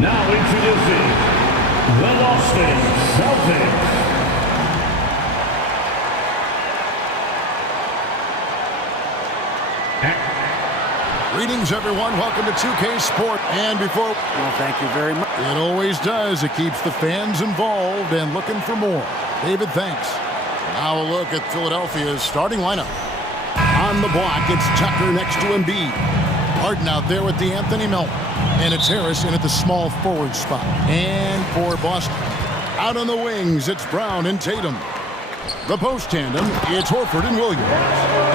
Now introducing the Boston Celtics. Greetings, everyone. Welcome to 2K Sport. And before... Well, thank you very much. It always does. It keeps the fans involved and looking for more. David, thanks. Now a look at Philadelphia's starting lineup. On the block, it's Tucker next to Embiid. Harden out there with Anthony Melton. And it's Harris in at the small forward spot. And for Boston, out on the wings, it's Brown and Tatum. The post tandem, it's Horford and Williams.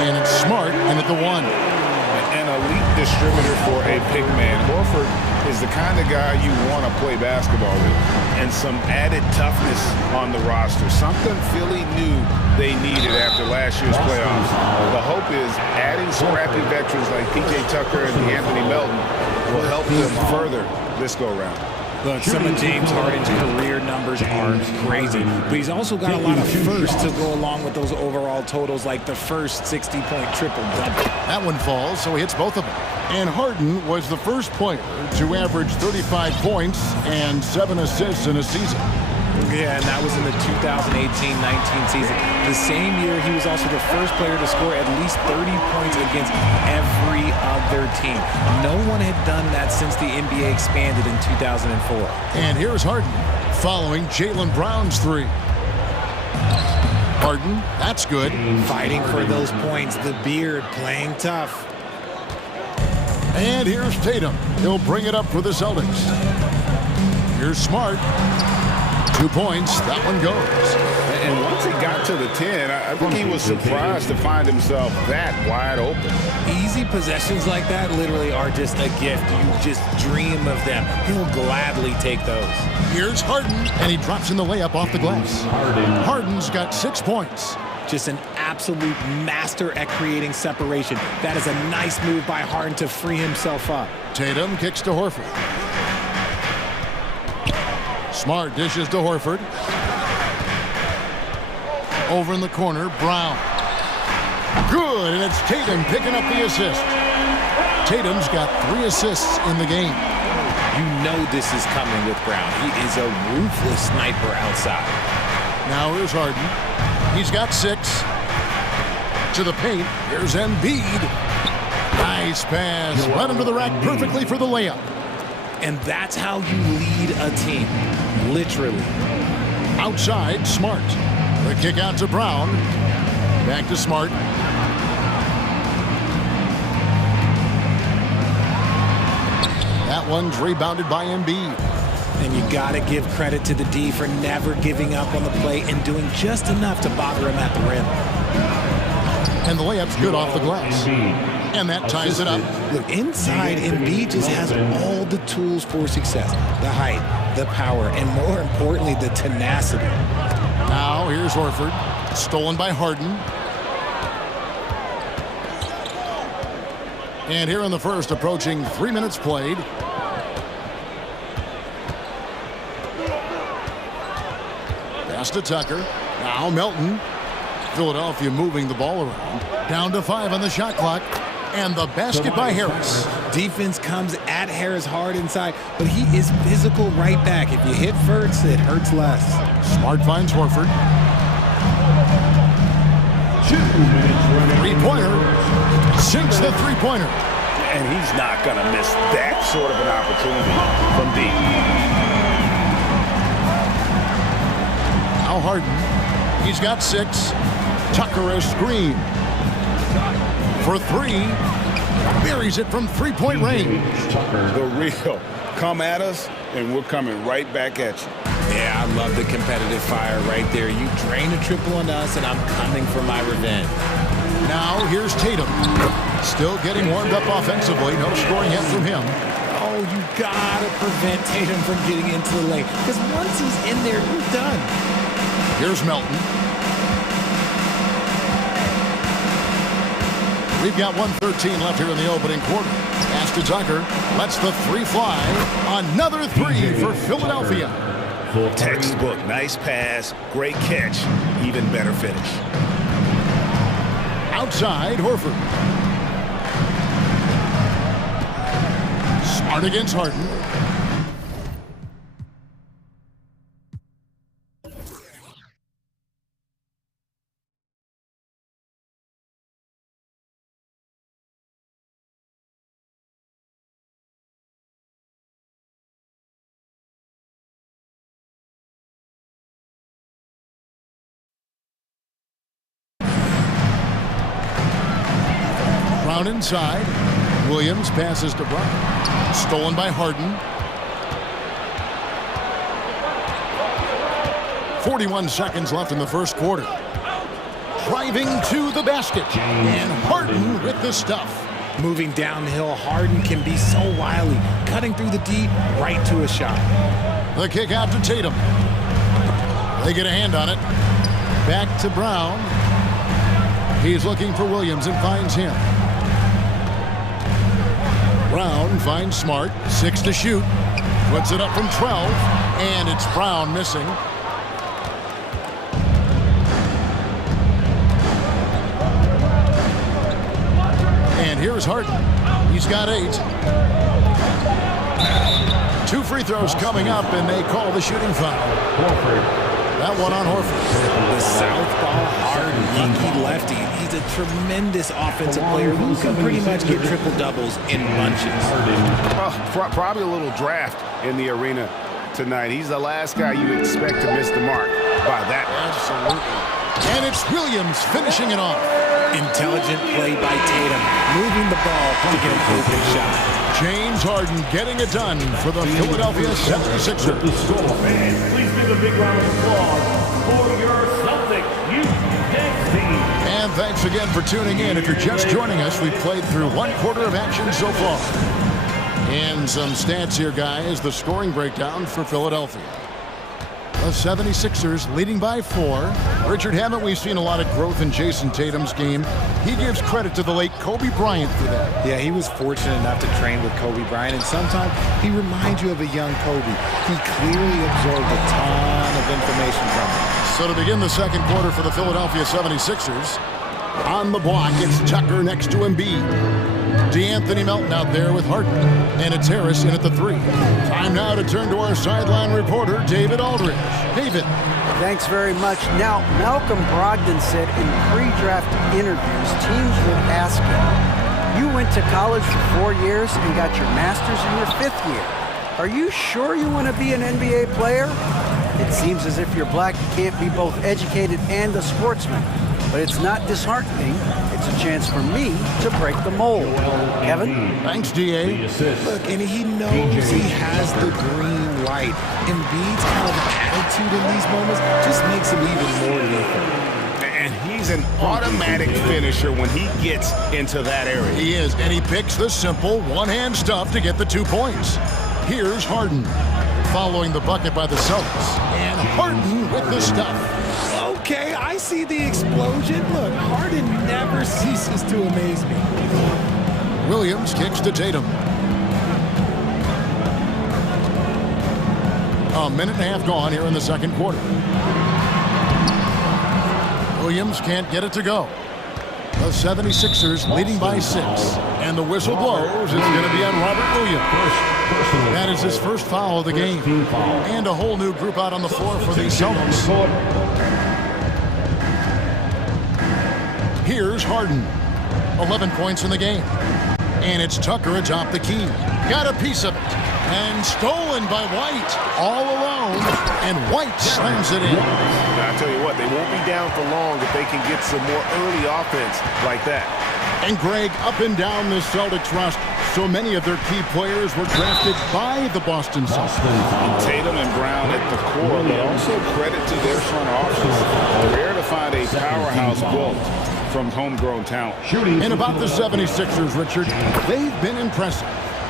And it's Smart in at the one. An elite distributor for a big man. Horford is the kind of guy you want to play basketball with. And some added toughness on the roster. Something Philly knew they needed after last year's playoffs. The hope is adding scrappy veterans like P.J. Tucker and Anthony Melton will help them further this go-round. Look, some of James Harden's career numbers are crazy, but he's also got a lot of firsts to go along with those overall totals, like the first 60-point triple-double. That one falls, so he hits both of them. And Harden was the first player to average 35 points and 7 assists in a season. Yeah, and that was in the 2018-19 season. The same year, he was also the first player to score at least 30 points against every other team. No one had done that since the NBA expanded in 2004. And here's Harden following Jaylen Brown's three. Harden, that's good. Fighting for those points. The beard playing tough. And here's Tatum. He'll bring it up for the Celtics. Here's Smart. 2 points. That one goes. And once he got to the 10, I think he was surprised to find himself that wide open. Easy possessions like that literally are just a gift. You just dream of them. He'll gladly take those. Here's Harden, and he drops in the layup off the glass. Harden's got 6 points. Just an absolute master at creating separation. That is a nice move by Harden to free himself up. Tatum kicks to Horford. Smart dishes to Horford. Over in the corner, Brown. Good, and it's Tatum picking up the assist. Tatum's got 3 assists in the game. You know this is coming with Brown. He is a ruthless sniper outside. Now here's Harden. He's got 6. To the paint, here's Embiid. Nice pass, right under the rack perfectly for the layup. And that's how you lead a team, literally. Outside, Smart. The kick out to Brown. Back to Smart. That one's rebounded by Embiid. And you got to give credit to the D for never giving up on the play and doing just enough to bother him at the rim. And the layup's good off the glass. And that ties it up. Look, inside, Embiid just has all the tools for success. The height, the power, and more importantly, the tenacity. Now, here's Horford. Stolen by Harden. And here in the first, approaching 3 minutes played. Pass to Tucker. Now Melton. Philadelphia moving the ball around. Down to 5 on the shot clock. And the basket by Harris. Defense comes at Harris hard inside, but he is physical right back. If you hit first, it hurts less. Smart finds Horford. 3-pointer. Sinks the 3-pointer. And he's not going to miss that sort of an opportunity from deep. Now Harden. He's got 6. Tucker a screen. For 3. Buries it from 3-point range. The real. Come at us, and we're coming right back at you. Yeah, I love the competitive fire right there. You drain a triple on us, and I'm coming for my revenge. Now here's Tatum. Still getting warmed up offensively. No scoring yet from him. Oh, you gotta prevent Tatum from getting into the lane, because once he's in there, you're done. Here's Melton. We've got 1:13 left here in the opening quarter. Pass to Tucker. Lets the 3 fly. Another 3 for Philadelphia. Textbook. Nice pass. Great catch. Even better finish. Outside, Horford. Smart against Harden. Brown inside. Williams passes to Brown. Stolen by Harden. 41 seconds left in the first quarter. Driving to the basket. And Harden with the stuff. Moving downhill, Harden can be so wily. Cutting through the D, right to a shot. The kick out to Tatum. They get a hand on it. Back to Brown. He's looking for Williams and finds him. Brown finds Smart. 6 to shoot. Puts it up from 12. And it's Brown missing. And here's Harden. He's got 8. 2 free throws coming up, and they call the shooting foul. That one on Horford. The southpaw Harden, lucky lefty. He's a tremendous offensive player who can pretty much get triple-doubles in bunches. Probably a little draft in the arena tonight. He's the last guy you expect to miss the mark by that. Absolutely. And it's Williams finishing it off. Intelligent play by Tatum, moving the ball to get an open shot. James Harden getting it done for the Philadelphia 76ers. And please give a big round of applause for your Celtic youth team. And thanks again for tuning in. If you're just joining us, we've played through 1 quarter of action so far. And some stats here, guys. The scoring breakdown for Philadelphia. The 76ers leading by 4. Richard, haven't we seen a lot of growth in Jason Tatum's game? He gives credit to the late Kobe Bryant for that. Yeah, he was fortunate enough to train with Kobe Bryant, and sometimes he reminds you of a young Kobe. He clearly absorbed a ton of information from him. So to begin the second quarter for the Philadelphia 76ers, on the block, it's Tucker next to Embiid. DeAnthony Melton out there with Harden. And it's Harris in at the 3. Time now to turn to our sideline reporter, David Aldridge. David. Thanks very much. Now, Malcolm Brogdon said in pre-draft interviews, teams would ask him, you went to college for 4 years and got your master's in your 5th year. Are you sure you want to be an NBA player? It seems as if you're black, you can't be both educated and a sportsman. But it's not disheartening. It's a chance for me to break the mold. Kevin? Thanks, D.A. Look, and he knows he has the green light. Embiid's kind of attitude in these moments just makes him even more lethal. And he's an automatic finisher when he gets into that area. He is, and he picks the simple one-hand stuff to get the 2 points. Here's Harden, following the bucket by the Celtics. And Harden with the stuff. Okay, I see the explosion. Look, Harden never ceases to amaze me. Williams kicks to Tatum. A minute and a half gone here in the second quarter. Williams can't get it to go. The 76ers leading by 6. And the whistle blows. It's going to be on Robert Williams. That is his first foul of the game. And a whole new group out on the floor for the Celtics. Here's Harden. 11 points in the game. And it's Tucker atop the key. Got a piece of it. And stolen by White. All alone. And White slams it in. Now, I tell you what, they won't be down for long if they can get some more early offense like that. And Greg, up and down the Celtics roster, so many of their key players were drafted by the Boston Celtics. Tatum and Brown at the core, but also credit to their front office. Rare to find a powerhouse built from homegrown talent. And about the 76ers, Richard, they've been impressive.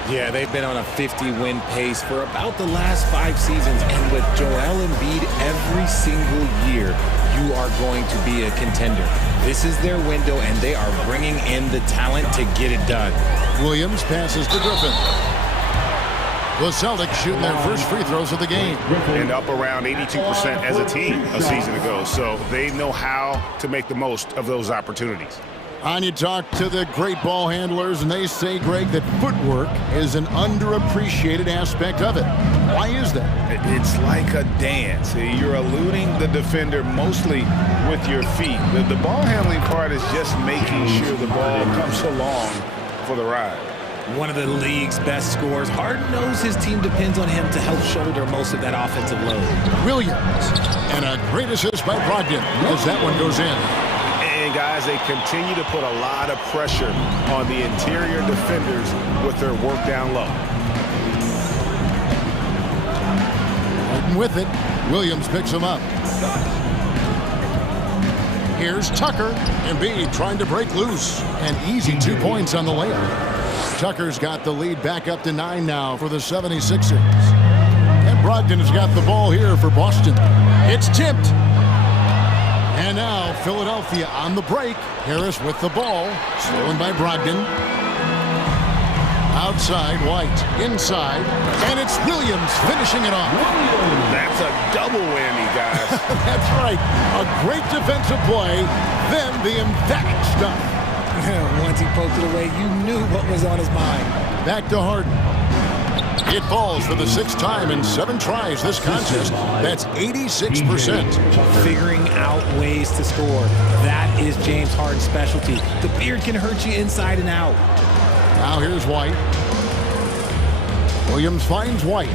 Yeah, they've been on a 50-win pace for about the last 5 seasons, and with Joel Embiid every single year, you are going to be a contender. This is their window, and they are bringing in the talent to get it done. Williams passes to Griffin. The Celtics shooting their first free throws of the game. And up around 82% as a team a season ago, so they know how to make the most of those opportunities. And you talk to the great ball handlers, and they say, Greg, that footwork is an underappreciated aspect of it. Why is that? It's like a dance. You're eluding the defender mostly with your feet. The ball handling part is just making sure the ball comes along for the ride. One of the league's best scorers. Harden knows his team depends on him to help shoulder most of that offensive load. Williams. And a great assist by Brogdon as that one goes in. And guys, they continue to put a lot of pressure on the interior defenders with their work down low. And with it, Williams picks him up. Here's Tucker. Embiid trying to break loose. An easy 2 points on the layup. Tucker's got the lead back up to 9 now for the 76ers. And Brogdon has got the ball here for Boston. It's tipped. And now Philadelphia on the break. Harris with the ball. Stolen by Brogdon. Outside, White. Inside. And it's Williams finishing it off. That's a double whammy, guys. That's right. A great defensive play, then the emphatic stuff. Once he poked it away, you knew what was on his mind. Back to Harden. It falls for the 6th time in 7 tries this contest. That's 86%. Figuring out ways to score. That is James Harden's specialty. The beard can hurt you inside and out. Now here's White. Williams finds White.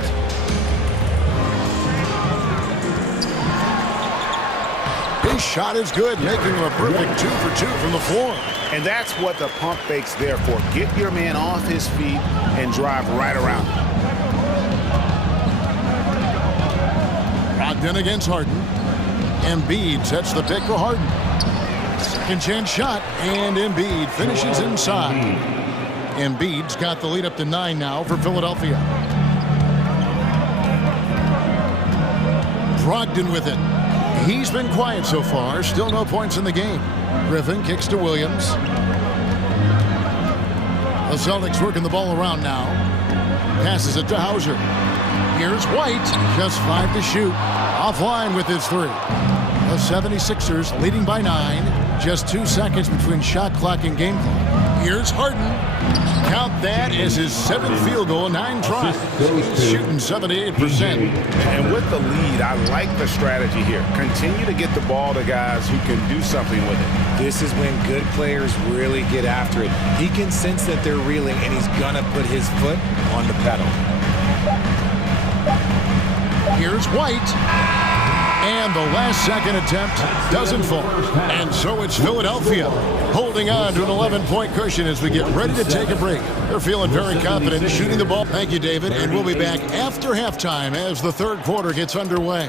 His shot is good, making him a perfect 2 for 2 from the floor. And that's what the pump fake's there for. Get your man off his feet and drive right around him. Brogdon against Harden. Embiid sets the pick for Harden. Second chance shot, and Embiid finishes inside. Embiid's got the lead up to 9 now for Philadelphia. Brogdon with it. He's been quiet so far. Still no points in the game. Griffin kicks to Williams. The Celtics working the ball around now. Passes it to Hauser. Here's White. Just 5 to shoot. Offline with his 3. The 76ers leading by 9. Just 2 seconds between shot clock and game clock. Here's Harden. Count that as his 7th field goal in 9 tries. He's shooting 78%. And with the lead, I like the strategy here. Continue to get the ball to guys who can do something with it. This is when good players really get after it. He can sense that they're reeling, and he's going to put his foot on the pedal. Here's White. And the last second attempt doesn't fall. And so it's Philadelphia holding on to an 11-point cushion as we get ready to take a break. They're feeling very confident shooting the ball. Thank you, David. And we'll be back after halftime as the 3rd quarter gets underway.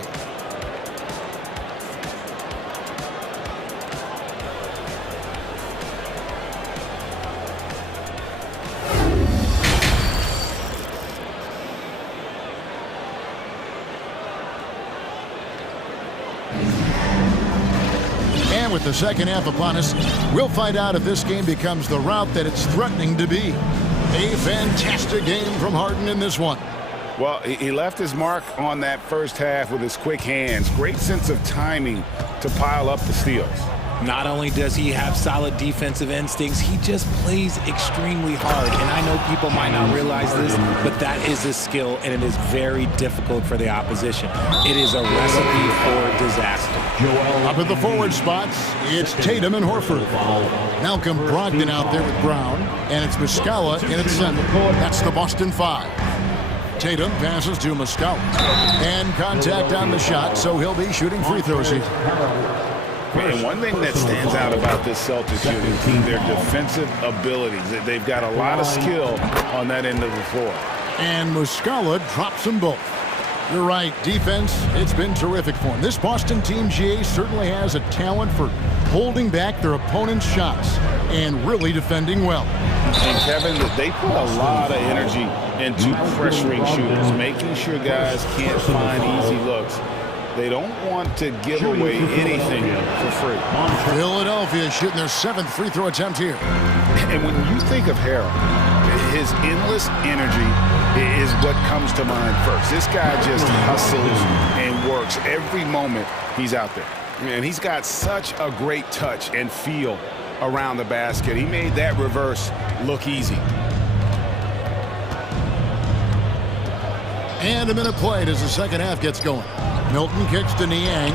With the second half upon us, we'll find out if this game becomes the route that it's threatening to be. A fantastic game from Harden in this one. Well, he left his mark on that first half with his quick hands. Great sense of timing to pile up the steals. Not only does he have solid defensive instincts, he just plays extremely hard. And I know people might not realize this, but that is a skill, and it is very difficult for the opposition. It is a recipe for disaster. Up at the forward spots, it's Tatum and Horford. Malcolm Brogdon out there with Brown, and it's Muscala in at center. That's the Boston 5. Tatum passes to Muscala. And contact on the shot, so he'll be shooting free throws here. And one thing that stands out about this Celtics shooting team, their defensive abilities. They've got a lot of skill on that end of the floor. And Muscala drops them both. You're right, defense, it's been terrific for him. This Boston team, GA, certainly has a talent for holding back their opponent's shots and really defending well. And Kevin, they put a lot of energy into pressuring shooters, making sure guys can't find easy looks. They don't want to give away anything for free. Philadelphia shooting their 7th free throw attempt here. And when you think of Harold, his endless energy is what comes to mind first. This guy just hustles and works every moment he's out there. And he's got such a great touch and feel around the basket. He made that reverse look easy. And a minute played as the second half gets going. Milton kicks to Niang.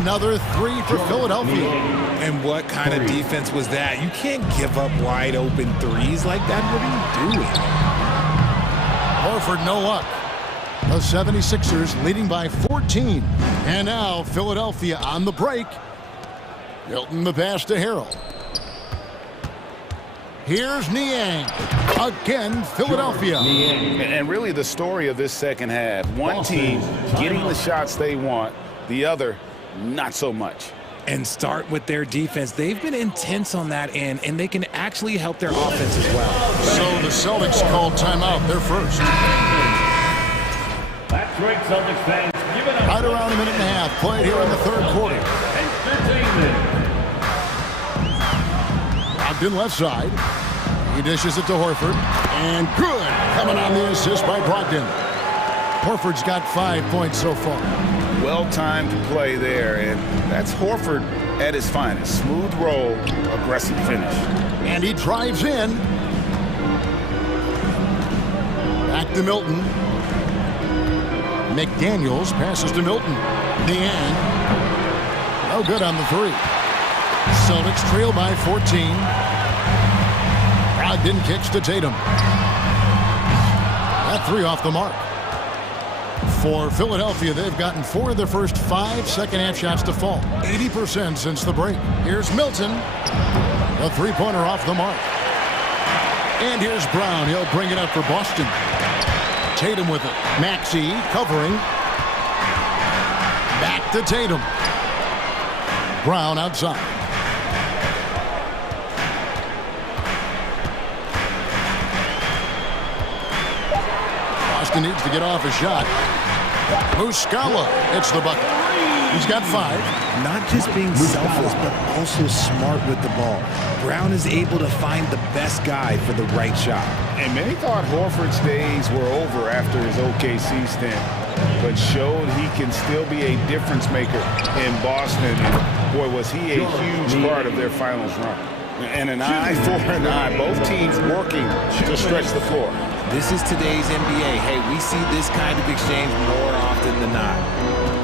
Another 3 for Philadelphia. And what kind of defense was that? You can't give up wide open threes like that. What are you doing? Horford, no luck. The 76ers leading by 14. And now Philadelphia on the break. Milton the pass to Harrell. Here's Niang. Again, Philadelphia. And really the story of this second half, one team getting the shots they want, the other not so much. And start with their defense. They've been intense on that end, and they can actually help their offense as well. So the Celtics called timeout. They're first. That's right, Celtics fans. Give it up. Right around a minute and a half played here in the third quarter. Entertainment. Brogdon left side. He dishes it to Horford. And good. Coming on the assist by Brogdon. Horford's got 5 points so far. Well-timed play there, and that's Horford at his finest. Smooth roll, aggressive finish. And he drives in. Back to Milton. McDaniels passes to Milton. Niang. No good on the three. Celtics trail by 14. Brogdon kicks to Tatum. That three off the mark. For Philadelphia, they've gotten 4 of their first 5 second-half shots to fall. 80% since the break. Here's Milton. A three-pointer off the mark. And here's Brown. He'll bring it up for Boston. Tatum with it. Maxey covering. Back to Tatum. Brown outside. Boston needs to get off a shot. Muscala hits the bucket. He's got 5. Not just being selfless, but also smart with the ball. Brown is able to find the best guy for the right shot. And many thought Horford's days were over after his OKC stint, but showed he can still be a difference maker in Boston. And boy, was he a huge part of their finals run. And an eye for an eye. Both teams working to stretch the floor. This is today's NBA. Hey, we see this kind of exchange more often than not.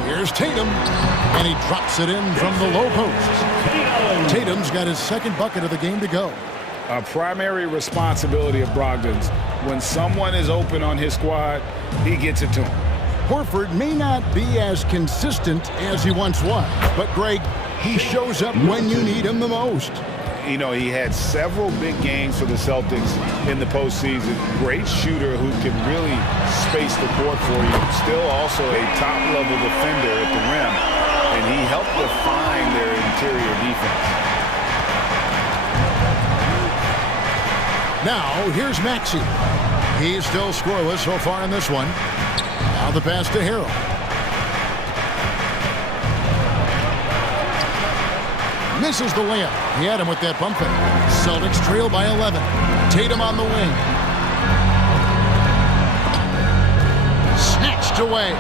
Here's Tatum, and he drops it in from the low post. Tatum's got his second bucket of the game to go. A primary responsibility of Brogdon's. When someone is open on his squad, he gets it to him. Horford may not be as consistent as he once was, but Greg, he shows up when you need him the most. You know, he had several big games for the Celtics in the postseason. Great shooter who can really space the court for you. Still also a top-level defender at the rim, and he helped define their interior defense. Now, here's Maxey. He's still scoreless so far in this one. Now the pass to Harrell. Misses the layup. He had him with that bump fake. Celtics trail by 11. Tatum on the wing. Snatched away.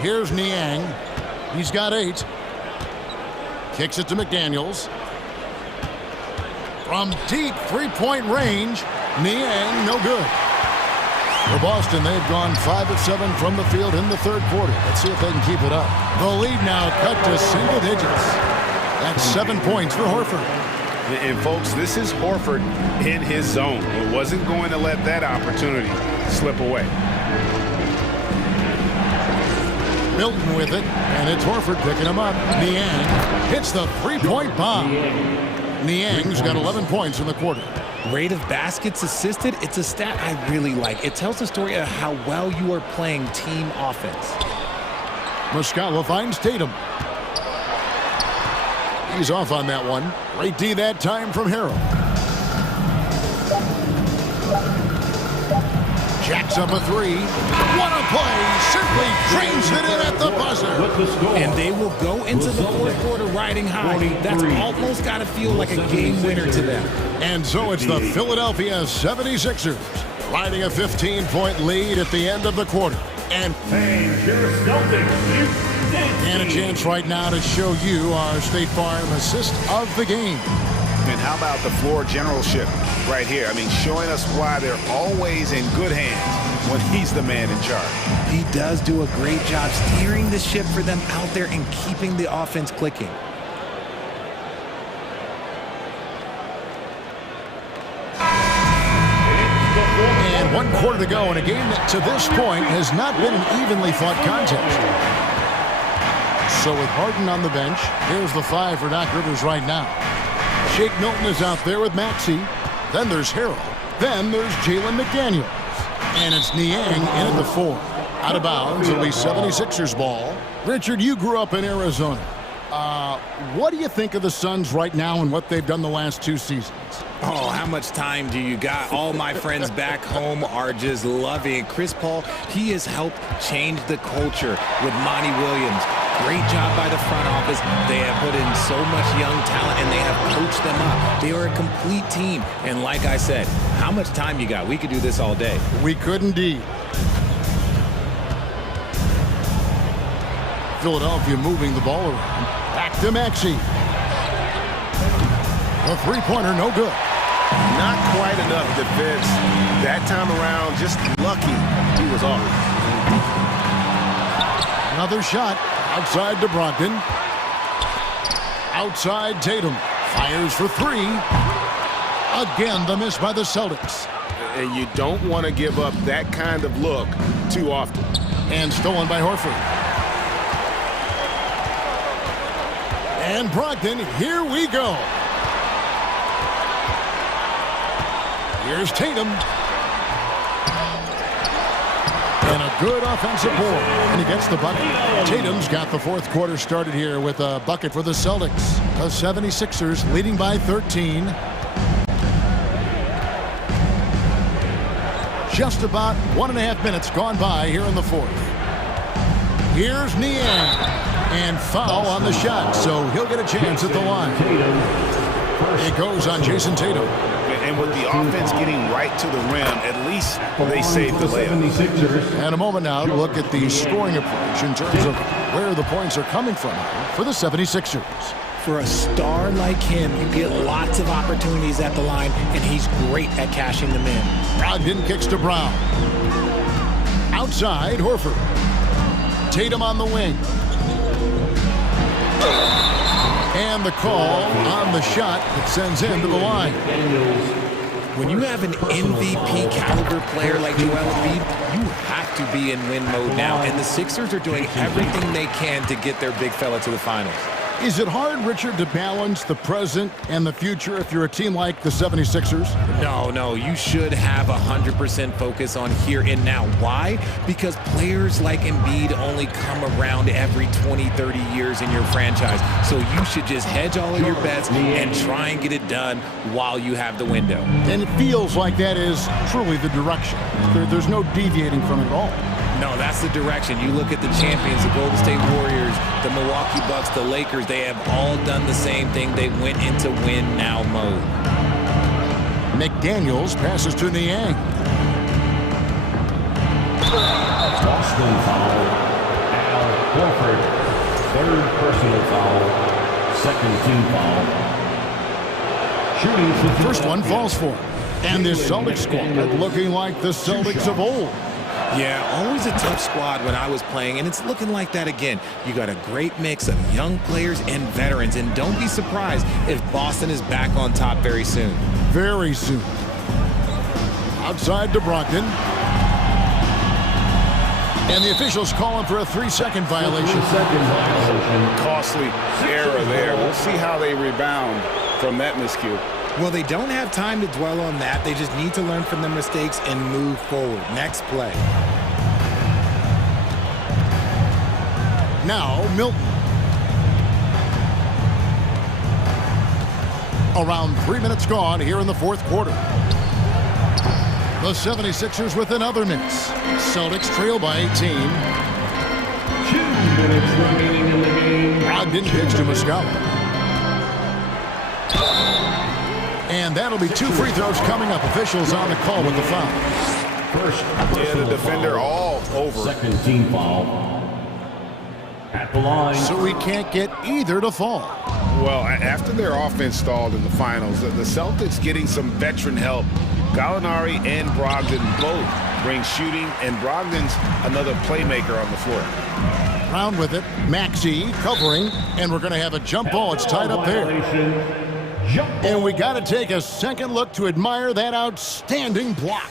Here's Niang. He's got 8. Kicks it to McDaniels. From deep three-point range, Niang, no good. For Boston, they've gone 5 of 7 from the field in the third quarter. Let's see if they can keep it up. The lead now cut to single digits. That's 7 points for Horford. And folks, this is Horford in his zone. He wasn't going to let that opportunity slip away. Milton with it, and it's Horford picking him up. Niang hits the three-point bomb. Niang's got 11 points in the quarter. Rate of baskets assisted, it's a stat I really like. It tells the story of how well you are playing team offense. Muscala finds Tatum. He's off on that one. Great D that time from Harrell. Jacks up a 3. What a play! Simply trains it in at the buzzer. And they will go into the fourth quarter riding high. That's almost got to feel like a game winner to them. And so it's the Philadelphia 76ers riding a 15-point lead at the end of the quarter. And a chance right now to show you our State Farm assist of the game. And how about the floor generalship right here? I mean, showing us why they're always in good hands when he's the man in charge. He does do a great job steering the ship for them out there and keeping the offense clicking. And 1 quarter to go in a game that to this point has not been an evenly fought contest. So with Harden on the bench, here's the 5 for Doc Rivers right now. Shake Milton is out there with Maxey. Then there's Harrell. Then there's Jalen McDaniels. And it's Niang in at the 4. Out of bounds, it'll be 76ers ball. Richard, you grew up in Arizona. What do you think of the Suns right now and what they've done the last 2 seasons? Oh, how much time do you got? All my friends back home are just loving it. Chris Paul, he has helped change the culture with Monty Williams. Great job by the front office. They have put in so much young talent, and they have coached them up. They are a complete team. And like I said, how much time you got? We could do this all day. We could indeed. Philadelphia moving the ball around. Back to Maxey. The three-pointer, no good. Not quite enough defense. That time around, just lucky he was off. Another shot outside to Brogdon. Outside Tatum. Fires for 3. Again, the miss by the Celtics. And you don't want to give up that kind of look too often. And stolen by Horford. And Brogdon, here we go. Here's Tatum. And a good offensive board. And he gets the bucket. Tatum's got the fourth quarter started here with a bucket for the Celtics. The 76ers leading by 13. Just about 1.5 minutes gone by here in the fourth. Here's Niang. And foul on the shot, so he'll get a chance at the line. It goes on Jason Tatum. And with the offense getting right to the rim, at least they saved the layup. And a moment now to look at the scoring approach in terms of where the points are coming from for the 76ers. For a star like him, you get lots of opportunities at the line, and he's great at cashing them in. Brogdon kicks to Brown. Outside, Horford. Tatum on the wing. And the call on the shot that sends him to the line. When you have an MVP caliber player like Joel Embiid, you have to be in win mode now. And the Sixers are doing everything they can to get their big fella to the finals. Is it hard, Richard, to balance the present and the future if you're a team like the 76ers? No, you should have 100% focus on here and now. Why? Because players like Embiid only come around every 20, 30 years in your franchise. So you should just hedge all of your bets and try and get it done while you have the window. And it feels like that is truly the direction. There's no deviating from it at all. No, that's the direction. You look at the champions, the Golden State Warriors, the Milwaukee Bucks, the Lakers, they have all done the same thing. They went into win-now mode. McDaniels passes to Niang. Boston foul. Al Horford. Third personal foul. Second team foul. Shooting for First one falls for him. And this Celtics squad looking like the Celtics of old. Yeah, always a tough squad when I was playing, and it's looking like that again. You got a great mix of young players and veterans, and don't be surprised if Boston is back on top very soon. Very soon. Outside to Brogdon. And the officials calling for a 3-second violation. Costly error there. We'll see how they rebound from that miscue. Well, they don't have time to dwell on that. They just need to learn from their mistakes and move forward. Next play. Now, Milton. Around 3 minutes gone here in the fourth quarter. The 76ers with another miss. Celtics trail by 18. 2 minutes remaining in the game. Brogdon pitch to Muscala. And that'll be 2 free throws coming up. Officials on the call with the foul. First, Yeah, the defender all over. Second team foul. At the line. So we can't get either to fall. Well, after their offense stalled in the finals, the Celtics getting some veteran help. Gallinari and Brogdon both bring shooting, and Brogdon's another playmaker on the floor. Round with it. Maxey covering, and we're going to have a jump ball. It's tied up there. And we got to take a second look to admire that outstanding block.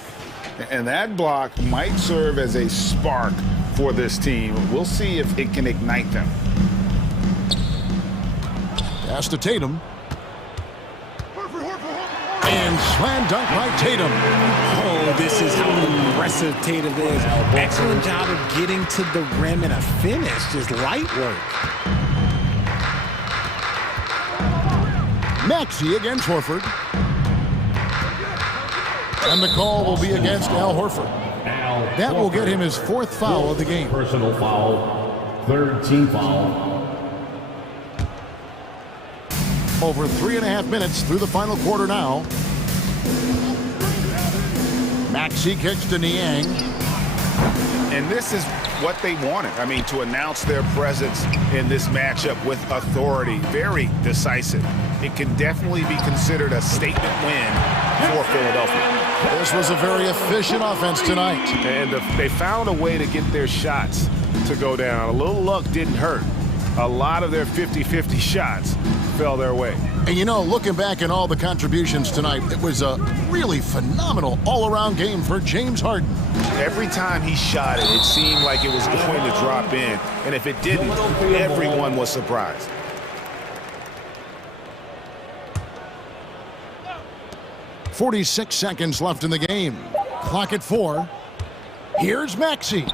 And that block might serve as a spark for this team. We'll see if it can ignite them. Pass to Tatum. And slam dunk by Tatum. Oh, this is how aggressive Tatum is. Excellent job of getting to the rim and a finish. Just light work. Maxey against Horford. And the call will be against Al Horford. That will get him his 4th foul of the game. Personal foul, 3rd team foul. Over 3.5 minutes through the final quarter now. Maxey kicks to Niang. And this is what they wanted. I mean, to announce their presence in this matchup with authority. Very decisive. It can definitely be considered a statement win for Philadelphia. This was a very efficient offense tonight. And they found a way to get their shots to go down. A little luck didn't hurt. A lot of their 50-50 shots fell their way. And you know, looking back at all the contributions tonight, it was a really phenomenal all-around game for James Harden. Every time he shot it, it seemed like it was going to drop in. And if it didn't, everyone was surprised. .46 seconds left in the game. Clock at 4. Here's Maxey.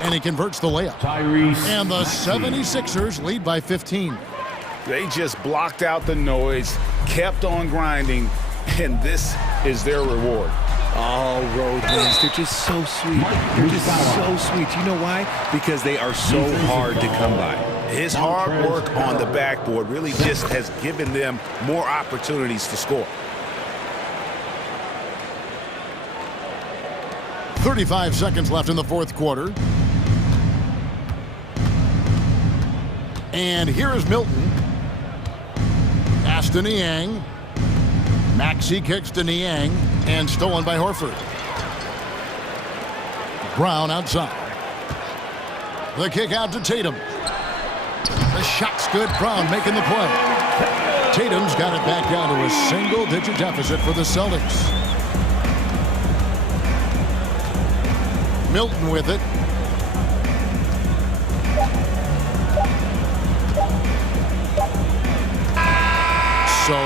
And he converts the layup. And the 76ers lead by 15. They just blocked out the noise, kept on grinding, and this is their reward. All road wins. They're just so sweet. They're just so sweet. You know why? Because they are so hard to come by. His hard work on the backboard really just has given them more opportunities to score. 35 seconds left in the 4th quarter. And here is Milton. Pass to Niang. Maxey kicks to Niang. And stolen by Horford. Brown outside. The kick out to Tatum. The shot's good. Brown making the play. Tatum's got it back down to a single-digit deficit for the Celtics. Milton with it. So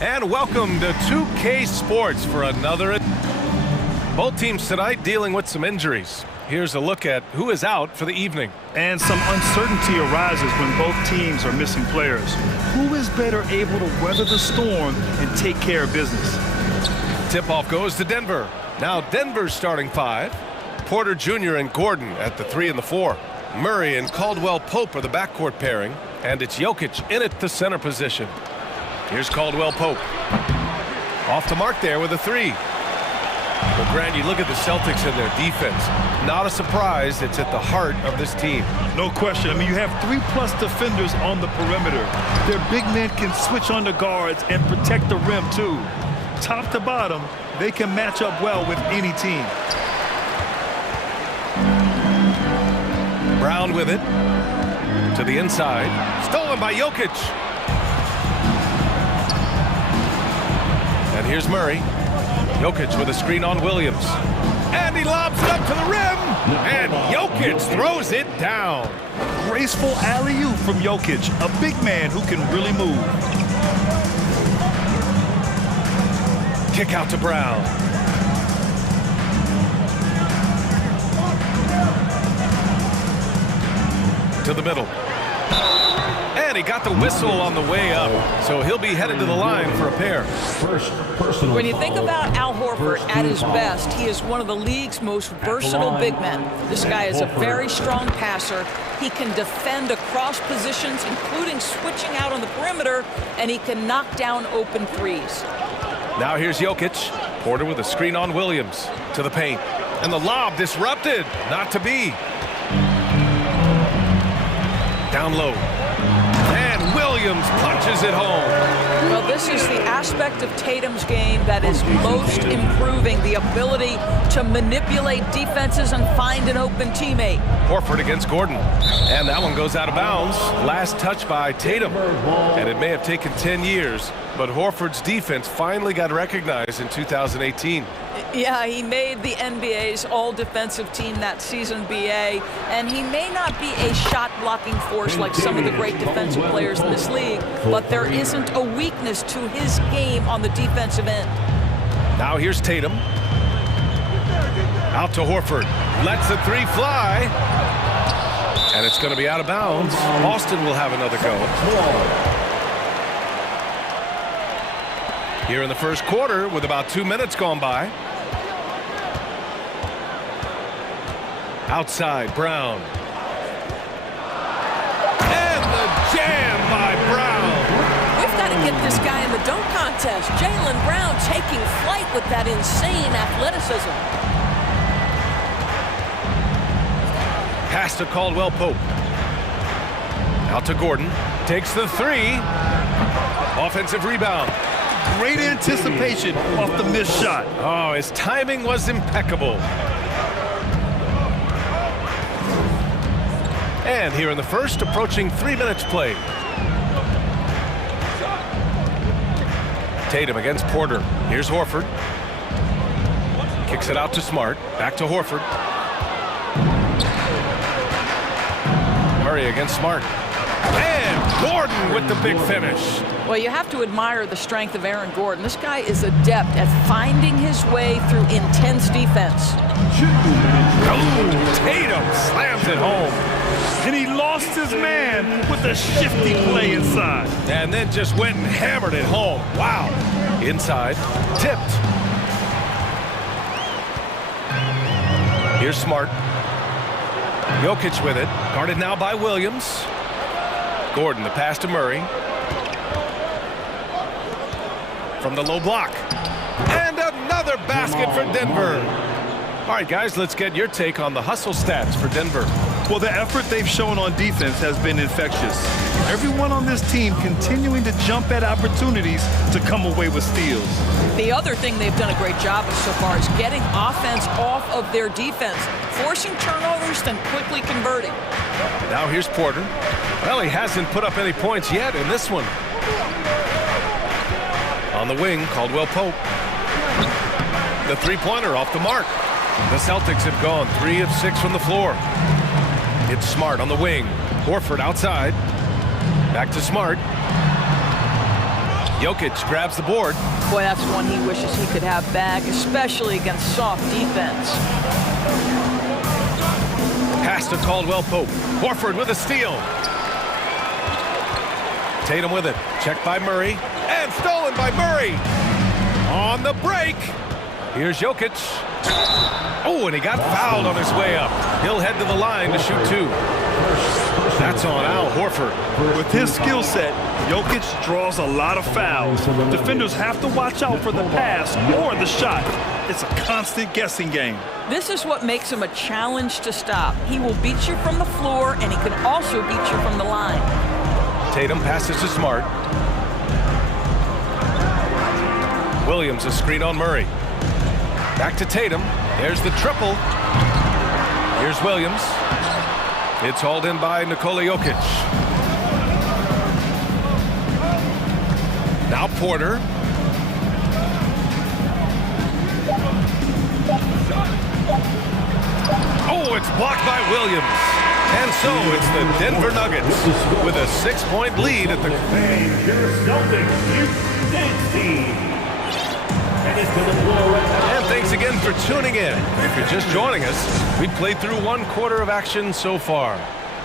And welcome to 2K Sports for another. Both teams tonight dealing with some injuries. Here's a look at who is out for the evening. And some uncertainty arises when both teams are missing players. Who is better able to weather the storm and take care of business? Tip-off goes to Denver. Now Denver's starting 5. Porter Jr. and Gordon at the 3 and the 4. Murray and Caldwell Pope are the backcourt pairing. And it's Jokic in at the center position. Here's Caldwell Pope. Off the mark there with a 3. Well, Grant, you look at the Celtics and their defense. Not a surprise, it's at the heart of this team. No question. I mean, you have 3+ defenders on the perimeter. Their big men can switch on the guards and protect the rim, too. Top to bottom, they can match up well with any team. Brown with it. To the inside. Stolen by Jokic. And here's Murray. Jokic with a screen on Williams. And he lobs it up to the rim. And Jokic throws it down. Graceful alley-oop from Jokic, a big man who can really move. Kick out to Brown. To the middle. And he got the whistle on the way up. So he'll be headed to the line for a pair. When you think about Al Horford at his best, he is one of the league's most versatile big men. This guy is a very strong passer. He can defend across positions, including switching out on the perimeter, and he can knock down open threes. Now here's Jokic. Porter with a screen on Williams. To the paint. And the lob disrupted. Not to be. Down low. And Williams punches it home. Well, this is the aspect of Tatum's game that is most improving, the ability to manipulate defenses and find an open teammate. Horford against Gordon. And that one goes out of bounds. Last touch by Tatum. And it may have taken 10 years, but Horford's defense finally got recognized in 2018. Yeah, he made the NBA's all-defensive team that season, BA, and he may not be a shot-blocking force like some of the great defensive players in this league, but there isn't a weakness to his game on the defensive end. Now here's Tatum. Out to Horford. Lets the 3 fly. And it's going to be out of bounds. Boston will have another go. Here in the first quarter with about 2 minutes gone by. Outside, Brown. And the jam by Brown. We've got to get this guy in the dunk contest. Jaylen Brown taking flight with that insane athleticism. Pass to Caldwell Pope. Out to Gordon. Takes the 3. Offensive rebound. Great anticipation off the missed shot. Oh, his timing was impeccable. And here in the first, approaching 3 minutes played. Tatum against Porter. Here's Horford. Kicks it out to Smart. Back to Horford. Murray against Smart. And Gordon with the big finish. Well, you have to admire the strength of Aaron Gordon. This guy is adept at finding his way through intense defense. Oh, Tatum slams it home. And he lost his man with a shifty play inside. And then just went and hammered it home. Wow. Inside. Tipped. Here's Smart. Jokic with it. Guarded now by Williams. Gordon, the pass to Murray. From the low block. And another basket for Denver. All right, guys, let's get your take on the hustle stats for Denver. Well, the effort they've shown on defense has been infectious. Everyone on this team continuing to jump at opportunities to come away with steals. The other thing they've done a great job of so far is getting offense off of their defense, forcing turnovers, then quickly converting. Now here's Porter. Well, he hasn't put up any points yet in this one. On the wing, Caldwell Pope. The three-pointer off the mark. The Celtics have gone 3 of 6 from the floor. It's Smart on the wing. Horford outside. Back to Smart. Jokic grabs the board. Boy, that's one he wishes he could have back, especially against soft defense. Pass to Caldwell Pope. Horford with a steal. Tatum with it. Checked by Murray. And stolen by Murray. On the break. Here's Jokic. Oh, and he got fouled on his way up. He'll head to the line to shoot 2. That's on Al Horford. With his skill set, Jokic draws a lot of fouls. Defenders have to watch out for the pass or the shot. It's a constant guessing game. This is what makes him a challenge to stop. He will beat you from the floor, and he can also beat you from the line. Tatum passes to Smart. Williams a screen on Murray. Back to Tatum. There's the triple. Here's Williams. It's hauled in by Nikola Jokic. Now Porter. Oh, it's blocked by Williams. And so it's the Denver Nuggets with a 6-point lead at the... And your Celtics Youth Dance Team. And thanks again for tuning in. If you're just joining us, we played through 1 quarter of action so far.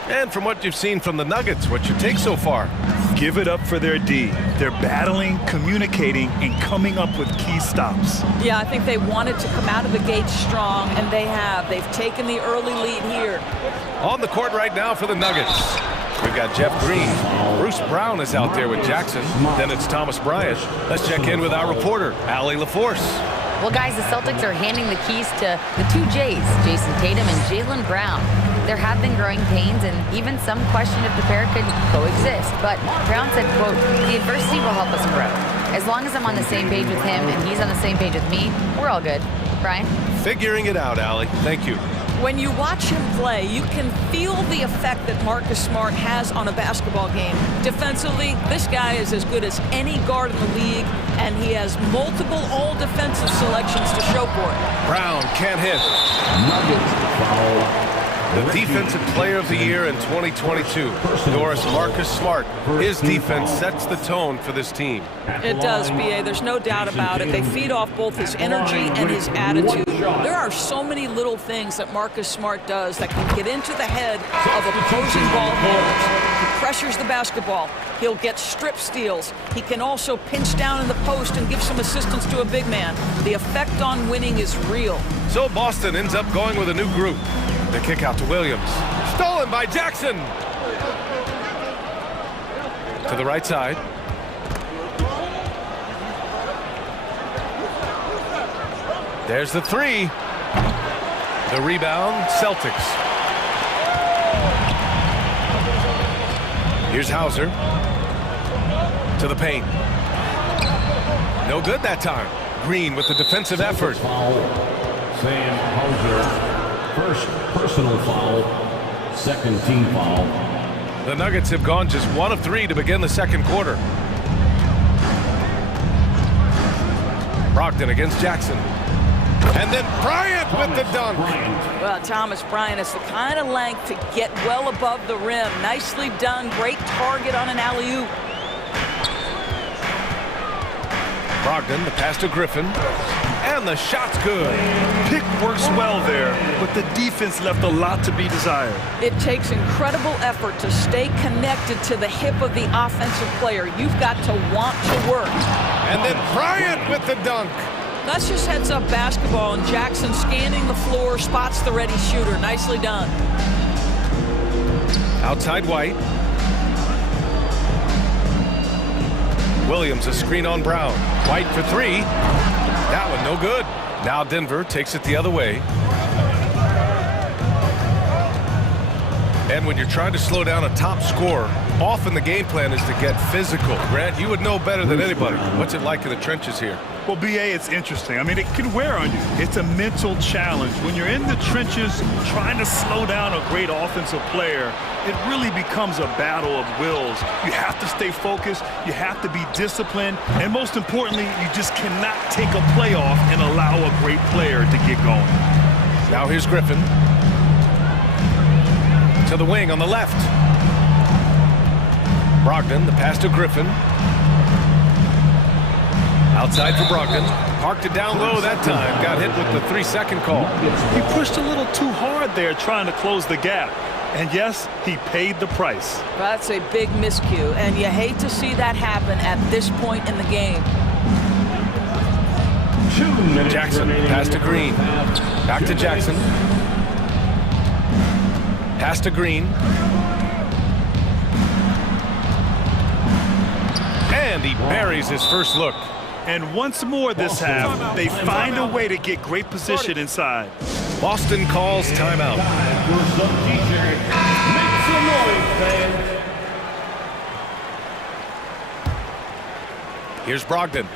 And from what you've seen from the Nuggets, what's your take so far? Give it up for their D. They're battling, communicating, and coming up with key stops. Yeah, I think they wanted to come out of the gate strong, and they have. They've taken the early lead here. On the court right now for the Nuggets, we've got Jeff Green. Bruce Brown is out there with Jackson. Then it's Thomas Bryant. Let's check in with our reporter, Allie LaForce. Well, guys, the Celtics are handing the keys to the 2 J's, Jason Tatum and Jaylen Brown. There have been growing pains and even some question if the pair could coexist. But Brown said, quote, "The adversity will help us grow. As long as I'm on the same page with him and he's on the same page with me, we're all good." Brian? Figuring it out, Allie. Thank you. When you watch him play, you can feel the effect that Marcus Smart has on a basketball game. Defensively, this guy is as good as any guard in the league, and he has multiple all-defensive selections to show for it. Brown can't hit. The Defensive Player of the Year in 2022, Doris Marcus Smart. His defense sets the tone for this team. It does, B.A. There's no doubt about it. They feed off both his energy and his attitude. There are so many little things that Marcus Smart does that can get into the head of opposing ball handlers. He pressures the basketball. He'll get strip steals. He can also pinch down in the post and give some assistance to a big man. The effect on winning is real. So Boston ends up going with a new group. The kick out to Williams. Stolen by Jackson. To the right side. There's the 3. The rebound, Celtics. Here's Hauser. To the paint. No good that time. Green with the defensive effort. Sam Hauser. First personal foul, second team foul. The Nuggets have gone just 1 of 3 to begin the second quarter. Brogdon against Jackson. And then Bryant with the dunk. Well, Thomas Bryant is the kind of length to get well above the rim. Nicely done. Great target on an alley-oop. Brogdon, the pass to Griffin. And the shot's good. Pick works well there, but the defense left a lot to be desired. It takes incredible effort to stay connected to the hip of the offensive player. You've got to want to work. And then Bryant with the dunk. That's just heads-up basketball, and Jackson scanning the floor, spots the ready shooter. Nicely done. Outside White. Williams a screen on Brown. White for 3. That one no good. Now Denver takes it the other way. And when you're trying to slow down a top scorer, often the game plan is to get physical. Grant, you would know better than anybody. What's it like in the trenches here? Well, B.A., it's interesting. I mean, it can wear on you. It's a mental challenge. When you're in the trenches trying to slow down a great offensive player, it really becomes a battle of wills. You have to stay focused. You have to be disciplined. And most importantly, you just cannot take a play off and allow a great player to get going. Now here's Griffin. To the wing on the left. Brogdon, the pass to Griffin. Outside for Brogdon. Parked it down low that time. Got hit with the 3-second call. He pushed a little too hard there trying to close the gap. And yes, he paid the price. That's a big miscue, and you hate to see that happen at this point in the game. Jackson, pass to Green. Back to Jackson. Pass to Green. And he buries his first look. And once more this half, they find a way to get great position inside. Boston calls timeout. Make some noise, fans. Here's Brogdon.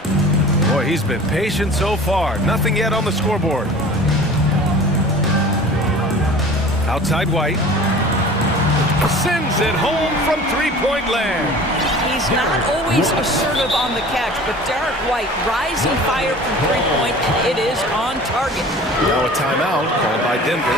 Boy, he's been patient so far. Nothing yet on the scoreboard. Outside White. Sends it home from three-point land. He's not always assertive on the catch, but Derek White, rising fire from three-point, it is on target. Now a timeout called by Denver.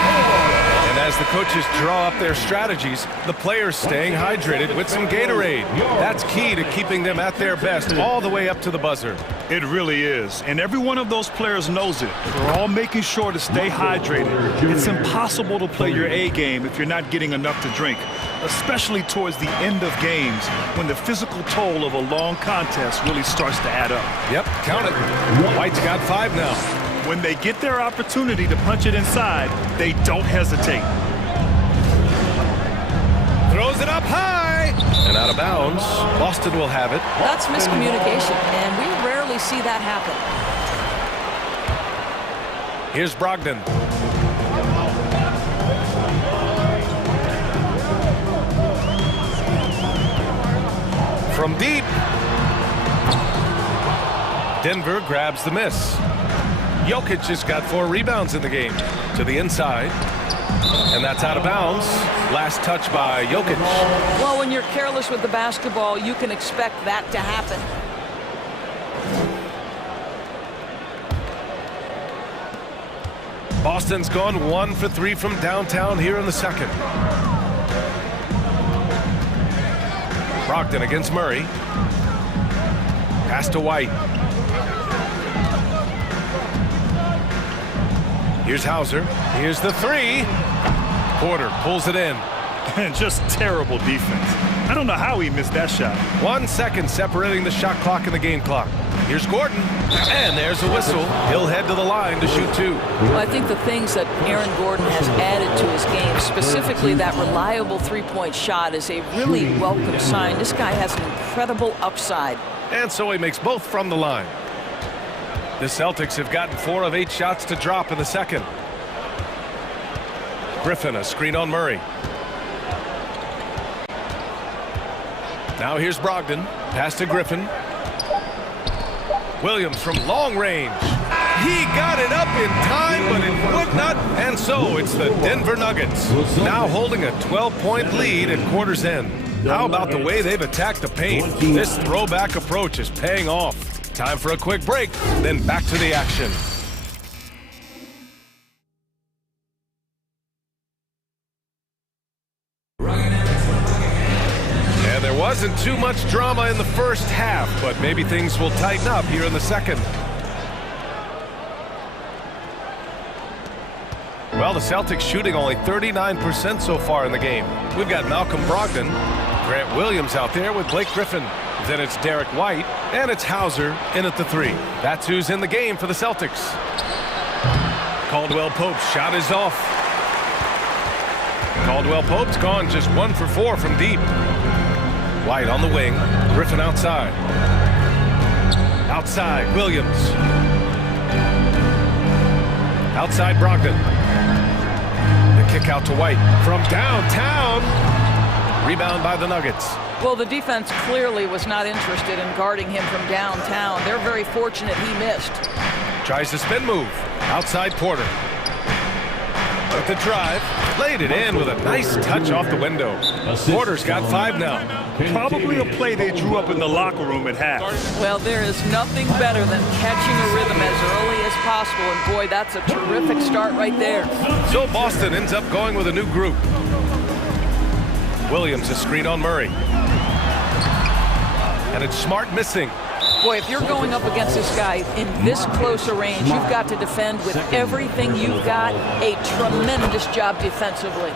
And as the coaches draw up their strategies, the players staying hydrated with some Gatorade. That's key to keeping them at their best all the way up to the buzzer. It really is. And every one of those players knows it. We're all making sure to stay hydrated. It's impossible to play your A game if you're not getting enough to drink, especially towards the end of games when the physical toll of a long contest really starts to add up. Yep, count it. White's got 5 now. When they get their opportunity to punch it inside, they don't hesitate. Throws it up high and out of bounds. Boston will have it. That's miscommunication, and we rarely see that happen. Here's Brogdon. From deep. Denver grabs the miss. Jokic has got 4 rebounds in the game. To the inside. And that's out of bounds. Last touch by Jokic. Well, when you're careless with the basketball, you can expect that to happen. Boston's gone 1 for 3 from downtown here in the second. Brogdon against Murray. Pass to White. Here's Hauser. Here's the 3. Porter pulls it in. And just terrible defense. I don't know how he missed that shot. 1 second separating the shot clock and the game clock. Here's Gordon. And there's a whistle. He'll head to the line to shoot 2. Well, I think the things that Aaron Gordon has added to his game, specifically that reliable three-point shot, is a really welcome sign. This guy has an incredible upside. And so he makes both from the line. The Celtics have gotten 4 of 8 shots to drop in the second. Griffin, a screen on Murray. Now here's Brogdon. Pass to Griffin. Williams from long range. He got it up in time, but it would not. And so it's the Denver Nuggets, now holding a 12-point lead at quarter's end. How about the way they've attacked the paint? This throwback approach is paying off. Time for a quick break, then back to the action. And there wasn't too much drama in the first half, but maybe things will tighten up here in the second. Well, the Celtics shooting only 39% so far in the game. We've got Malcolm Brogdon, Grant Williams out there with Blake Griffin. Then it's Derek White, and it's Hauser in at the 3. That's who's in the game for the Celtics. Caldwell Pope's shot is off. Caldwell Pope's gone just 1 for 4 from deep. White on the wing, Griffin outside. Outside, Williams. Outside, Brogdon. The kick out to White from downtown. Rebound by the Nuggets. Well, the defense clearly was not interested in guarding him from downtown. They're very fortunate he missed. Tries the spin move. Outside Porter. With the drive. Laid it in with a nice touch off the window. Porter's got 5 now. Probably a play they drew up in the locker room at half. Well, there is nothing better than catching a rhythm as early as possible. And boy, that's a terrific start right there. So Boston ends up going with a new group. Williams a screen on Murray. And it's Smart missing. Boy, if you're going up against this guy in this close a range, you've got to defend with everything you've got. A tremendous job defensively.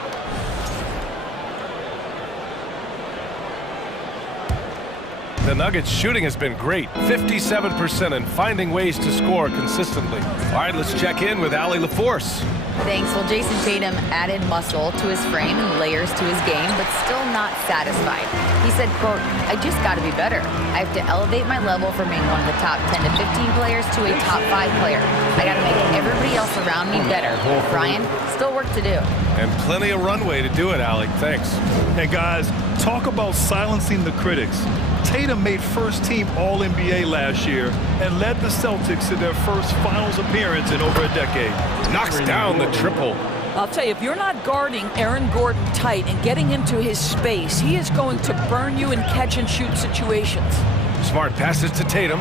The Nuggets shooting has been great, 57%, and finding ways to score consistently. All right, let's check in with Allie LaForce. Thanks. Well, Jason Tatum added muscle to his frame and layers to his game, but still not satisfied. He said, quote, "I just got to be better. I have to elevate my level from being one of the top 10 to 15 players to a top 5 player. I got to make everybody else around me better." Brian, still work to do. And plenty of runway to do it, Allie. Thanks. Hey, guys, talk about silencing the critics. Tatum made first-team All-NBA last year and led the Celtics to their first finals appearance in over a decade. Knocks down the triple. I'll tell you, if you're not guarding Aaron Gordon tight and getting into his space, he is going to burn you in catch-and-shoot situations. Smart passes to Tatum.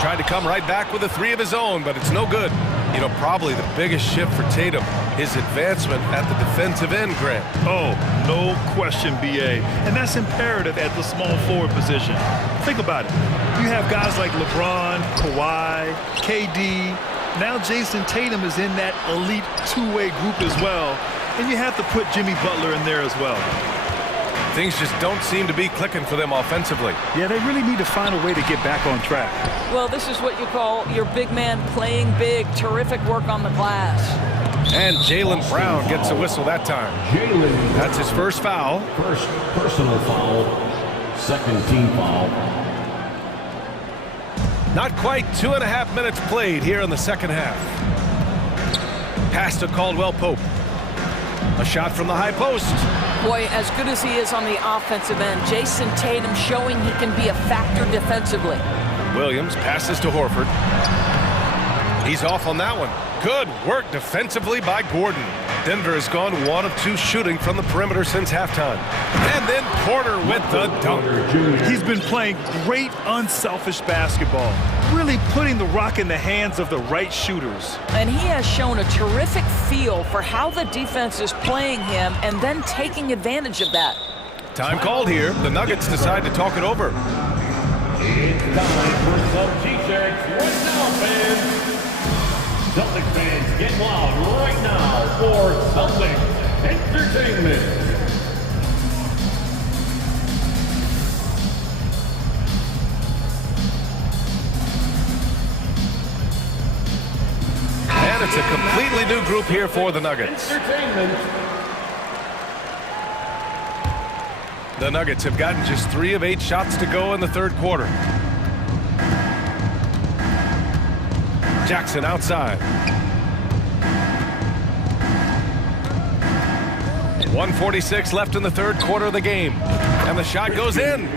Tried to come right back with a 3 of his own, but it's no good. You know, probably the biggest shift for Tatum, his advancement at the defensive end, Grant. Oh, no question, B.A. And that's imperative at the small forward position. Think about it. You have guys like LeBron, Kawhi, KD. Now Jason Tatum is in that elite two-way group as well. And you have to put Jimmy Butler in there as well. Things just don't seem to be clicking for them offensively. Yeah, they really need to find a way to get back on track. Well, this is what you call your big man playing big. Terrific work on the glass. And Jaylen Brown gets a whistle that time. That's his first foul. First personal foul, second team foul. Not quite 2.5 minutes played here in the second half. Pass to Caldwell Pope. A shot from the high post. Boy, as good as he is on the offensive end, Jason Tatum showing he can be a factor defensively. Williams passes to Horford. He's off on that one. Good work defensively by Gordon. Denver has gone 1 of 2 shooting from the perimeter since halftime. And then Porter with the dunk. He's been playing great unselfish basketball, really putting the rock in the hands of the right shooters. And he has shown a terrific feel for how the defense is playing him and then taking advantage of that. Time called here. The Nuggets decide to talk it over. It's time for some T-shirts right now, fans. Celtics fans, get loud right now for Celtics Entertainment. And it's a completely new group here for the Nuggets. The Nuggets have gotten just 3 of 8 shots to go in the third quarter. Jackson outside. 1:46 left in the third quarter of the game. And the shot goes in.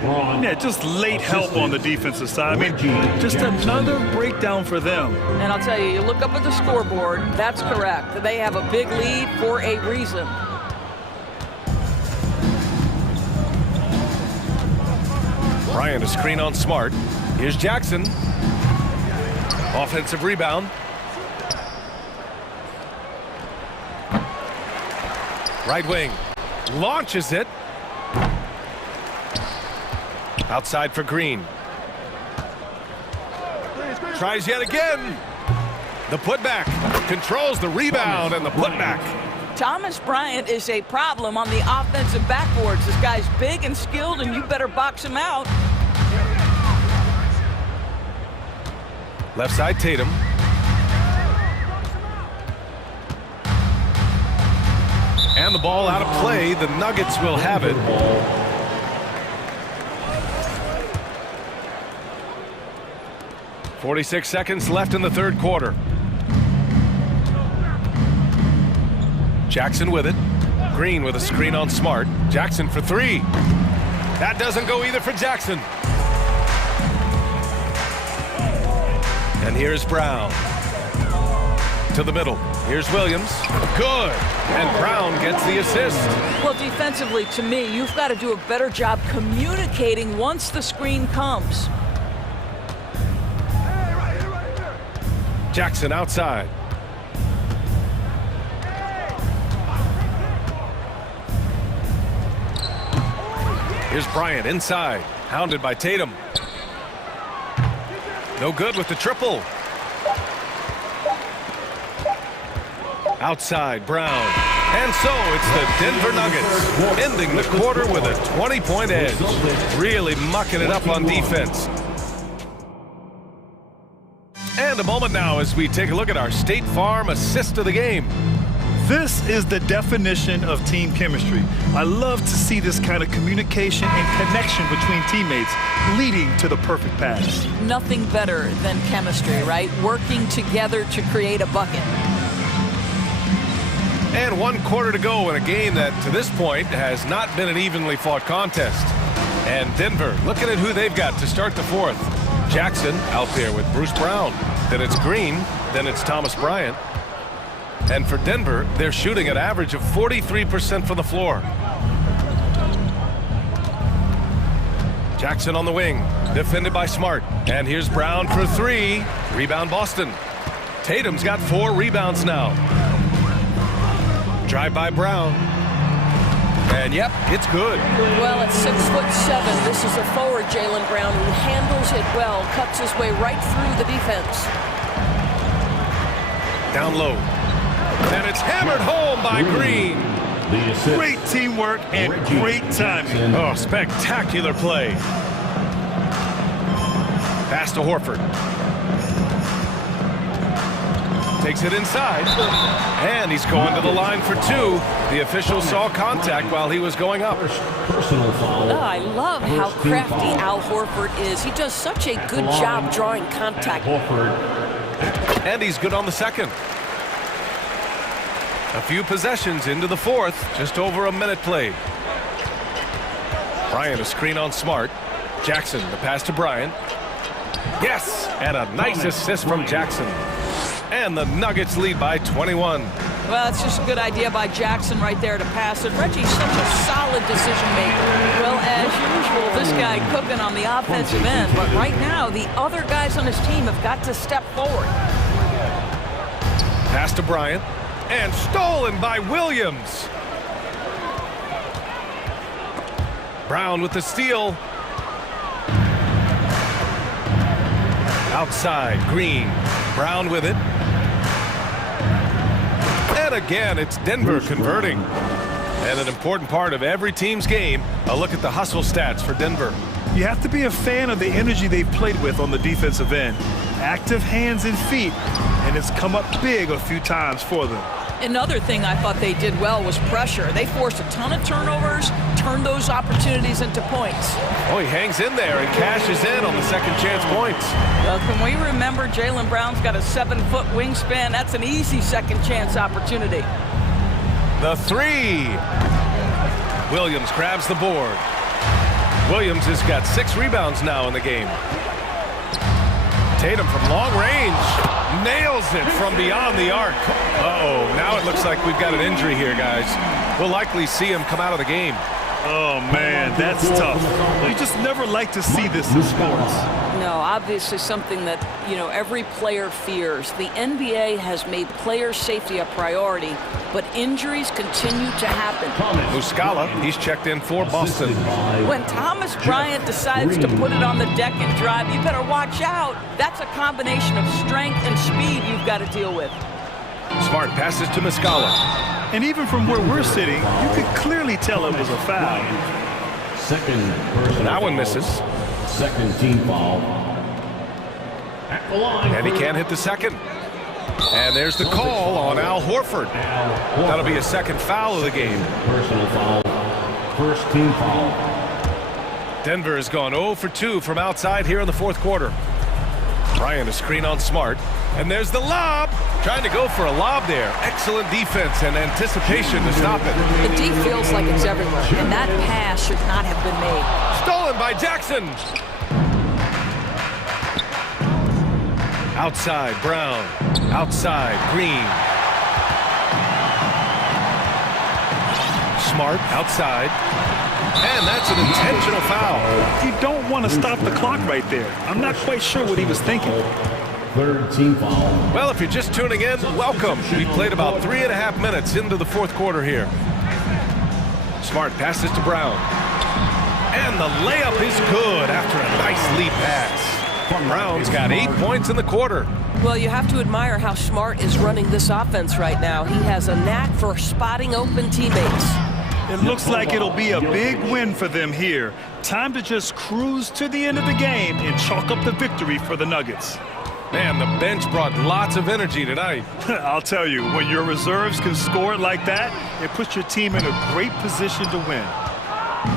Yeah, just late help on the defensive side. I mean, just another breakdown for them. And I'll tell you, you look up at the scoreboard, that's correct. They have a big lead for a reason. Bryant, a screen on Smart. Here's Jackson. Offensive rebound. Right wing. Launches it. Outside for Green. Tries yet again. The putback. Controls the rebound and the putback. Thomas Bryant is a problem on the offensive backboards. This guy's big and skilled, and you better box him out. Left side, Tatum. And the ball out of play. The Nuggets will have it. .46 seconds left in the third quarter. Jackson with it. Green with a screen on Smart. Jackson for 3. That doesn't go either for Jackson. And here's Brown. To the middle. Here's Williams. Good. And Brown gets the assist. Well, defensively, to me, you've got to do a better job communicating once the screen comes. Jackson outside. Here's Bryant inside. Hounded by Tatum. No good with the triple. Outside, Brown. And so it's the Denver Nuggets ending the quarter with a 20-point edge. Really mucking it up on defense. And a moment now as we take a look at our State Farm assist of the game. This is the definition of team chemistry. I love to see this kind of communication and connection between teammates leading to the perfect pass. Nothing better than chemistry, right? Working together to create a bucket. And 1 quarter to go in a game that, to this point, has not been an evenly fought contest. And Denver looking at who they've got to start the fourth. Jackson out there with Bruce Brown. Then it's Green. Then it's Thomas Bryant. And for Denver, they're shooting an average of 43% from the floor. Jackson on the wing, defended by Smart. And here's Brown for 3. Rebound Boston. Tatum's got 4 rebounds now. Drive by Brown. And yep, it's good. Well, at 6'7", this is a forward, Jaylen Brown, who handles it well, cuts his way right through the defense. Down low. And it's hammered home by Green. Great teamwork and great timing. Oh, spectacular play. Pass to Horford. Takes it inside. And he's going to the line for 2. The official saw contact while he was going up. Oh, I love how crafty Al Horford is. He does such a good job drawing contact. And he's good on the second. A few possessions into the fourth, just over a minute played. Bryant a screen on Smart. Jackson, the pass to Bryant. Yes, and a nice assist from Jackson. And the Nuggets lead by 21. Well, it's just a good idea by Jackson right there to pass it. Reggie's such a solid decision maker. Well, as usual, this guy cooking on the offensive end. But right now, the other guys on his team have got to step forward. Pass to Bryant. And stolen by Williams. Brown with the steal. Outside, Green. Brown with it. And again, it's Denver converting. And an important part of every team's game, a look at the hustle stats for Denver. You have to be a fan of the energy they've played with on the defensive end. Active hands and feet, and it's come up big a few times for them. Another thing I thought they did well was pressure. They forced a ton of turnovers, turned those opportunities into points. Oh, he hangs in there and cashes in on the second chance points. Well, can we remember Jaylen Brown's got a 7-foot wingspan? That's an easy second chance opportunity. The 3. Williams grabs the board. Williams has got 6 rebounds now in the game. Tatum from long range nails it from beyond the arc. Uh-oh, now it looks like we've got an injury here, guys. We'll likely see him come out of the game. Oh, man, that's tough. You just never like to see this in sports. No, obviously something that, every player fears. The NBA has made player safety a priority, but injuries continue to happen. Muscala, he's checked in for Boston. When Thomas Bryant decides to put it on the deck and drive, you better watch out. That's a combination of strength and speed you've got to deal with. Smart passes to Muscala. And even from where we're sitting, you could clearly tell it was a foul. That one misses. Second team foul. At the line. And he can't hit the second. And there's the call on Al Horford. That'll be a second foul of the game. Personal foul. First team foul. Denver has gone 0 for 2 from outside here in the fourth quarter. Bryant a screen on Smart. And there's the lob. Trying to go for a lob there. Excellent defense and anticipation to stop it. The D feels like it's everywhere, and that pass should not have been made. Stolen by Jackson. Outside, Brown. Outside, Green. Smart, outside. And that's an intentional foul. You don't want to stop the clock right there. I'm not quite sure what he was thinking. Third team foul. Well, if you're just tuning in, welcome. We played about 3.5 minutes into the fourth quarter here. Smart passes to Brown. And the layup is good after a nice lead pass. Brown's got 8 points in the quarter. Well, you have to admire how Smart is running this offense right now. He has a knack for spotting open teammates. It looks like it'll be a big win for them here. Time to just cruise to the end of the game and chalk up the victory for the Nuggets. Man, the bench brought lots of energy tonight. I'll tell you, when your reserves can score it like that, it puts your team in a great position to win.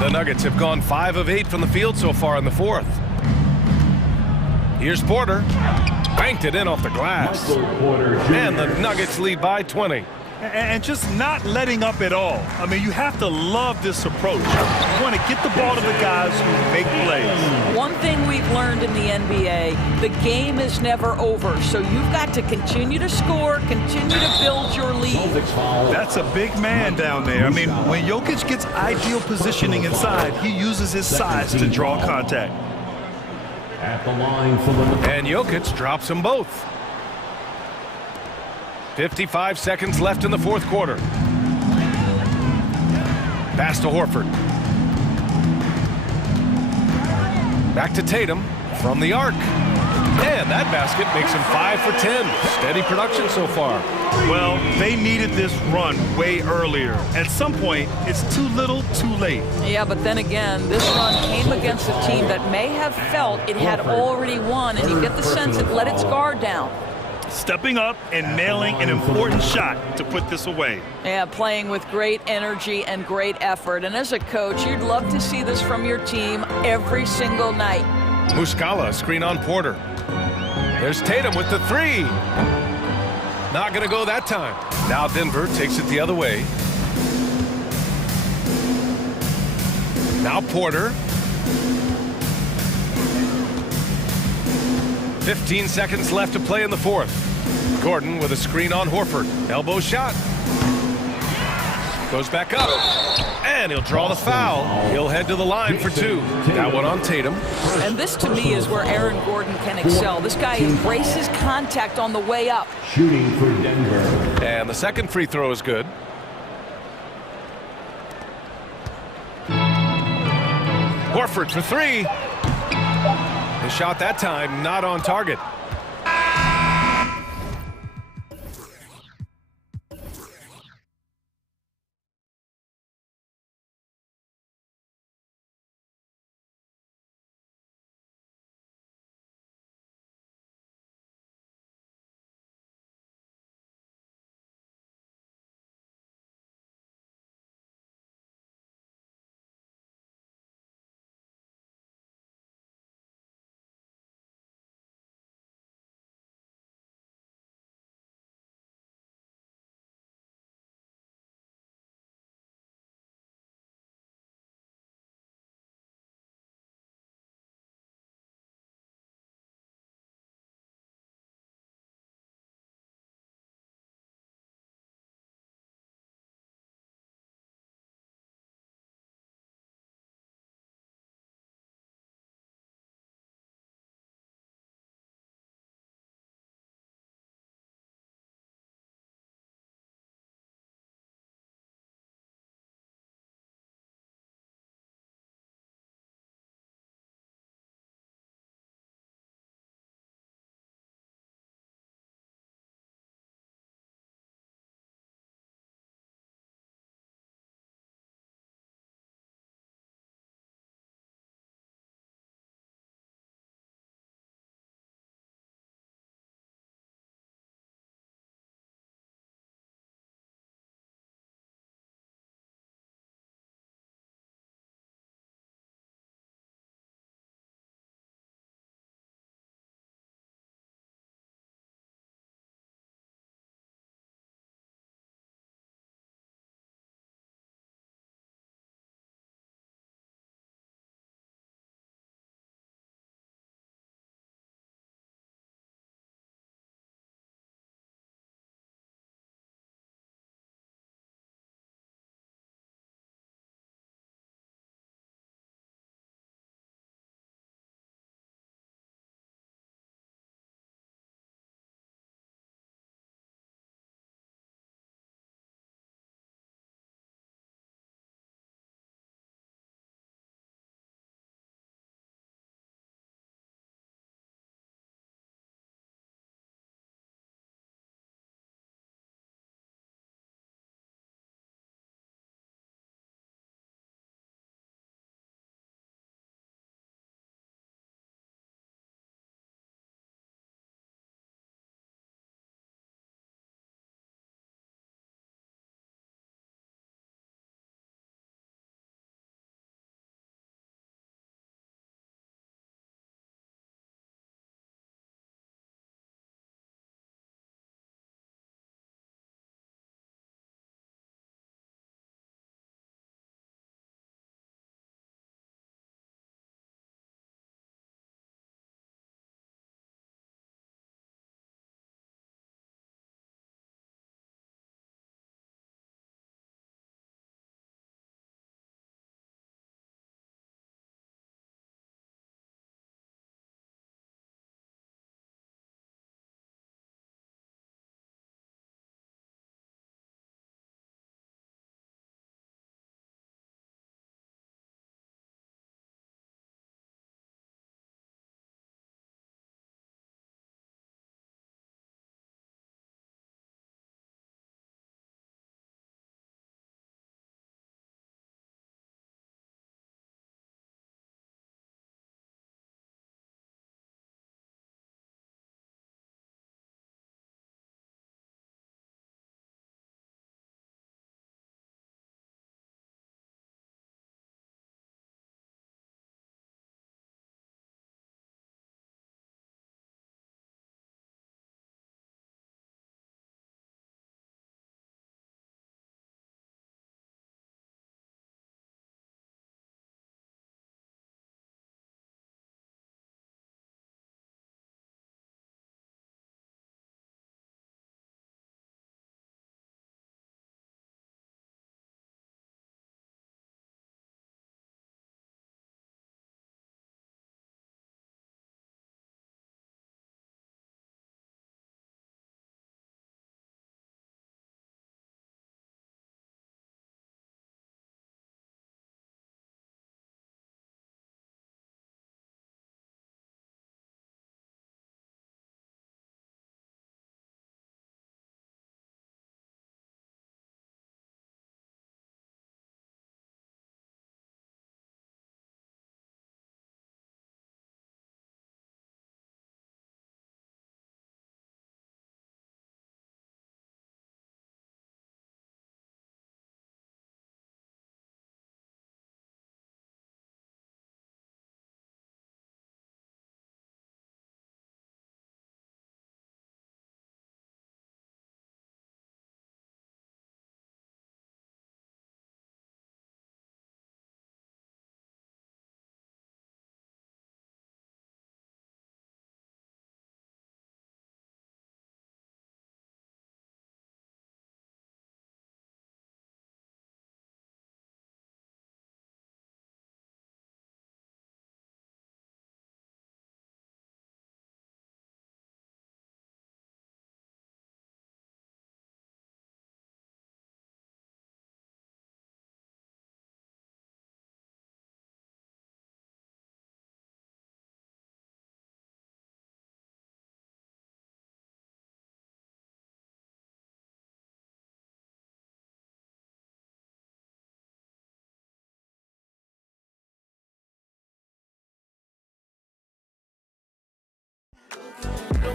The Nuggets have gone 5 of 8 from the field so far in the fourth. Here's Porter. Banked it in off the glass. And the Nuggets lead by 20. And just not letting up at all. I mean, you have to love this approach. You want to get the ball to the guys who make plays. One thing we've learned in the NBA, the game is never over. So you've got to continue to score, continue to build your lead. That's a big man down there. I mean, when Jokic gets ideal positioning inside, he uses his size to draw contact. At the line for the... And Jokic drops them both. 55 seconds left in the fourth quarter. Pass to Horford. Back to Tatum from the arc. And that basket makes him 5 for 10. Steady production so far. Well, they needed this run way earlier. At some point, it's too little, too late. Yeah, but then again, this run came against a team that may have felt it had already won, and you get the sense it let its guard down. Stepping up and nailing an important shot to put this away. Yeah, playing with great energy and great effort. And as a coach, you'd love to see this from your team every single night. Muscala, screen on Porter. There's Tatum with the three. Not going to go that time. Now Denver takes it the other way. Now Porter. 15 seconds left to play in the fourth. Gordon with a screen on Horford. Elbow shot. Goes back up. And he'll draw the foul. He'll head to the line for two. That one on Tatum. And this, to me, is where Aaron Gordon can excel. This guy embraces contact on the way up. Shooting for Denver. And the second free throw is good. Horford for three. His shot that time not on target.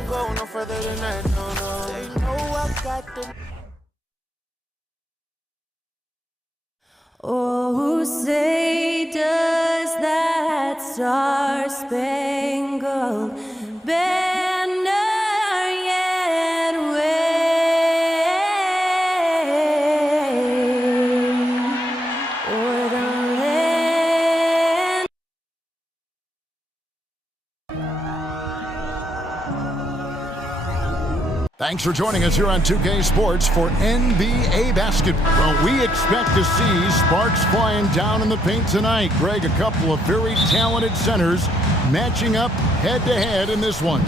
go no further than that, no, no. They know I got the... Oh, say does that star-spangled banner yet wave o'er the land? Thanks for joining us here on 2K Sports for NBA basketball. Well, we expect to see sparks flying down in the paint tonight. Greg, a couple of very talented centers matching up head-to-head in this one.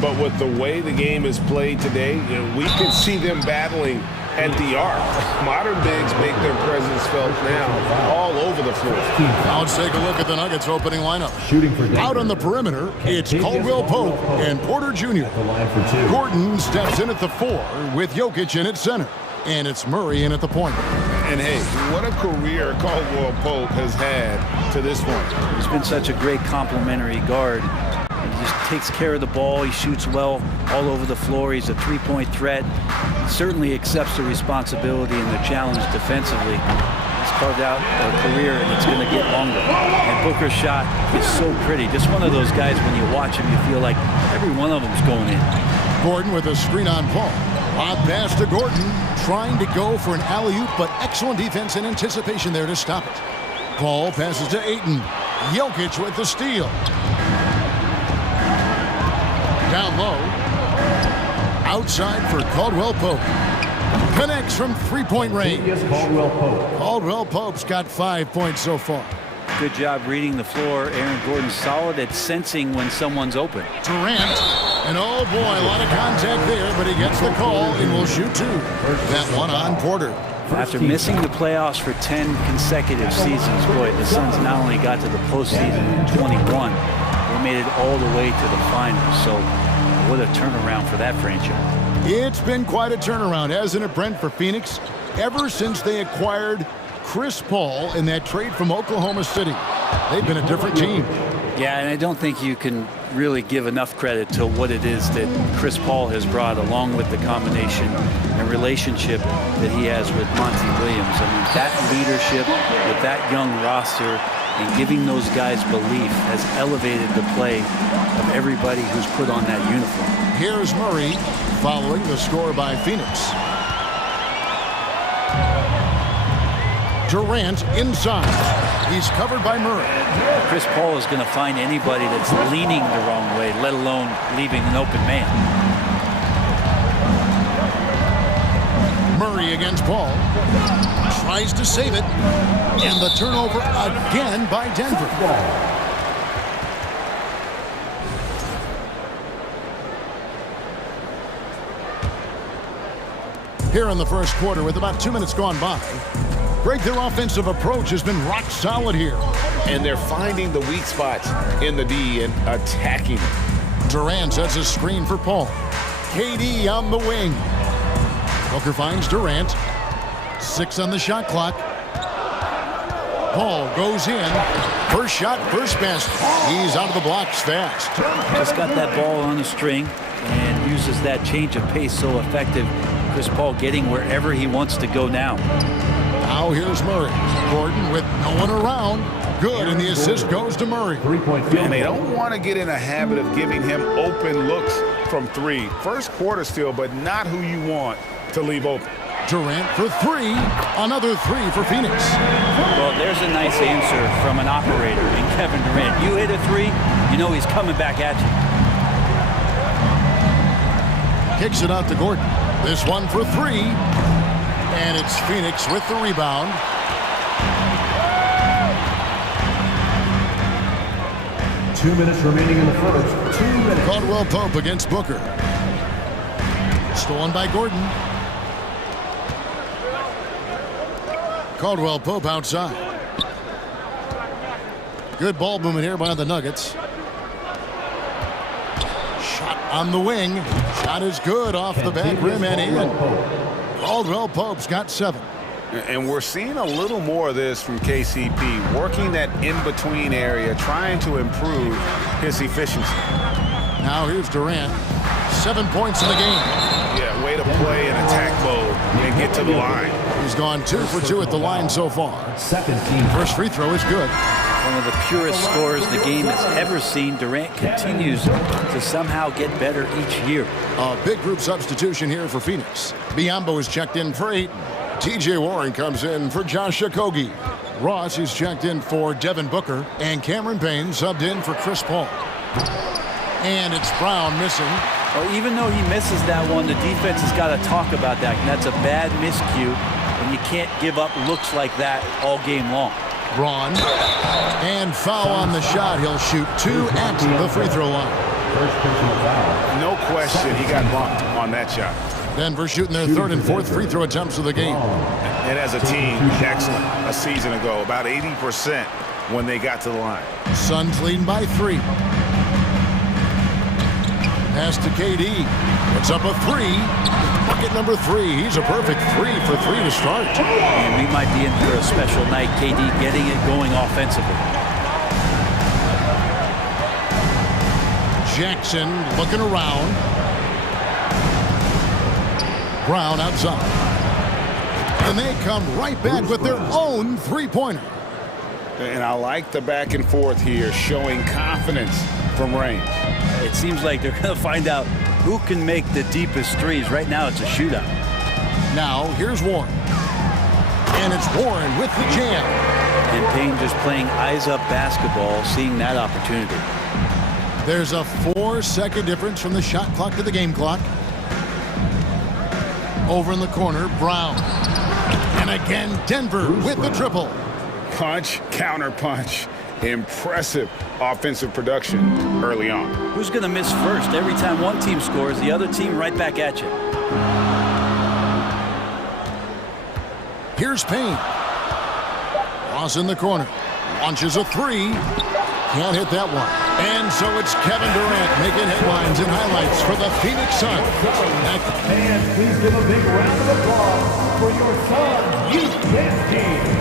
But with the way the game is played today, we can see them battling at the arc. Modern bigs make their presence felt now all over the floor. Now let's take a look at the Nuggets opening lineup. Out on the perimeter, it's Caldwell Pope and Porter Jr. Gordon steps in at the 4 with Jokic in at center. And it's Murray in at the point. And hey, what a career Caldwell Pope has had to this point. He's been such a great complementary guard. He just takes care of the ball. He shoots well all over the floor. He's a three-point threat. He certainly accepts the responsibility and the challenge defensively. He's carved out a career, and it's going to get longer. And Booker's shot is so pretty. Just one of those guys, when you watch him, you feel like every one of them's going in. Gordon with a screen on Paul. Lob pass to Gordon, trying to go for an alley-oop, but excellent defense and anticipation there to stop it. Paul passes to Ayton. Jokic with the steal. Down low. Outside for Caldwell Pope. Connects from three-point range. Caldwell Pope's got 5 points so far. Good job reading the floor. Aaron Gordon's solid at sensing when someone's open. Durant. And oh boy, a lot of contact there, but he gets the call and will shoot 2. That one on Porter. After missing the playoffs for 10 consecutive seasons, boy, the Suns not only got to the postseason in 21, they made it all the way to the finals. So what a turnaround for that franchise. It's been quite a turnaround, hasn't it, Brent, for Phoenix? Ever since they acquired Chris Paul in that trade from Oklahoma City, they've been a different team. Yeah, and I don't think you can really give enough credit to what it is that Chris Paul has brought, along with the combination and relationship that he has with Monty Williams. I mean, that leadership with that young roster and giving those guys belief has elevated the play of everybody who's put on that uniform. Here's Murray following the score by Phoenix. Durant inside. He's covered by Murray. Chris Paul is going to find anybody that's leaning the wrong way, let alone leaving an open man. Murray against Paul. Tries to save it. And the turnover again by Denver. Here in the first quarter with about 2 minutes gone by. Greg, their offensive approach has been rock solid here. And they're finding the weak spots in the D and attacking them. Durant sets a screen for Paul. KD on the wing. Booker finds Durant. 6 on the shot clock. Paul goes in. First shot, first pass. He's out of the blocks fast. Just got that ball on the string and uses that change of pace so effective. Chris Paul getting wherever he wants to go now. Now here's Murray. Gordon with no one around. Good, and the assist goes to Murray. And they don't want to get in a habit of giving him open looks from 3. First quarter still, but not who you want to leave open. Durant for 3. Another 3 for Phoenix. Well, there's a nice answer from an operator in Kevin Durant. You hit a 3, you know he's coming back at you. Kicks it out to Gordon. This one for 3. And it's Phoenix with the rebound. Two minutes remaining in the first. 2 minutes. Caldwell Pope against Booker. Stolen by Gordon. Caldwell Pope outside. Good ball movement here by the Nuggets. Shot on the wing. Shot is good off the back rim and in. Caldwell Pope's got 7. And we're seeing a little more of this from KCP, working that in-between area, trying to improve his efficiency. Now here's Durant. 7 points in the game. Yeah, way to play in attack mode and get to the line. He's gone 2 for 2 at the line so far. First free throw is good. One of the purest scorers the game has ever seen. Durant continues to somehow get better each year. A big group substitution here for Phoenix. Biyombo is checked in for Ayton. T.J. Warren comes in for Josh Okogie. Ross is checked in for Devin Booker. And Cameron Payne subbed in for Chris Paul. And it's Brown missing. Well, even though he misses that one, the defense has got to talk about that. And that's a bad miscue. And you can't give up looks like that all game long. Braun. And foul on the shot. He'll shoot 2 at the free throw line. No question he got bumped on that shot. Denver shooting their 3rd and 4th free throw attempts of the game. And as a team, excellent a season ago. About 80% when they got to the line. Suns leading by 3. Pass to KD. It's up a 3. Bucket number 3. He's a perfect 3 for 3 to start. And we might be in for a special night. KD getting it going offensively. Jackson looking around. Brown outside. And they come right back with their own three-pointer. And I like the back and forth here, showing confidence from range. It seems like they're going to find out who can make the deepest threes. Right now, it's a shootout. Now, here's Warren. And it's Warren with the jam. And Payne just playing eyes-up basketball, seeing that opportunity. There's a 4-second difference from the shot clock to the game clock. Over in the corner, Brown. And again, Denver with the triple. Punch, counter punch. Impressive offensive production early on. Who's going to miss first? Every time one team scores, the other team right back at you. Here's Payne. Ross in the corner. Launches a 3. Can't hit that one. And so it's Kevin Durant making headlines and highlights for the Phoenix Suns. And please give a big round of applause for your Suns Youth Dance Team.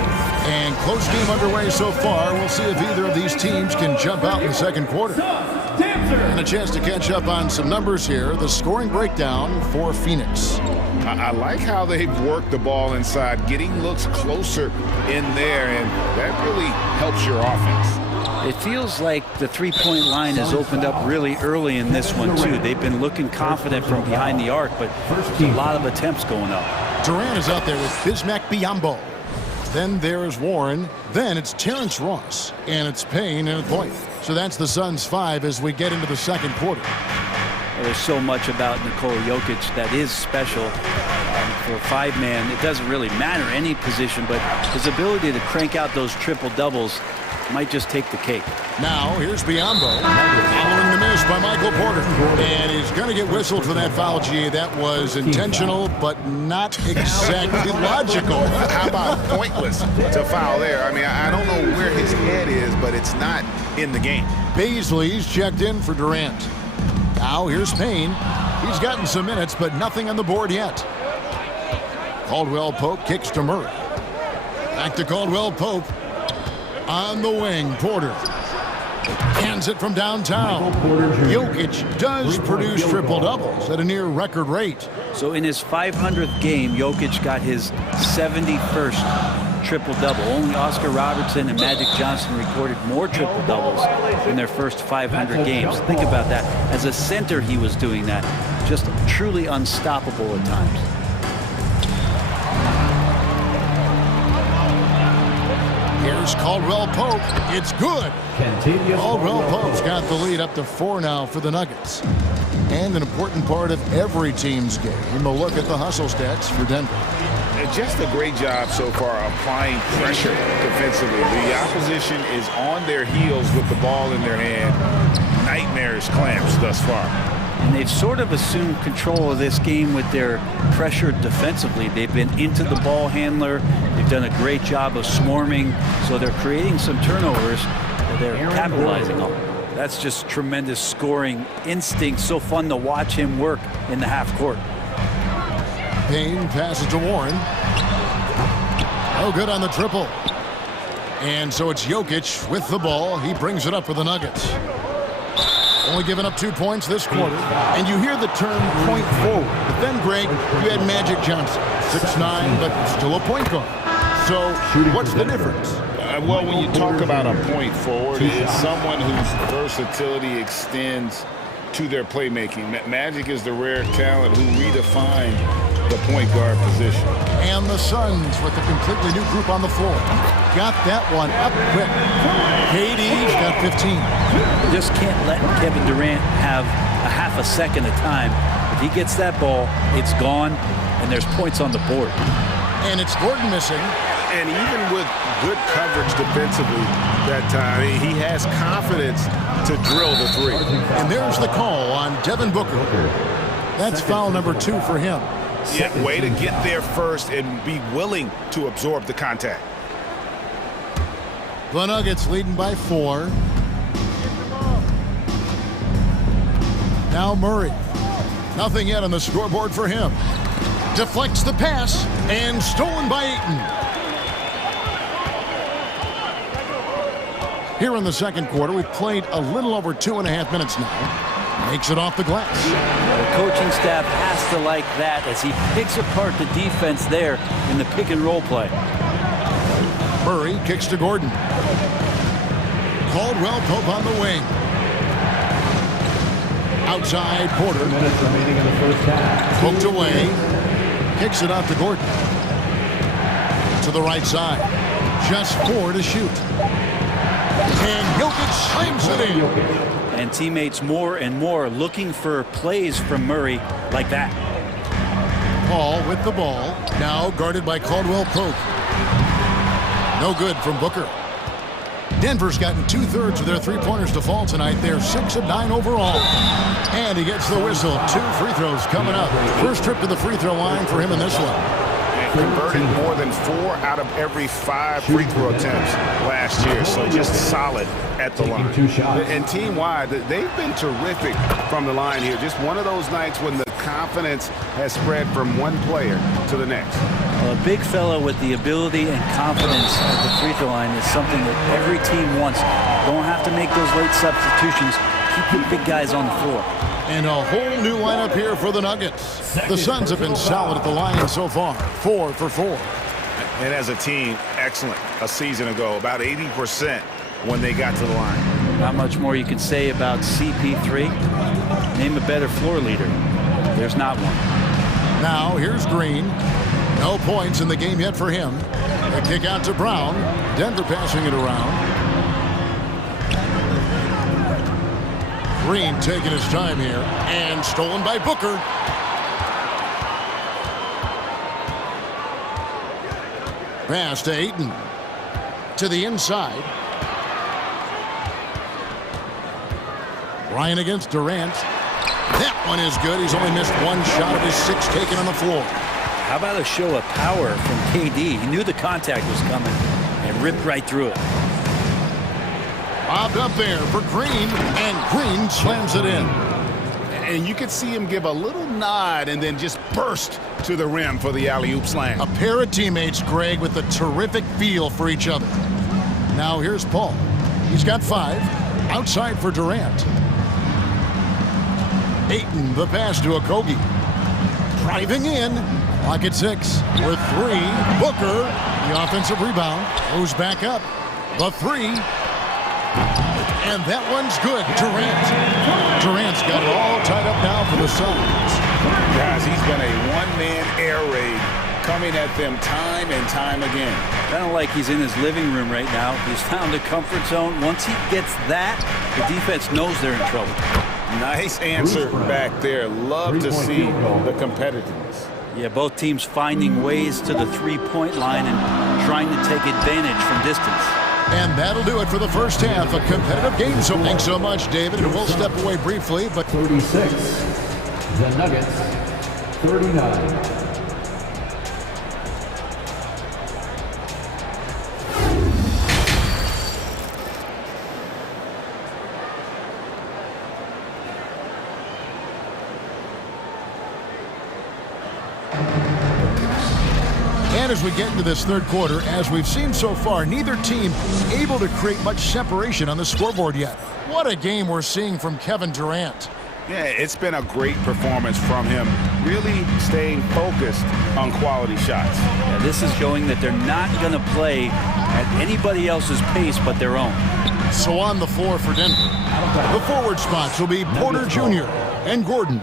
And close game underway so far. We'll see if either of these teams can jump out in the second quarter. And a chance to catch up on some numbers here. The scoring breakdown for Phoenix. I like how they've worked the ball inside, getting looks closer in there, and that really helps your offense. It feels like the three-point line has opened up really early in this one, too. They've been looking confident from behind the arc, but there's a lot of attempts going up. Durant is out there with Bismack Biyombo. Then there's Warren. Then it's Terrence Ross. And it's Payne in a point. So that's the Suns' 5 as we get into the second quarter. Well, there's so much about Nikola Jokic that is special. For a 5-man, it doesn't really matter any position, but his ability to crank out those triple-doubles might just take the cake. Now, here's Biyombo following the miss by Michael Porter. And he's going to get whistled for that foul, G. That was intentional, but not exactly logical. How about pointless to foul there? I mean, I don't know where his head is, but it's not in the game. Baisley's checked in for Durant. Now, here's Payne. He's gotten some minutes, but nothing on the board yet. Caldwell Pope kicks to Murray. Back to Caldwell Pope. On the wing, Porter. Hands it from downtown. Jokic does produce triple-doubles at a near record rate. So in his 500th game, Jokic got his 71st triple-double. Only Oscar Robertson and Magic Johnson recorded more triple-doubles in their first 500 games. Think about that. As a center, he was doing that. Just truly unstoppable at times. Here's Caldwell Pope. It's good. Caldwell Pope's got the lead up to 4 now for the Nuggets. And an important part of every team's game, a look at the hustle stats for Denver. Just a great job so far applying pressure defensively. The opposition is on their heels with the ball in their hand. Nightmarish clamps thus far. And they've sort of assumed control of this game with their pressure defensively. They've been into the ball handler. They've done a great job of swarming. So they're creating some turnovers that they're capitalizing on. That's just tremendous scoring instinct. So fun to watch him work in the half court. Payne passes to Warren. Oh, good on the triple. And so it's Jokic with the ball. He brings it up for the Nuggets. Only giving up 2 points this quarter. And you hear the term point forward. But then, Greg, you had Magic Johnson, 6'9", but still a point guard. So what's the difference? Well, when you talk about a point forward, it's someone whose versatility extends to their playmaking. Magic is the rare talent who redefined the point guard position. And the Suns with a completely new group on the floor. Got that one up quick. KD's got 15. You just can't let Kevin Durant have a half a second of time. If he gets that ball, it's gone, and there's points on the board. And it's Gordon missing. And even with good coverage defensively that time, he has confidence to drill the three. And there's the call on Devin Booker. That's foul number 2 for him. Yeah, way to get there first and be willing to absorb the contact. The Nuggets leading by 4. Now Murray. Nothing yet on the scoreboard for him. Deflects the pass and stolen by Ayton. Here in the second quarter, we've played a little over 2.5 minutes now. Makes it off the glass. The coaching staff has to like that as he picks apart the defense there in the pick and roll play. Murray kicks to Gordon. Caldwell Pope on the wing. Outside Porter. 2 minutes remaining in the first half. Poked away. Kicks it out to Gordon. To the right side. Just 4 to shoot. And Jokic slams it in. And teammates more and more looking for plays from Murray like that. Paul with the ball. Now guarded by Caldwell Pope. No good from Booker. Denver's gotten 2/3 of their three-pointers to fall tonight. They're 6 of 9 overall. And he gets the whistle. 2 free throws coming up. First trip to the free throw line for him in this one. Converted more than 4 out of every 5 free throw attempts last year, so just solid at the line. And team-wide, they've been terrific from the line here. Just one of those nights when the confidence has spread from one player to the next. A big fellow with the ability and confidence at the free throw line is something that every team wants. Don't have to make those late substitutions. Keep the big guys on the floor. And a whole new lineup here for the Nuggets. The Suns have been solid at the line so far. 4 for 4. And as a team, excellent. A season ago, about 80% when they got to the line. Not much more you can say about CP3. Name a better floor leader. There's not one. Now here's Green. No points in the game yet for him. A kick out to Brown. Denver passing it around. Green taking his time here, and stolen by Booker. Pass to Ayton. To the inside. Ryan against Durant. That one is good. He's only missed 1 shot of his 6 taken on the floor. How about a show of power from KD? He knew the contact was coming and ripped right through it. Bobbed up there for Green, and Green slams it in. And you could see him give a little nod and then just burst to the rim for the alley-oop slam. A pair of teammates, Greg, with a terrific feel for each other. Now here's Paul. He's got 5. Outside for Durant. Ayton, the pass to Okogie. Driving in. Clock at 6 with 3. Booker, the offensive rebound, goes back up. The 3. And that one's good. Durant's got it all tied up now for the Suns. Guys, he's been a one-man air raid coming at them time and time again. Kind of like he's in his living room right now. He's found a comfort zone. Once he gets that, the defense knows they're in trouble. Nice answer back there. Love to see the competitiveness. Yeah, both teams finding ways to the three-point line and trying to take advantage from distance. And that'll do it for the first half. A competitive game, so thanks so much, David. And we'll step away briefly, but 36. The Nuggets, 39. And as we get into this third quarter, as we've seen so far, neither team able to create much separation on the scoreboard yet. What a game we're seeing from Kevin Durant. Yeah, it's been a great performance from him, really staying focused on quality shots. Yeah, this is showing that they're not going to play at anybody else's pace but their own. So on the floor for Denver, the forward spots will be Porter Jr. and Gordon.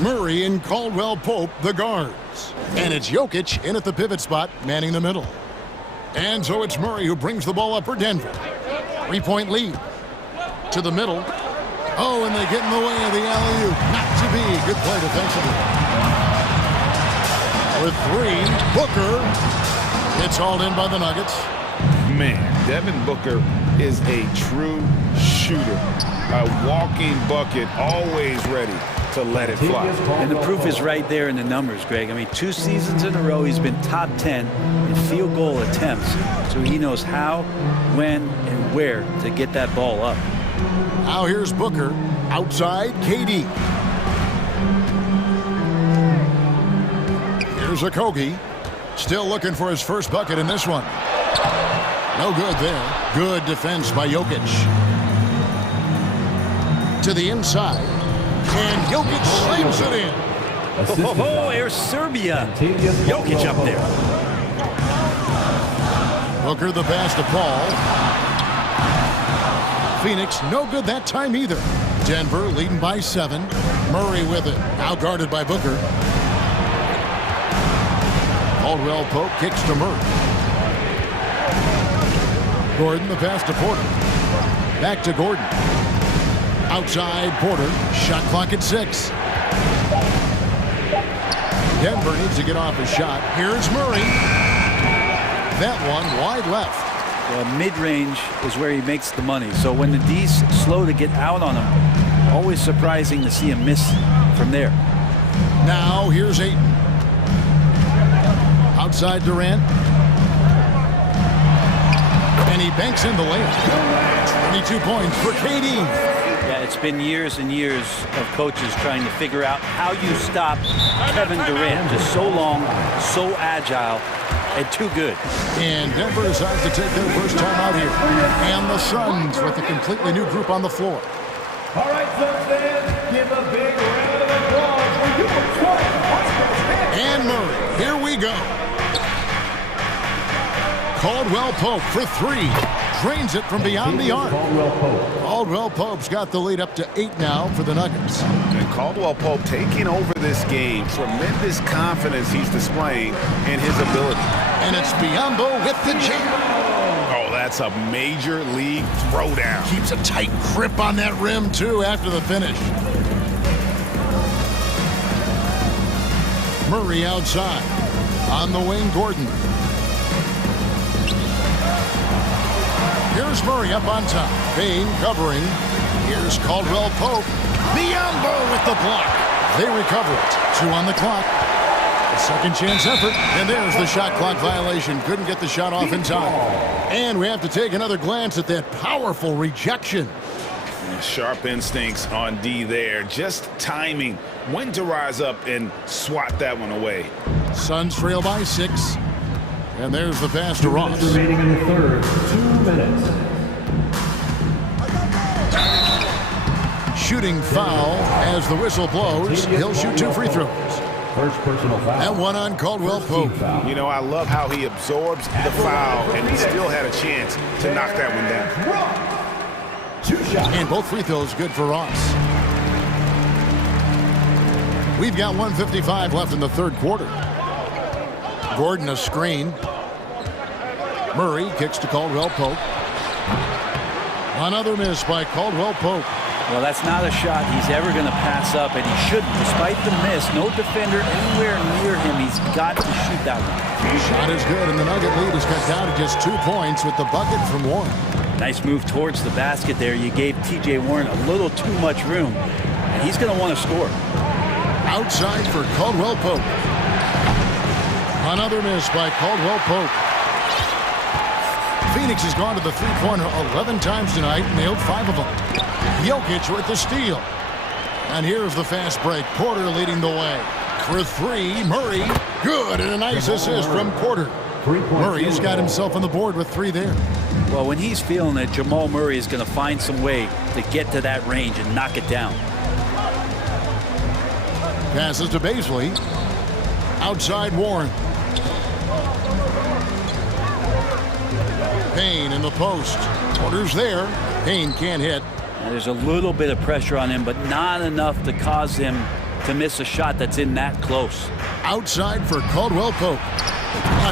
Murray and Caldwell Pope, the guards. And it's Jokic in at the pivot spot, manning the middle. And so it's Murray who brings the ball up for Denver. 3-point lead. To the middle. Oh, and they get in the way of the alley-oop. Not to be. Good play defensively. With 3, Booker. It's hauled in by the Nuggets. Man, Devin Booker is a true shooter. A walking bucket, always ready to let it fly. And the proof is right there in the numbers, Greg. I mean, 2 seasons in a row, he's been top 10 in field goal attempts. So he knows how, when, and where to get that ball up. Now here's Booker. Outside, KD. Here's Okogie. Still looking for his first bucket in this one. No good there. Good defense by Jokic. To the inside. And Jokic slams it in. Oh, there's Serbia. Jokic up there. Booker the pass to Paul. Phoenix no good that time either. Denver leading by 7. Murray with it. Now guarded by Booker. Caldwell Pope kicks to Murray. Gordon the pass to Porter. Back to Gordon. Outside Porter. Shot clock at 6. Denver needs to get off his shot. Here's Murray. That one wide left. Well, mid-range is where he makes the money. So when the D's slow to get out on him, always surprising to see him miss from there. Now here's Ayton. Outside Durant. And he banks in the layup. 22 points for KD. Yeah, it's been years and years of coaches trying to figure out how you stop Kevin Durant. Just so long, so agile, and too good. And Denver decides to take their first time out here. And the Suns with a completely new group on the floor. All right, Suns fans, give a big round of applause for your choice. And Murray, here we go. Caldwell Pope for 3. Drains it from beyond the arc. Caldwell Pope's got the lead up to 8 now for the Nuggets. And Caldwell Pope taking over this game. Tremendous confidence he's displaying in his ability. And it's Biyombo with the jam. Oh, that's a major league throwdown. Keeps a tight grip on that rim, too, after the finish. Murray outside. On the wing, Gordon. Here's Murray up on top. Bain covering. Here's Caldwell Pope. Biyombo with the block. They recover it. 2 on the clock. A second chance effort. And there's the shot clock violation. Couldn't get the shot off in time. And we have to take another glance at that powerful rejection. Sharp instincts on D there. Just timing when to rise up and swat that one away. Suns trail by 6. And there's the pass to Ross. Remaining in the third, 2 minutes. Shooting foul as the whistle blows. He'll shoot 2 free throws. First personal foul. And 1 on Caldwell Pope. You know, I love how he absorbs the foul, and he still had a chance to knock that one down. 2 shots. And both free throws good for Ross. We've got 1:55 left in the third quarter. Gordon a screen. Murray kicks to Caldwell Pope. Another miss by Caldwell Pope. Well, that's not a shot he's ever going to pass up, and he shouldn't. Despite the miss, no defender anywhere near him. He's got to shoot that one. Shot is good, and the Nugget lead is cut down to just 2 points with the bucket from Warren. Nice move towards the basket there. You gave T.J. Warren a little too much room, and he's going to want to score. Outside for Caldwell Pope. Another miss by Caldwell Pope. Phoenix has gone to the three-pointer 11 times tonight, nailed 5 of them. Jokic with the steal. And here's the fast break. Porter leading the way. For 3, Murray. Good, and a nice assist from Porter. Murray's got himself on the board with 3 there. Well, when he's feeling it, Jamal Murray is going to find some way to get to that range and knock it down. Passes to Baisley. Outside Warren. Payne in the post. Porter's there. Payne can't hit. And there's a little bit of pressure on him, but not enough to cause him to miss a shot that's in that close. Outside for Caldwell Pope.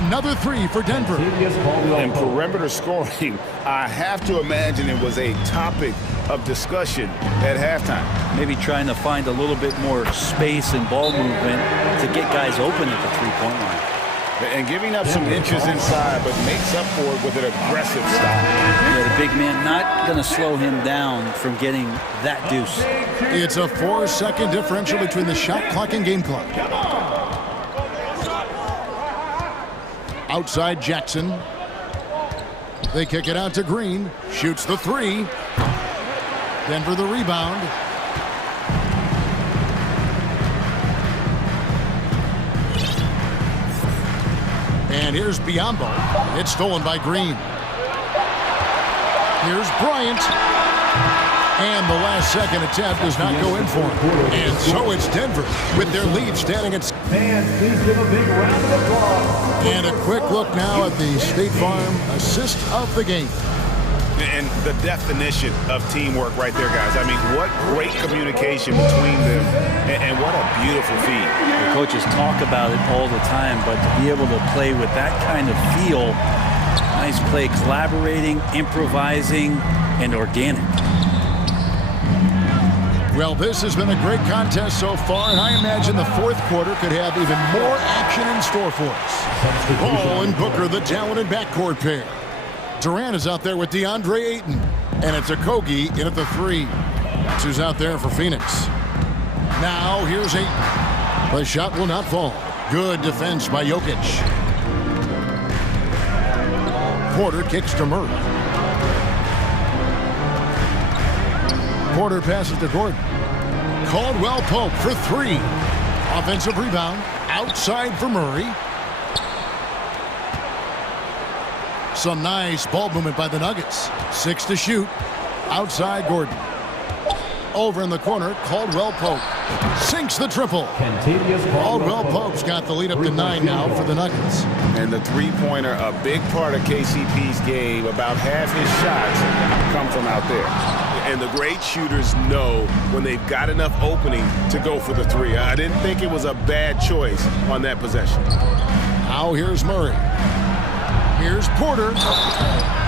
Another 3 for Denver. And perimeter scoring, I have to imagine it was a topic of discussion at halftime. Maybe trying to find a little bit more space and ball movement to get guys open at the three-point line. And giving up some inches inside, but makes up for it with an aggressive stop. Yeah, the big man not going to slow him down from getting that deuce. It's a 4-second differential between the shot clock and game clock. Outside Jackson. They kick it out to Green. Shoots the 3. Denver the rebound. And here's Biyombo. It's stolen by Green. Here's Bryant. And the last second attempt does not go in for him. And so it's Denver with their lead standing at... Fans, please give a big round of applause. And a quick look now at the State Farm assist of the game. And the definition of teamwork right there, guys. I mean, what great communication between them, and what a beautiful feed. The coaches talk about it all the time, but to be able to play with that kind of feel, nice play, collaborating, improvising, and organic. Well, this has been a great contest so far, and I imagine the fourth quarter could have even more action in store for us. Ball and Booker, the talented backcourt pair. Durant is out there with DeAndre Ayton, and it's Okogie in at the 3. That's who's out there for Phoenix. Now here's Ayton. The shot will not fall. Good defense by Jokic. Porter kicks to Murray. Porter passes to Gordon. Caldwell Pope for 3. Offensive rebound. Outside for Murray. Some nice ball movement by the Nuggets. 6 to shoot. Outside Gordon. Over in the corner, Caldwell Pope sinks the triple. Caldwell Pope's got the lead up to 9 now for the Nuggets. And the three-pointer, a big part of KCP's game. About half his shots come from out there. And the great shooters know when they've got enough opening to go for the 3. I didn't think it was a bad choice on that possession. Now here's Murray. Here's Porter.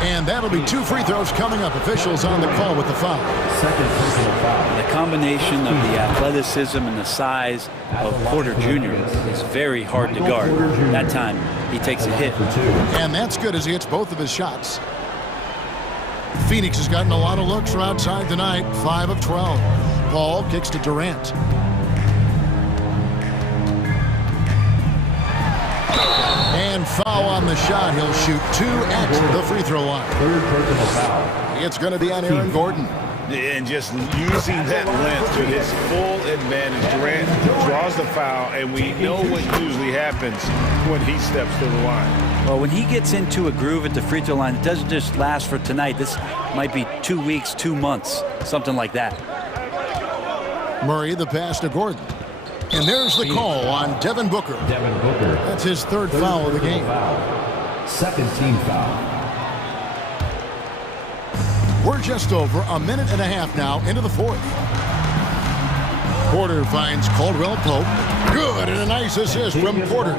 And that'll be 2 free throws coming up. Officials on the call with the foul. Second personal foul. The combination of the athleticism and the size of Porter Jr. is very hard to guard. That time, he takes a hit. And that's good as he hits both of his shots. Phoenix has gotten a lot of looks from outside tonight. 5 of 12. Paul kicks to Durant. And foul on the shot. He'll shoot 2 at the free throw line. Third personal foul. It's going to be on Aaron Gordon. And just using that length to his full advantage. Durant draws the foul, and we know what usually happens when he steps to the line. Well, when he gets into a groove at the free throw line, it doesn't just last for tonight. This might be 2 weeks, 2 months, something like that. Murray, the pass to Gordon. And there's the call on Devin Booker. Devin Booker. That's his third foul of the game. Foul. Second team foul. We're just over a minute and a half now into the fourth. Porter finds Caldwell Pope. Good, and a nice assist from Porter.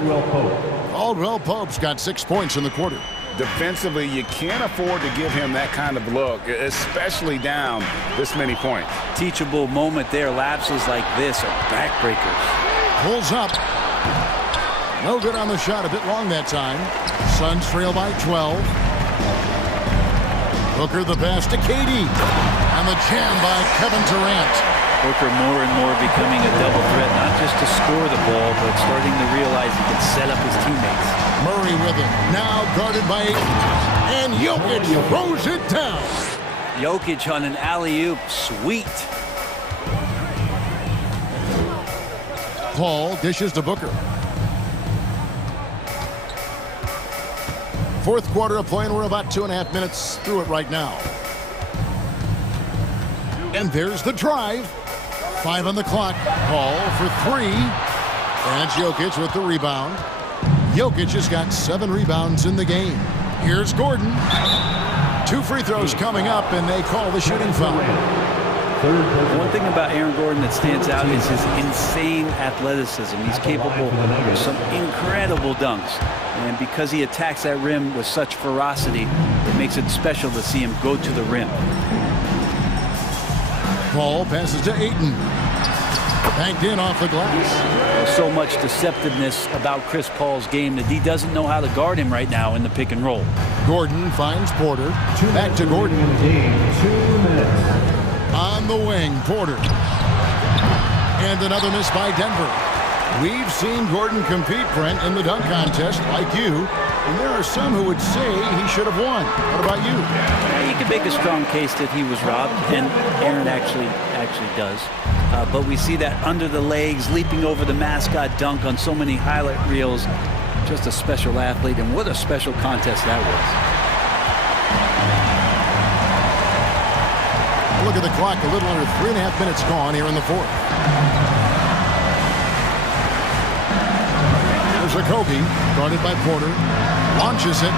Caldwell Pope's got 6 points in the quarter. Defensively, you can't afford to give him that kind of look, especially down this many points. Teachable moment there. Lapses like this are backbreakers. Pulls up. No good on the shot. A bit long that time. Suns trail by 12. Booker the pass to KD. And the jam by Kevin Durant. Booker more and more becoming a double threat, not just to score the ball, but starting to realize he can set up his teammates. Murray with it. Now guarded by Ayton. And Jokic throws it down. Jokic on an alley-oop. Sweet. Paul dishes to Booker. Fourth quarter of play, and we're about 2.5 minutes through it right now. And there's the drive. 5 on the clock. Paul for 3. And Jokic with the rebound. Jokic has got 7 rebounds in the game. Here's Gordon. 2 free throws coming up, and they call the shooting foul. One thing about Aaron Gordon that stands out is his insane athleticism. He's capable of some incredible dunks. And because he attacks that rim with such ferocity, it makes it special to see him go to the rim. Paul passes to Ayton. Banked in off the glass. There's so much deceptiveness about Chris Paul's game that he doesn't know how to guard him right now in the pick and roll. Gordon finds Porter. Back to Gordon. On the wing, Porter. And another miss by Denver. We've seen Gordon compete, Brent, in the dunk contest like you. And there are some who would say he should have won. What about you? You can make a strong case that he was robbed, and Aaron actually does. But we see that under the legs, leaping over the mascot dunk on so many highlight reels. Just a special athlete, and what a special contest that was. Look at the clock, a little under 3.5 minutes gone here in the fourth. There's a Kobe, guarded by Porter, launches it.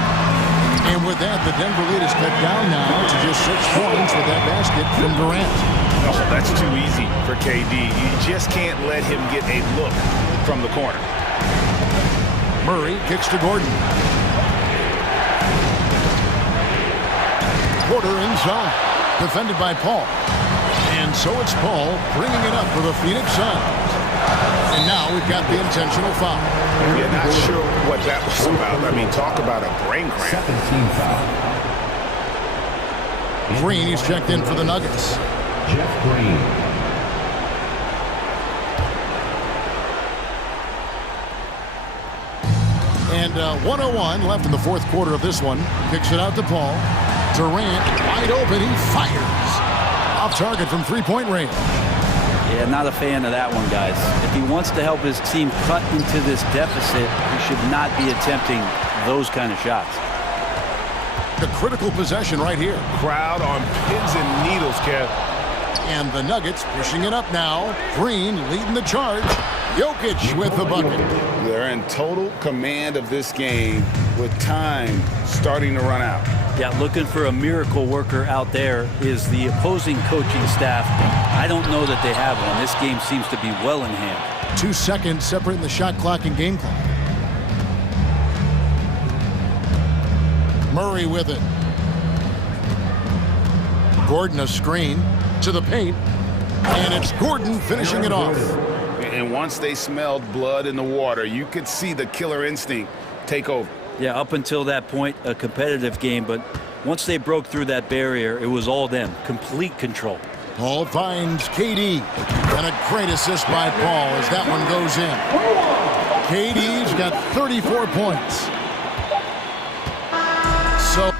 And with that, the Denver lead is cut down now to just 6 points with that basket from Durant. Oh, that's too easy for KD. You just can't let him get a look from the corner. Murray kicks to Gordon. Porter inside, defended by Paul. And so it's Paul bringing it up for the Phoenix Suns. And now we've got the intentional foul. Yeah, not sure what that was about. I mean, talk about a brain cramp. 17 foul. Green, he's checked in for the Nuggets. Jeff Green. And 1:01 left in the fourth quarter of this one. Kicks it out to Paul. Durant, wide open, he fires. Off target from three-point range. Yeah, not a fan of that one, guys. If he wants to help his team cut into this deficit, he should not be attempting those kind of shots. The critical possession right here. Crowd on pins and needles, Kev. And the Nuggets pushing it up now. Green leading the charge. Jokic with the bucket. They're in total command of this game with time starting to run out. Yeah, looking for a miracle worker out there is the opposing coaching staff. I don't know that they have one. This game seems to be well in hand. 2 seconds separating the shot clock and game clock. Murray with it. Gordon a screen to the paint. And it's Gordon finishing it off. And once they smelled blood in the water, you could see the killer instinct take over. Yeah, up until that point, a competitive game, but once they broke through that barrier, it was all them. Complete control. Paul finds KD. And a great assist by Paul as that one goes in. KD's got 34 points. So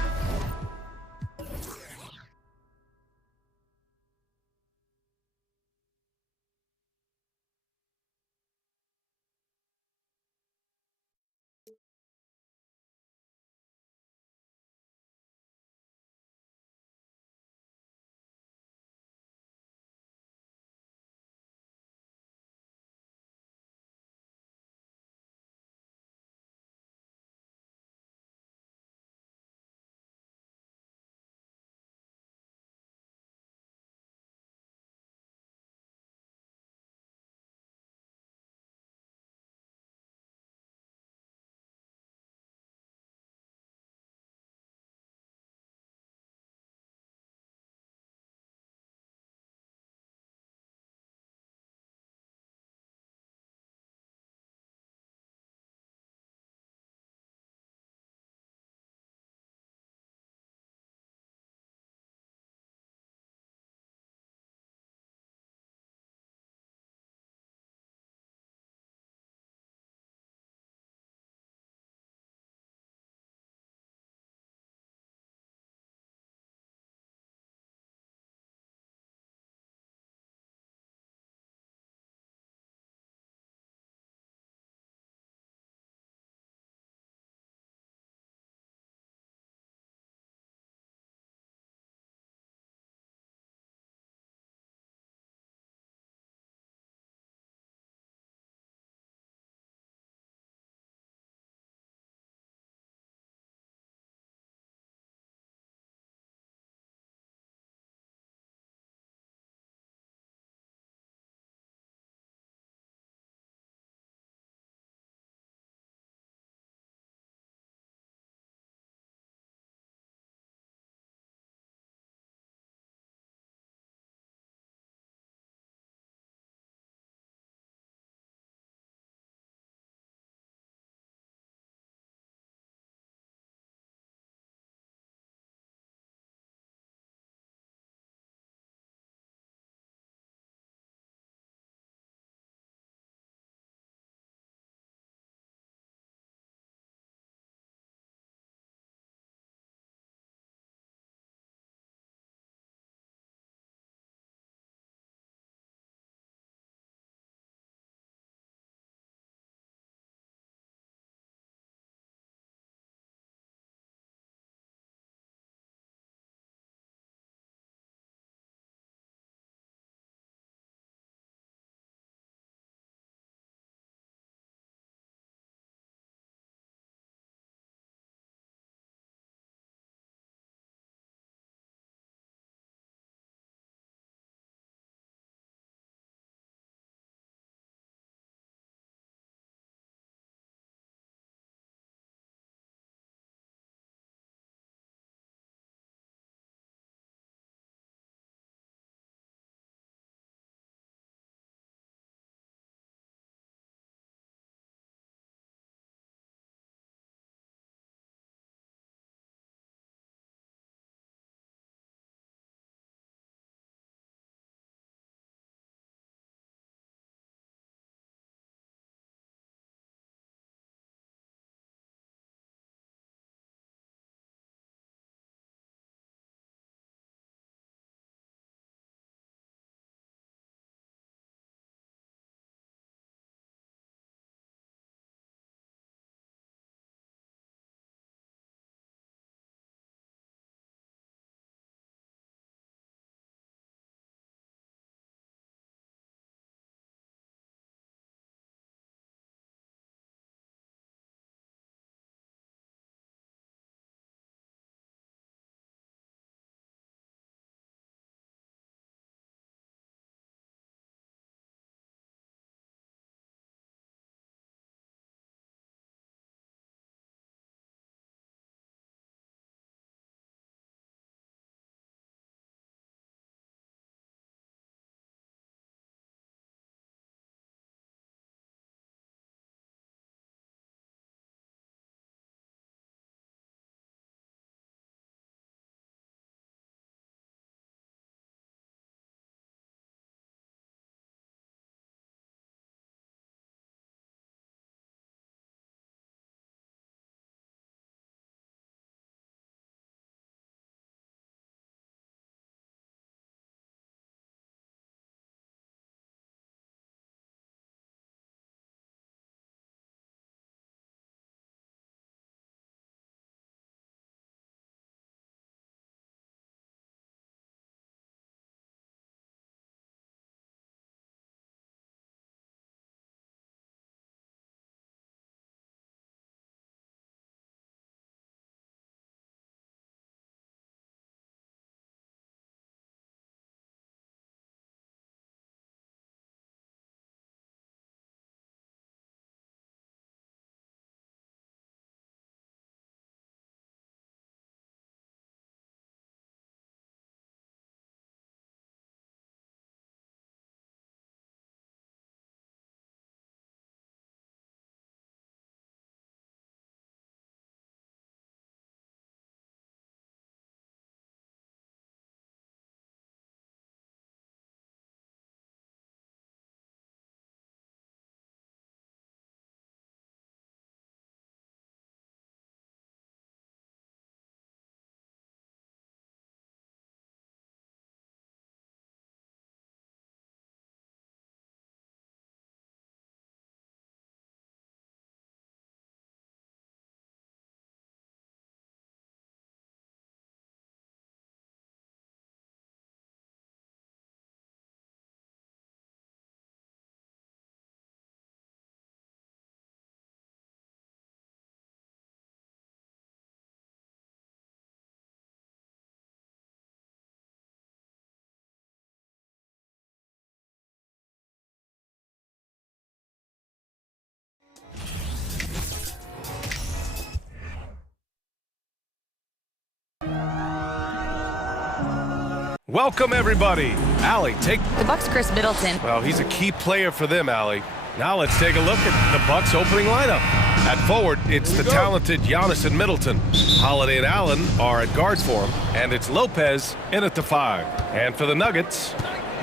Welcome, everybody. Allie, take... The Bucks' Chris Middleton. Well, he's a key player for them, Allie. Now let's take a look at the Bucks' opening lineup. At forward, it's the talented Giannis and Middleton. Holiday and Allen are at guards for him, and it's Lopez in at the 5. And for the Nuggets,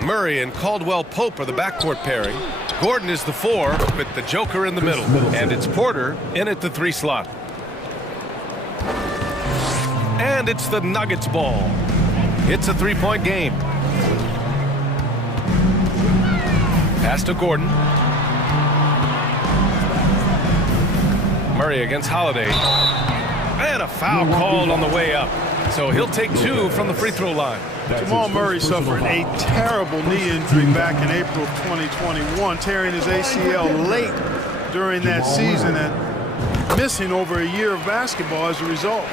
Murray and Caldwell Pope are the backcourt pairing. Gordon is the 4 with the Joker in the middle, and it's Porter in at the 3 slot. And it's the Nuggets ball. It's a 3-point game. Pass to Gordon. Murray against Holiday. And a foul called on the way up. So he'll take 2 from the free throw line. Jamal Murray suffered a terrible knee injury back in April of 2021, tearing his ACL late during that season and missing over a year of basketball as a result.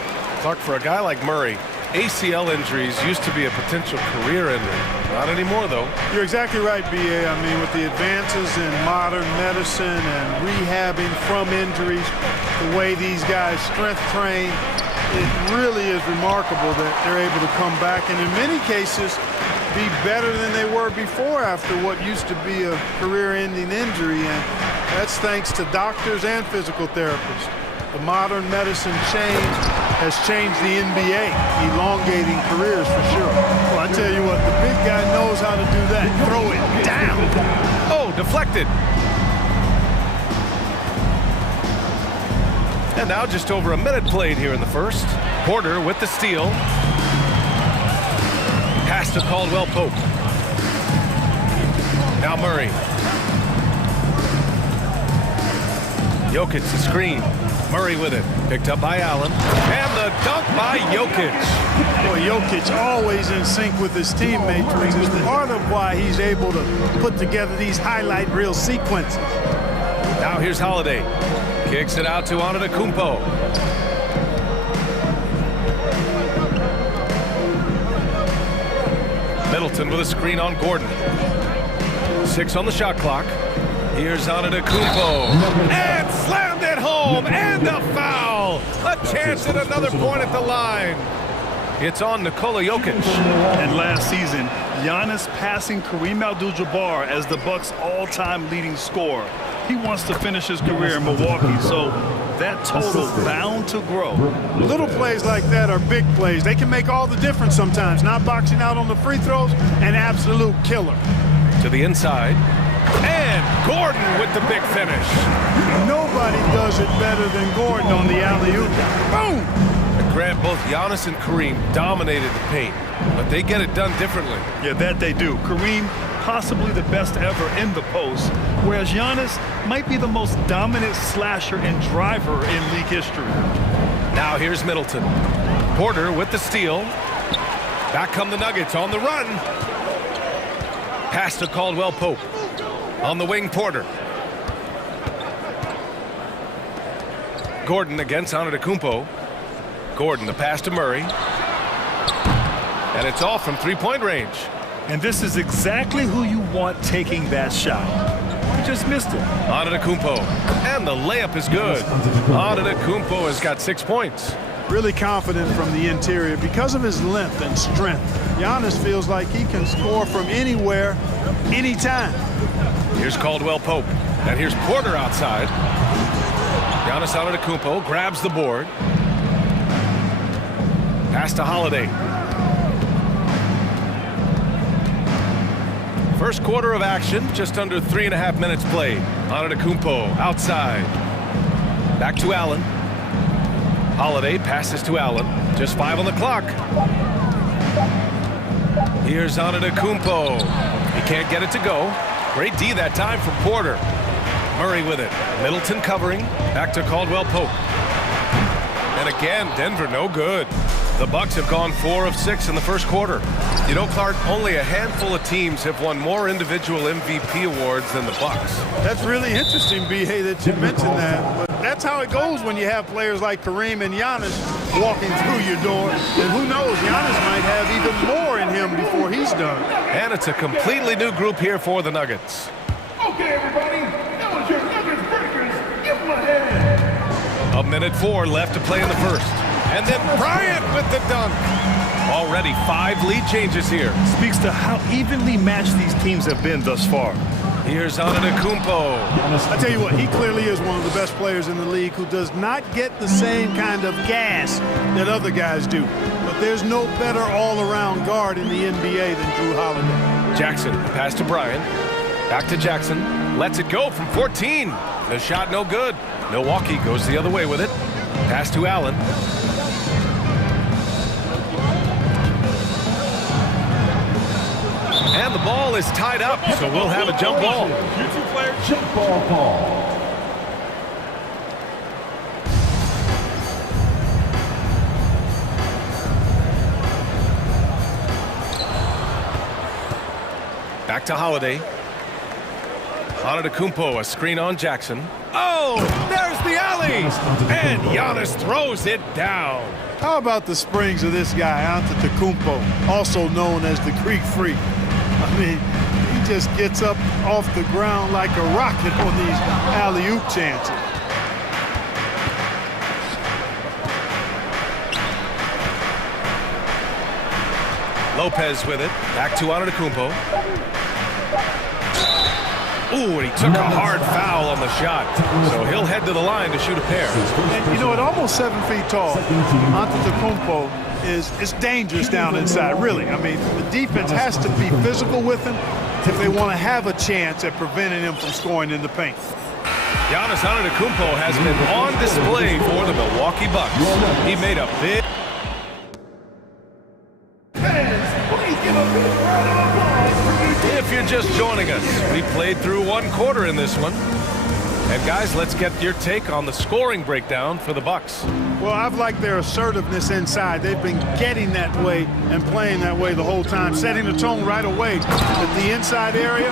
Clark, for a guy like Murray, ACL injuries used to be a potential career ender. Not anymore, though. You're exactly right, B.A. I mean, with the advances in modern medicine and rehabbing from injuries, the way these guys strength train, it really is remarkable that they're able to come back and in many cases be better than they were before after what used to be a career-ending injury, and that's thanks to doctors and physical therapists. The modern medicine change has changed the NBA, elongating careers for sure. Well, I tell you what, the big guy knows how to do that. Throw it down. Oh, deflected. And now just over a minute played here in the first. Porter with the steal. Pass to Caldwell Pope. Now Murray. Jokic the screen. Murray with it. Picked up by Allen. And the dunk by Jokic. Boy, Jokic always in sync with his teammates, which is part of why he's able to put together these highlight reel sequences. Now here's Holiday. Kicks it out to Antetokounmpo. Middleton with a screen on Gordon. 6 on the shot clock. Here's Antetokounmpo. And slammed it home. And a foul. A chance at another point at the line. It's on Nikola Jokic. And last season, Giannis passing Kareem Abdul-Jabbar as the Bucks' all-time leading scorer. He wants to finish his career in Milwaukee, so that total bound to grow. Little plays like that are big plays. They can make all the difference sometimes. Not boxing out on the free throws, an absolute killer. To the inside. And Gordon with the big finish. Nobody does it better than Gordon on the alley-oop. Boom! Grant, both Giannis and Kareem dominated the paint, but they get it done differently. Yeah, that they do. Kareem, possibly the best ever in the post, whereas Giannis might be the most dominant slasher and driver in league history. Now here's Middleton. Porter with the steal. Back come the Nuggets on the run. Pass to Caldwell Pope. On the wing, Porter. Gordon against Antetokounmpo. Gordon, the pass to Murray. And it's off from three-point range. And this is exactly who you want taking that shot. He just missed it. Antetokounmpo. And the layup is good. Antetokounmpo has got 6 points. Really confident from the interior because of his length and strength. Giannis feels like he can score from anywhere, anytime. Here's Caldwell Pope. And here's Porter outside. Giannis Antetokounmpo grabs the board. Pass to Holiday. First quarter of action, just under 3.5 minutes played. Antetokounmpo outside. Back to Allen. Holiday passes to Allen. Just 5 on the clock. Here's Antetokounmpo. He can't get it to go. Great D that time from Porter. Murray with it. Middleton covering. Back to Caldwell Pope. And again, Denver no good. The Bucks have gone 4 of 6 in the first quarter. You know, Clark, only a handful of teams have won more individual MVP awards than the Bucks. That's really interesting, B.A., that you mentioned that. But that's how it goes when you have players like Kareem and Giannis walking through your door. And who knows, Giannis might have even more in him before he's done. And it's a completely new group here for the Nuggets. Okay, everybody, that was your Nuggets Breakers. Give them a hand. 1:04 left to play in the first. And then Bryant with the dunk. Already 5 lead changes here. Speaks to how evenly matched these teams have been thus far. Here's Antetokounmpo. I tell you what, he clearly is one of the best players in the league who does not get the same kind of gas that other guys do. But there's no better all-around guard in the NBA than Drew Holiday. Jackson, pass to Bryant. Back to Jackson. Lets it go from 14. The shot no good. Milwaukee goes the other way with it. Pass to Allen. And the ball is tied up, so we'll have a jump ball. Jump ball call. Back to Holiday. Antetokounmpo, a screen on Jackson. Oh, there's the alley! And Giannis throws it down. How about the springs of this guy, Antetokounmpo, also known as the Greek Freak? I mean, he just gets up off the ground like a rocket on these alley-oop chances. Lopez with it. Back to Antetokounmpo. Ooh, and he took a hard foul on the shot. So he'll head to the line to shoot a pair. And, you know, at almost 7 feet tall, Antetokounmpo is dangerous down inside, really. I mean, the defense has to be physical with him if they want to have a chance at preventing him from scoring in the paint. Giannis Antetokounmpo has been on display for the Milwaukee Bucks. He made a big... If you're just joining us, we played through 1 quarter in this one. And guys, let's get your take on the scoring breakdown for the Bucks. Well, I've liked their assertiveness inside. They've been getting that way and playing that way the whole time, setting the tone right away that the inside area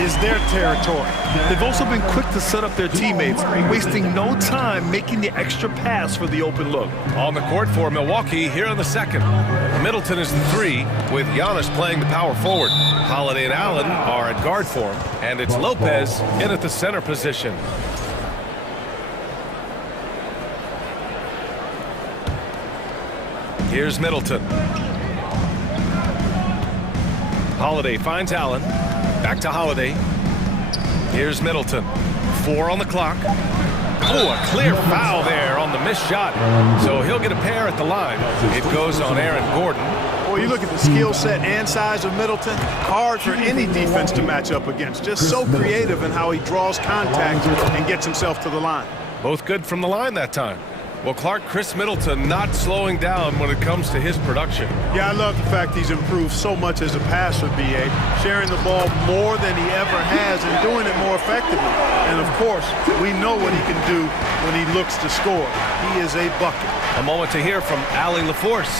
is their territory. They've also been quick to set up their teammates, wasting no time making the extra pass for the open look. On the court for Milwaukee here in the second. Middleton is the 3, with Giannis playing the power forward. Holiday and Allen are at guard for him, and it's Lopez in at the center position. Here's Middleton. Holiday finds Allen. Back to Holiday. Here's Middleton. 4 on the clock. Oh, a clear foul there on the missed shot. So he'll get a pair at the line. It goes on Aaron Gordon. Well, you look at the skill set and size of Middleton, hard for any defense to match up against. Just so creative in how he draws contact and gets himself to the line. Both good from the line that time. Well, Clark, Chris Middleton not slowing down when it comes to his production. Yeah, I love the fact he's improved so much as a passer, B.A., sharing the ball more than he ever has and doing it more effectively. And, of course, we know what he can do when he looks to score. He is a bucket. A moment to hear from Allie LaForce.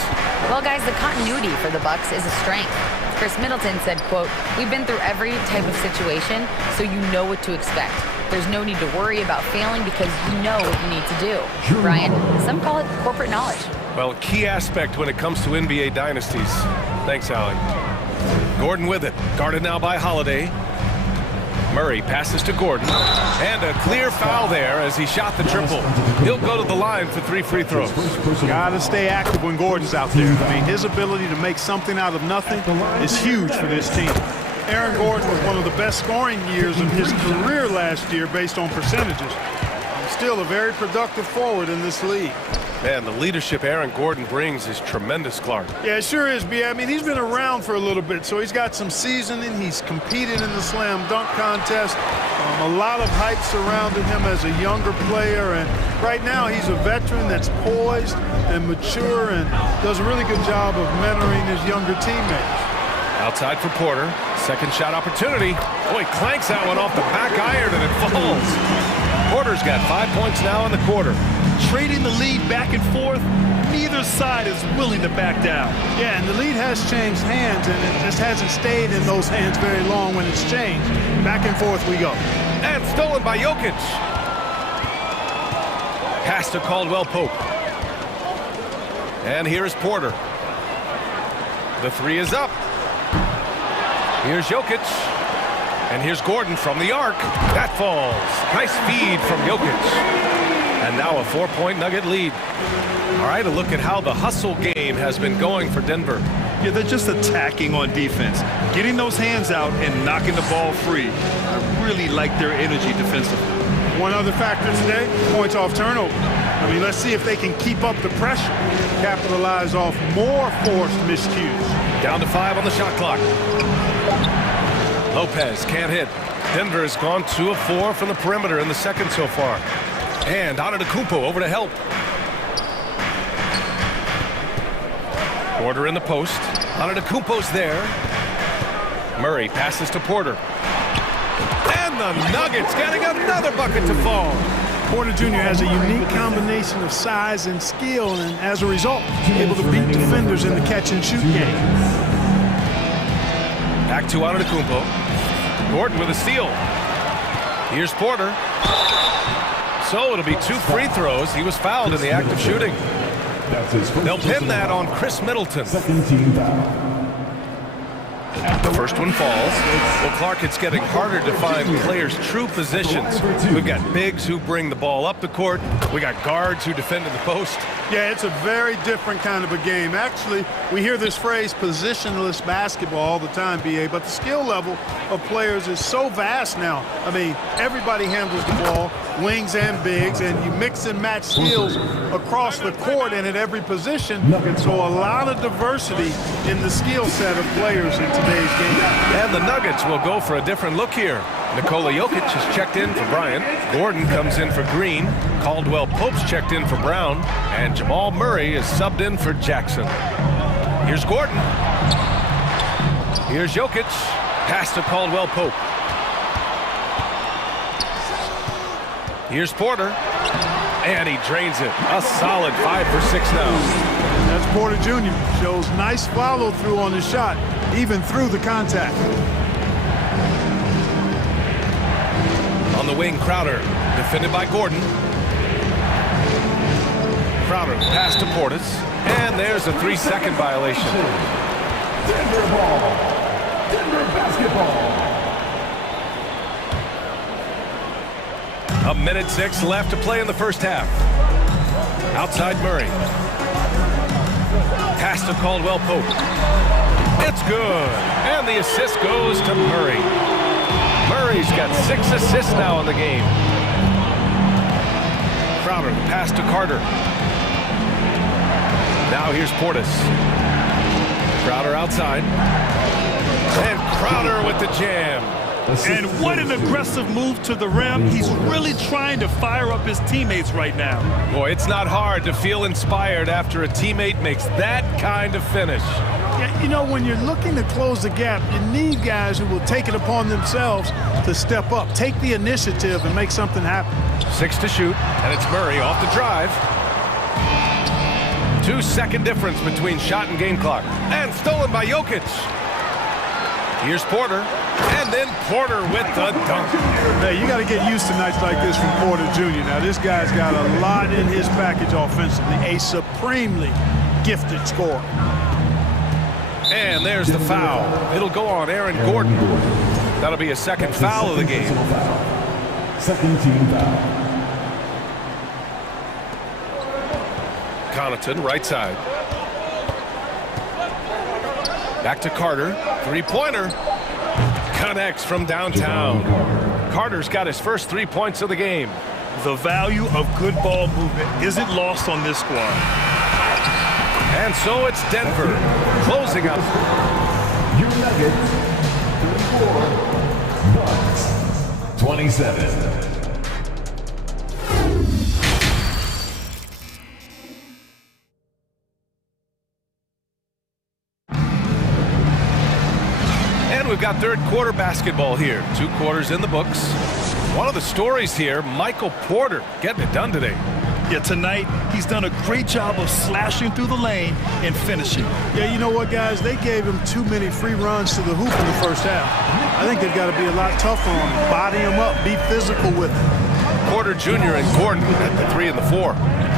Well, guys, the continuity for the Bucks is a strength. Chris Middleton said, quote, "We've been through every type of situation, so you know what to expect. There's no need to worry about failing because you know what you need to do." Brian, some call it corporate knowledge. Well, a key aspect when it comes to NBA dynasties. Thanks, Allie. Gordon with it. Guarded now by Holiday. Murray passes to Gordon. And a clear foul there as he shot the triple. He'll go to the line for 3 free throws. Gotta stay active when Gordon's out there. I mean, his ability to make something out of nothing is huge for this team. Aaron Gordon was one of the best scoring years of his career last year based on percentages. Still a very productive forward in this league. Man, the leadership Aaron Gordon brings is tremendous, Clark. Yeah, it sure is, B. I mean, he's been around for a little bit, so he's got some seasoning. He's competed in the slam dunk contest. A lot of hype surrounding him as a younger player, and right now he's a veteran that's poised and mature and does a really good job of mentoring his younger teammates. Outside for Porter. Second shot opportunity. Oh, he clanks that one off the back iron and it falls. Porter's got 5 points now in the quarter. Trading the lead back and forth, neither side is willing to back down. Yeah, and the lead has changed hands, and it just hasn't stayed in those hands very long when it's changed. Back and forth we go. And stolen by Jokic. Pass to Caldwell Pope. And here's Porter. The 3 is up. Here's Jokic. And here's Gordon from the arc. That falls. Nice feed from Jokic. And now a 4-point Nugget lead. All right, a look at how the hustle game has been going for Denver. Yeah, they're just attacking on defense, getting those hands out and knocking the ball free. I really like their energy defensively. One other factor today, points off turnover. I mean, let's see if they can keep up the pressure, capitalize off more forced miscues. Down to 5 on the shot clock. Lopez can't hit. Denver has gone 2 of 4 from the perimeter in the second so far. And Antetokounmpo over to help. Porter in the post. Antetokounmpo's there. Murray passes to Porter. And the Nuggets getting another bucket to fall. Porter Jr. has a unique combination of size and skill, and as a result, able to beat defenders in the catch-and-shoot game. Back to Antetokounmpo. Gordon with a steal. Here's Porter. So it'll be 2 free throws. He was fouled in the act of shooting. They'll pin that on Chris Middleton. The first one falls. Well, Clark, it's getting harder to find players' true positions. We've got bigs who bring the ball up the court. We got guards who defend in the post. Yeah, it's a very different kind of a game. Actually, we hear this phrase positionless basketball all the time, BA, but the skill level of players is so vast now. I mean, everybody handles the ball, wings and bigs, and you mix and match skills across the court and at every position. And so a lot of diversity in the skill set of players in today's game. And the Nuggets will go for a different look here. Nikola Jokic has checked in for Bryant. Gordon comes in for Green. Caldwell Pope's checked in for Brown. And Jamal Murray is subbed in for Jackson. Here's Gordon. Here's Jokic. Pass to Caldwell Pope. Here's Porter. And he drains it. A solid 5 for 6 now. That's Porter Jr. Shows nice follow-through on the shot, even through the contact. On the wing, Crowder, defended by Gordon. Crowder pass to Portis, and there's a 3-second violation. Denver ball. Denver basketball. 1:06 left to play in the first half. Outside Murray. Pass to Caldwell Pope. It's good, and the assist goes to Murray. Murray's got 6 assists now in the game. Crowder, pass to Carter. Now here's Portis. Crowder outside. And Crowder with the jam. And what an aggressive move to the rim. He's really trying to fire up his teammates right now. Boy, it's not hard to feel inspired after a teammate makes that kind of finish. Yeah, you know, when you're looking to close the gap, you need guys who will take it upon themselves to step up, take the initiative, and make something happen. 6 to shoot, and it's Murray off the drive. 2-second difference between shot and game clock. And stolen by Jokic. Here's Porter, and then Porter with the dunk. Hey, you got to get used to nights like this from Porter Jr. Now, this guy's got a lot in his package offensively, a supremely gifted scorer. And there's the foul. It'll go on Aaron Gordon. That'll be a second foul of the game. Second team foul. Connaughton, right side. Back to Carter. 3-pointer. Connects from downtown. Carter's got his first 3 points of the game. The value of good ball movement isn't lost on this squad. And so it's Denver closing up. Your Nuggets, 34, Bucks, 27. We've got third quarter basketball here. 2 quarters in the books. One of the stories here, Michael Porter getting it done today. Yeah, tonight he's done a great job of slashing through the lane and finishing. Yeah, you know what, guys? They gave him too many free runs to the hoop in the first half. I think they've got to be a lot tougher on him. Body him up, be physical with him. Porter Jr. and Gordon at the 3 and the 4.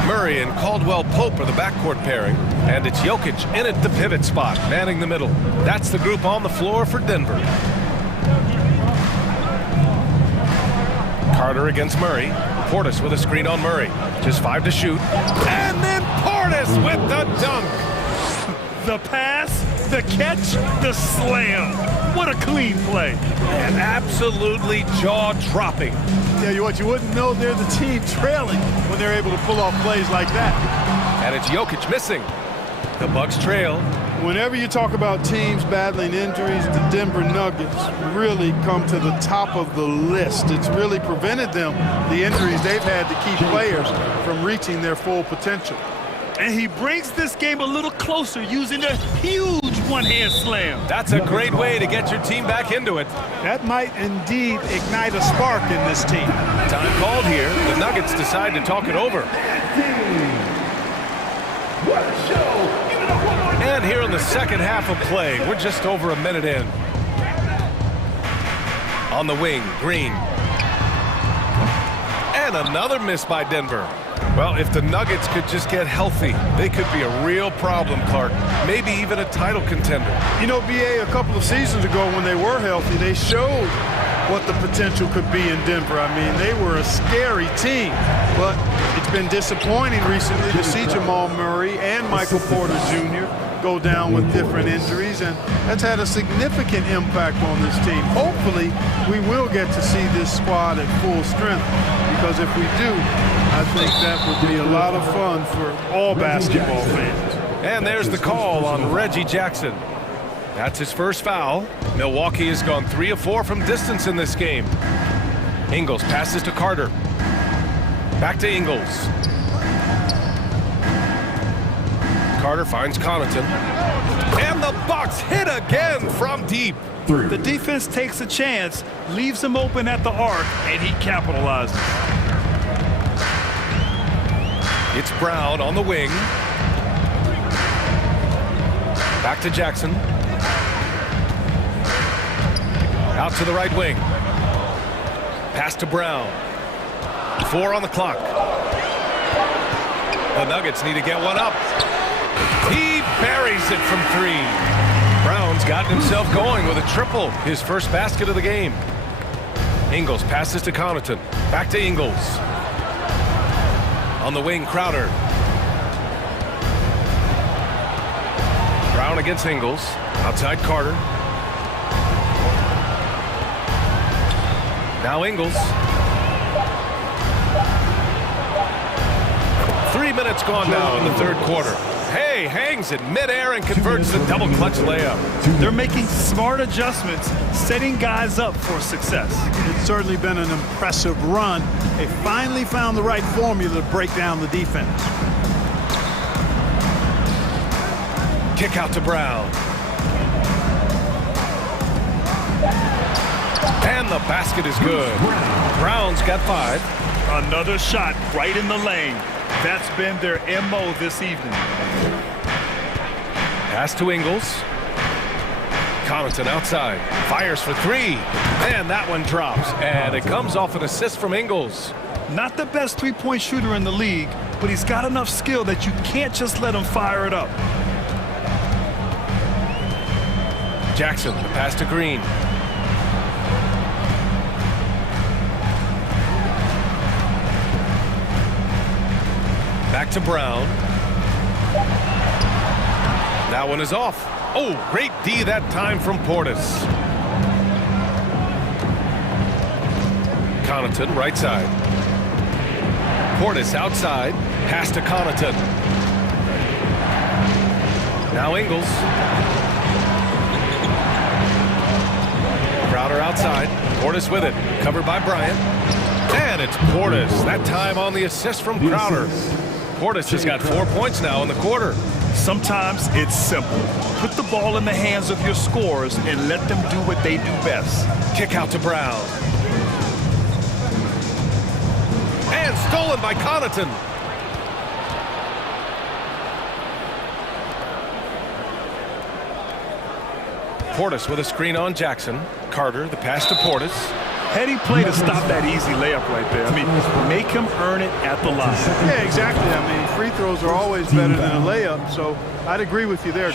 Murray and Caldwell Pope are the backcourt pairing. And it's Jokic in at the pivot spot, manning the middle. That's the group on the floor for Denver. Carter against Murray. Portis with a screen on Murray. Just 5 to shoot. And then Portis with the dunk. The pass, the catch, the slam. What a clean play. And absolutely jaw-dropping. Yeah, what you wouldn't know, they're the team trailing when they're able to pull off plays like that. And it's Jokic missing. The Bucks trail. Whenever you talk about teams battling injuries, the Denver Nuggets really come to the top of the list. It's really prevented them, the injuries they've had to keep players from reaching their full potential. And he brings this game a little closer using a huge one-hand slam. That's a great way to get your team back into it. That might indeed ignite a spark in this team. Time called here. The Nuggets decide to talk it over. And here in the second half of play, we're just over a minute in. On the wing, Green. And another miss by Denver. Well, if the Nuggets could just get healthy, they could be a real problem, Clark. Maybe even a title contender. You know, BA, a couple of seasons ago when they were healthy, they showed what the potential could be in Denver. I mean, they were a scary team, but it's been disappointing recently to see Jamal Murray and Michael Porter Jr. go down with different injuries, and that's had a significant impact on this team. Hopefully, we will get to see this squad at full strength, because if we do, I think that would be a lot of fun for all basketball fans. And there's the call on Reggie Jackson. That's his first foul. Milwaukee has gone 3 of 4 from distance in this game. Ingles passes to Carter. Back to Ingles. Carter finds Connaughton. And the Bucks hit again from deep. The defense takes a chance, leaves him open at the arc, and he capitalizes. It's Brown on the wing. Back to Jackson. Out to the right wing. Pass to Brown. 4 on the clock. The Nuggets need to get one up. He buries it from 3. Brown's gotten himself going with a triple, his first basket of the game. Ingles passes to Connaughton. Back to Ingles. On the wing, Crowder. Brown against Ingles. Outside Carter. Now Ingles. 3 minutes gone now in the third quarter. Hay hangs it midair and converts the double clutch layup. They're making smart adjustments, setting guys up for success. It's certainly been an impressive run. They finally found the right formula to break down the defense. Kick out to Brown. And the basket is good. Brown's got 5. Another shot right in the lane. That's been their MO this evening. Pass to Ingles. Connaughton outside. Fires for 3. And that one drops. And it comes off an assist from Ingles. Not the best three-point shooter in the league, but he's got enough skill that you can't just let him fire it up. Jackson, the pass to Green. Back to Brown. That one is off. Oh, great D that time from Portis. Connaughton, right side. Portis outside. Pass to Connaughton. Now Ingles. Crowder outside. Portis with it. Covered by Bryant. And it's Portis. That time on the assist from Crowder. Portis has got 4 points now in the quarter. Sometimes it's simple. Put the ball in the hands of your scorers and let them do what they do best. Kick out to Brown. And stolen by Connaughton. Portis with a screen on Jackson. Carter, the pass to Portis. Heady play to stop that easy layup right there. I mean, make him earn it at the line. Yeah, exactly. I mean, free throws are always better than a layup, so I'd agree with you there.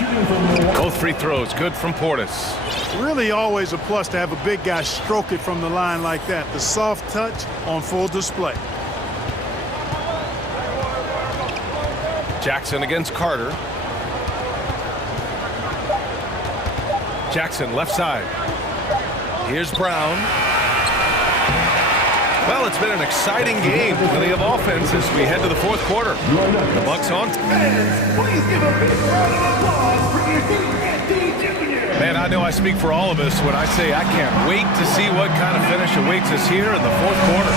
Both free throws good from Portis. Really always a plus to have a big guy stroke it from the line like that. The soft touch on full display. Jackson against Carter. Jackson left side. Here's Brown. Well, it's been an exciting game. Plenty of offense as we head to the fourth quarter. The Bucks on. Please give a big round of applause for ESL Jr. Man, I know I speak for all of us when I say I can't wait to see what kind of finish awaits us here in the fourth quarter.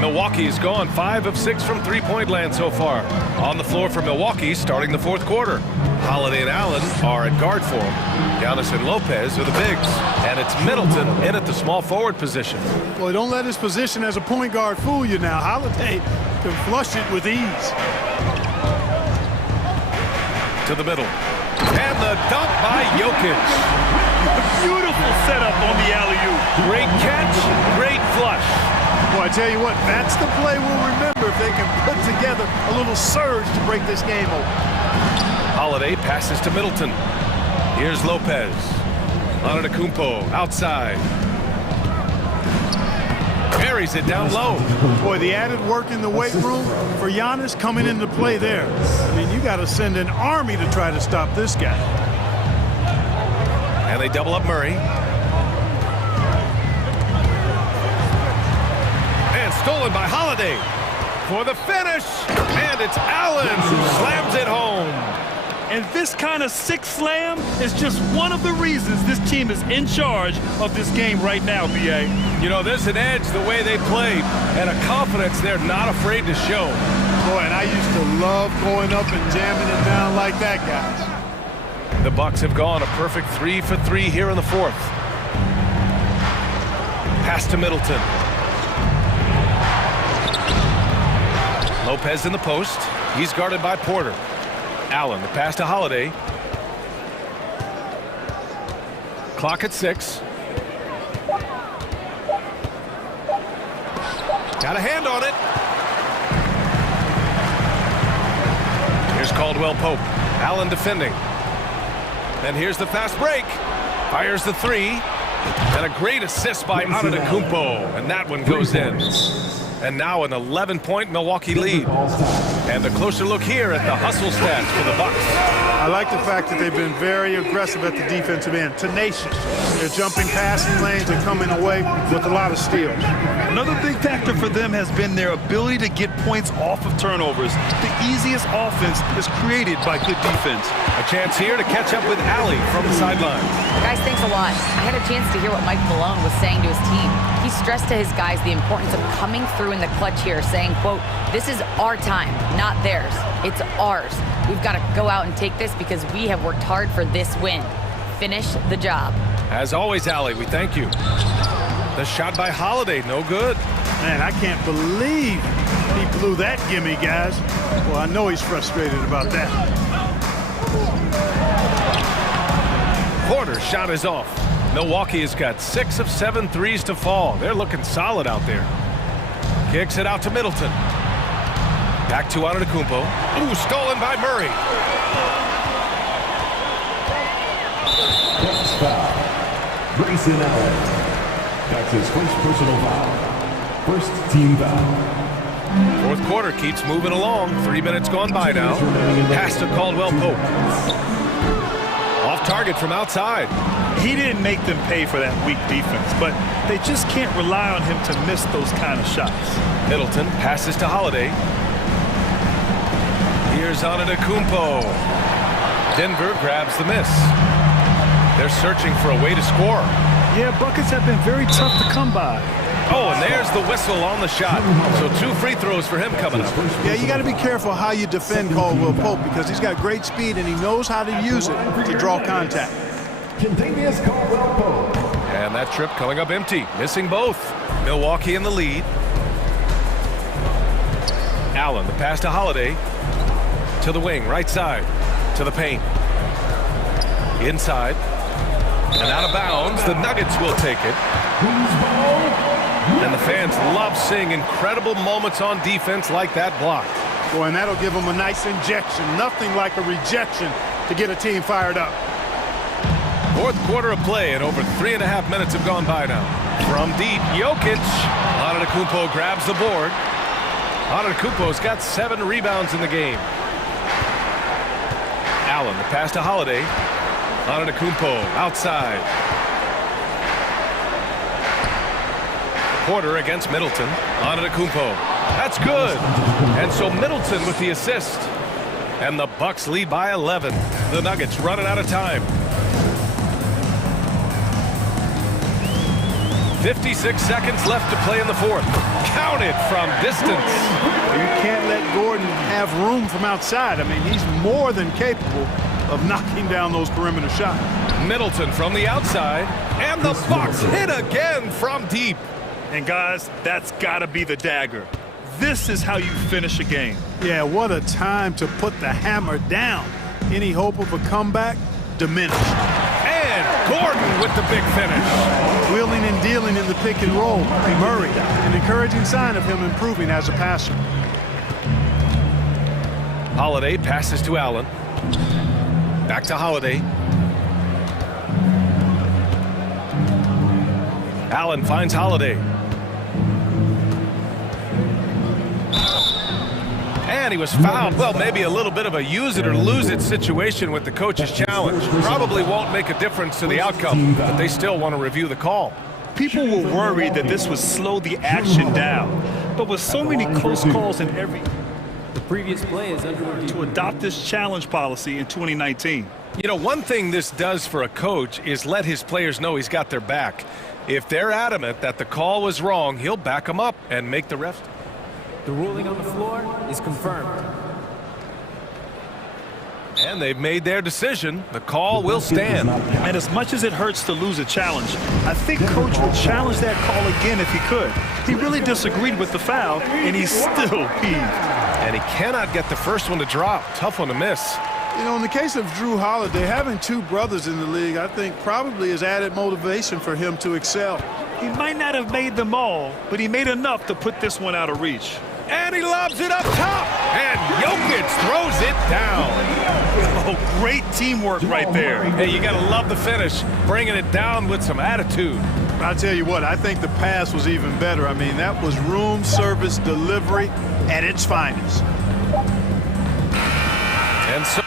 Milwaukee has gone 5 of 6 from three-point land so far. On the floor for Milwaukee starting the fourth quarter. Holiday and Allen are at guard for him. Giannis and Lopez are the bigs. And it's Middleton in at the small forward position. Well, don't let his position as a point guard fool you now. Holiday can flush it with ease. To the middle. And the dunk by Jokic. Beautiful setup on the alley-oop. Great catch, great flush. Well, I tell you what, that's the play we'll remember if they can put together a little surge to break this game open. Holiday passes to Middleton. Here's Lopez. Antetokounmpo outside. Buries it down low. Boy, the added work in the weight room for Giannis coming into play there. I mean, you got to send an army to try to stop this guy. And they double up Murray. And stolen by Holiday for the finish. And it's Allen who slams it home. And this kind of six slam is just one of the reasons this team is in charge of this game right now, B.A. You know, there's an edge the way they played and a confidence they're not afraid to show. Boy, and I used to love going up and jamming it down like that, guys. The Bucks have gone a perfect 3 for 3 here in the fourth. Pass to Middleton. Lopez in the post. He's guarded by Porter. Allen, the pass to Holiday. Clock at 6. Got a hand on it. Here's Caldwell Pope. Allen defending. And here's the fast break. Fires the 3. And a great assist by Antetokounmpo. And that one goes in. And now an 11-point Milwaukee lead. And a closer look here at the hustle stats for the Bucks. I like the fact that they've been very aggressive at the defensive end. Tenacious. They're jumping passing lanes and coming away with a lot of steals. Another big factor for them has been their ability to get points off of turnovers. The easiest offense is created by good defense. A chance here to catch up with Allie from the sideline. Guys, thanks a lot. I had a chance to hear what Mike Malone was saying to his team. He stressed to his guys the importance of coming through in the clutch here, saying, quote, "This is our time, not theirs. It's ours. We've got to go out and take this because we have worked hard for this win. Finish the job." As always, Allie, we thank you. The shot by Holiday, no good. Man, I can't believe he blew that gimme, guys. Well, I know he's frustrated about that. Porter's shot is off. Milwaukee has got 6 of 7 threes to fall. They're looking solid out there. Kicks it out to Middleton. Back to Antetokounmpo. Ooh, stolen by Murray. Bucks foul. Grayson Allen. That's his first personal foul. First team foul. Fourth quarter keeps moving along. 3 minutes gone by now. Pass to Caldwell Pope. Off target from outside. He didn't make them pay for that weak defense, but they just can't rely on him to miss those kind of shots. Middleton passes to Holiday. Here's Antetokounmpo. Denver grabs the miss. They're searching for a way to score. Yeah, buckets have been very tough to come by. Oh, and there's the whistle on the shot. So 2 free throws for him coming up. Yeah, you got to be careful how you defend Caldwell Pope because he's got great speed and he knows how to use it to draw contact. Continuous Caldwell Pope. And that trip coming up empty, missing both. Milwaukee in the lead. Allen, the pass to Holiday. To the wing, right side. To the paint. Inside. And out of bounds, the Nuggets will take it. And the fans love seeing incredible moments on defense like that block. Boy, and that'll give them a nice injection. Nothing like a rejection to get a team fired up. Fourth quarter of play, and over 3.5 minutes have gone by now. From deep, Jokic. Antetokounmpo grabs the board. Antetokounmpo's got 7 rebounds in the game. Allen, the pass to Holiday. Antetokounmpo outside. Porter against Middleton. Antetokounmpo. That's good. And so Middleton with the assist. And the Bucks lead by 11. The Nuggets running out of time. 56 seconds left to play in the fourth. Counted from distance. You can't let Gordon have room from outside. I mean, he's more than capable of knocking down those perimeter shots. Middleton from the outside. And the Bucks hit again from deep. And guys, that's got to be the dagger. This is how you finish a game. Yeah, what a time to put the hammer down. Any hope of a comeback? Diminished. And Gordon with the big finish. Wheeling and dealing in the pick and roll. Murray, an encouraging sign of him improving as a passer. Holiday passes to Allen. Back to Holiday. Allen finds Holiday. And he was fouled. Well, maybe a little bit of a use it or lose it situation with the coach's challenge. Probably won't make a difference to the outcome, but they still want to review the call. People were worried that this would slow the action down. But with so many close calls in every... The previous play is under review. To adopt this challenge policy in 2019. You know, one thing this does for a coach is let his players know he's got their back. If they're adamant that the call was wrong, he'll back them up and make the ref. The ruling on the floor is confirmed. And they've made their decision. The call will stand. And as much as it hurts to lose a challenge, I think Coach would challenge that call again if he could. He really disagreed with the foul, and he's still peeved. And he cannot get the first one to drop. Tough one to miss. You know, in the case of Drew Holiday, having 2 brothers in the league, I think probably is added motivation for him to excel. He might not have made them all, but he made enough to put this one out of reach. And he lobs it up top. And Jokic throws it down. Oh, great teamwork right there. Hey, you got to love the finish. Bringing it down with some attitude. I'll tell you what, I think the pass was even better. I mean, that was room service delivery at its finest. And so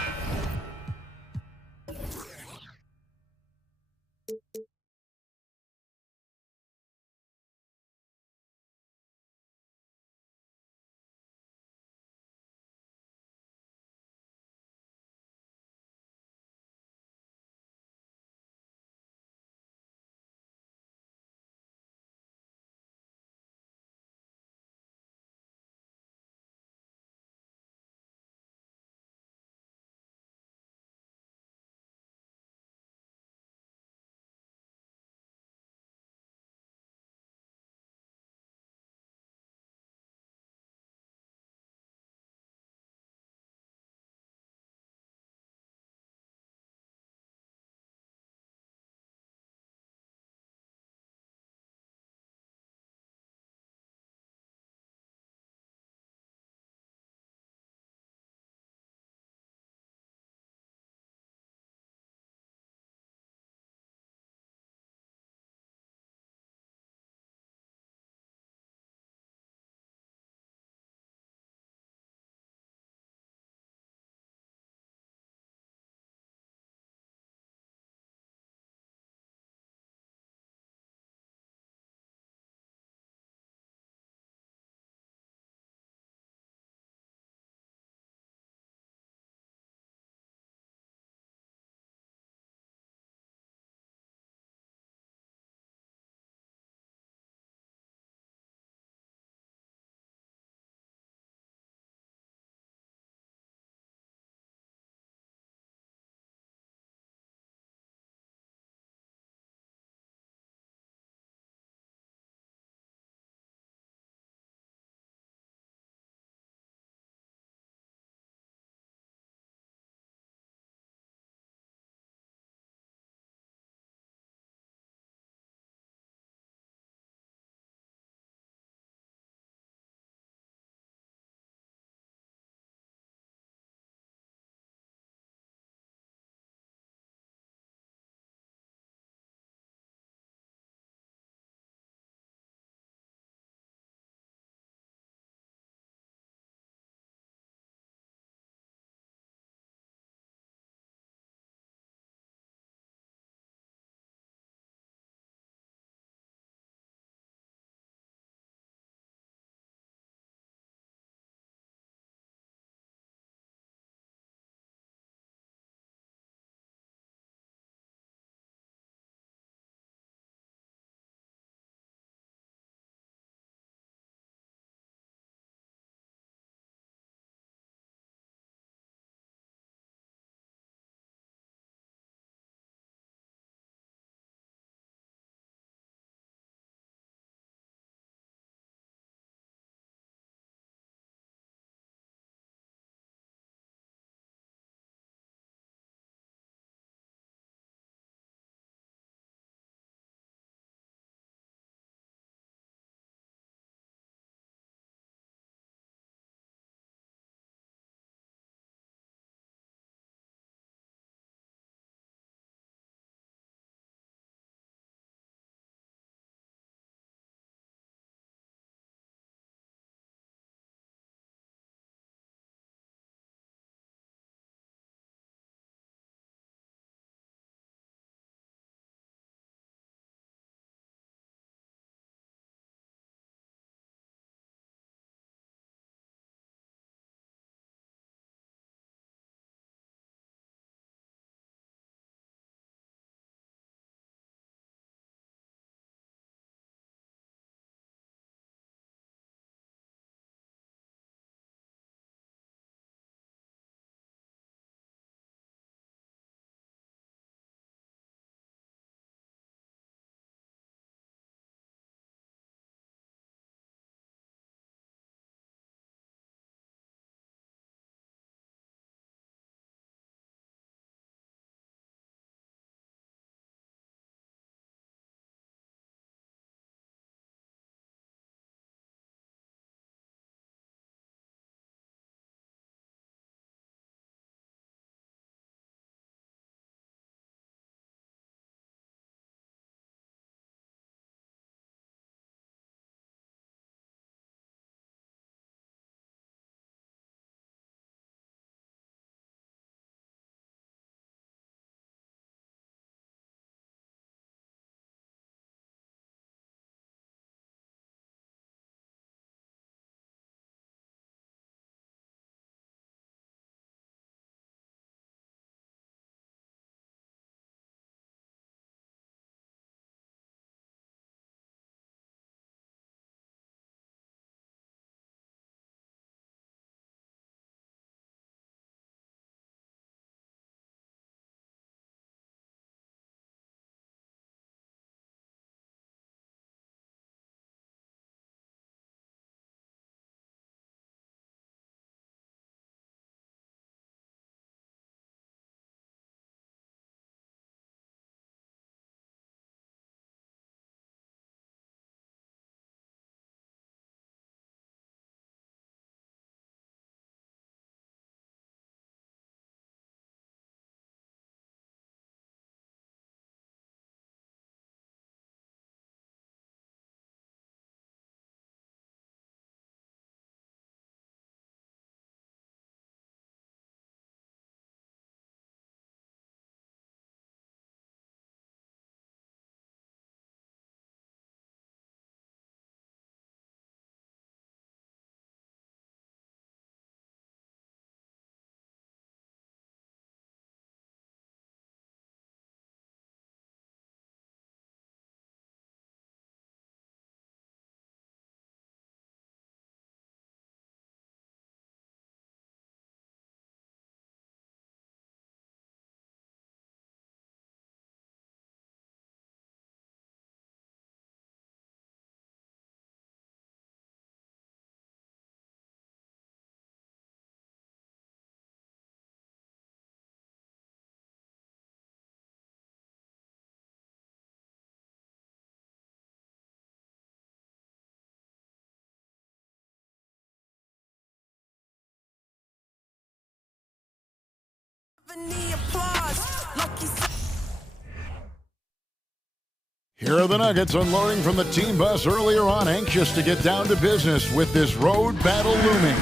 Here are the Nuggets unloading from the team bus earlier on, anxious to get down to business with this road battle looming.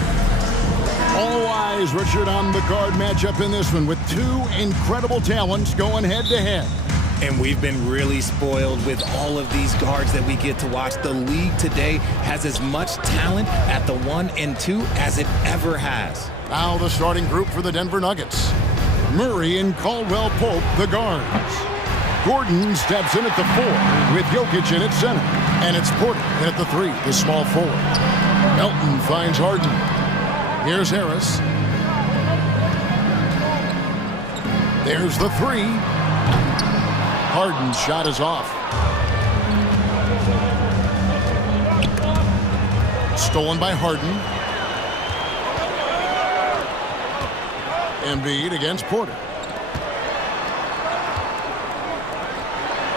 All eyes, Richard, on the guard matchup in this one with two incredible talents going head-to-head. And we've been really spoiled with all of these guards that we get to watch. The league today has as much talent at the 1 and 2 as it ever has. Now the starting group for the Denver Nuggets. Murray and Caldwell Pope, the guards. Gordon steps in at the 4 with Jokic in at center. And it's Porter in at the 3, the small forward. Melton finds Harden. Here's Harris. There's the 3. Harden's shot is off. Stolen by Harden. Embiid against Porter.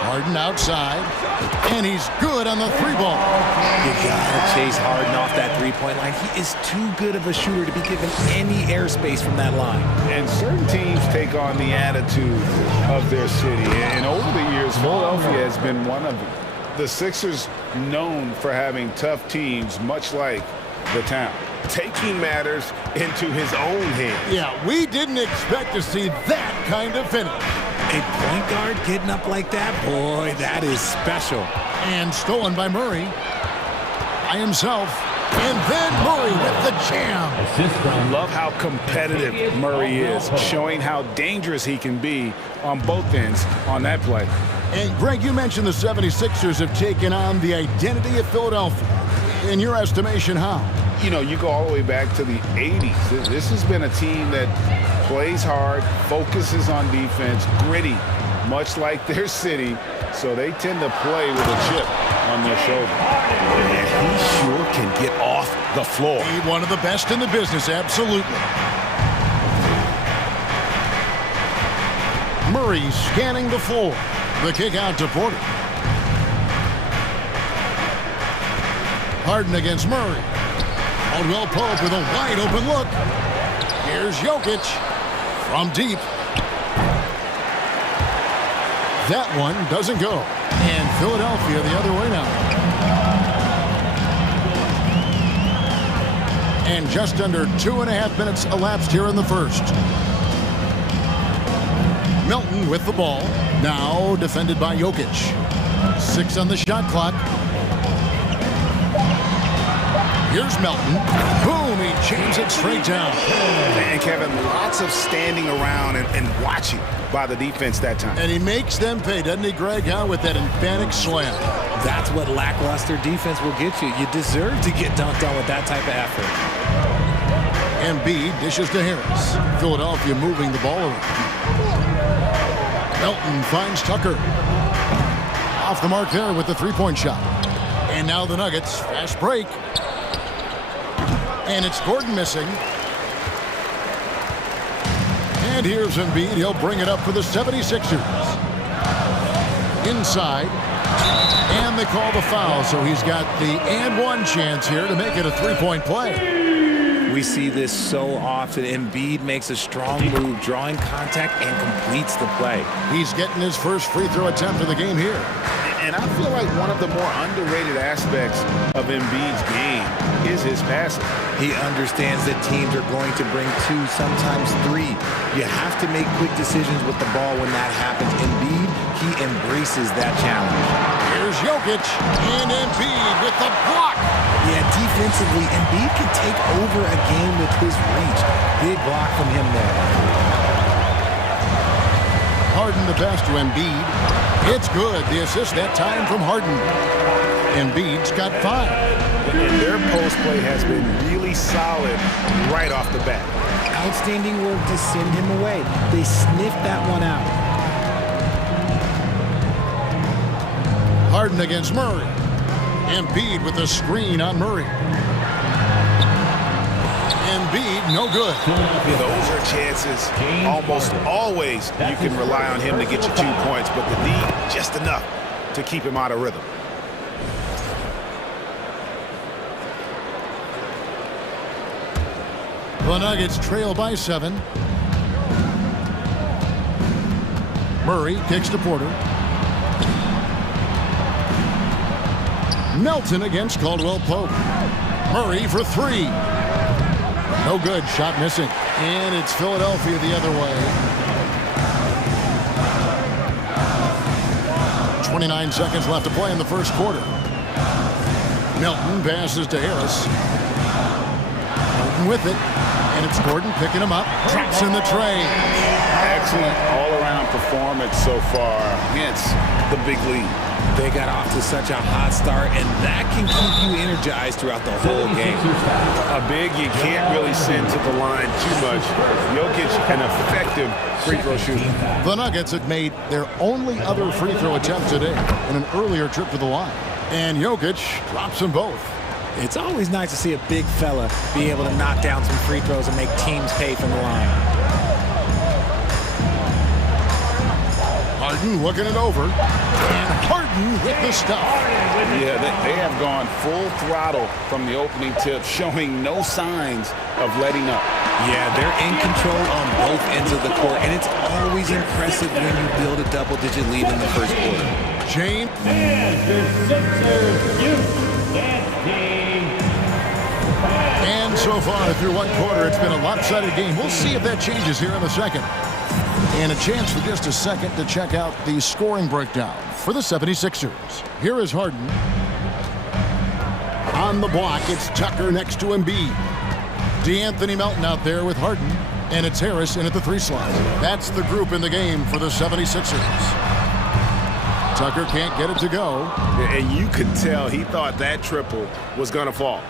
Harden outside, and he's good on the 3-ball. You gotta chase Harden off that 3-point line. He is too good of a shooter to be given any airspace from that line. And certain teams take on the attitude of their city. And over the years, Philadelphia has been one of the Sixers known for having tough teams, much like the town. Taking matters into his own hands. Yeah, we didn't expect to see that kind of finish. A point guard getting up like that, boy, that is special. And stolen by Murray. By himself. And then Murray with the jam. Love how competitive Murray is, showing how dangerous he can be on both ends on that play. And Greg, you mentioned the 76ers have taken on the identity of Philadelphia. In your estimation, how? You know, you go all the way back to the 80s. This has been a team that plays hard, focuses on defense, gritty, much like their city, so they tend to play with a chip on their shoulder. And he sure can get off the floor. He's one of the best in the business, absolutely. Murray scanning the floor. The kick out to Porter. Harden against Murray. Caldwell Pope with a wide open look. Here's Jokic from deep. That one doesn't go. And Philadelphia the other way now. And just under 2.5 minutes elapsed here in the first. Melton with the ball. Now defended by Jokic. 6 on the shot clock. Here's Melton. Boom, he jams it straight down. And Kevin, lots of standing around and watching by the defense that time. And he makes them pay, doesn't he, Greg, with that emphatic slam. That's what lackluster defense will get you. You deserve to get dunked on with that type of effort. Embiid dishes to Harris. Philadelphia moving the ball around. Melton finds Tucker. Off the mark there with the 3-point shot. And now the Nuggets, fast break. And it's Gordon missing. And here's Embiid. He'll bring it up for the 76ers. Inside. And they call the foul, so he's got the and-one chance here to make it a 3-point play. We see this so often. Embiid makes a strong move, drawing contact, and completes the play. He's getting his first free throw attempt of the game here. And I feel like one of the more underrated aspects of Embiid's game is his passing. He understands that teams are going to bring 2, sometimes 3. You have to make quick decisions with the ball when that happens. Embiid, he embraces that challenge. Here's Jokic and Embiid with the block. Yeah, defensively, Embiid can take over a game with his reach. Big block from him there. Harden the pass to Embiid. It's good. The assist that time from Harden. Embiid's got 5. And their post play has been really solid right off the bat. Outstanding work to send him away. They sniffed that one out. Harden against Murray. Embiid with a screen on Murray. Embiid, no good. Those are chances. Almost always you can rely on him to get you 2 points, but the need just enough to keep him out of rhythm. The Nuggets trail by 7. Murray kicks to Porter. Melton against Caldwell Pope. Murray for three. No good. Shot missing. And it's Philadelphia the other way. 29 seconds left to play in the first quarter. Melton passes to Harris. Melton with it. And it's Gordon picking him up. Drops in the tray. Excellent all-around performance so far against the big lead. They got off to such a hot start, and that can keep you energized throughout the whole game. A big you can't really send to the line too much. Jokic, an effective free throw shooter. The Nuggets had made their only other free throw attempt today in an earlier trip to the line. And Jokic drops them both. It's always nice to see a big fella be able to knock down some free throws and make teams pay from the line. Harden looking it over. And Harden with the stuff. Yeah, they have gone full throttle from the opening tip, showing no signs of letting up. Yeah, they're in control on both ends of the court, and it's always impressive when you build a double-digit lead in the first quarter. James. And the Sixers use that game. And so far through one quarter, it's been a lopsided game. We'll see if that changes here in the second. And a chance for just a second to check out the scoring breakdown for the 76ers. Here is Harden. On the block, it's Tucker next to Embiid. DeAnthony Melton out there with Harden. And it's Harris in at the three slot. That's the group in the game for the 76ers. Tucker can't get it to go. And you could tell he thought that triple was going to fall.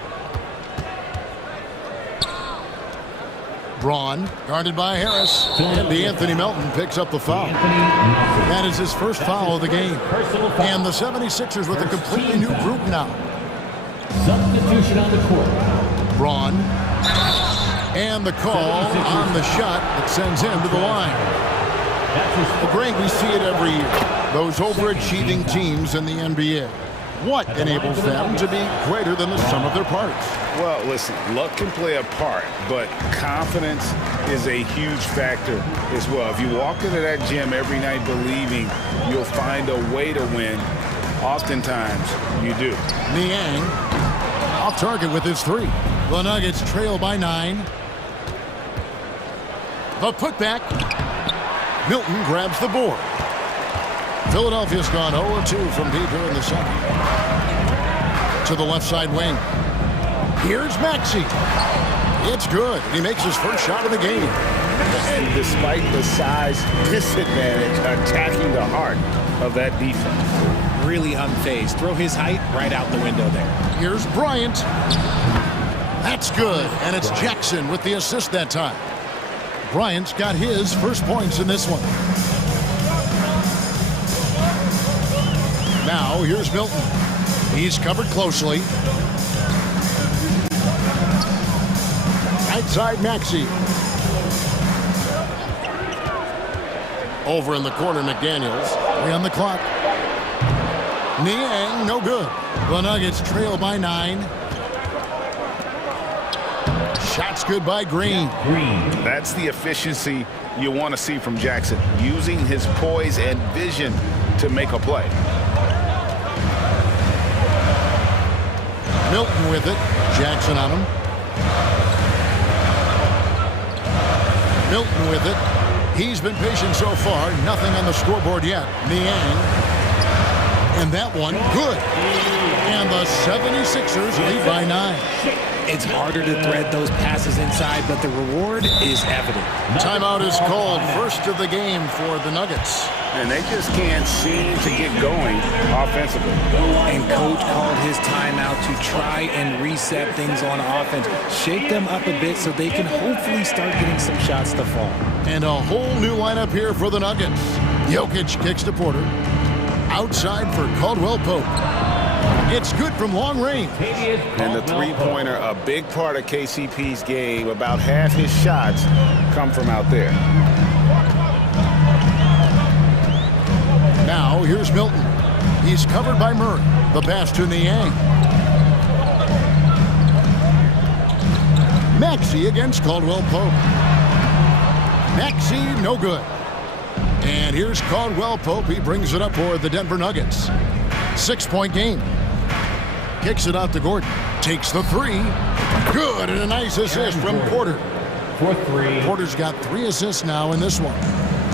Braun, guarded by Harris, and DeAnthony Melton picks up the foul. That is his first foul of the game. And the 76ers with a completely new group now. Substitution on the court. Braun, and the call on the shot that sends him to the line. Well, Greg, we see it every year. Those overachieving teams in the NBA. What enables them to be greater than the sum of their parts? Well, listen, luck can play a part, but confidence is a huge factor as well. If you walk into that gym every night believing you'll find a way to win, oftentimes you do. Niang off target with his three. The Nuggets trail by 9. The putback. Milton grabs the board. Philadelphia's gone 0-2 from deep here in the second. To the left side wing. Here's Maxey. It's good. He makes his first shot of the game. And despite the size disadvantage, attacking the heart of that defense. Really unfazed. Throw his height right out the window there. Here's Bryant. That's good. And it's Jackson with the assist that time. Bryant's got his first points in this one. Now, here's Milton. He's covered closely. Right side, Maxey. Over in the corner, McDaniels. 3 on the clock. Niang, no good. The Nuggets trail by 9. Shots good by Green. That's the efficiency you want to see from Jackson, using his poise and vision to make a play. Milton with it. Jackson on him. Milton with it. He's been patient so far. Nothing on the scoreboard yet. Niang. And that one, good. And the 76ers lead by 9. It's harder to thread those passes inside, but the reward is evident. Timeout is called. First of the game for the Nuggets. And they just can't seem to get going offensively. And Coach called his timeout to try and reset things on offense. Shake them up a bit so they can hopefully start getting some shots to fall. And a whole new lineup here for the Nuggets. Jokic kicks to Porter. Outside for Caldwell Pope. It's good from long range. And the three-pointer, a big part of KCP's game. About half his shots come from out there. Now, here's Milton. He's covered by Murray. The pass to Niang. Maxey against Caldwell Pope. Maxey, no good. And here's Caldwell Pope. He brings it up for the Denver Nuggets. 6-point game. Kicks it out to Gordon. Takes the three. Good, and a nice assist from Porter. For three. Porter's got 3 assists now in this one.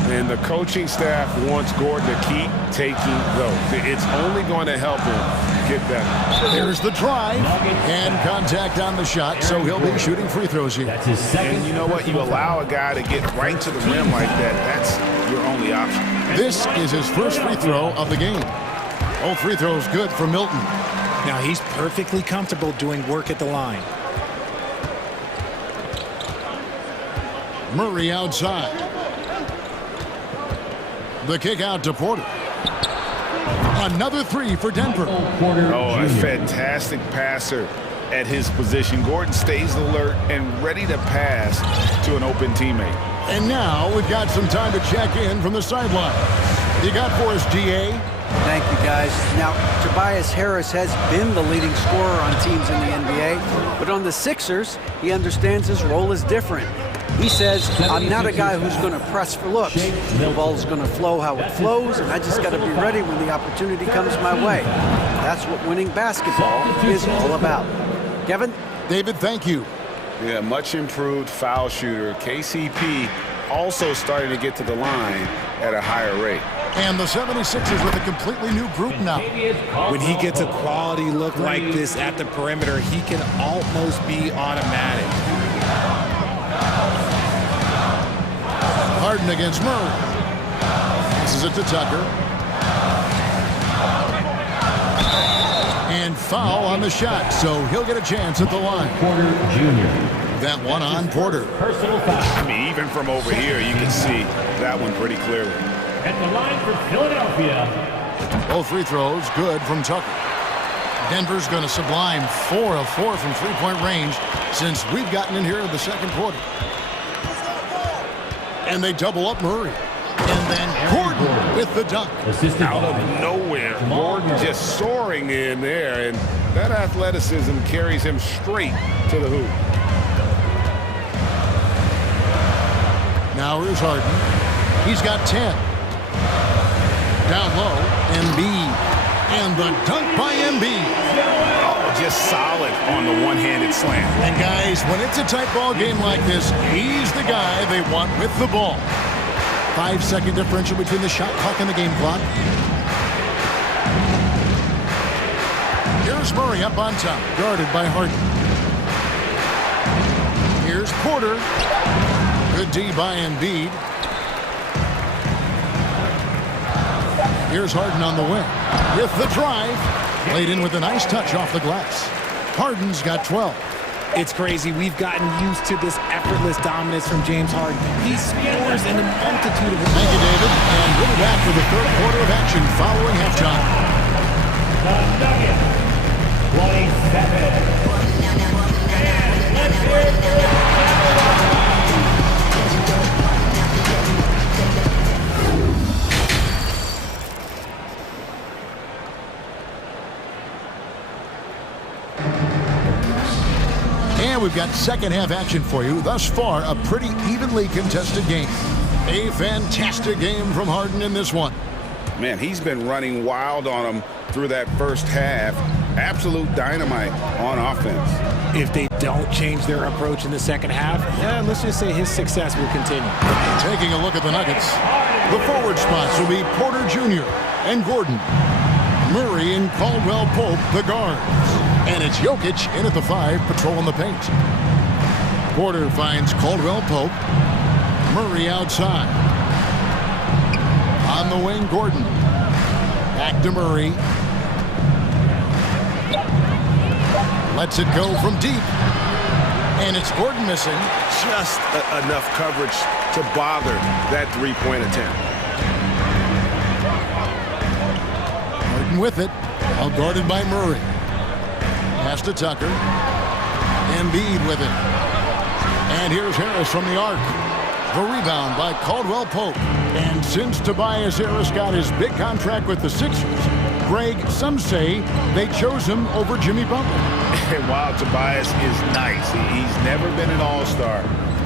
And the coaching staff wants Gordon to keep taking those. It's only going to help him get better. There's the drive and contact on the shot, so he'll be shooting free throws here. That's his second. And you know what? You allow a guy to get right to the rim like that, that's your only option. This is his first free throw of the game. All free throws good for Milton. Now he's perfectly comfortable doing work at the line. Murray outside. The kick out to Porter. Another three for Denver. Oh, a fantastic passer at his position. Gordon stays alert and ready to pass to an open teammate. And now we've got some time to check in from the sideline. You got for us, GA? Thank you, guys. Now, Tobias Harris has been the leading scorer on teams in the NBA, but on the Sixers, he understands his role is different. He says, I'm not a guy who's going to press for looks. The ball's going to flow how it flows, and I just got to be ready when the opportunity comes my way. That's what winning basketball is all about. Kevin? David, thank you. Yeah, much improved foul shooter. KCP also starting to get to the line at a higher rate. And the 76ers with a completely new group now. When he gets a quality look like this at the perimeter, he can almost be automatic. Harden against Murray. This is it to Tucker. And foul on the shot, so he'll get a chance at the line. Porter Jr. That one on Porter. Personal foul. I mean, even from over here, you can see that one pretty clearly. At the line for Philadelphia. Both free throws good from Tucker. Denver's going to sublime 4 of 4 from three-point range since we've gotten in here in the second quarter. And they double up Murray. And then Gordon with the dunk. Out of nowhere, Gordon just soaring in there, and that athleticism carries him straight to the hoop. Now here's Harden. He's got 10. Down low, Embiid. And the dunk by Embiid. Oh, just solid on the one-handed slam. And guys, when it's a tight ball game like this, he's the guy they want with the ball. 5-second differential between the shot clock and the game clock. Here's Murray up on top, guarded by Harden. Here's Porter. Good D by Embiid. Here's Harden on the wing with the drive. Laid in with a nice touch off the glass. Harden's got 12. It's crazy. We've gotten used to this effortless dominance from James Harden. He scores in a multitude of... Thank you, David. And we'll be back for the third quarter of action following halftime. The Nuggets, 27. And let's hear it for And we've got second half action for you. Thus far, a pretty evenly contested game. A fantastic game from Harden in this one. Man, he's been running wild on him through that first half. Absolute dynamite on offense. If they don't change their approach in the second half, let's just say his success will continue. Taking a look at the Nuggets. The forward spots will be Porter Jr. and Gordon. Murray and Caldwell Pope, the guards. And it's Jokic in at the 5, patrolling the paint. Porter finds Caldwell Pope. Murray outside. On the wing, Gordon. Back to Murray. Lets it go from deep. And it's Gordon missing. Just enough coverage to bother that three-point attempt. Gordon with it. Well guarded by Murray. Pass to Tucker. Embiid with it. And here's Harris from the arc. The rebound by Caldwell Pope. And since Tobias Harris got his big contract with the Sixers, Greg, some say they chose him over Jimmy Butler. And while Tobias is nice, he's never been an all-star.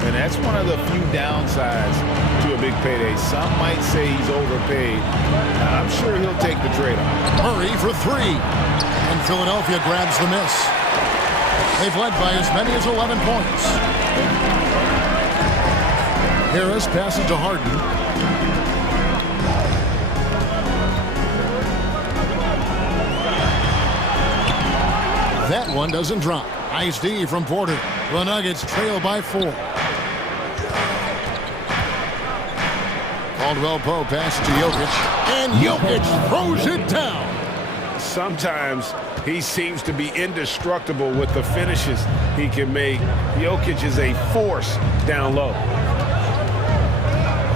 And that's one of the few downsides to a big payday. Some might say he's overpaid. I'm sure he'll take the trade-off. Murray for three. And Philadelphia grabs the miss. They've led by as many as 11 points. Harris passes to Harden. That one doesn't drop. Nice D from Porter. The Nuggets trail by 4. Caldwell Pope passes to Jokic. And Jokic throws it down. Sometimes he seems to be indestructible with the finishes he can make. Jokic is a force down low.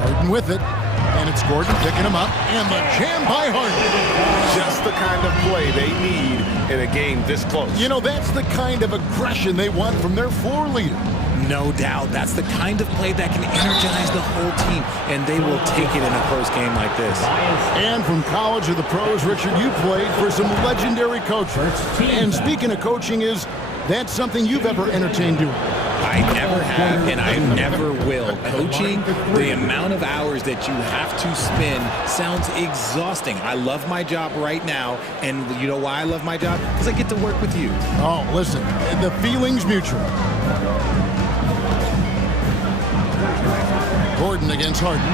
Harden with it. And it's Gordon picking him up. And the jam by Harden. Just the kind of play they need in a game this close. You know, that's the kind of aggression they want from their floor leader. No doubt. That's the kind of play that can energize the whole team, and they will take it in a close game like this. And from college to the pros, Richard, you played for some legendary coaches. And speaking of coaching, is that something you've ever entertained doing? I never have, and I never will. Coaching, the amount of hours that you have to spend sounds exhausting. I love my job right now, and you know why I love my job? Because I get to work with you. Oh, listen, the feeling's mutual. Gordon against Harden.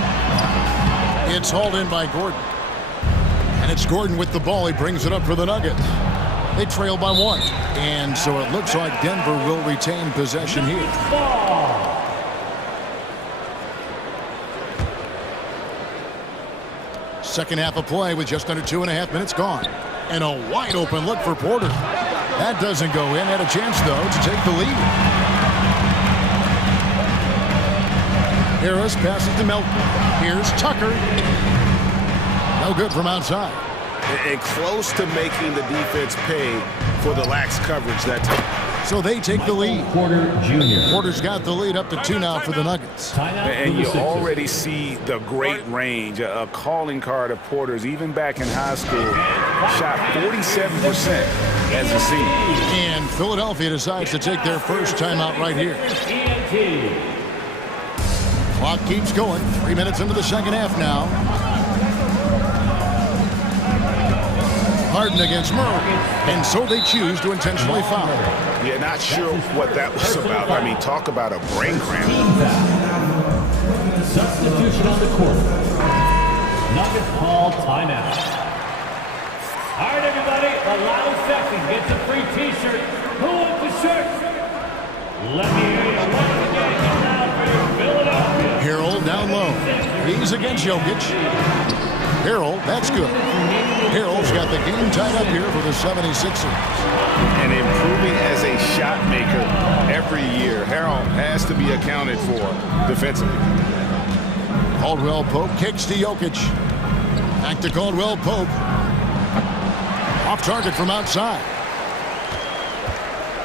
It's hauled in by Gordon. And it's Gordon with the ball. He brings it up for the Nuggets. They trail by 1. And so it looks like Denver will retain possession here. Second half of play with just under 2.5 minutes gone. And a wide open look for Porter. That doesn't go in. Had a chance, though, to take the lead. Harris passes to Melton. Here's Tucker. No good from outside. And close to making the defense pay for the lax coverage that time. So they take the lead. Porter Jr. Porter's got the lead up to 2 now for the Nuggets. And you already see the great range, a calling card of Porter's, even back in high school. Shot 47% as a senior. And Philadelphia decides to take their first timeout right here. Clock keeps going. 3 minutes into the second half now. Harden against Murray. And so they choose to intentionally foul. Yeah, not sure what that was about. I mean, talk about a brain cramp. Substitution on the court. Nuggets call timeout. All right, everybody, the loud section gets a free T-shirt. Who wants the shirt? Let me hear you once again. Come down for Philadelphia. Harold down low. He's against Jokic. Harold, that's good. Harold's got the game tied up here for the 76ers. And improving as a shot maker every year. Harold has to be accounted for defensively. Caldwell Pope kicks to Jokic. Back to Caldwell Pope. Off target from outside.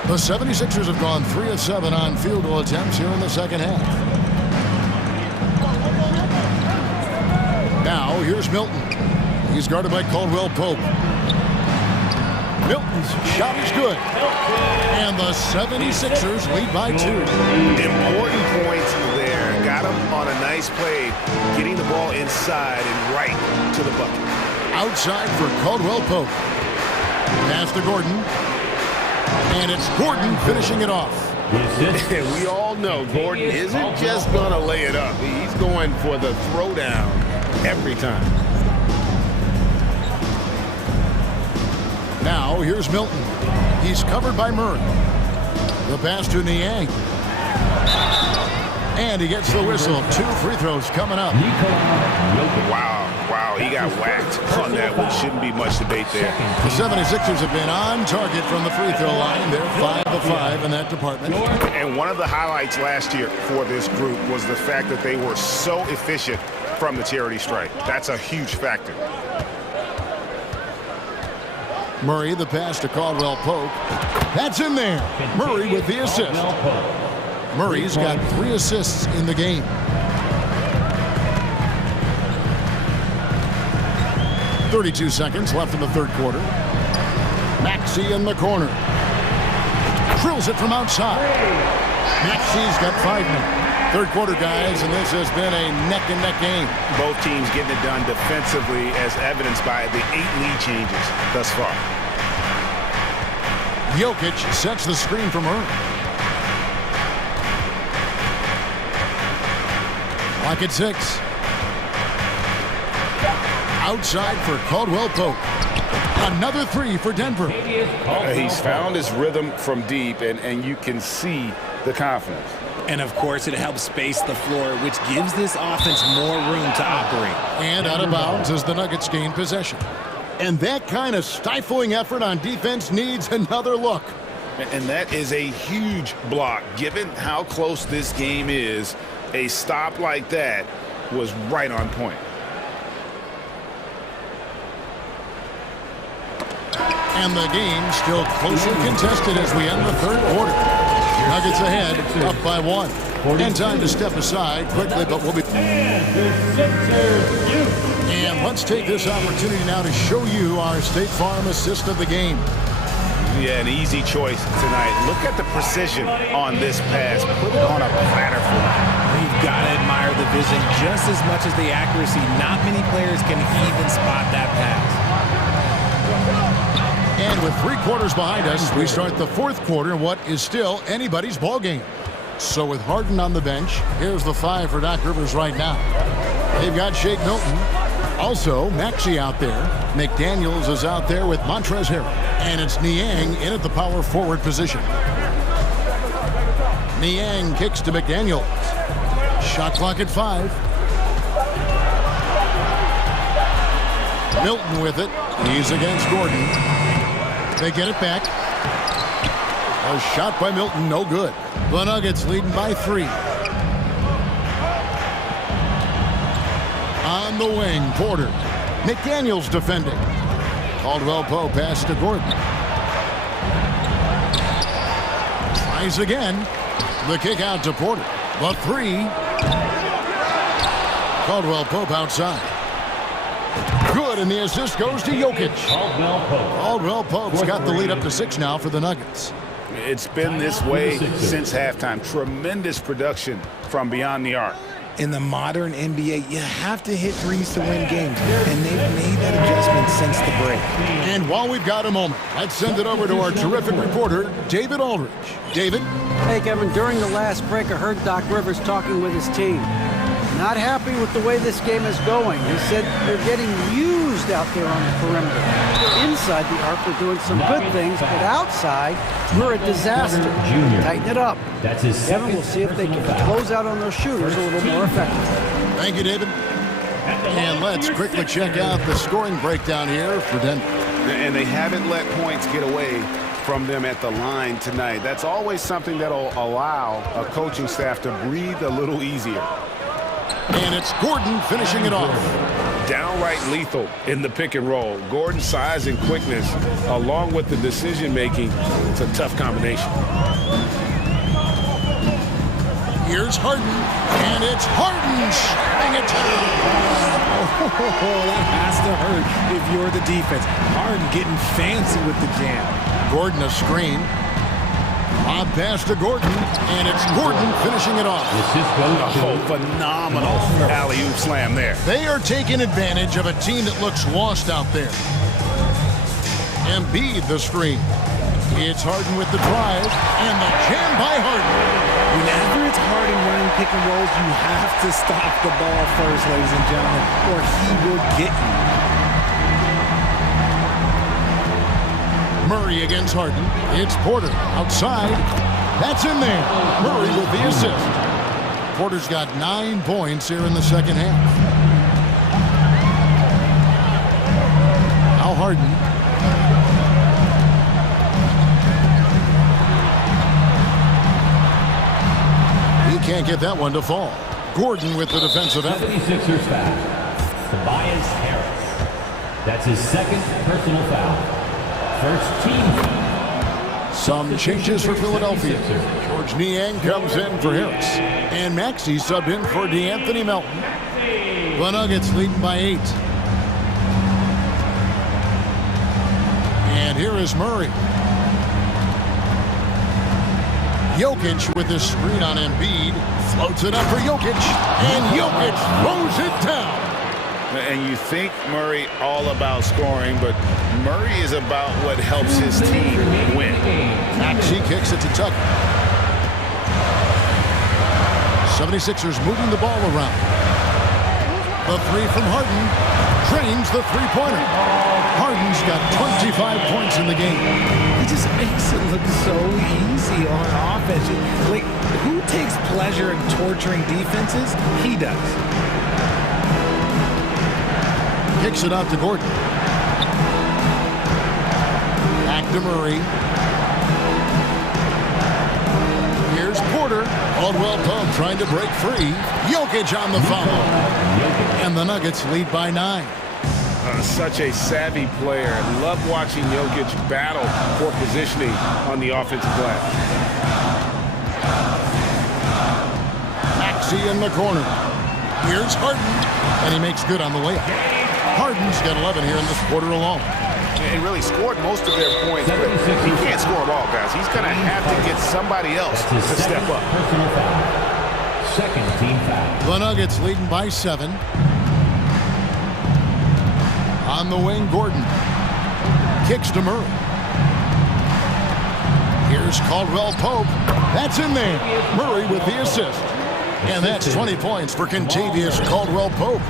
The 76ers have gone 3 of 7 on field goal attempts here in the second half. Now, here's Milton. He's guarded by Caldwell Pope. Milton's shot is good. And the 76ers lead by 2. Important points there. Got him on a nice play, getting the ball inside and right to the bucket. Outside for Caldwell Pope. Pass to Gordon. And it's Gordon finishing it off. And we all know Gordon isn't just going to lay it up. He's going for the throwdown every time. Now, here's Milton. He's covered by Murray. The pass to Niang. And he gets the whistle. 2 free throws coming up. Wow, he got whacked on that one. Shouldn't be much debate there. The 76ers have been on target from the free throw line. They're 5 of 5 in that department. And one of the highlights last year for this group was the fact that they were so efficient from the charity stripe. That's a huge factor. Murray, the pass to Caldwell Pope. That's in there. Murray with the assist. Murray's got 3 assists in the game. .32 seconds left in the third quarter. Maxey in the corner. Drills it from outside. Maxey's got 5 minutes. Third quarter, guys, and this has been a neck-and-neck game. Both teams getting it done defensively, as evidenced by the 8 lead changes thus far. Jokic sets the screen for Murray. Clock at 6. Outside for Caldwell Pope. Another 3 for Denver. He's found his rhythm from deep, and you can see the confidence. And, of course, it helps space the floor, which gives this offense more room to operate. And out of bounds as the Nuggets gain possession. And that kind of stifling effort on defense needs another look. And that is a huge block. Given how close this game is, a stop like that was right on point. And the game still closely contested as we end the third quarter. Nuggets ahead, up by 1. And time to step aside quickly, but we'll be... And let's take this opportunity now to show you our State Farm assist of the game. Yeah, an easy choice tonight. Look at the precision on this pass. Put it on a platter for him. You've got to admire the vision just as much as the accuracy. Not many players can even spot that pass. And with 3 quarters behind us, we start the fourth quarter in what is still anybody's ball game. So with Harden on the bench, here's the 5 for Doc Rivers right now. They've got Shake Milton. Also, Maxey out there. McDaniels is out there with Montrezl Harrell. And it's Niang in at the power forward position. Niang kicks to McDaniels. Shot clock at 5. Milton with it. He's against Gordon. They get it back. A shot by Milton, no good. The Nuggets leading by 3. On the wing, Porter. McDaniels defending. Caldwell Pope pass to Gordon. Tries again. The kick out to Porter. The 3. Caldwell Pope outside. Good, and the assist goes to Jokic. Caldwell Pope's got the lead up to 6 now for the Nuggets. It's been this way since halftime. Tremendous production from beyond the arc. In the modern NBA, you have to hit threes to win games, and they've made that adjustment since the break. And while we've got a moment, let's send it over to our terrific reporter, David Aldridge. David? Hey, Kevin, during the last break, I heard Doc Rivers talking with his team. Not happy with the way this game is going. He said they're getting used out there on the perimeter. Inside the arc, we're doing some good things, but outside, we're a disaster. Tighten it up. Kevin, we'll see if they can close out on those shooters a little more effectively. Thank you, David. And let's quickly check out the scoring breakdown here for Denver. And they haven't let points get away from them at the line tonight. That's always something that'll allow a coaching staff to breathe a little easier. And it's Gordon finishing it off. Downright lethal in the pick and roll. Gordon's size and quickness, along with the decision-making, it's a tough combination. Here's Harden, and it's Harden shooting it. Oh, that has to hurt if you're the defense. Harden getting fancy with the jam. Gordon a screen. Lob pass to Gordon, and it's Gordon finishing it off. Oh, phenomenal alley-oop slam there. They are taking advantage of a team that looks lost out there. Embiid the screen. It's Harden with the drive, and the jam by Harden. Whenever it's Harden running pick and rolls, you have to stop the ball first, ladies and gentlemen, or he will get you. Murray against Harden. It's Porter outside. That's in there. Murray with the assist. Porter's got 9 points here in the second half. Now Harden. He can't get that one to fall. Gordon with the defensive effort. 76ers foul. Tobias Harris. That's his second personal foul. First team. Some changes for Philadelphia. George Niang comes in for Harris. And Maxey subbed in for DeAnthony Melton. The Nuggets leading by 8. And here is Murray. Jokic with his screen on Embiid. Floats it up for Jokic. And Jokic throws it down. And you think Murray all about scoring, but Murray is about what helps his team win. Maxey kicks it to Tucker. 76ers moving the ball around. The three from Harden drains the three-pointer. Harden's got 25 points in the game. He just makes it look so easy on offense. Like, who takes pleasure in torturing defenses? He does. Kicks it out to Gordon. Back to Murray. Here's Porter. Caldwell-Pope trying to break free. Jokic on the foul. And the Nuggets lead by 9. Such a savvy player. Love watching Jokic battle for positioning on the offensive glass. Maxey in the corner. Here's Harden. And he makes good on the layup. Harden's got 11 here in this quarter alone. And really scored most of their points, but he can't score it all, guys. He's going to have to get somebody else to step up. Second team foul. The Nuggets leading by 7. On the wing, Gordon. Kicks to Murray. Here's Caldwell-Pope. That's in there. Murray with the assist. And that's 20 points for Kentavious Caldwell-Pope.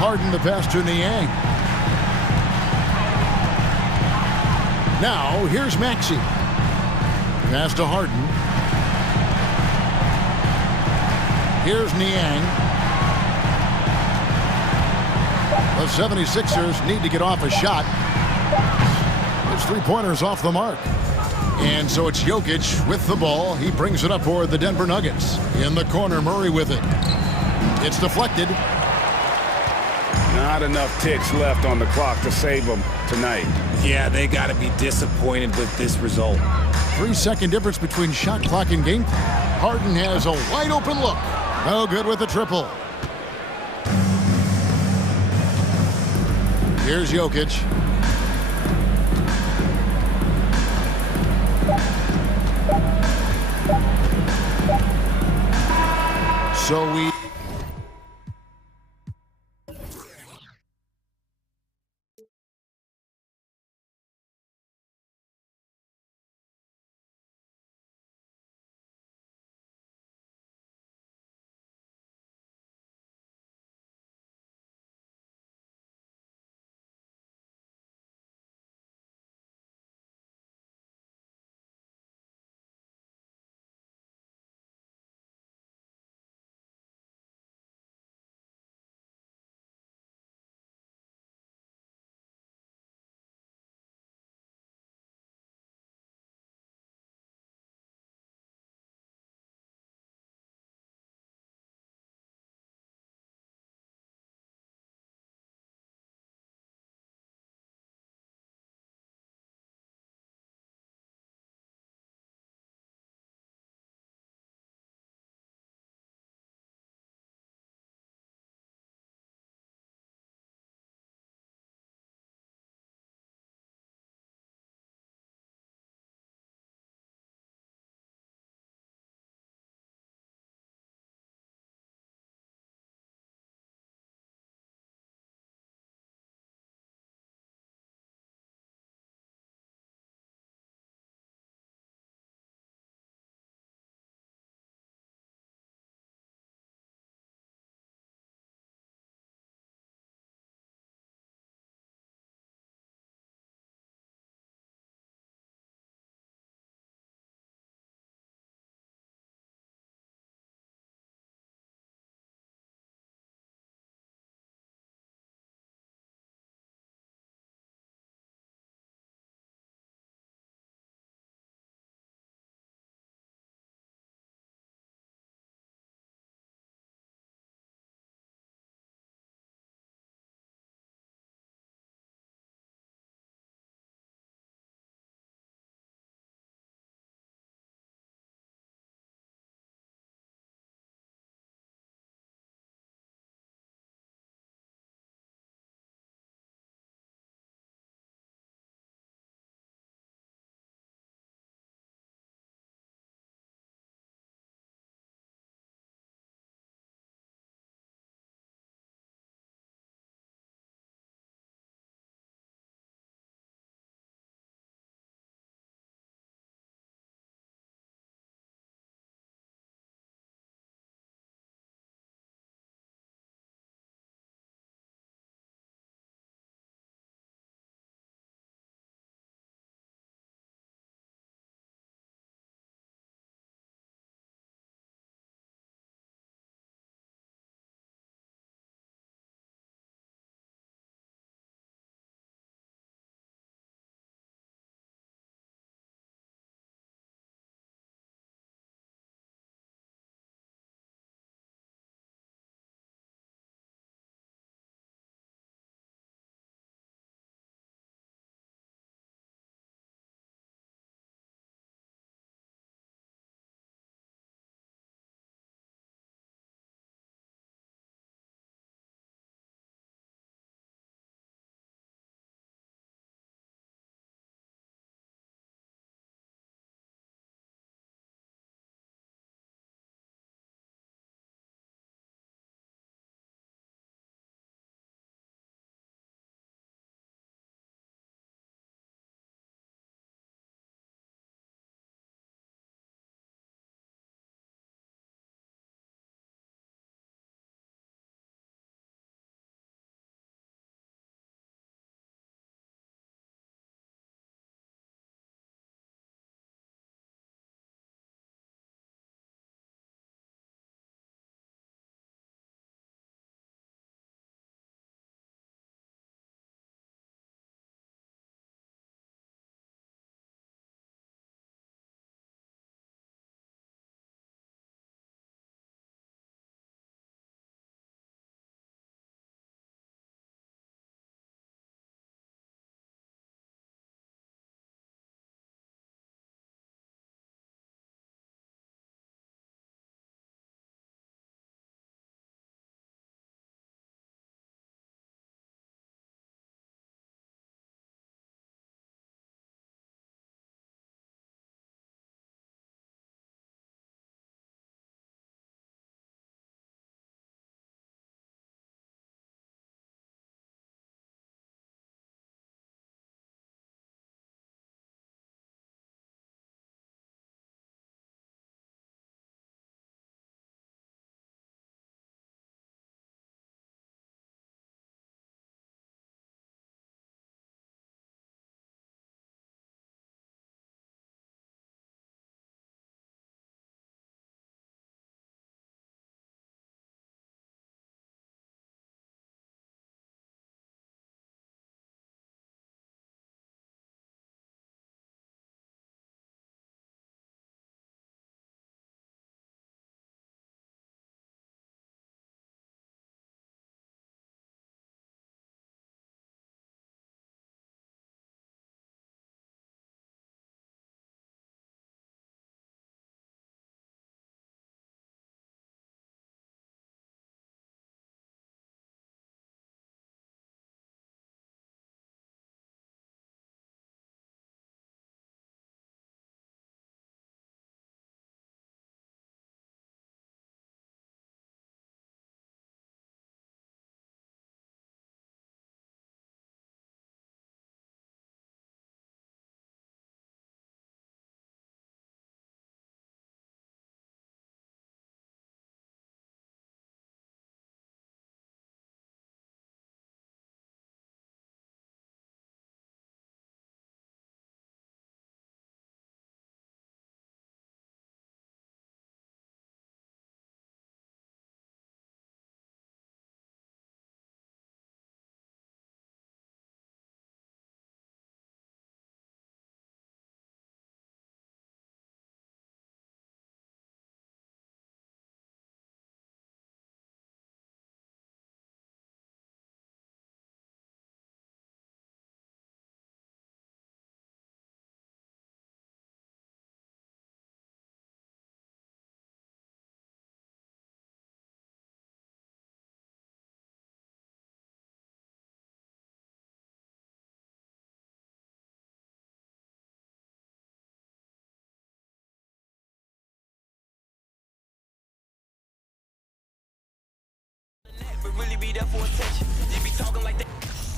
Harden the pass to Niang. Now, here's Maxey. Pass to Harden. Here's Niang. The 76ers need to get off a shot. His three-pointer's off the mark. And so it's Jokic with the ball. He brings it up for the Denver Nuggets. In the corner, Murray with it. It's deflected. Not enough ticks left on the clock to save them tonight. Yeah, they got to be disappointed with this result. 3-second difference between shot clock and game. Harden has a wide open look. No good with the triple. Here's Jokic. So we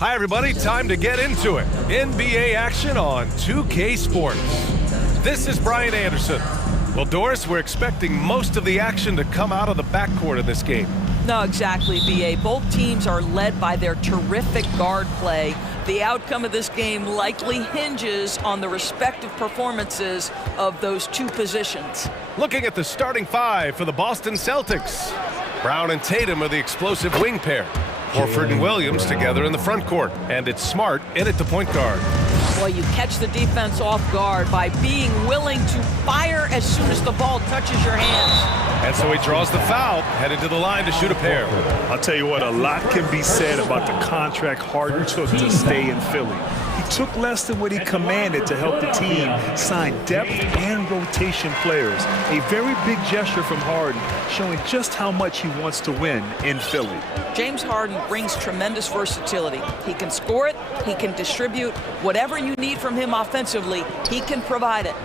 Hi, everybody. Time to get into it. NBA action on 2K Sports. This is Brian Anderson. Well, Doris, we're expecting most of the action to come out of the backcourt in this game. No, exactly, B.A. Both teams are led by their terrific guard play. The outcome of this game likely hinges on the respective performances of those two positions. Looking at the starting five for the Boston Celtics. Brown and Tatum are the explosive wing pair. Horford and Williams together in the front court. And it's Smart in at the point guard. Well, you catch the defense off guard by being willing to fire as soon as the ball touches your hands. And so he draws the foul, headed to the line to shoot a pair. I'll tell you what, a lot can be said about the contract Harden took to stay in Philly. He took less than what he commanded to help the team sign depth and rotation players. A very big gesture from Harden, showing just how much he wants to win in Philly. James Harden brings tremendous versatility. He can score it, he can distribute. Whatever you need from him offensively, he can provide it.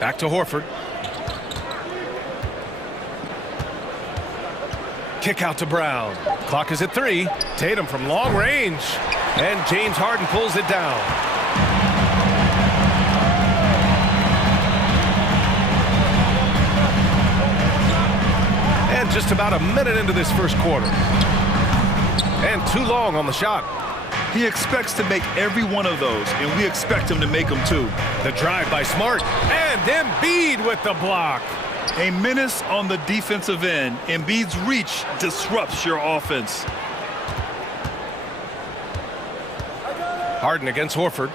Back to Horford. Kick out to Brown. Clock is at 3. Tatum from long range. And James Harden pulls it down. And just about a minute into this first quarter. And too long on the shot. He expects to make every one of those, and we expect him to make them too. The drive by Smart. And Embiid with the block. A menace on the defensive end. Embiid's reach disrupts your offense. Harden against Horford.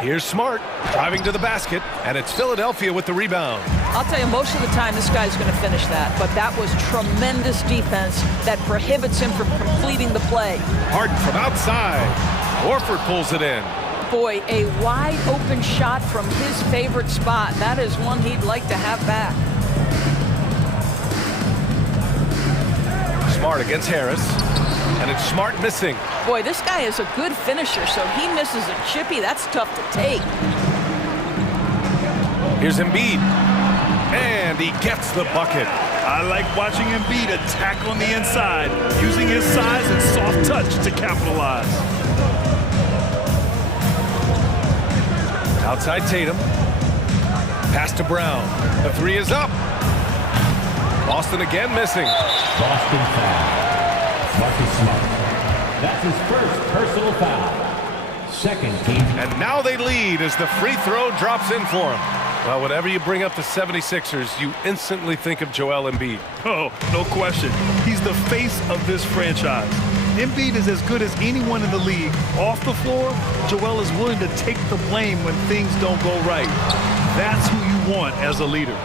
Here's Smart driving to the basket, and it's Philadelphia with the rebound. I'll tell you, most of the time this guy's going to finish that, but that was tremendous defense that prohibits him from completing the play. Harden from outside. Horford pulls it in. Boy, a wide open shot from his favorite spot. That is one he'd like to have back. Smart against Harris. And it's Smart missing. Boy, this guy is a good finisher, so he misses a chippy. That's tough to take. Here's Embiid. And he gets the bucket. I like watching Embiid attack on the inside, using his size and soft touch to capitalize. Outside Tatum. Pass to Brown. The 3 is up. Boston again missing. Boston foul. Marcus Smart. That's his first personal foul. Second team. And now they lead as the free throw drops in for him. Well, whenever you bring up the 76ers, you instantly think of Joel Embiid. Oh, no question. He's the face of this franchise. Embiid is as good as anyone in the league. Off the floor, Joel is willing to take the blame when things don't go right. That's who you want as a leader.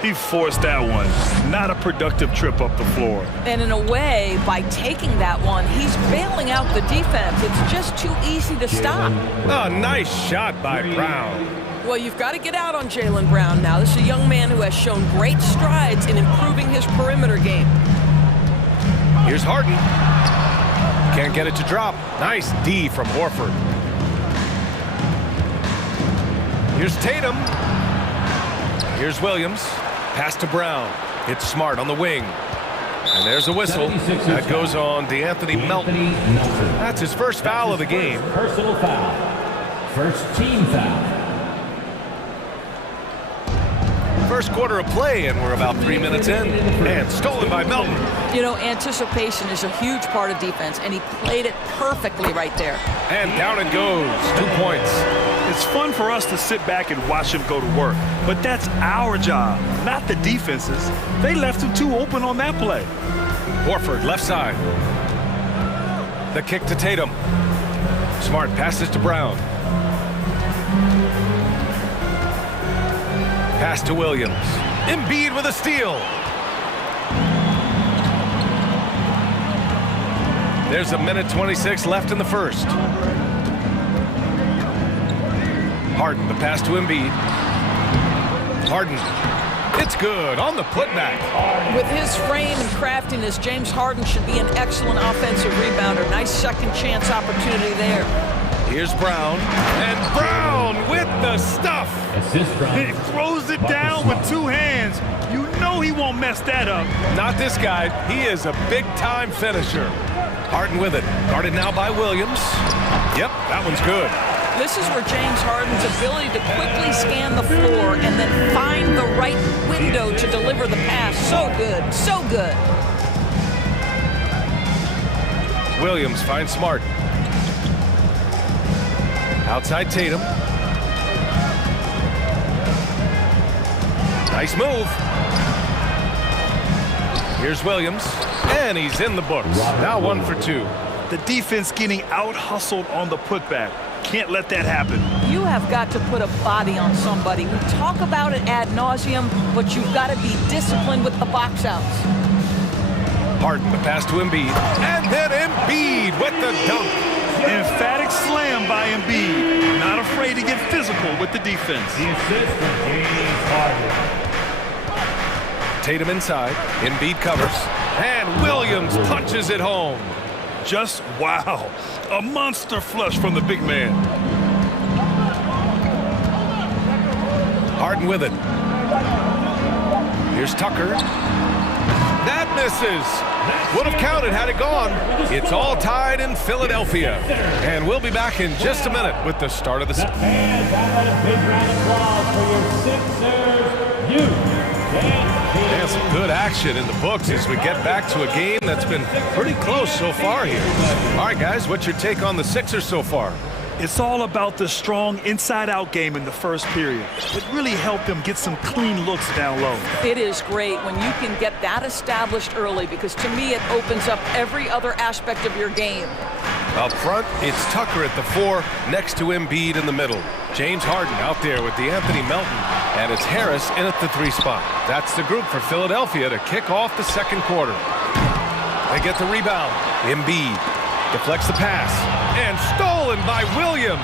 He forced that one. Not a productive trip up the floor. And in a way, by taking that one, he's bailing out the defense. It's just too easy to stop. Oh, nice shot by Brown. Well, you've got to get out on Jaylen Brown now. This is a young man who has shown great strides in improving his perimeter game. Here's Harden. Can't get it to drop. Nice D from Horford. Here's Tatum. Here's Williams. Pass to Brown. It's Smart on the wing. And there's a whistle. That goes on DeAnthony Melton. That's his first foul of the game. Personal foul. First team foul. First quarter of play, and we're about 3 minutes in. And stolen by Melton. You know, anticipation is a huge part of defense, and he played it perfectly right there. And down it goes. 2 points. It's fun for us to sit back and watch him go to work, but that's our job, not the defense's. They left him too open on that play. Horford, left side. The kick to Tatum. Smart passes to Brown. Pass to Williams. Embiid with a steal. There's a minute 26 left in the first. Harden, the pass to Embiid. Harden. It's good on the putback. With his frame and craftiness, James Harden should be an excellent offensive rebounder. Nice second chance opportunity there. Here's Brown. And Brown with the stuff. He throws it down with 2 hands. You know he won't mess that up. Not this guy. He is a big-time finisher. Harden with it. Guarded now by Williams. Yep, that one's good. This is where James Harden's ability to quickly scan the floor and then find the right window to deliver the pass. So good, so good. Williams finds Smart. Outside Tatum. Nice move. Here's Williams, and he's in the books. Now 1 for 2. The defense getting out-hustled on the putback. Can't let that happen. You have got to put a body on somebody. We talk about it ad nauseum, but you've got to be disciplined with the box outs. Harden, the pass to Embiid, and then Embiid with the dunk. Emphatic slam by Embiid. Not afraid to get physical with the defense. The assist from James Harden. Tatum inside. Embiid covers. And Williams punches it home. Just wow. A monster flush from the big man. Harden with it. Here's Tucker. That misses. Would have counted had it gone. It's all tied in Philadelphia. And we'll be back in just a minute with the start of the season. Fans, have a big round of applause for your Sixers youth. And some good action in the books as we get back to a game that's been pretty close so far here. All right, guys, what's your take on the Sixers so far? It's all about the strong inside-out game in the first period. It really helped them get some clean looks down low. It is great when you can get that established early because to me it opens up every other aspect of your game. Up front, it's Tucker at the 4 next to Embiid in the middle. James Harden out there with DeAnthony Melton, and it's Harris in at the 3 spot. That's the group for Philadelphia to kick off the second quarter. They get the rebound. Embiid deflects the pass, and stolen by Williams.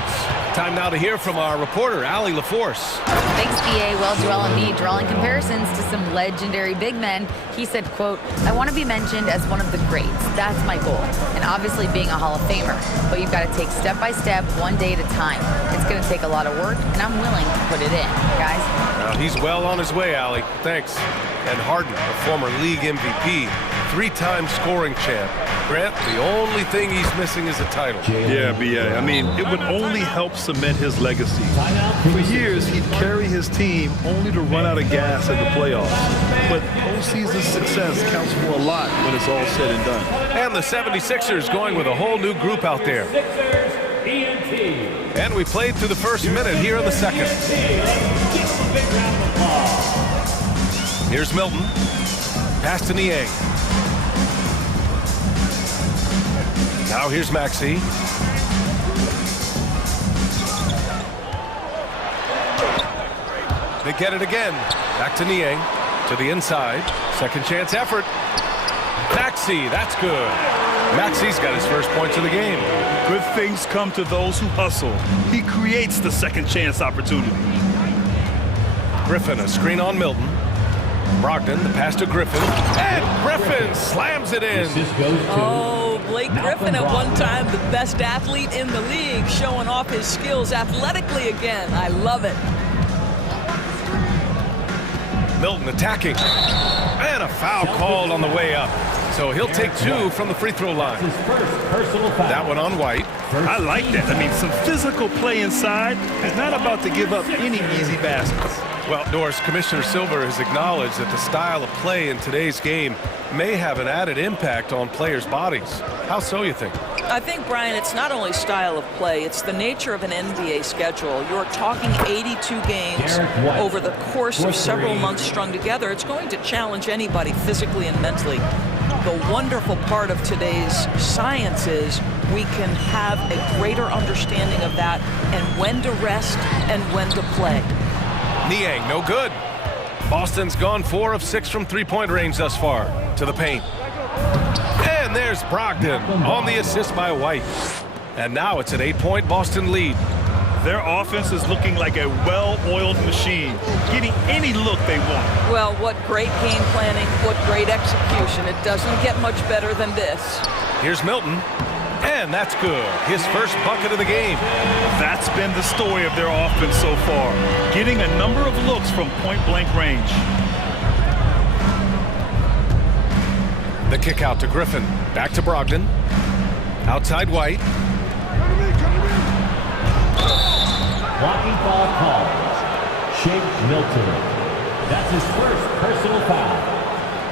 Time now to hear from our reporter, Allie LaForce. Thanks, BA. Well, Joel Embiid drawing comparisons to some legendary big men. He said, quote, "I want to be mentioned as one of the greats. That's my goal. And obviously being a Hall of Famer. But you've got to take step by step, one day at a time. It's going to take a lot of work, and I'm willing to put it in." Guys? He's well on his way, Allie. Thanks. And Harden, a former league MVP, 3-time scoring champ. Grant, the only thing he's missing is a title. Yeah, BA. I mean, it would only help cement his legacy. For years, he'd carry his team only to run out of gas in the playoffs. But postseason success counts for a lot when it's all said and done. And the 76ers going with a whole new group out there. And we played through the first minute here in the second. Here's Milton. Pass to Niang. Now here's Maxey. They get it again. Back to Niang. To the inside. Second chance effort. Maxey, that's good. Maxey's got his first points of the game. Good things come to those who hustle. He creates the second chance opportunity. Griffin, a screen on Milton. Brogdon, the pass to Griffin. And Griffin slams it in. Oh, Blake Griffin at one time the best athlete in the league, showing off his skills athletically again. I love it. Milton attacking. And a foul called on the way up. So he'll take 2 from the free throw line. That one on White. I like that. I mean, some physical play inside. He's not about to give up any easy baskets. Well, Doris, Commissioner Silver has acknowledged that the style of play in today's game may have an added impact on players' bodies. How so, you think? I think, Brian, it's not only style of play, it's the nature of an NBA schedule. You're talking 82 games over the course of several months strung together. It's going to challenge anybody physically and mentally. The wonderful part of today's science is we can have a greater understanding of that and when to rest and when to play. Niang, no good. Boston's gone 4 of 6 from three-point range thus far. To the paint. And there's Brogdon on the assist by White. And now it's an 8-point Boston lead. Their offense is looking like a well-oiled machine, getting any look they want. Well, what great game planning, what great execution. It doesn't get much better than this. Here's Milton. And that's good. His first bucket of the game. That's been the story of their offense so far. Getting a number of looks from point-blank range. The kick out to Griffin. Back to Brogdon. Outside White. Blocking foul called. Shake Milton. That's his first personal foul.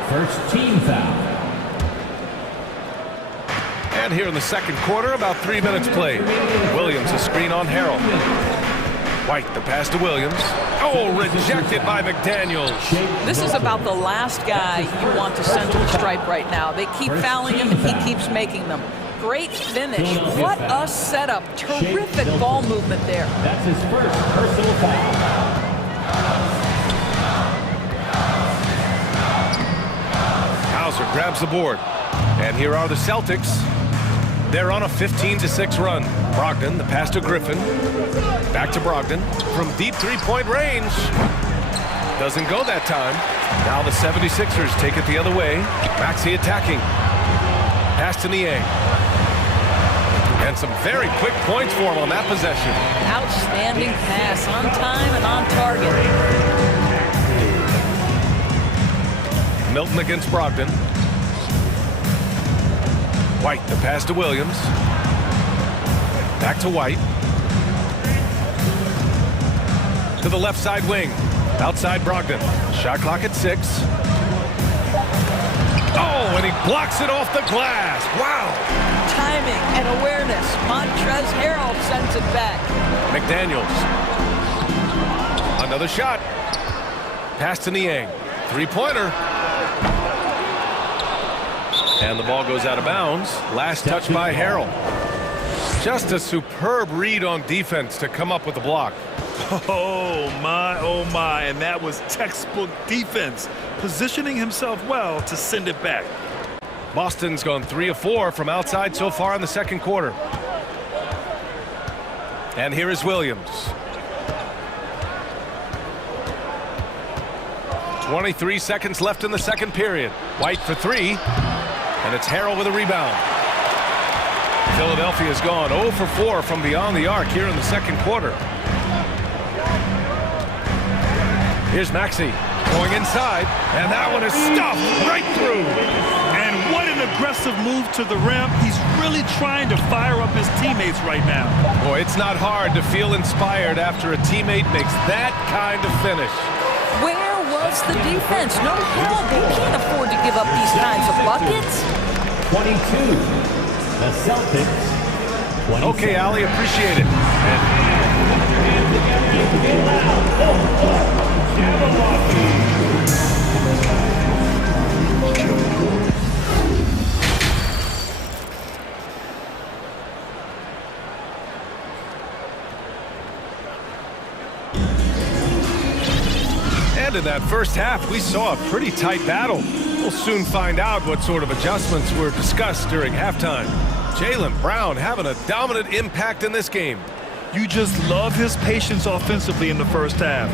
First team foul. And here in the second quarter, about 3 minutes played. Williams a screen on Harrell. White the pass to Williams. Oh, rejected by McDaniels. This is about the last guy you want to center the stripe right now. They keep fouling him and he keeps making them. Great finish. What a setup. Terrific ball movement there. That's his first personal foul. Hauser grabs the board. And here are the Celtics. They're on a 15-6 run. Brogdon, the pass to Griffin. Back to Brogdon from deep three-point range. Doesn't go that time. Now the 76ers take it the other way. Maxey attacking. Pass to Niang. And some very quick points for him on that possession. Outstanding pass, on time and on target. Milton against Brogdon. White, the pass to Williams. Back to White. To the left side wing. Outside Brogdon. Shot clock at 6. Oh, and he blocks it off the glass. Wow. Timing and awareness. Montrezl Harrell sends it back. McDaniels. Another shot. Pass to Niang. Three-pointer. And the ball goes out of bounds. Last touch by Harrell. Just a superb read on defense to come up with the block. Oh my, and that was textbook defense, positioning himself well to send it back. Boston's gone 3 of 4 from outside so far in the second quarter. And here is Williams. 23 seconds left in the second period. White for 3. And it's Harrell with a rebound. Philadelphia's gone 0 for 4 from beyond the arc here in the second quarter. Here's Maxey going inside, and that one is stuffed right through. And what an aggressive move to the rim. He's really trying to fire up his teammates right now. Boy, it's not hard to feel inspired after a teammate makes that kind of finish. Where was the defense? No help. They can't afford to give up these kinds of buckets. 22. The Celtics. 27. Okay, Ali, appreciate it. And in that first half, we saw a pretty tight battle. We'll soon find out what sort of adjustments were discussed during halftime. Jaylen Brown having a dominant impact in this game. You just love his patience offensively in the first half.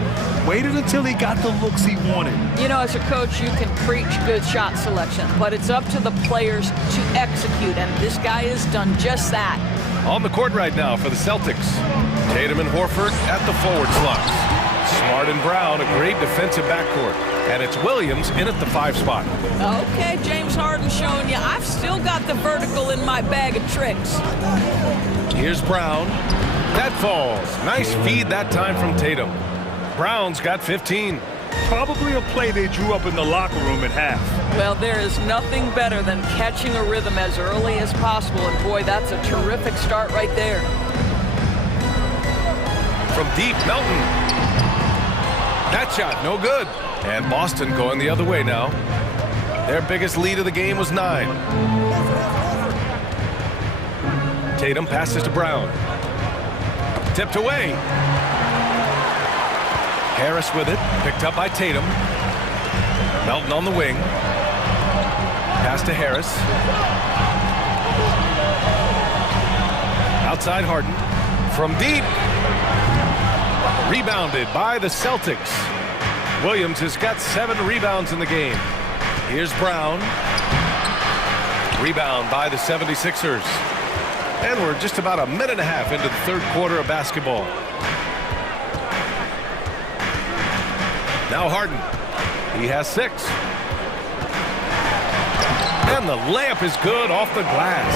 Waited until he got the looks he wanted. You know, as a coach, you can preach good shot selection, but it's up to the players to execute, and this guy has done just that. On the court right now for the Celtics. Tatum and Horford at the forward slots. Smart and Brown, a great defensive backcourt. And it's Williams in at the 5 spot. Okay, James Harden showing you I've still got the vertical in my bag of tricks. Here's Brown. That falls. Nice feed that time from Tatum. Brown's got 15. Probably a play they drew up in the locker room at half. Well, there is nothing better than catching a rhythm as early as possible, and boy, that's a terrific start right there. From deep, Melton. That shot, no good. And Boston going the other way now. Their biggest lead of the game was 9. Tatum passes to Brown. Tipped away. Harris with it, picked up by Tatum. Melton on the wing. Pass to Harris. Outside Harden. From deep. Rebounded by the Celtics. Williams has got 7 rebounds in the game. Here's Brown. Rebound by the 76ers. And we're just about a minute and a half into the third quarter of basketball. Now Harden. He has 6. And the layup is good off the glass.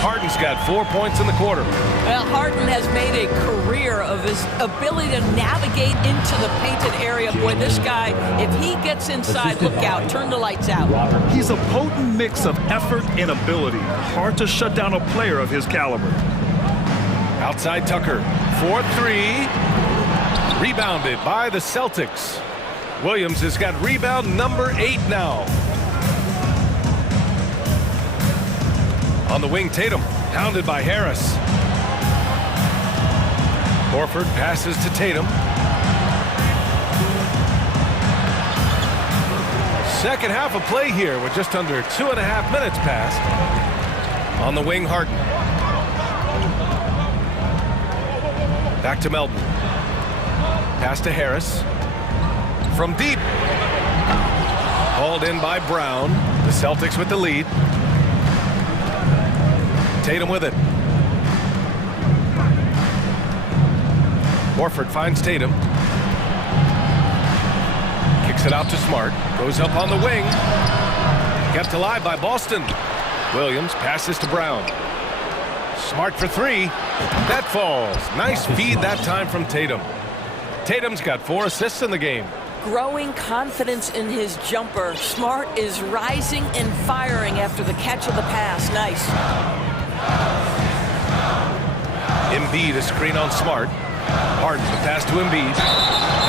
Harden's got 4 points in the quarter. Well, Harden has made a career of his ability to navigate into the painted area. Boy, this guy, if he gets inside, look out, turn the lights out. He's a potent mix of effort and ability. Hard to shut down a player of his caliber. Outside Tucker, 4-3. Rebounded by the Celtics. Williams has got rebound number 8 now. On the wing, Tatum, hounded by Harris. Horford passes to Tatum. Second half of play here with just under 2.5 minutes passed. On the wing, Harden. Back to Melton. Pass to Harris. From deep. Hauled in by Brown. The Celtics with the lead. Tatum with it. Horford finds Tatum. Kicks it out to Smart. Goes up on the wing. Kept alive by Boston. Williams passes to Brown. Smart for 3. That falls. Nice feed that time from Tatum. Tatum's got 4 assists in the game. Growing confidence in his jumper. Smart is rising and firing after the catch of the pass. Nice. Embiid, a screen on Smart. Harden, the pass to Embiid.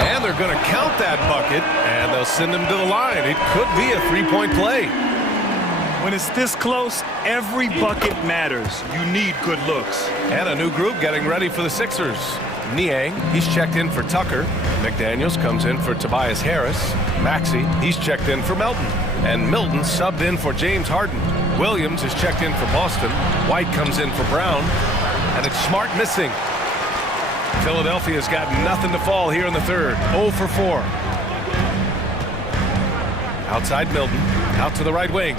And they're going to count that bucket, and they'll send him to the line. It could be a 3-point play. When it's this close, every bucket matters. You need good looks. And a new group getting ready for the Sixers. Niang, he's checked in for Tucker. McDaniels comes in for Tobias Harris. Maxey, he's checked in for Melton. And Milton subbed in for James Harden. Williams is checked in for Boston. White comes in for Brown. And it's Smart missing. Philadelphia's got nothing to fall here in the third. 0 for 4. Outside Milton. Out to the right wing.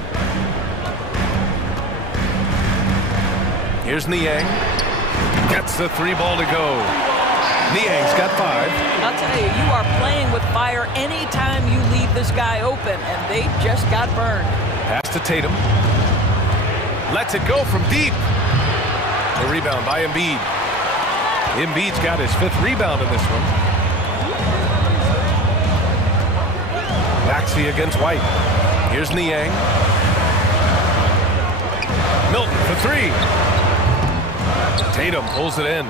Here's Niang. Gets the 3 ball to go. Niang's got 5. I'll tell you, you are playing with fire anytime you leave this guy open, and they just got burned. Pass to Tatum. Lets it go from deep. The rebound by Embiid. Embiid's got his 5th rebound in this one. Maxey against White. Here's Niang. Milton for 3. Tatum pulls it in.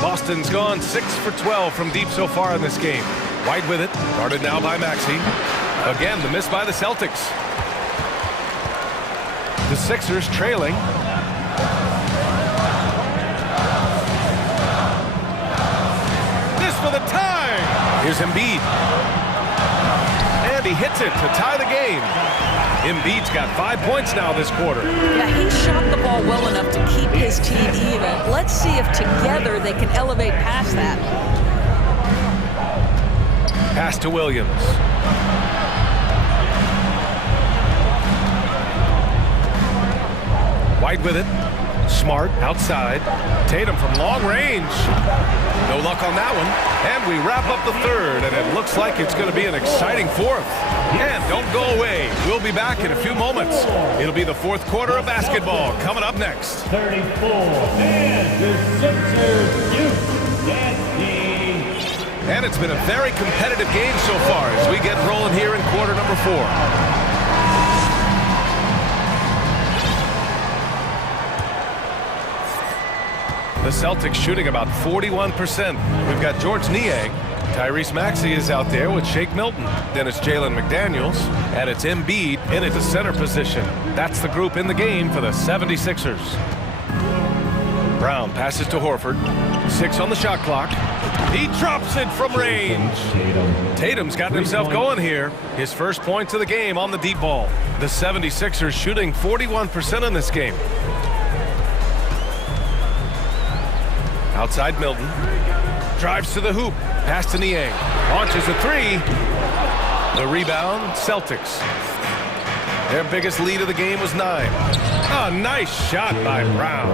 Boston's gone 6 for 12 from deep so far in this game. White with it. Guarded now by Maxey. Again, the miss by the Celtics. The Sixers trailing. This for the tie. Here's Embiid. And he hits it to tie the game. Embiid's got 5 points now this quarter. Yeah, he shot the ball well enough to keep his team even. Let's see if together they can elevate past that. Pass to Williams. White with it. Smart outside. Tatum from long range. No luck on that one. And we wrap up the third, and it looks like it's going to be an exciting fourth. And don't go away. We'll be back in a few moments. It'll be the fourth quarter of basketball coming up next. 34, and the Sixers And it's been a very competitive game so far as we get rolling here in quarter number 4. The Celtics shooting about 41%. We've got George Niang. Tyrese Maxey is out there with Shake Milton. Then it's Jalen McDaniels. And it's Embiid in at the center position. That's the group in the game for the 76ers. Brown passes to Horford. 6 on the shot clock. He drops it from range. Tatum's gotten himself going here. His first points of the game on the deep ball. The 76ers shooting 41% in this game. Outside Milton. Drives to the hoop. Pass to Niang. Launches a 3. The rebound, Celtics. Their biggest lead of the game was 9. A nice shot by Brown.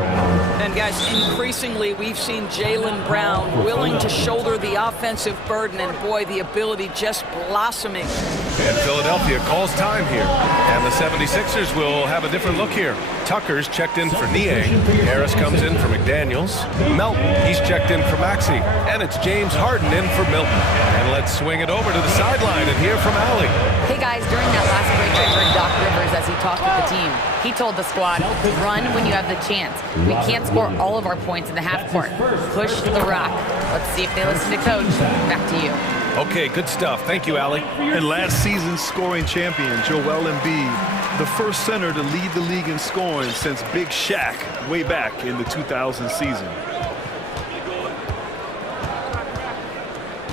And guys, increasingly we've seen Jaylen Brown willing to shoulder the offensive burden, and boy, the ability just blossoming. And Philadelphia calls time here. And the 76ers will have a different look here. Tucker's checked in for Niang. Harris comes in for McDaniels. Melton, he's checked in for Maxey. And it's James Harden in for Milton. And let's swing it over to the sideline and hear from Allie. Hey guys, during that last break, I heard Doc Rivers as he talked with the team. He told the squad, run when you have the chance. We can't score all of our points in the half court. Push the rock. Let's see if they listen to Coach. Back to you. Okay, good stuff. Thank you, Allie. And last season's scoring champion, Joel Embiid, the first center to lead the league in scoring since Big Shaq way back in the 2000 season.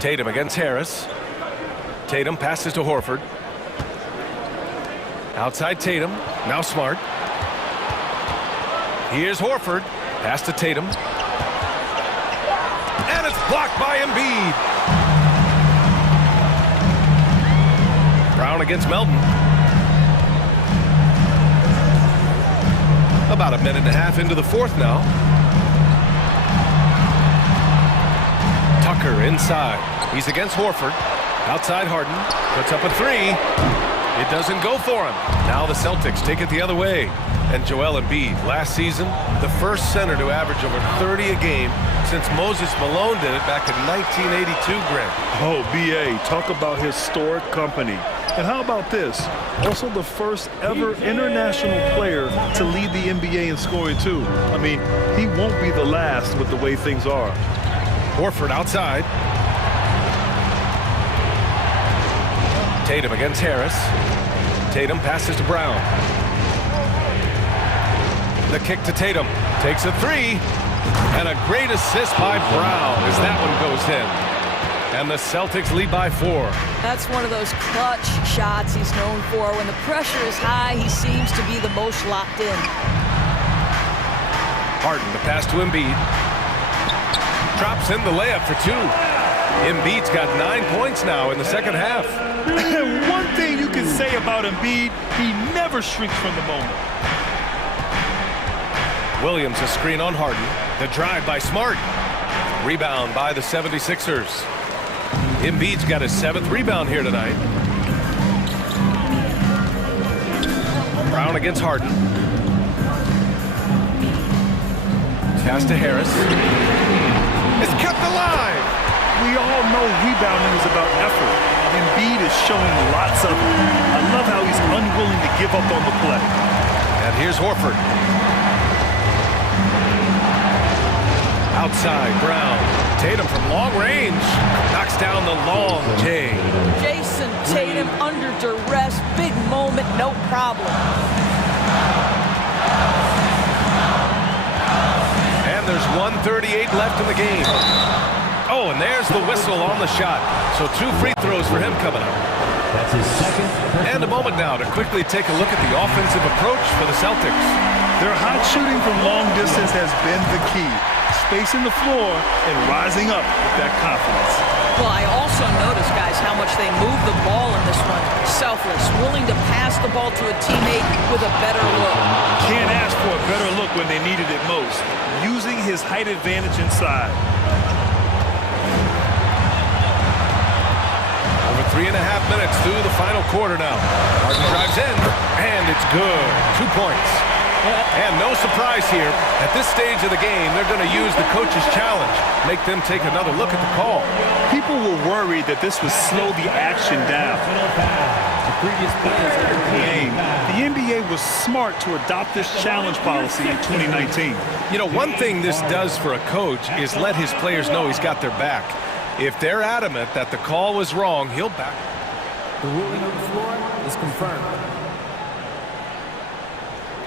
Tatum against Harris. Tatum passes to Horford. Outside Tatum. Now Smart. Here's Horford. Pass to Tatum. And it's blocked by Embiid. Brown against Melton. About a minute and a half into the fourth now. Tucker inside. He's against Horford. Outside Harden. Puts up a 3. It doesn't go for him. Now the Celtics take it the other way. And Joel Embiid, last season, the first center to average over 30 a game since Moses Malone did it back in 1982, Grant. Oh, B.A., talk about historic company. And how about this? Also the first ever international player to lead the NBA in scoring, too. I mean, he won't be the last with the way things are. Horford outside. Tatum against Harris. Tatum passes to Brown. The kick to Tatum. Takes a 3. And a great assist by Brown as that one goes in. And the Celtics lead by 4. That's one of those clutch shots he's known for. When the pressure is high, he seems to be the most locked in. Harden, the pass to Embiid. Drops in the layup for 2. Embiid's got 9 points now in the second half. One thing you can say about Embiid, he never shrinks from the moment. Williams, a screen on Harden. The drive by Smart. Rebound by the 76ers. Embiid's got his 7th rebound here tonight. Brown against Harden. Pass to Harris. It's kept alive. We all know rebounding is about effort. Embiid is showing lots of it. I love how he's unwilling to give up on the play. And here's Horford. Outside, Brown. Tatum from long range. Knocks down the long J. Jason Tatum under duress. Big moment, no problem. And there's 1:38 left in the game. Oh, and there's the whistle on the shot. So 2 free throws for him coming up. That's his second. And a moment now to quickly take a look at the offensive approach for the Celtics. Their hot shooting from long distance has been the key. Spacing the floor and rising up with that confidence. Well, I also noticed, guys, how much they move the ball in this one. Selfless, willing to pass the ball to a teammate with a better look. Can't ask for a better look when they needed it most. Using his height advantage inside. Over 3.5 minutes through the final quarter now. Harden drives in, and it's good. 2 points. And no surprise here. At this stage of the game, they're going to use the coach's challenge. Make them take another look at the call. People were worried that this would slow the action down. The previous game. The NBA was smart to adopt this challenge policy in 2019. You know, one thing this does for a coach is let his players know he's got their back. If they're adamant that the call was wrong, he'll back. The ruling on the floor is confirmed.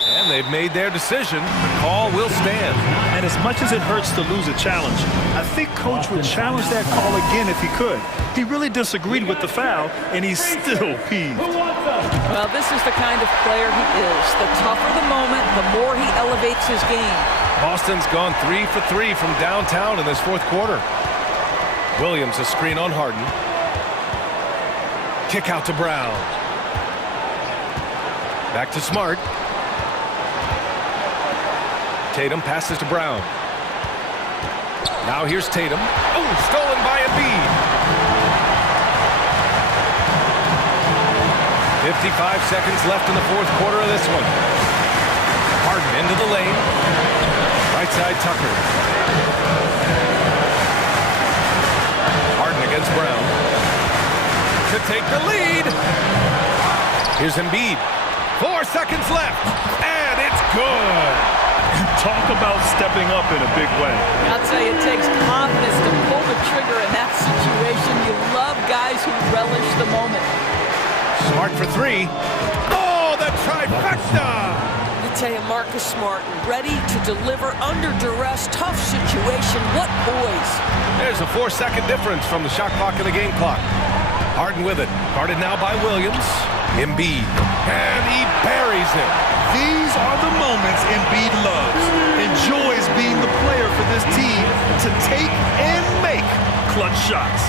And they've made their decision. The call will stand. And as much as it hurts to lose a challenge, I think Coach would challenge that call again if he could. He really disagreed with the foul, and he's still peeved. Well, this is the kind of player he is. The tougher the moment, the more he elevates his game. Boston's gone 3 for 3 from downtown in this fourth quarter. Williams, a screen on Harden. Kick out to Brown. Back to Smart. Tatum passes to Brown. Now here's Tatum. Oh, stolen by Embiid. 55 seconds left in the fourth quarter of this one. Harden into the lane. Right side Tucker. Harden against Brown. To take the lead. Here's Embiid. 4 seconds left. And it's good. Talk about stepping up in a big way. I'll tell you, it takes confidence to pull the trigger in that situation. You love guys who relish the moment. Smart for three. Oh, the trifecta! I tell you, Marcus Smart, ready to deliver under duress, tough situation. What poise. There's a 4-second difference from the shot clock and the game clock. Harden with it. Guarded now by Williams. Embiid. And he buries it. These are the moments Embiid loves. Enjoys being the player for this team to take and make clutch shots.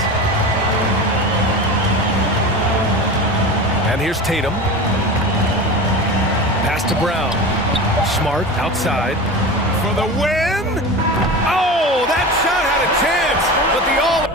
And here's Tatum. Pass to Brown. Smart outside for the win. Oh, that shot had a chance, but the all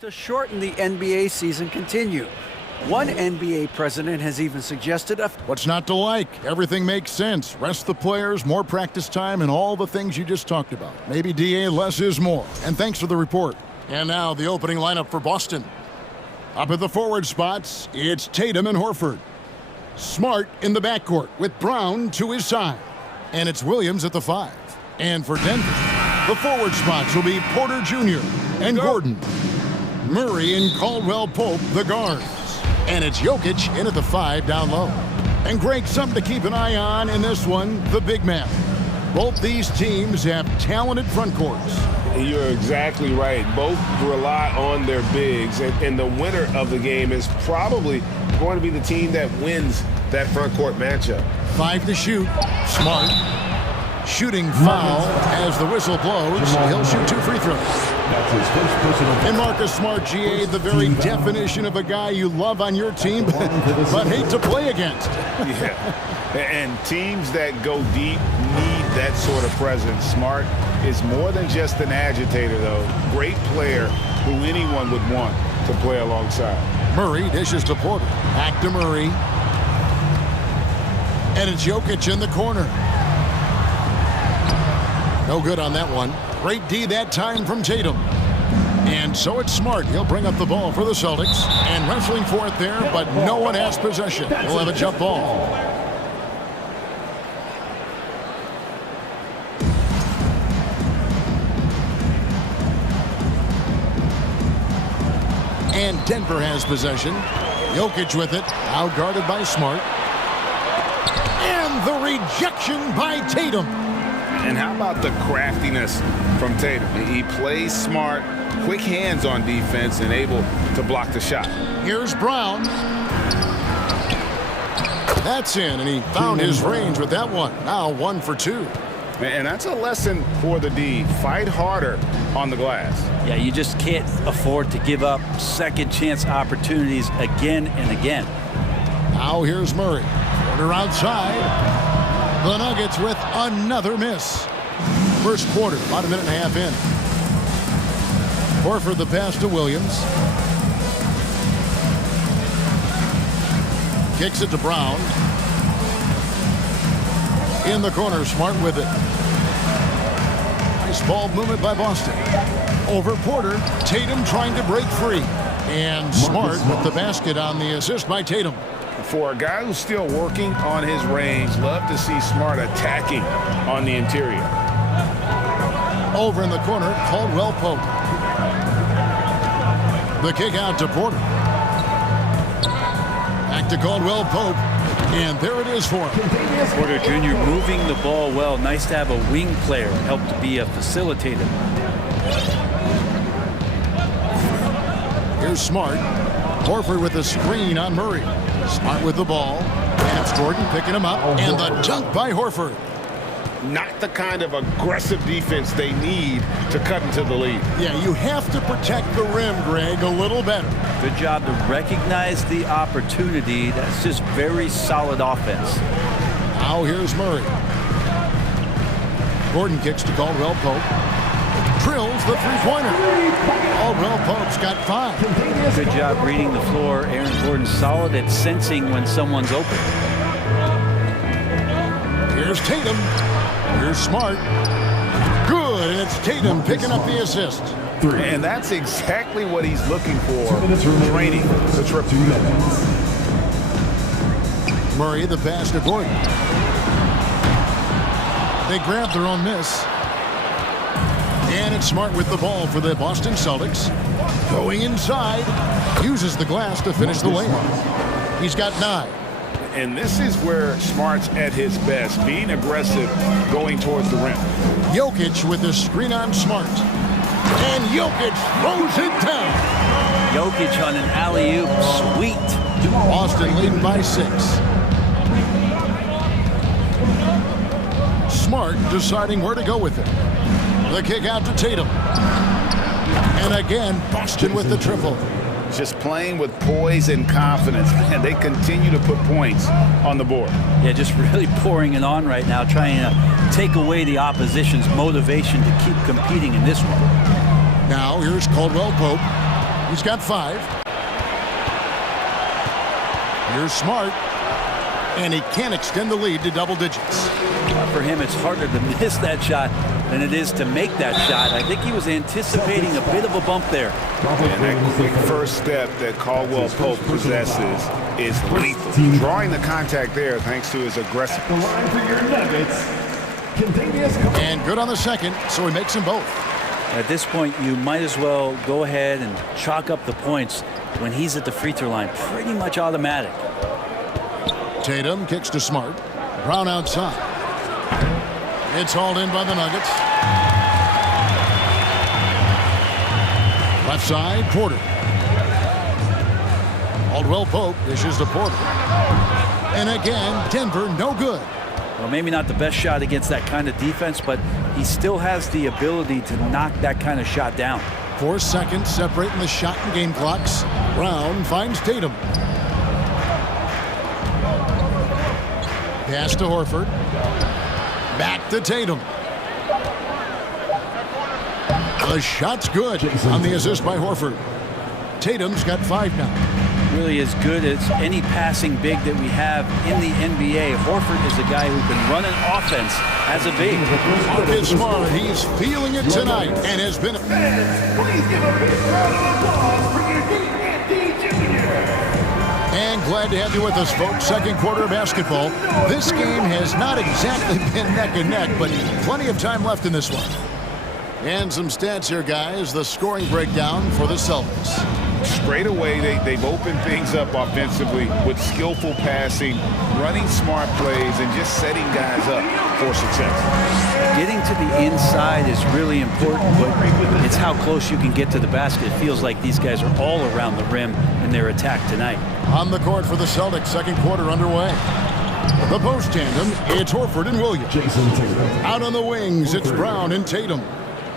To shorten the NBA season continue. One NBA president has even suggested What's not to like? Everything makes sense. Rest the players, more practice time, and all the things you just talked about. Maybe DA, less is more. And thanks for the report. And now the opening lineup for Boston. Up at the forward spots, it's Tatum and Horford. Smart in the backcourt with Brown to his side. And it's Williams at the 5. And for Denver, the forward spots will be Porter Jr. and Gordon. Murray and Caldwell Pope, the guards. And it's Jokic in at the 5 down low. And Greg, something to keep an eye on in this one, the big man. Both these teams have talented front courts. You're exactly right. Both rely on their bigs, and the winner of the game is probably going to be the team that wins that front court matchup. 5 to shoot. Smart. Shooting foul as the whistle blows. He'll shoot 2 free throws. That's his first personal. And Marcus Smart, GA, the very definition of a guy you love on your team, but hate to play against. Yeah, and teams that go deep need that sort of presence. Smart is more than just an agitator, though. Great player who anyone would want to play alongside. Murray dishes to Porter. Back to Murray. And it's Jokic in the corner. No good on that one. Great D that time from Tatum. And so it's Smart. He'll bring up the ball for the Celtics. And wrestling for it there, but no one has possession. We'll have a jump ball. And Denver has possession. Jokic with it. Now guarded by Smart. And the rejection by Tatum. And how about the craftiness from Tatum? He plays smart, quick hands on defense, and able to block the shot. Here's Brown. That's in, and he found his range with that one. Now 1 for 2. And that's a lesson for the D. Fight harder on the glass. Yeah, you just can't afford to give up second chance opportunities again and again. Now here's Murray. Porter outside. The Nuggets with another miss. First quarter, about a minute and a half in. Horford the pass to Williams. Kicks it to Brown. In the corner, Smart with it. Nice ball movement by Boston. Over Porter, Tatum trying to break free. And Smart with the basket on the assist by Tatum. For a guy who's still working on his range, love to see Smart attacking on the interior. Over in the corner, Caldwell Pope. The kick out to Porter. Back to Caldwell Pope. And there it is for him. Porter Jr. moving the ball well. Nice to have a wing player help to be a facilitator. Here's Smart. Horford with a screen on Murray. Smart with the ball. And it's Gordon picking him up. And the dunk by Horford. Not the kind of aggressive defense they need to cut into the lead. Yeah, you have to protect the rim, Greg, a little better. Good job to recognize the opportunity. That's just very solid offense. Now here's Murray. Gordon kicks to Caldwell Pope. Drills the three-pointer. Caldwell Pope's got 5. Good job reading the floor. Aaron Gordon solid at sensing when someone's open. Here's Tatum. Here's Smart. Good, and it's Tatum picking up the assist. And that's exactly what he's looking for. Training the trip. 2 minutes. Murray the pass to Gordon. They grab their own miss. And it's Smart with the ball for the Boston Celtics. Going inside. Uses the glass to finish the layup. He's got 9. And this is where Smart's at his best, being aggressive, going towards the rim. Jokic with the screen on Smart. And Jokic throws it down. Jokic on an alley-oop. Sweet. Boston leading by 6. Smart deciding where to go with it. The kick out to Tatum. And again, Boston with the triple. Just playing with poise and confidence, and they continue to put points on the board. Yeah, just really pouring it on right now, trying to take away the opposition's motivation to keep competing in this one. Now here's Caldwell Pope. He's got 5. Here's Smart. And he can't extend the lead to double digits. For him, it's harder to miss that shot than it is to make that shot. I think he was anticipating a bit of a bump there. And that quick first step that Caldwell Pope possesses is lethal. Drawing the contact there thanks to his aggressiveness. And good on the second, so he makes them both. At this point, you might as well go ahead and chalk up the points when he's at the free throw line. Pretty much automatic. Tatum kicks to Smart. Brown outside. It's hauled in by the Nuggets. Left side, Porter. Caldwell Pope dishes to Porter. And again, Denver no good. Well, maybe not the best shot against that kind of defense, but he still has the ability to knock that kind of shot down. 4 seconds separating the shot and game clocks. Brown finds Tatum. Pass to Horford. Back to Tatum. The shot's good on the assist by Horford. Tatum's got 5 now. Really as good as any passing big that we have in the NBA. Horford is a guy who can run an offense as a big. Marcus Smart, he's feeling it tonight and has been. Please give a big round of applause for your D&D Junior. And glad to have you with us, folks. Second quarter of basketball. This game has not exactly been neck and neck, but plenty of time left in this one. And some stats here, guys. The scoring breakdown for the Celtics. Straight away, they've opened things up offensively with skillful passing, running smart plays, and just setting guys up for success. Getting to the inside is really important, but it's how close you can get to the basket. It feels like these guys are all around the rim in their attack tonight. On the court for the Celtics, second quarter underway. The post tandem, it's Horford and Williams. Out on the wings, it's Brown and Tatum.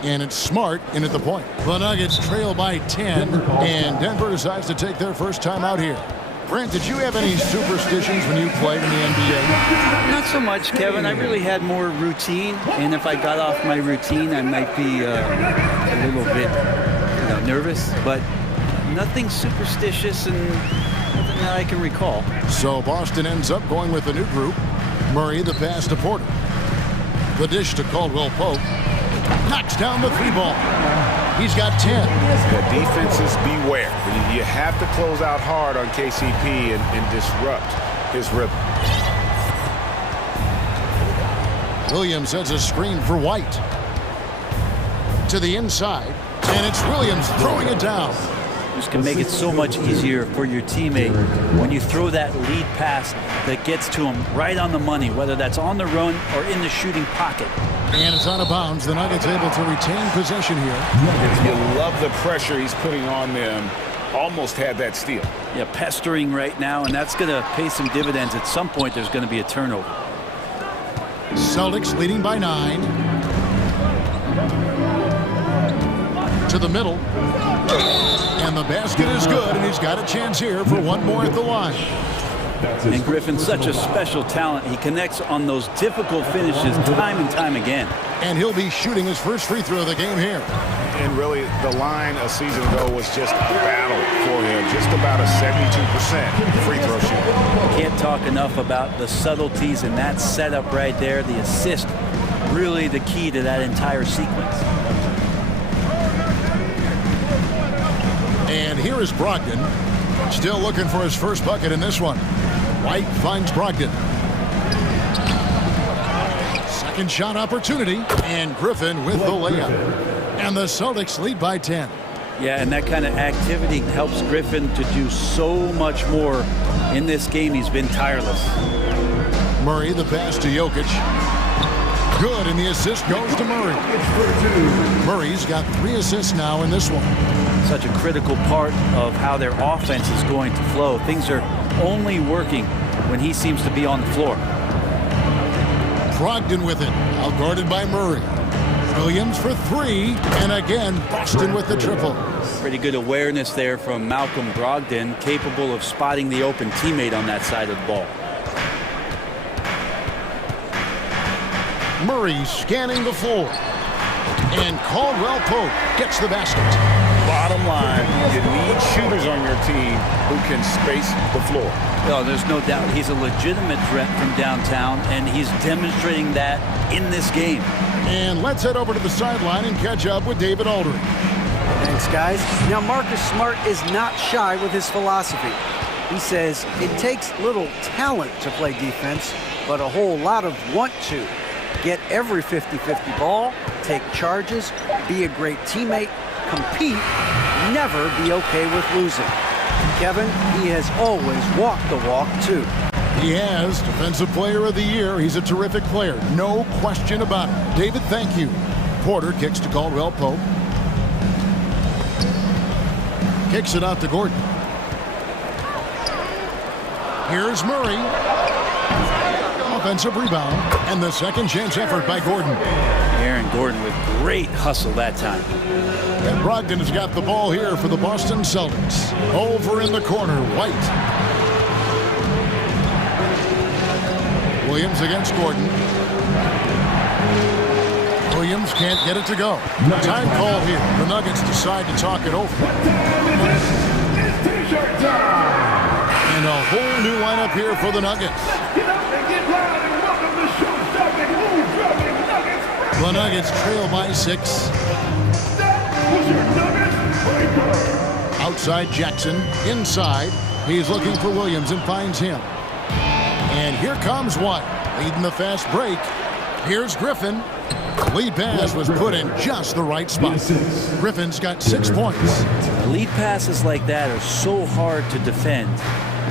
And it's Smart in at the point. The Nuggets trail by 10, and Denver decides to take their first time out here. Brent, did you have any superstitions when you played in the NBA? Not so much, Kevin. I really had more routine, and if I got off my routine, I might be a little bit nervous, but nothing superstitious and nothing that I can recall. So Boston ends up going with a new group. Murray, the pass to Porter. The dish to Caldwell Pope. Knocks down the 3-ball. He's got 10. The defenses beware. You have to close out hard on KCP and disrupt his rhythm. Williams sets a screen for White. To the inside. And it's Williams throwing it down. This can make it so much easier for your teammate when you throw that lead pass that gets to him right on the money, whether that's on the run or in the shooting pocket. And it's out of bounds. The Nuggets able to retain possession here. You love the pressure he's putting on them. Almost had that steal. Yeah, pestering right now, and that's going to pay some dividends. At some point, there's going to be a turnover. Celtics leading by 9. To the middle. And the basket is good, and he's got a chance here for one more at the line. And Griffin's such a special talent. He connects on those difficult finishes time and time again. And he'll be shooting his first free throw of the game here. And really, the line a season ago was just a battle for him. Just about a 72% free throw shooter. Can't talk enough about the subtleties in that setup right there. The assist, really the key to that entire sequence. And here is Brogdon. Still looking for his first bucket in this one. White finds Brogdon. Second shot opportunity. And Griffin with the layup. And the Celtics lead by 10. Yeah, and that kind of activity helps Griffin to do so much more in this game. He's been tireless. Murray, the pass to Jokic. Good, and the assist goes to Murray. Murray's got 3 assists now in this one. Such a critical part of how their offense is going to flow. Things are only working when he seems to be on the floor. Brogdon with it, outguarded by Murray. Williams for 3, and again, Boston with the triple. Pretty good awareness there from Malcolm Brogdon, capable of spotting the open teammate on that side of the ball. Murray scanning the floor. And Caldwell Pope gets the basket. bottom line, you need shooters on your team who can space the floor. No, there's no doubt he's a legitimate threat from downtown, and he's demonstrating that in this game. And let's head over to the sideline and catch up with David Aldridge. Thanks, guys. Now, Marcus Smart is not shy with his philosophy. He says it takes little talent to play defense, but a whole lot of want to. Get every 50-50 ball, take charges, be a great teammate, compete, never be okay with losing. Kevin, he has always walked the walk, too. He has Defensive Player of the Year. He's a terrific player. No question about it. David, thank you. Porter kicks to Caldwell Pope. Kicks it out to Gordon. Here's Murray. Offensive rebound. And the second chance effort by Gordon. Aaron Gordon with great hustle that time. And Brogdon has got the ball here for the Boston Celtics. Over in the corner, White. Williams against Gordon. Williams can't get it to go. Time call here. The Nuggets decide to talk it over. And a whole new lineup here for the Nuggets. The Nuggets trail by 6. Outside Jackson. Inside. He's looking for Williams and finds him. And here comes White, leading the fast break. Here's Griffin. Lead pass was put in just the right spot. Griffin's got 6 points. Lead passes like that are so hard to defend.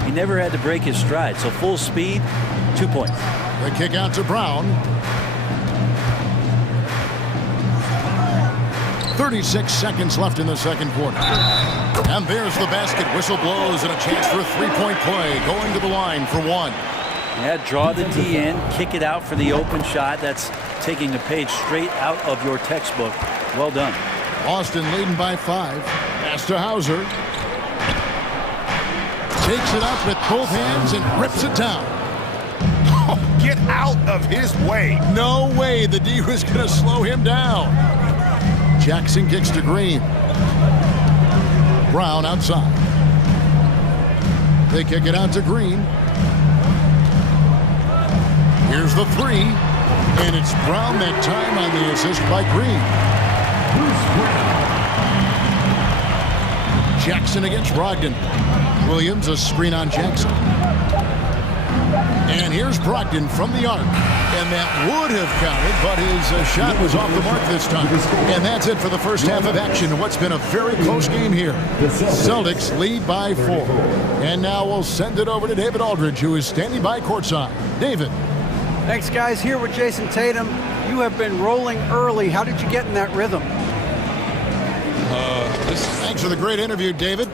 He never had to break his stride, so full speed, 2 points. The kick out to Brown. 36 seconds left in the second quarter. And there's the basket. Whistle blows and a chance for a three-point play. Going to the line for one. Yeah, draw the D in, kick it out for the open shot. That's taking a page straight out of your textbook. Well done. Boston leading by 5. Pass to Hauser. Takes it up with both hands and rips it down. Oh, get out of his way. No way the D was going to slow him down. Jackson kicks to Green. Brown outside. They kick it out to Green. Here's the 3. And it's Brown that time on the assist by Green. Jackson against Brogdon. Williams a screen on Jackson. And here's Brogdon from the arc. And that would have counted, but his shot was off the mark this time. And that's it for the first half of action. What's been a very close game here. Celtics lead by 4. And now we'll send it over to David Aldridge, who is standing by courtside. David. Thanks, guys. Here with Jason Tatum. You have been rolling early. How did you get in that rhythm? Thanks for the great interview, David.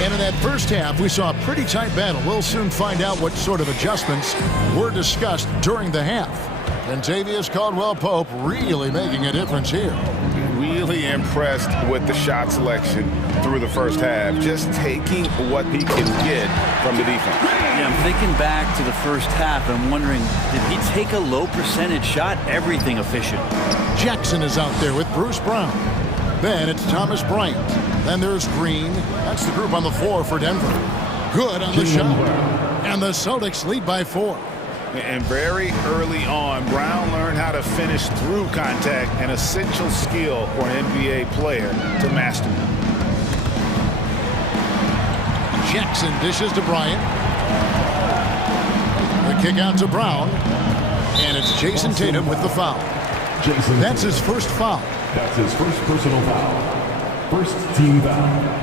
And in that first half, we saw a pretty tight battle. We'll soon find out what sort of adjustments were discussed during the half. And Tavius Caldwell-Pope really making a difference here. Really impressed with the shot selection through the first half. Just taking what he can get from the defense. Yeah, I'm thinking back to the first half. I'm wondering, did he take a low percentage shot? Everything efficient. Jackson is out there with Bruce Brown. Then it's Thomas Bryant. Then there's Green. That's the group on the floor for Denver. Good on the shot. And the Celtics lead by 4. And very early on, Brown learned how to finish through contact, an essential skill for an NBA player to master. Jackson dishes to Bryant. The kick out to Brown. And it's Jason Tatum with the foul. That's his first foul. That's his first personal foul. First team foul.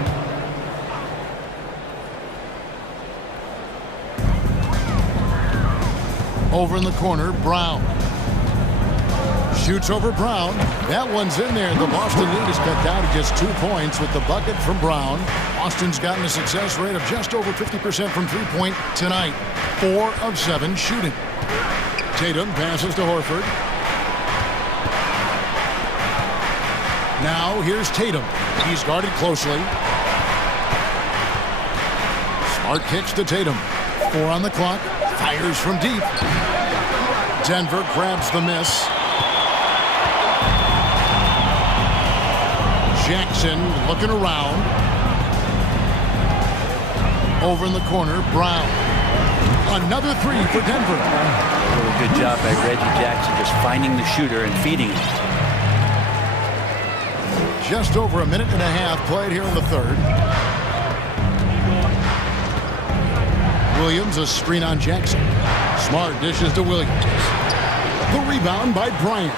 Over in the corner, Brown. Shoots over Brown. That one's in there. The Boston lead is cut down to just 2 points with the bucket from Brown. Boston's gotten a success rate of just over 50% from three-point tonight. 4 of 7 shooting. Tatum passes to Horford. Now here's Tatum. He's guarded closely. Smart kicks to Tatum. 4 on the clock. Fires from deep. Denver grabs the miss. Jackson looking around. Over in the corner, Brown. Another 3 for Denver. Really good job by Reggie Jackson just finding the shooter and feeding him. Just over a minute and a half played here in the third. Williams, a screen on Jackson. Smart dishes to Williams. The rebound by Bryant.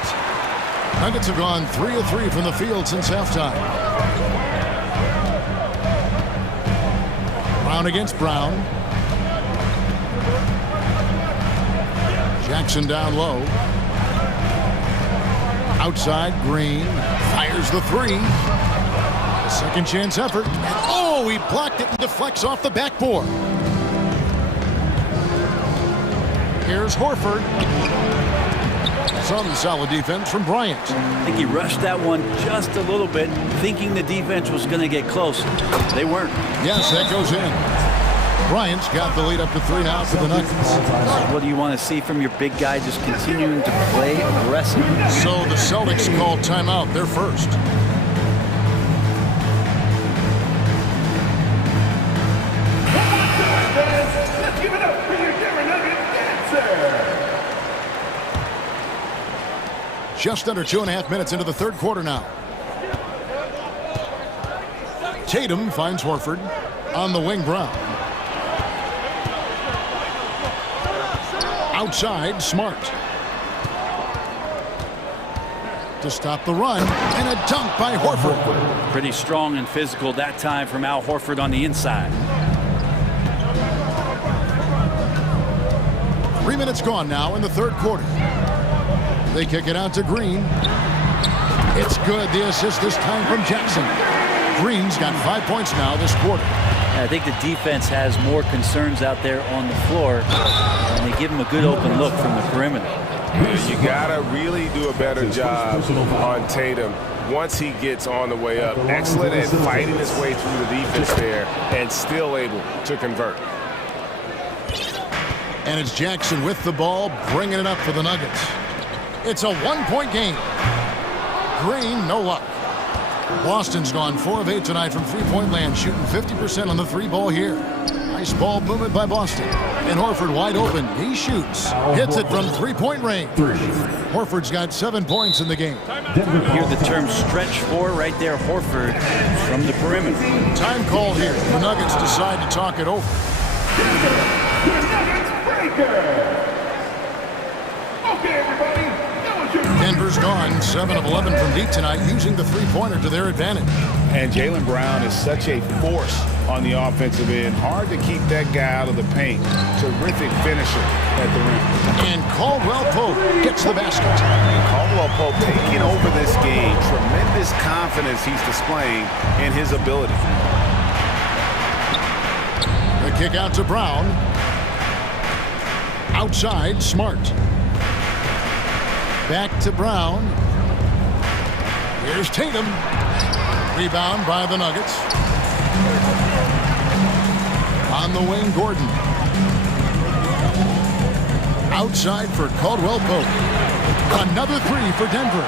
Nuggets have gone 3 of 3 from the field since halftime. Brown against Brown. Jackson down low. Outside, Green fires the 3. A second chance effort. And oh, he blocked it and deflects off the backboard. Here's Horford. Some solid defense from Bryant. I think he rushed that one just a little bit, thinking the defense was going to get close. They weren't. Yes, that goes in. Bryant's got the lead up to 3 now for the Nuggets. What do you want to see from your big guy, just continuing to play aggressive? So the Celtics called timeout. They're first. Let's give it up for your Denver Nuggets dancer. Just under 2.5 minutes into the third quarter now. Tatum finds Horford. On the wing, Brown. Outside, Smart. To stop the run, and a dunk by Horford. Pretty strong and physical that time from Al Horford on the inside. 3 minutes gone now in the third quarter. They kick it out to Green. It's good. The assist this time from Jackson. Green's got 5 points now this quarter. I think the defense has more concerns out there on the floor, and they give him a good open look from the perimeter. You gotta really do a better job on Tatum once he gets on the way up. Excellent at fighting his way through the defense there and still able to convert. And it's Jackson with the ball, bringing it up for the Nuggets. It's a 1-point game. Green, no luck. Boston's gone 4 of 8 tonight from three-point land, shooting 50% on the 3 ball here. Nice ball movement by Boston. And Horford wide open. He shoots. Hits it from 3-point range. Horford's got 7 points in the game. You hear the term stretch 4 right there, Horford from the perimeter. Time called here. The Nuggets decide to talk it over. Okay, everybody. Denver's gone 7 of 11 from deep tonight, using the 3-pointer to their advantage. And Jaylen Brown is such a force on the offensive end. Hard to keep that guy out of the paint. Terrific finisher at the rim. And Caldwell Pope gets the basket. And Caldwell Pope taking over this game. Tremendous confidence he's displaying in his ability. The kick out to Brown. Outside, Smart. Back to Brown. Here's Tatum. Rebound by the Nuggets. On the wing, Gordon. Outside for Caldwell Pope. Another 3 for Denver.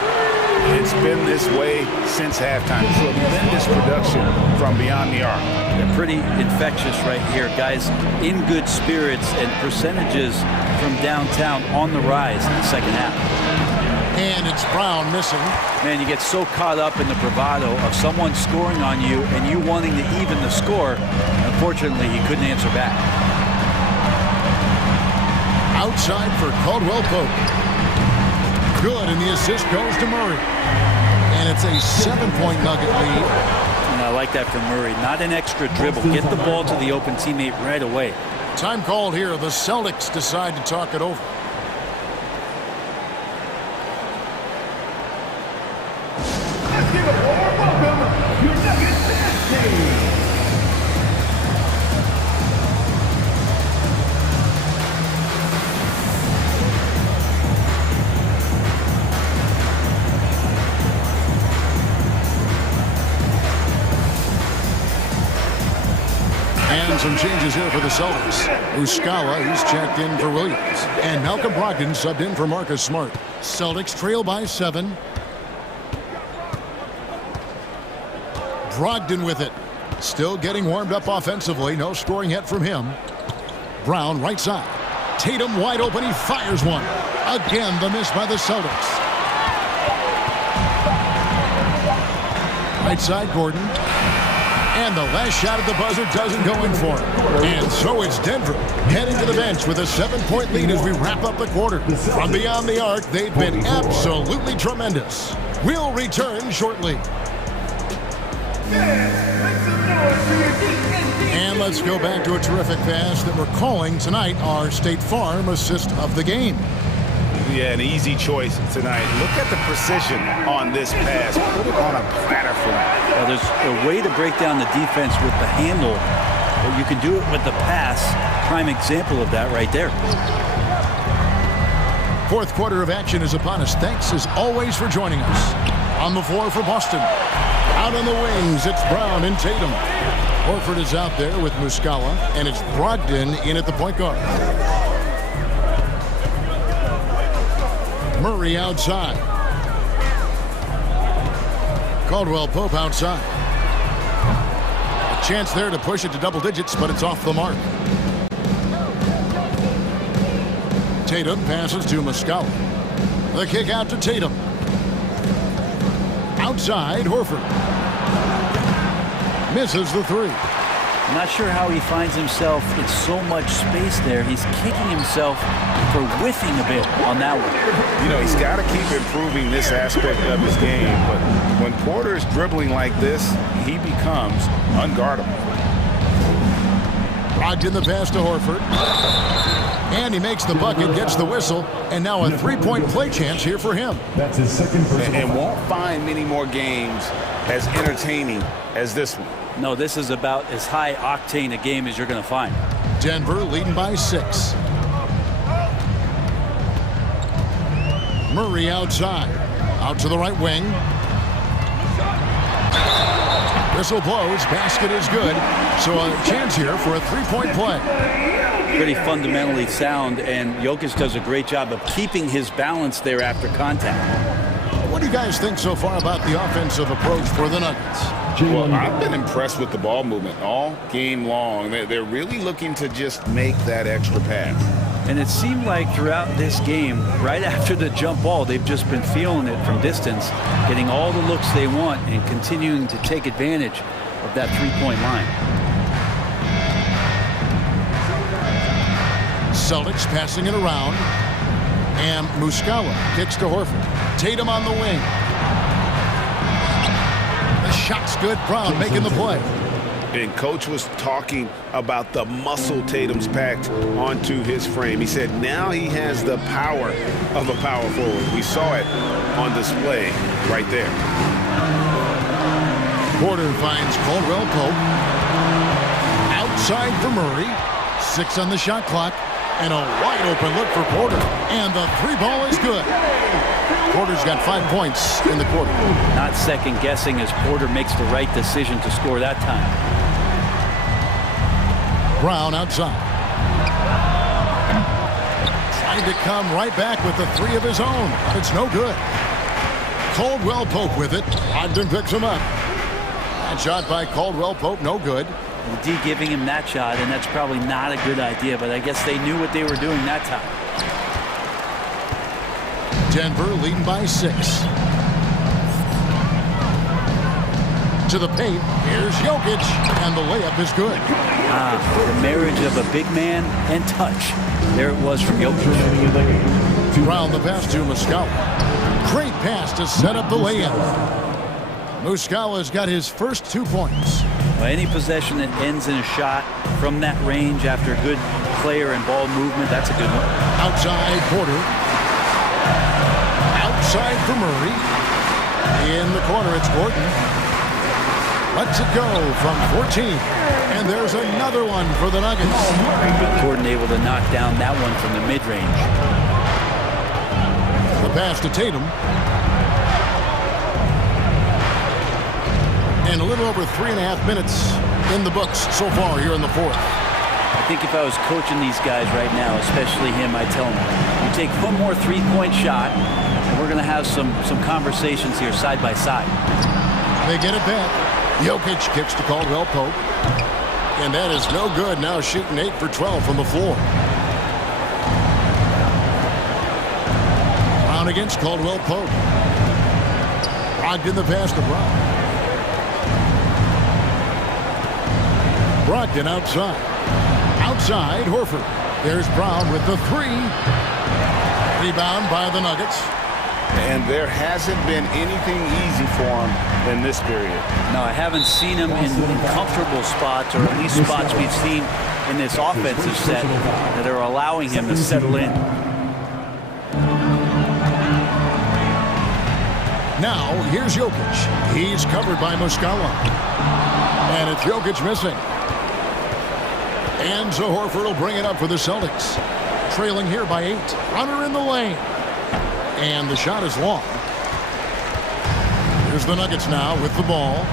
It's been this way since halftime. Tremendous production from beyond the arc. They're pretty infectious right here. Guys in good spirits, and percentages from downtown on the rise in the second half. And it's Brown missing. Man, you get so caught up in the bravado of someone scoring on you and you wanting to even the score. Unfortunately, he couldn't answer back. Outside for Caldwell Pope. Good, and the assist goes to Murray. And it's a 7-point Nugget lead. And I like that from Murray. Not an extra dribble. Get the ball to the open teammate right away. Time called here. The Celtics decide to talk it over. Let's give a warm welcome to your Nuggets dance team. And some changes here for the Celtics. Muscala, he's checked in for Williams. And Malcolm Brogdon subbed in for Marcus Smart. Celtics trail by 7. Brogdon with it. Still getting warmed up offensively. No scoring yet from him. Brown right side. Tatum wide open. He fires one. Again, the miss by the Celtics. Right side, Gordon. And the last shot at the buzzer doesn't go in for him. And so it's Denver heading to the bench with a 7-point lead as we wrap up the quarter. From beyond the arc, they've been absolutely tremendous. We'll return shortly. And let's go back to a terrific pass that we're calling tonight our State Farm assist of the game. Yeah, an easy choice tonight. Look at the precision on this pass. Put it on a platter for him. Well, there's a way to break down the defense with the handle, but you can do it with the pass. Prime example of that right there. Fourth quarter of action is upon us. Thanks as always for joining us. On the floor for Boston. Out on the wings, it's Brown and Tatum. Horford is out there with Muscala, and it's Brogdon in at the point guard. Murray outside. Caldwell Pope outside. A chance there to push it to double digits, but it's off the mark. Tatum passes to Muscala. The kick out to Tatum. Outside, Horford. Misses the three. I'm not sure how he finds himself in so much space there. He's kicking himself for whiffing a bit on that one. You know, he's got to keep improving this aspect of his game, but when Porter's dribbling like this, he becomes unguardable. Brogdon the pass to Horford. And he makes the bucket, gets the whistle, and now a 3-point play chance here for him. That's his second personal. And won't find many more games as entertaining as this one. No, this is about as high octane a game as you're going to find. Denver leading by 6. Murray outside. Out to the right wing. Whistle blows. Basket is good. So a chance here for a 3-point play. Pretty fundamentally sound, and Jokic does a great job of keeping his balance there after contact. What do you guys think so far about the offensive approach for the Nuggets? Well, I've been impressed with the ball movement all game long. They're really looking to just make that extra pass. And it seemed like throughout this game, right after the jump ball, they've just been feeling it from distance, getting all the looks they want and continuing to take advantage of that 3-point line. Celtics passing it around. And Muscala kicks to Horford. Tatum on the wing. The shot's good. Brown making the play. And Coach was talking about the muscle Tatum's packed onto his frame. He said now he has the power of a power forward. We saw it on display right there. Porter finds Caldwell Pope. Outside for Murray. 6 on the shot clock. And a wide open look for Porter. And the 3-ball is good. Porter's got 5 points in the quarter. Not second guessing as Porter makes the right decision to score that time. Brown outside. Trying to come right back with the 3 of his own. It's no good. Caldwell Pope with it. Ogden picks him up. That shot by Caldwell Pope, no good. The D giving him that shot, and that's probably not a good idea, but I guess they knew what they were doing that time. Denver leading by 6. To the paint, here's Jokic, and the layup is good. The marriage of a big man and touch. There it was for Jokic. Brown the pass to Muscala. Great pass to set up the layup. Muscala's got his first 2 points. Well, any possession that ends in a shot from that range after good player and ball movement, that's a good one. Outside Porter. Outside for Murray. In the corner, it's Gordon. Lets it go from 14. And there's another one for the Nuggets. Gordon able to knock down that one from the mid-range. The pass to Tatum. And a little over 3.5 minutes in the books so far here in the fourth. I think if I was coaching these guys right now, especially him, I'd tell him, you take one more three-point shot, and we're going to have some conversations here side by side. They get it back. Jokic kicks to Caldwell Pope. And that is no good. Now shooting 8 for 12 from the floor. Brown against Caldwell Pope. Brogdon the pass to Brown. Brogdon outside. Outside, Horford. There's Brown with the three. Rebound by the Nuggets. And there hasn't been anything easy for him in this period. No, I haven't seen him in comfortable spots, or at least spots we've seen in this offensive set that are allowing him to settle in. Now, here's Jokic. He's covered by Muscala. And it's Jokic missing. And so Horford will bring it up for the Celtics. Trailing here by 8. Runner in the lane. And the shot is long. Here's the Nuggets now with the ball.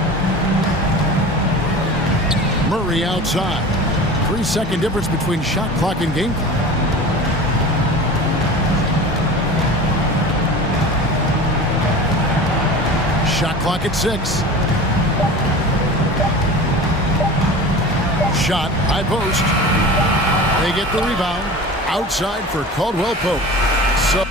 Murray outside. 3-second difference between shot clock and game clock. Shot clock at 6. Shot, high post. They get the rebound. Outside for Caldwell Pope. So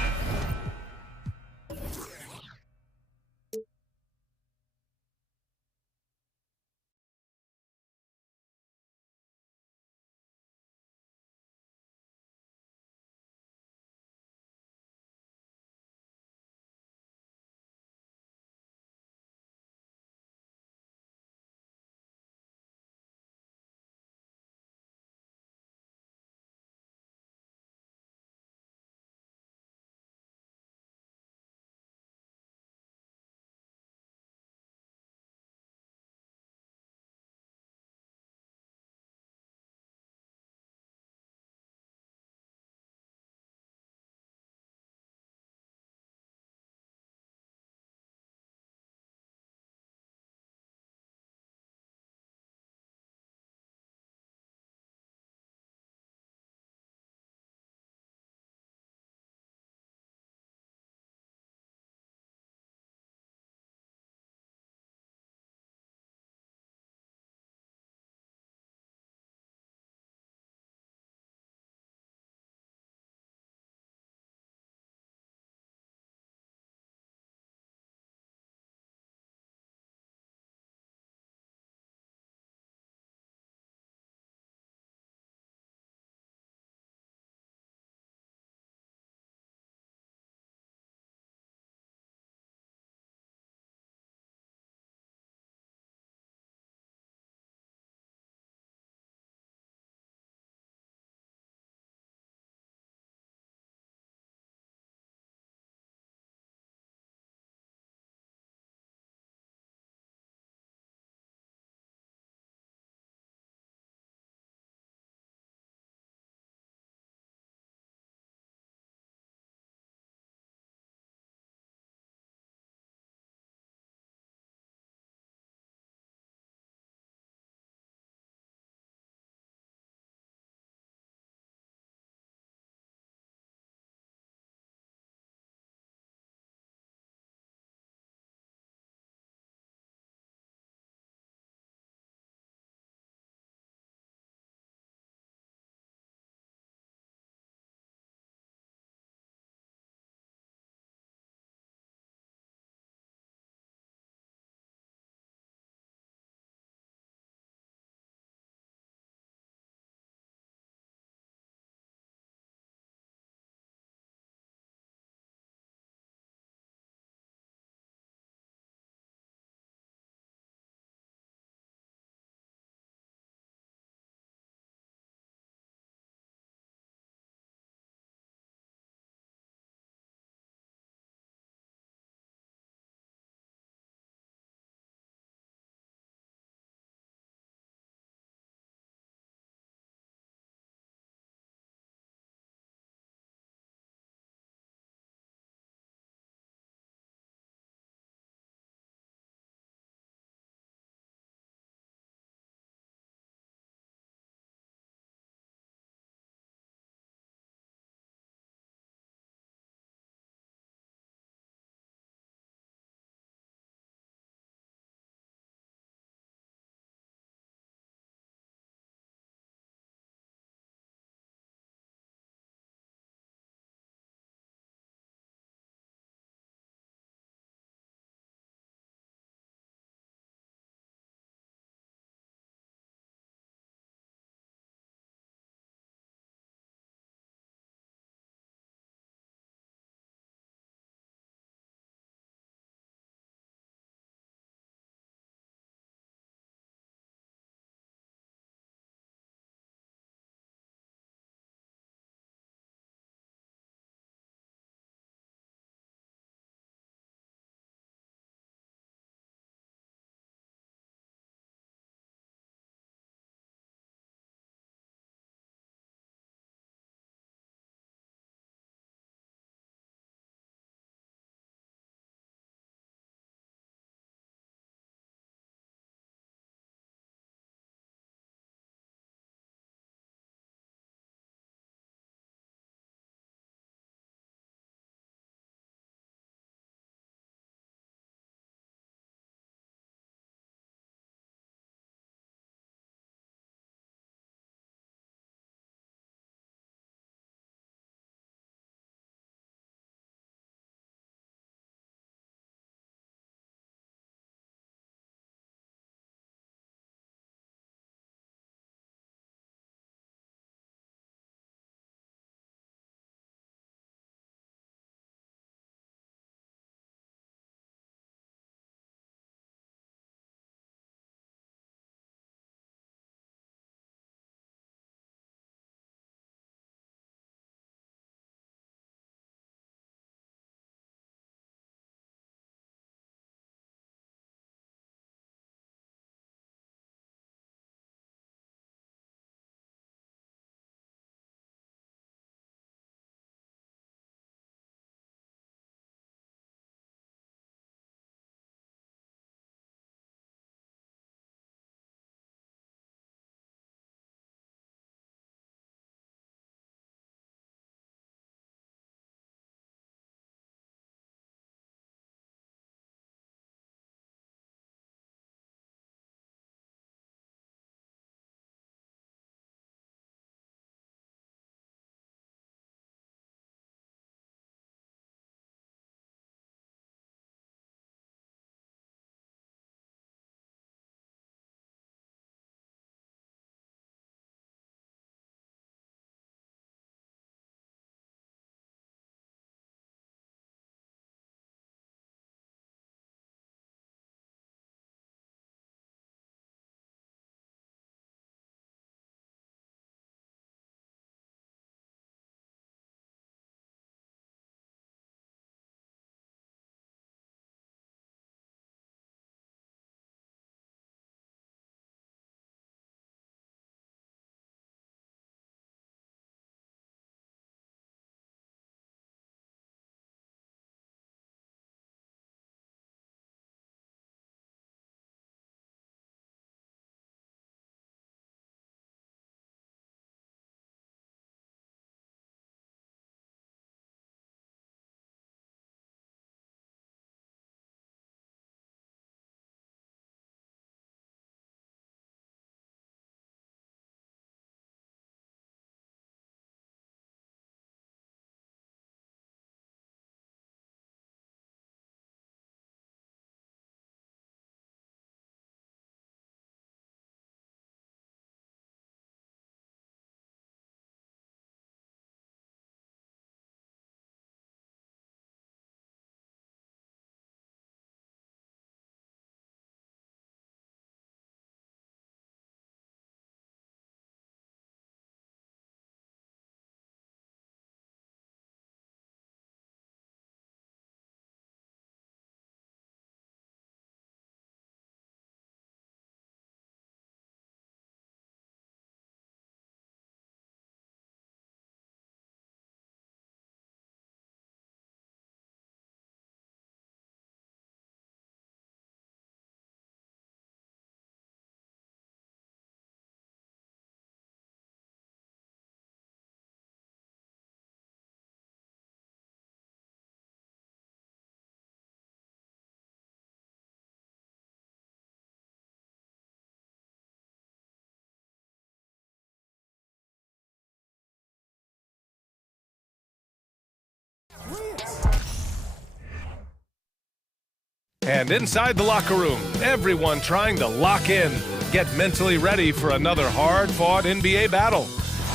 And inside the locker room, everyone trying to lock in, get mentally ready for another hard-fought NBA battle.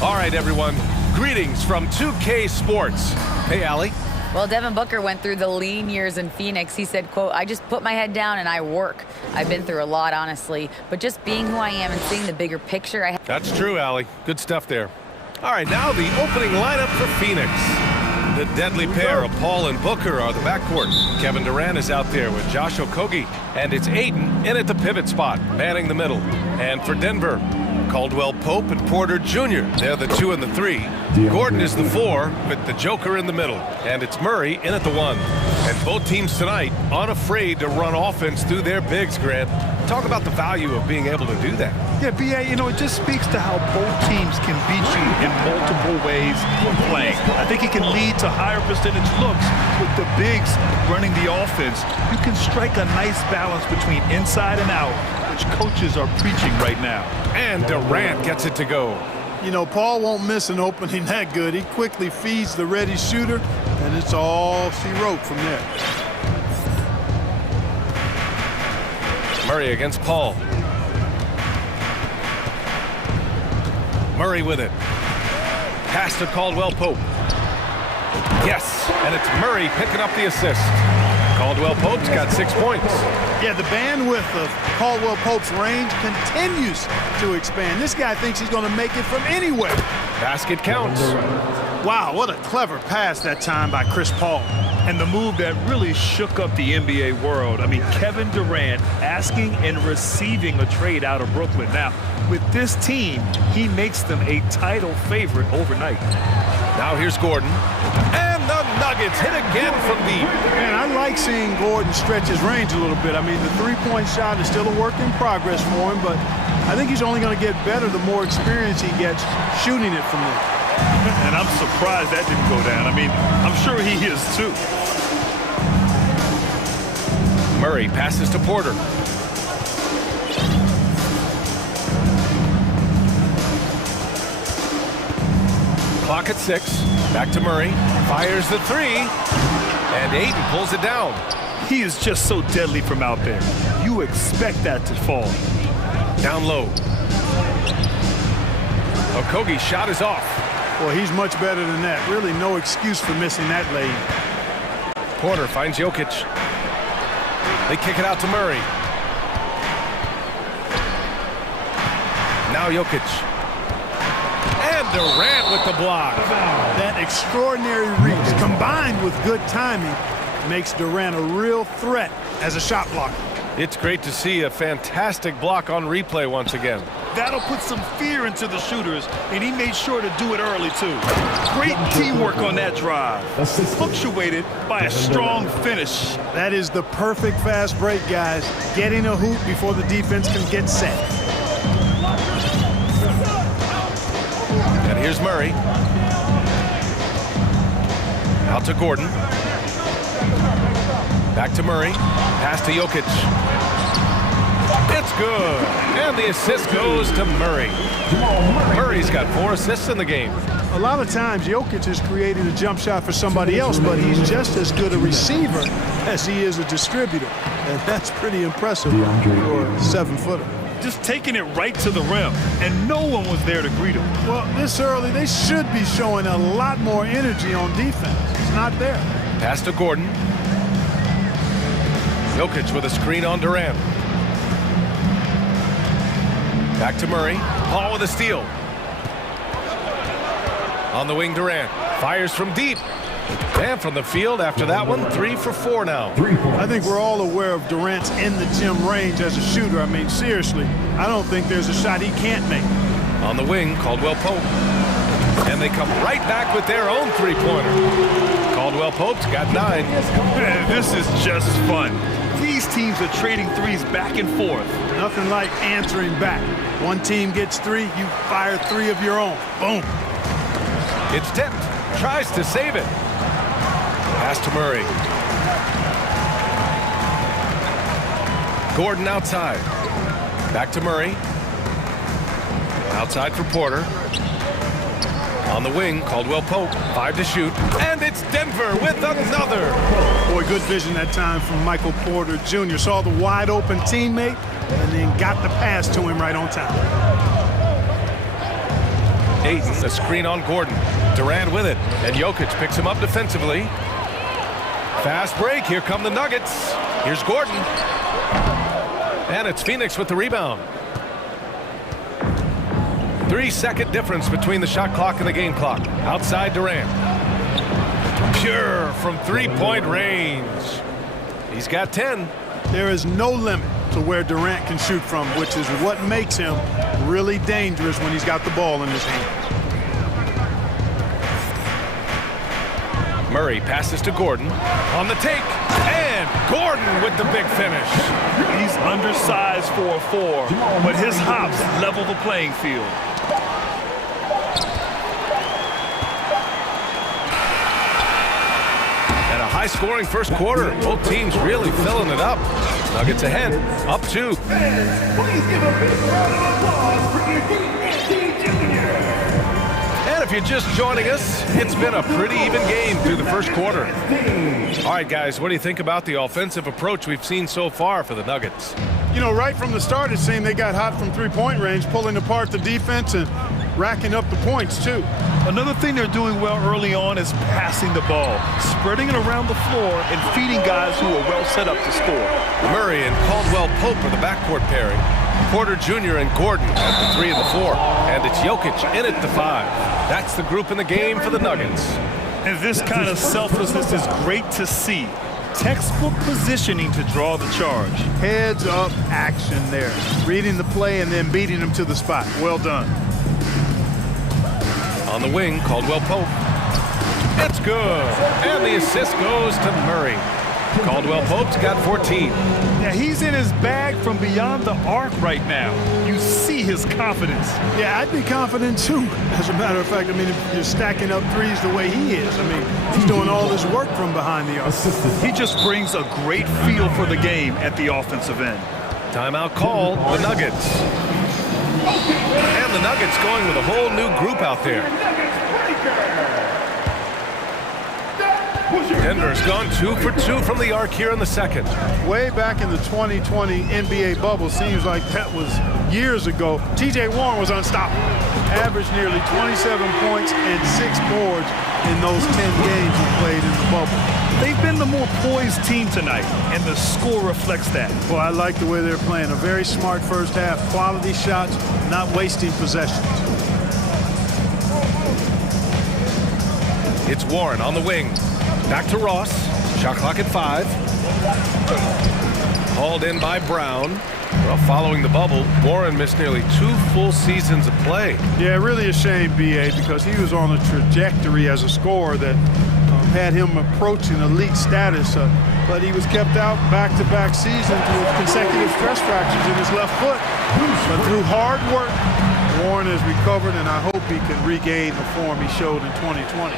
All right, everyone, greetings from 2K Sports. Hey, Allie. Well, Devin Booker went through the lean years in Phoenix. He said, quote, I just put my head down and I work. I've been through a lot, honestly, but just being who I am and seeing the bigger picture. That's true, Allie. Good stuff there. All right, now the opening lineup for Phoenix. The deadly pair of Paul and Booker are the backcourt. Kevin Durant is out there with Josh Okogie, and it's Ayton in at the pivot spot, manning the middle. And for Denver, Caldwell Pope and Porter Jr. They're the 2 and the 3. Gordon is the 4 with the Joker in the middle. And it's Murray in at the 1. And both teams tonight unafraid to run offense through their bigs, Grant. Talk about the value of being able to do that. Yeah, B.A., it just speaks to how both teams can beat you in multiple ways of playing. I think it can lead to higher percentage looks with the bigs running the offense. You can strike a nice balance between inside and out, which coaches are preaching right now. And Durant gets it to go. Paul won't miss an opening that good. He quickly feeds the ready shooter, and it's all she wrote from there. Murray against Paul. Murray with it. Pass to Caldwell Pope. Yes, and it's Murray picking up the assist. Caldwell Pope's got 6 points. Yeah, the bandwidth of Caldwell Pope's range continues to expand. This guy thinks he's going to make it from anywhere. Basket counts. Wow, what a clever pass that time by Chris Paul. And the move that really shook up the NBA world. I mean, Kevin Durant asking and receiving a trade out of Brooklyn. Now, with this team, he makes them a title favorite overnight. Now here's Gordon. And the Nuggets hit again from deep. Man, I like seeing Gordon stretch his range a little bit. I mean, the three-point shot is still a work in progress for him, but I think he's only going to get better the more experience he gets shooting it from there. And I'm surprised that didn't go down. I mean, I'm sure he is too. Murray passes to Porter. Clock at 6. Back to Murray. Fires the 3. And Ayton pulls it down. He is just so deadly from out there. You expect that to fall. Down low. Okogie's shot is off. Well, he's much better than that. Really no excuse for missing that lane. Porter finds Jokic. They kick it out to Murray. Now Jokic. And Durant with the block. That extraordinary reach combined with good timing makes Durant a real threat as a shot blocker. It's great to see a fantastic block on replay once again. That'll put some fear into the shooters, and he made sure to do it early, too. Great teamwork on that drive, punctuated by a strong finish. That is the perfect fast break, guys. Getting a hoop before the defense can get set. And here's Murray. Out to Gordon. Back to Murray. Pass to Jokic. It's good. And the assist goes to Murray. Murray's got 4 assists in the game. A lot of times, Jokic is creating a jump shot for somebody else, but he's just as good a receiver as he is a distributor. And that's pretty impressive for a 7-footer. Just taking it right to the rim, and no one was there to greet him. Well, this early, they should be showing a lot more energy on defense. It's not there. Pass to Gordon. Jokic with a screen on Durant. Back to Murray. Paul with a steal. On the wing, Durant. Fires from deep. And from the field after that one, 3 for 4 now. I think we're all aware of Durant's in-the-gym range as a shooter. I mean, seriously, I don't think there's a shot he can't make. On the wing, Caldwell Pope. And they come right back with their own three-pointer. Caldwell Pope's got 9. Man, this is just fun. These teams are trading threes back and forth. Nothing like answering back. One team gets 3, you fire 3 of your own. Boom. It's tipped. Tries to save it. Pass to Murray. Gordon outside. Back to Murray. Outside for Porter. On the wing, Caldwell Pope, 5 to shoot, and it's Denver with another. Boy, good vision that time from Michael Porter Jr. Saw the wide open teammate and then got the pass to him right on time. Ayton, a screen on Gordon. Durant with it, and Jokic picks him up defensively. Fast break, here come the Nuggets. Here's Gordon. And it's Phoenix with the rebound. 3-second difference between the shot clock and the game clock. Outside Durant. Pure from three-point range. He's got 10. There is no limit to where Durant can shoot from, which is what makes him really dangerous when he's got the ball in his hands. Murray passes to Gordon on the take, and Gordon with the big finish. He's undersized for a 4, but his hops level the playing field. And a high-scoring first quarter. Both teams really filling it up. Nuggets ahead, up 2. Please give a big round of applause for your D&D Junior. And if you're just joining us, it's been a pretty even game through the first quarter. All right, guys, what do you think about the offensive approach we've seen so far for the Nuggets? You know, right from the start, it seemed they got hot from three-point range, pulling apart the defense and racking up the points, too. Another thing they're doing well early on is passing the ball, spreading it around the floor and feeding guys who are well set up to score. Murray and Caldwell Pope are the backcourt pairing. Porter Jr. and Gordon at the 3 and the 4. And it's Jokic in at the 5. That's the group in the game for the Nuggets. And this kind of selflessness is great to see. Textbook positioning to draw the charge. Heads up action there. Reading the play and then beating them to the spot. Well done. On the wing, Caldwell Pope. It's good. And the assist goes to Murray. Caldwell Pope's got 14. Yeah, he's in his bag from beyond the arc right now. You see his confidence. Yeah, I'd be confident too. As a matter of fact, I mean, if you're stacking up threes the way he is, I mean, he's doing all this work from behind the arc. He just brings a great feel for the game at the offensive end. Timeout call, the Nuggets. And the Nuggets going with a whole new group out there. Denver's gone 2 for 2 from the arc here in the second. Way back in the 2020 NBA bubble, seems like that was years ago. T.J. Warren was unstoppable. Averaged nearly 27 points and 6 boards in those 10 games he played in the bubble. They've been the more poised team tonight, and the score reflects that. Well, I like the way they're playing. A very smart first half. Quality shots, not wasting possessions. It's Warren on the wing. Back to Ross. Shot clock at 5. Hauled in by Brown. Well, following the bubble, Warren missed nearly 2 full seasons of play. Yeah, really a shame, B.A., because he was on a trajectory as a scorer that had him approaching elite status. But he was kept out back-to-back seasons with consecutive stress fractures in his left foot. But through hard work, Warren has recovered, and I hope he can regain the form he showed in 2020.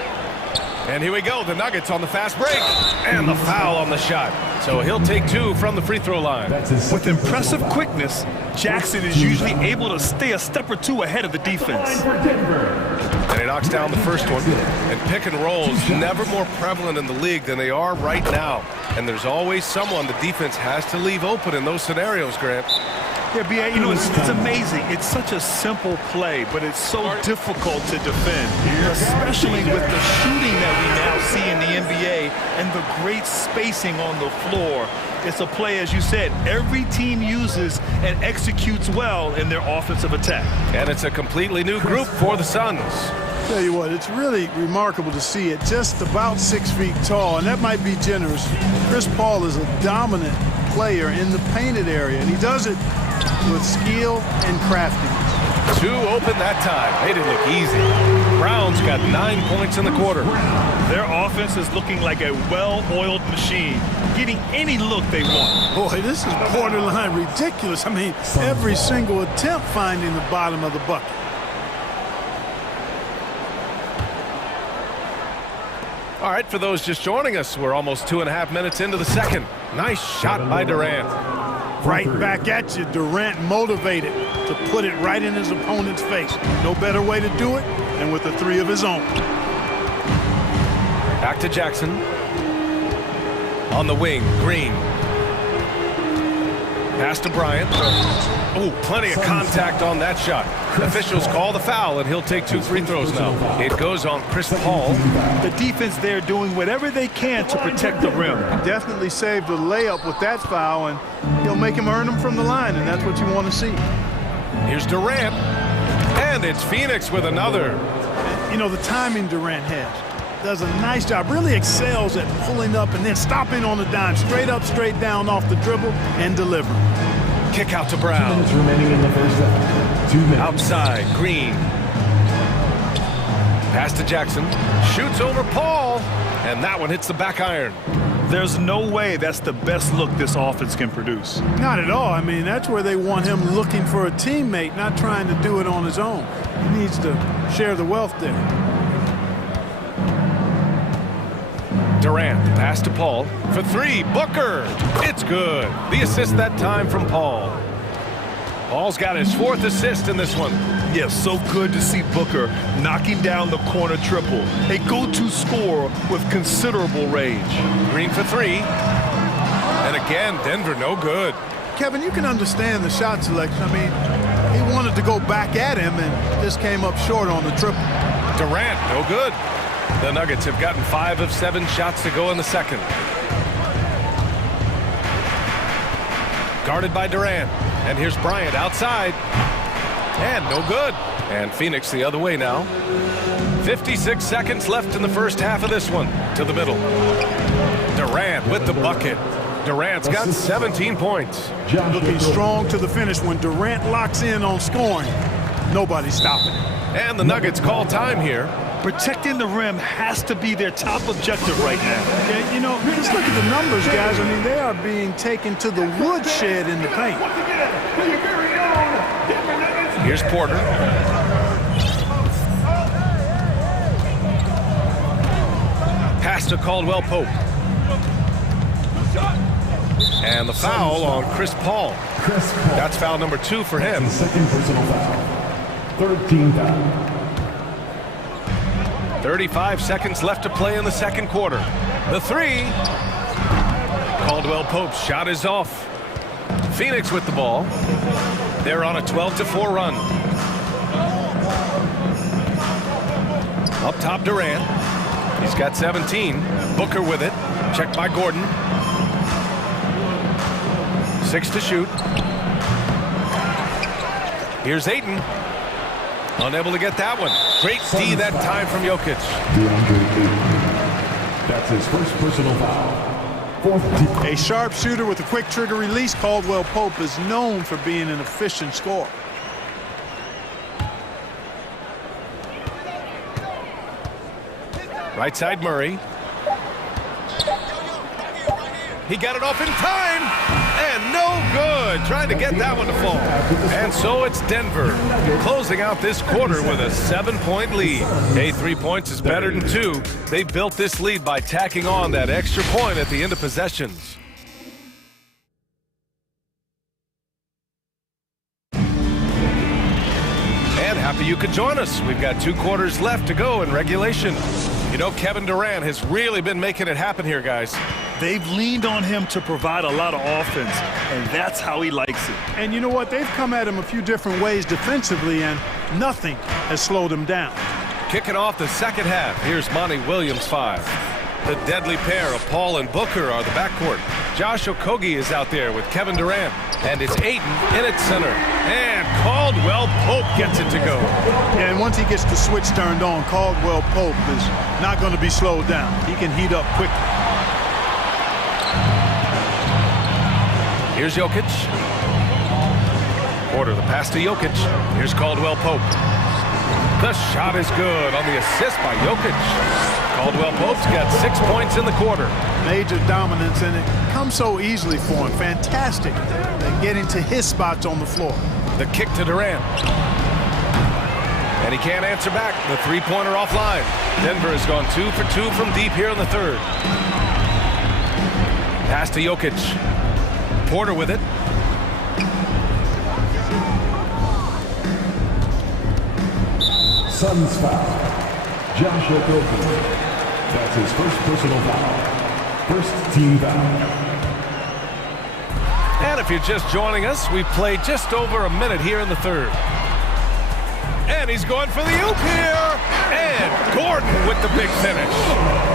And here we go, the Nuggets on the fast break. And the foul on the shot. So he'll take 2 from the free throw line. With impressive quickness, Jackson is usually able to stay a step or 2 ahead of the defense. And he knocks down the first one. And pick and rolls never more prevalent in the league than they are right now. And there's always someone the defense has to leave open in those scenarios, Grant. Yeah, B.A., you know, it's amazing. It's such a simple play, but it's so difficult to defend, especially with the shooting that we now see in the NBA and the great spacing on the floor. It's a play, as you said, every team uses and executes well in their offensive attack. And it's a completely new group for the Suns. Tell you what, it's really remarkable to see it. Just about 6 feet tall, and that might be generous. Chris Paul is a dominant player in the painted area, and he does it with skill and craftiness. 2 open that time. Made it look easy. Brown's got 9 points in the quarter. Their offense is looking like a well-oiled machine, getting any look they want. Boy, this is borderline ridiculous. I mean, every single attempt finding the bottom of the bucket. All right, for those just joining us, we're almost 2.5 minutes into the second. Nice shot by Durant. Right back at you. Durant motivated to put it right in his opponent's face. No better way to do it and with a 3 of his own. Back to Jackson. On the wing, Green. Pass to Bryant. Oh, plenty of contact on that shot. Officials call the foul, and he'll take 2 free throws now. It goes on Chris Paul. The defense there doing whatever they can to protect the rim. Definitely saved a layup with that foul, and he'll make him earn them from the line, and that's what you want to see. Here's Durant, and it's Phoenix with another. You know, the timing Durant has. Does a nice job, really excels at pulling up and then stopping on the dime, straight up, straight down off the dribble, and delivering. Kick out to Brown. 2 minutes remaining in the first half. 2 minutes. Outside, Green. Pass to Jackson. Shoots over Paul, and that one hits the back iron. There's no way that's the best look this offense can produce. Not at all. I mean, that's where they want him looking for a teammate, not trying to do it on his own. He needs to share the wealth there. Durant, pass to Paul for 3. Booker, it's good. The assist that time from Paul. Paul's got his 4th assist in this one. Yes, so good to see Booker knocking down the corner triple. A go-to scorer with considerable range. Green for 3. And again, Denver no good. Kevin, you can understand the shot selection. I mean, he wanted to go back at him and just came up short on the triple. Durant, no good. The Nuggets have gotten 5 of 7 shots to go in the second. Guarded by Durant. And here's Bryant outside. And no good. And Phoenix the other way now. 56 seconds left in the first half of this one. To the middle. Durant with the bucket. Durant's got 17 points. Looking strong to the finish. When Durant locks in on scoring, nobody's stopping him. And the Nuggets call time here. Protecting the rim has to be their top objective right now. Yeah, you know, just look at the numbers, guys. I mean, they are being taken to the woodshed in the paint. Here's Porter. Pass to Caldwell Pope. And the foul on Chris Paul. That's foul number 2 for him. Second personal foul. 13 foul. 35 seconds left to play in the second quarter. The 3. Caldwell Pope's shot is off. Phoenix with the ball. They're on a 12-4 run. Up top, Durant. He's got 17. Booker with it. Checked by Gordon. 6 to shoot. Here's Ayton. Unable to get that one. Great D that time from Jokic. That's his first personal foul. A sharp shooter with a quick trigger release. Caldwell Pope is known for being an efficient scorer. Right side, Murray. He got it off in time, and no good. Trying to get that one to fall. And so it's Denver closing out this quarter with a 7-point lead. Hey, 3 points is better than 2. They built this lead by tacking on that extra point at the end of possessions. And happy you could join us. We've got 2 quarters left to go in regulation. You know, Kevin Durant has really been making it happen here, guys. They've leaned on him to provide a lot of offense, and that's how he likes it. And you know what? They've come at him a few different ways defensively, and nothing has slowed him down. Kicking off the second half, here's Monty Williams 5. The deadly pair of Paul and Booker are the backcourt. Josh Okogie is out there with Kevin Durant, and it's Ayton in at center. And Caldwell Pope gets it to go. Yeah, and once he gets the switch turned on, Caldwell Pope is not going to be slowed down. He can heat up quickly. Here's Jokic. Porter, the pass to Jokic. Here's Caldwell Pope. The shot is good on the assist by Jokic. Caldwell Pope's got 6 points in the quarter. Major dominance, and it comes so easily for him. Fantastic at getting to his spots on the floor. The kick to Durant. And he can't answer back. The three-pointer offline. Denver has gone 2 for 2 from deep here in the third. Pass to Jokic. Porter with it. Suns foul. Josh Okogie. That's his first personal foul. First team foul. And if you're just joining us, we've played just over a minute here in the third. And he's going for the oop here. And Gordon with the big finish.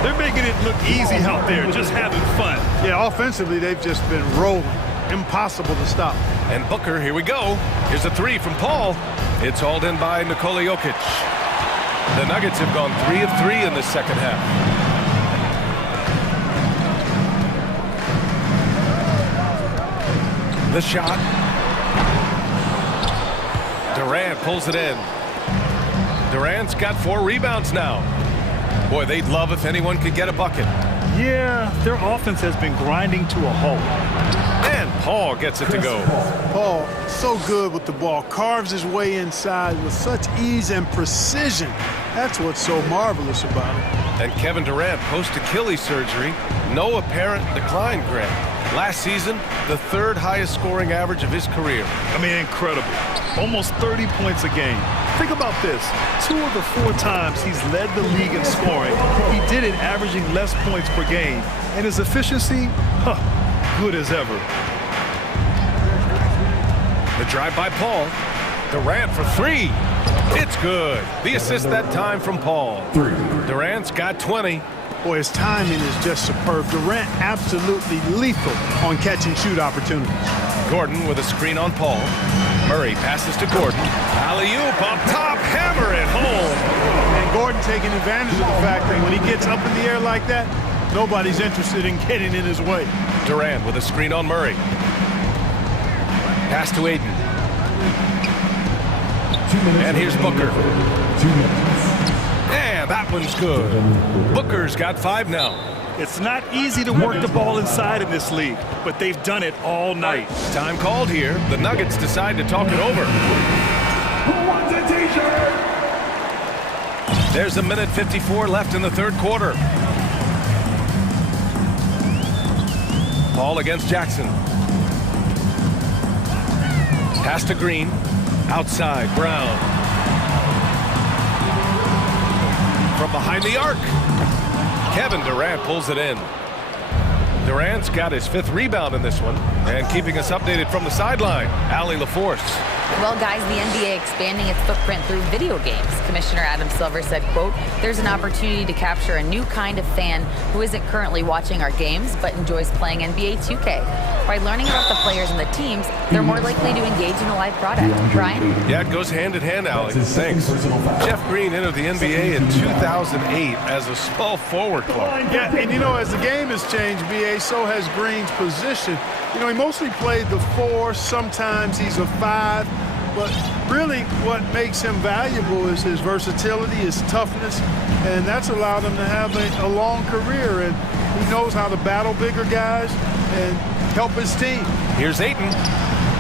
They're making it look easy out there, just having fun. Yeah, offensively, they've just been rolling. Impossible to stop. And Booker, here we go. Here's a three from Paul. It's hauled in by Nikola Jokic. The Nuggets have gone 3 of 3 in the second half. The shot. Durant pulls it in. Durant's got 4 rebounds now. Boy, they'd love if anyone could get a bucket. Yeah, their offense has been grinding to a halt. And Paul gets it to go. Paul, so good with the ball. Carves his way inside with such ease and precision. That's what's so marvelous about it. And Kevin Durant, post-Achilles surgery, no apparent decline, Grant. Last season, the 3rd highest scoring average of his career. I mean, incredible. Almost 30 points a game. Think about this. 2 of the 4 times he's led the league in scoring, he did it averaging less points per game. And his efficiency, good as ever. The drive by Paul. Durant for 3. It's good. The assist that time from Paul. Durant's got 20. Boy, his timing is just superb. Durant absolutely lethal on catch and shoot opportunities. Gordon with a screen on Paul. Murray passes to Gordon. Alley-oop up top, hammer it home. And Gordon taking advantage of the fact that when he gets up in the air like that, nobody's interested in getting in his way. Durant with a screen on Murray. Pass to Aiden. 2 minutes. And here's Booker. 2 minutes. And that one's good. Booker's got 5 now. It's not easy to work the ball inside in this league, but they've done it all night. Time called here. The Nuggets decide to talk it over. Who wants a t-shirt? There's a minute 54 left in the third quarter. Paul against Jackson. Pass to Green. Outside, Brown. From behind the arc. Kevin Durant pulls it in. Durant's got his 5th rebound in this one. And keeping us updated from the sideline, Allie LaForce. Well, guys, the NBA expanding its footprint through video games. Commissioner Adam Silver said, quote, "There's an opportunity to capture a new kind of fan who isn't currently watching our games but enjoys playing NBA 2K. By learning about the players and the teams, they're more likely to engage in the live product." Brian? Yeah, it goes hand in hand, Allie. Thanks. Jeff Green entered the NBA in 2008 as a small forward club. Yeah, and you know, as the game has changed, BA, so has Green's position. You know, he mostly played the 4, sometimes he's a 5, but really what makes him valuable is his versatility, his toughness, and that's allowed him to have a long career, and he knows how to battle bigger guys and help his team. Here's Ayton,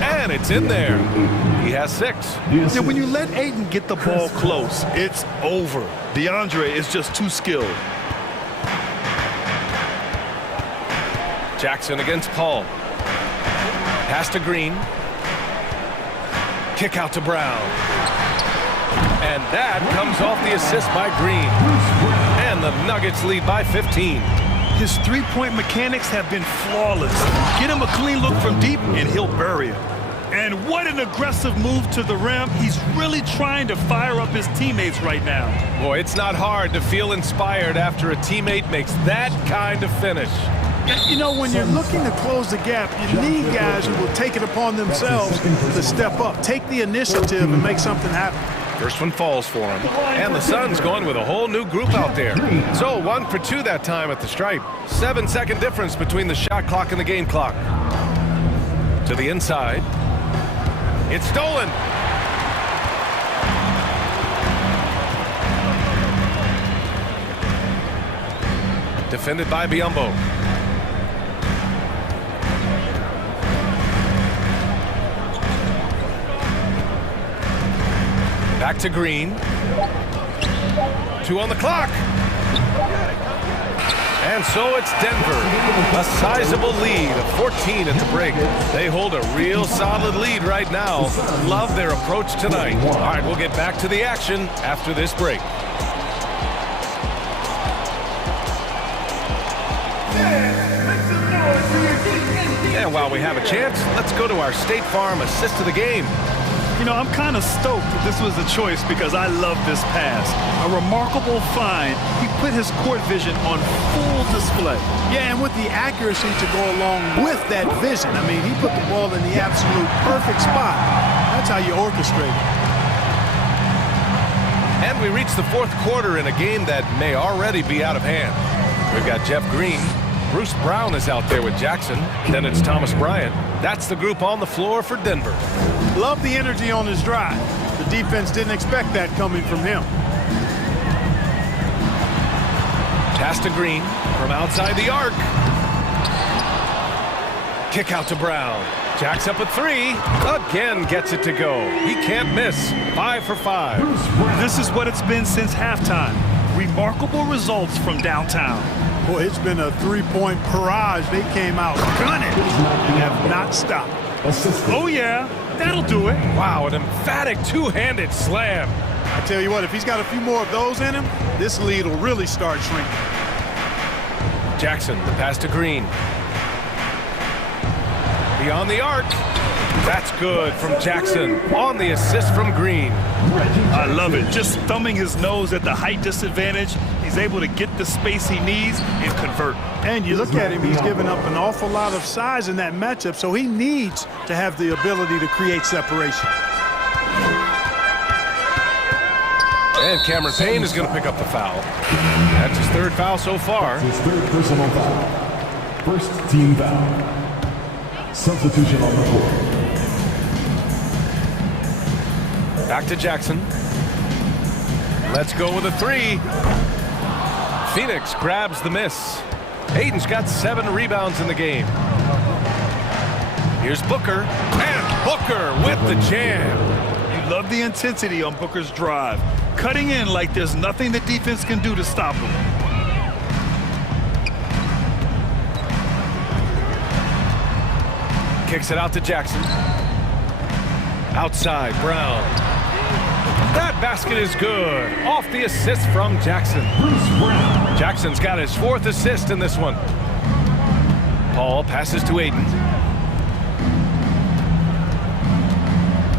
and it's in there. He has 6. Yeah, when you let Ayton get the ball close, it's over. DeAndre is just too skilled. Jackson against Paul. Pass to Green. Kick out to Brown. And that comes off the assist by Green. And the Nuggets lead by 15. His 3-point mechanics have been flawless. Get him a clean look from deep, and he'll bury it. And what an aggressive move to the rim. He's really trying to fire up his teammates right now. Boy, it's not hard to feel inspired after a teammate makes that kind of finish. You know, when you're looking to close the gap, you need guys who will take it upon themselves to step up, take the initiative and make something happen. First one falls for him. And the Suns going with a whole new group out there. So 1 for 2 that time at the stripe. 7-second difference between the shot clock and the game clock. To the inside. It's stolen. Defended by Biyombo. Back to Green. 2 on the clock. And so it's Denver, a sizable lead of 14 at the break. They hold a real solid lead right now. Love their approach tonight. All right, we'll get back to the action after this break. And while we have a chance, let's go to our State Farm assist of the game. You know, I'm kind of stoked that this was a choice because I love this pass. A remarkable find. He put his court vision on full display. Yeah, and with the accuracy to go along with that vision. I mean, he put the ball in the absolute perfect spot. That's how you orchestrate it. And we reach the fourth quarter in a game that may already be out of hand. We've got Jeff Green. Bruce Brown is out there with Jackson. Then it's Thomas Bryant. That's the group on the floor for Denver. Love the energy on his drive. The defense didn't expect that coming from him. Pass to Green from outside the arc. Kick out to Brown. Jacks up a three. Again gets it to go. He can't miss. 5 for 5. This is what it's been since halftime. Remarkable results from downtown. Boy, it's been a three-point barrage. They came out gunning and have not stopped. Oh, yeah. That'll do it. Wow, an emphatic two-handed slam. I tell you what, if he's got a few more of those in him, this lead will really start shrinking. Jackson, the pass to Green. Beyond the arc. That's good from Jackson on the assist from Green. I love it. Just thumbing his nose at the height disadvantage. He's able to get the space he needs and convert. And you look at him, he's given up an awful lot of size in that matchup, so he needs to have the ability to create separation. And Cameron Payne is going to pick up the foul. That's his third foul so far. His third personal foul. First team foul. Substitution on the court. Back to Jackson. Let's go with a three. Phoenix grabs the miss. Hayden's got 7 rebounds in the game. Here's Booker. And Booker with the jam. You love the intensity on Booker's drive. Cutting in like there's nothing the defense can do to stop him. Kicks it out to Jackson. Outside, Brown. That basket is good. Off the assist from Jackson. Jackson's got his 4th assist in this one. Paul passes to Aiden.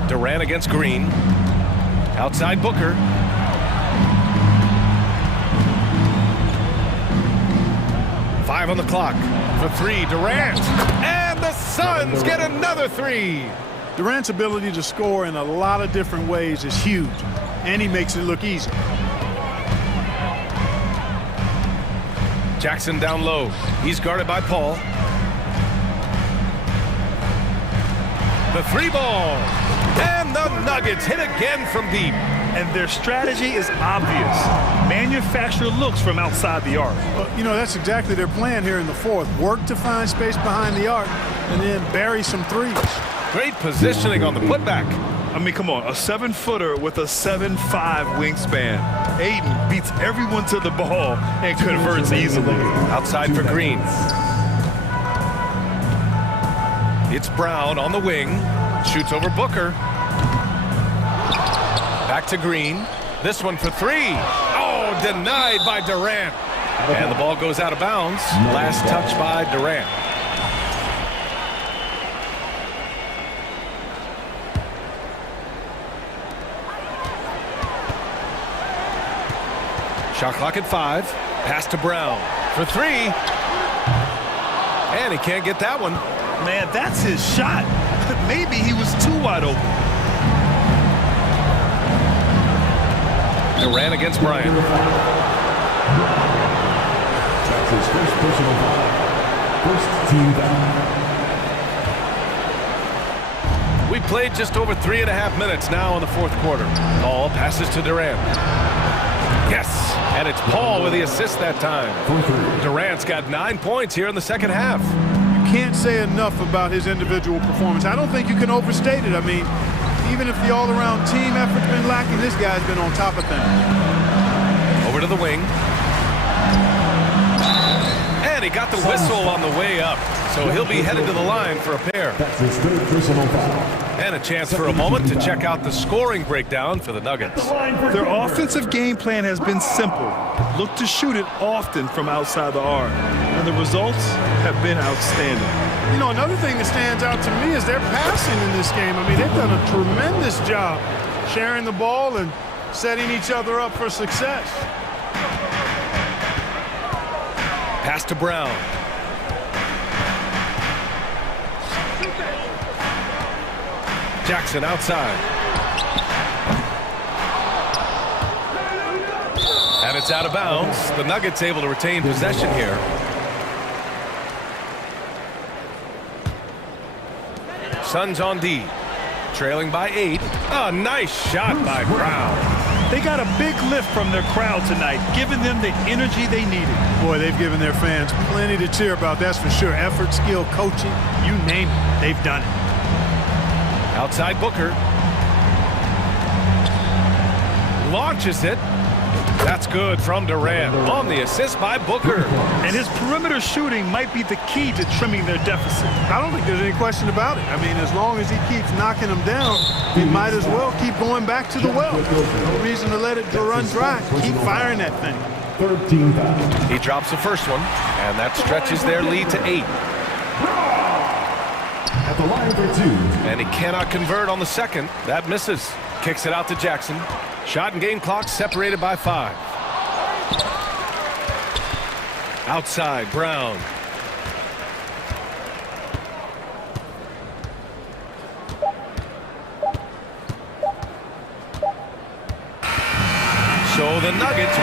Durant against Green. Outside Booker. Five on the clock. For 3, Durant. And the Suns get another 3. Durant's ability to score in a lot of different ways is huge, and he makes it look easy. Jackson down low. He's guarded by Paul. The 3 ball. And the Nuggets hit again from deep. And their strategy is obvious. Manufacture looks from outside the arc. Well, you know, that's exactly their plan here in the fourth. Work to find space behind the arc and then bury some threes. Great positioning on the putback. I mean, come on, a 7-footer with a 7'5" wingspan. Aiden beats everyone to the ball and converts easily. Outside for Green. It's Brown on the wing. Shoots over Booker. Back to Green. This one for 3. Oh, denied by Durant. And the ball goes out of bounds. Last touch by Durant. Shot clock at 5. Pass to Brown for 3. And he can't get that one. Man, that's his shot. Maybe he was too wide open. Durant against Bryant. That's his first personal foul. First team foul. We played just over 3.5 minutes now in the fourth quarter. Paul passes to Durant. Yes, and it's Paul with the assist that time. Durant's got 9 points here in the second half. You can't say enough about his individual performance. I don't think you can overstate it. I mean, even if the all-around team effort's been lacking, this guy's been on top of things. Over to the wing. And he got the whistle on the way up, so he'll be headed to the line for a pair. That's his third personal foul. And a chance for a moment to check out the scoring breakdown for the Nuggets. Their offensive game plan has been simple. Look to shoot it often from outside the arc. And the results have been outstanding. You know, another thing that stands out to me is their passing in this game. I mean, they've done a tremendous job sharing the ball and setting each other up for success. Pass to Brown. Jackson outside. And it's out of bounds. The Nuggets able to retain possession here. Suns on D. Trailing by 8. A nice shot by Brown. They got a big lift from their crowd tonight, giving them the energy they needed. Boy, they've given their fans plenty to cheer about, that's for sure. Effort, skill, coaching, you name it, they've done it. Outside Booker. Launches it. That's good from Durant on the assist by Booker. And his perimeter shooting might be the key to trimming their deficit. I don't think there's any question about it. I mean, as long as he keeps knocking them down, he might as well keep going back to the well. No reason to let it run dry. Keep firing that thing. 13 fouls. He drops the first one, and that stretches their lead to 8. At the line for 2. And he cannot convert on the second. That misses. Kicks it out to Jackson. Shot and game clock separated by 5. Outside, Brown. So the Nuggets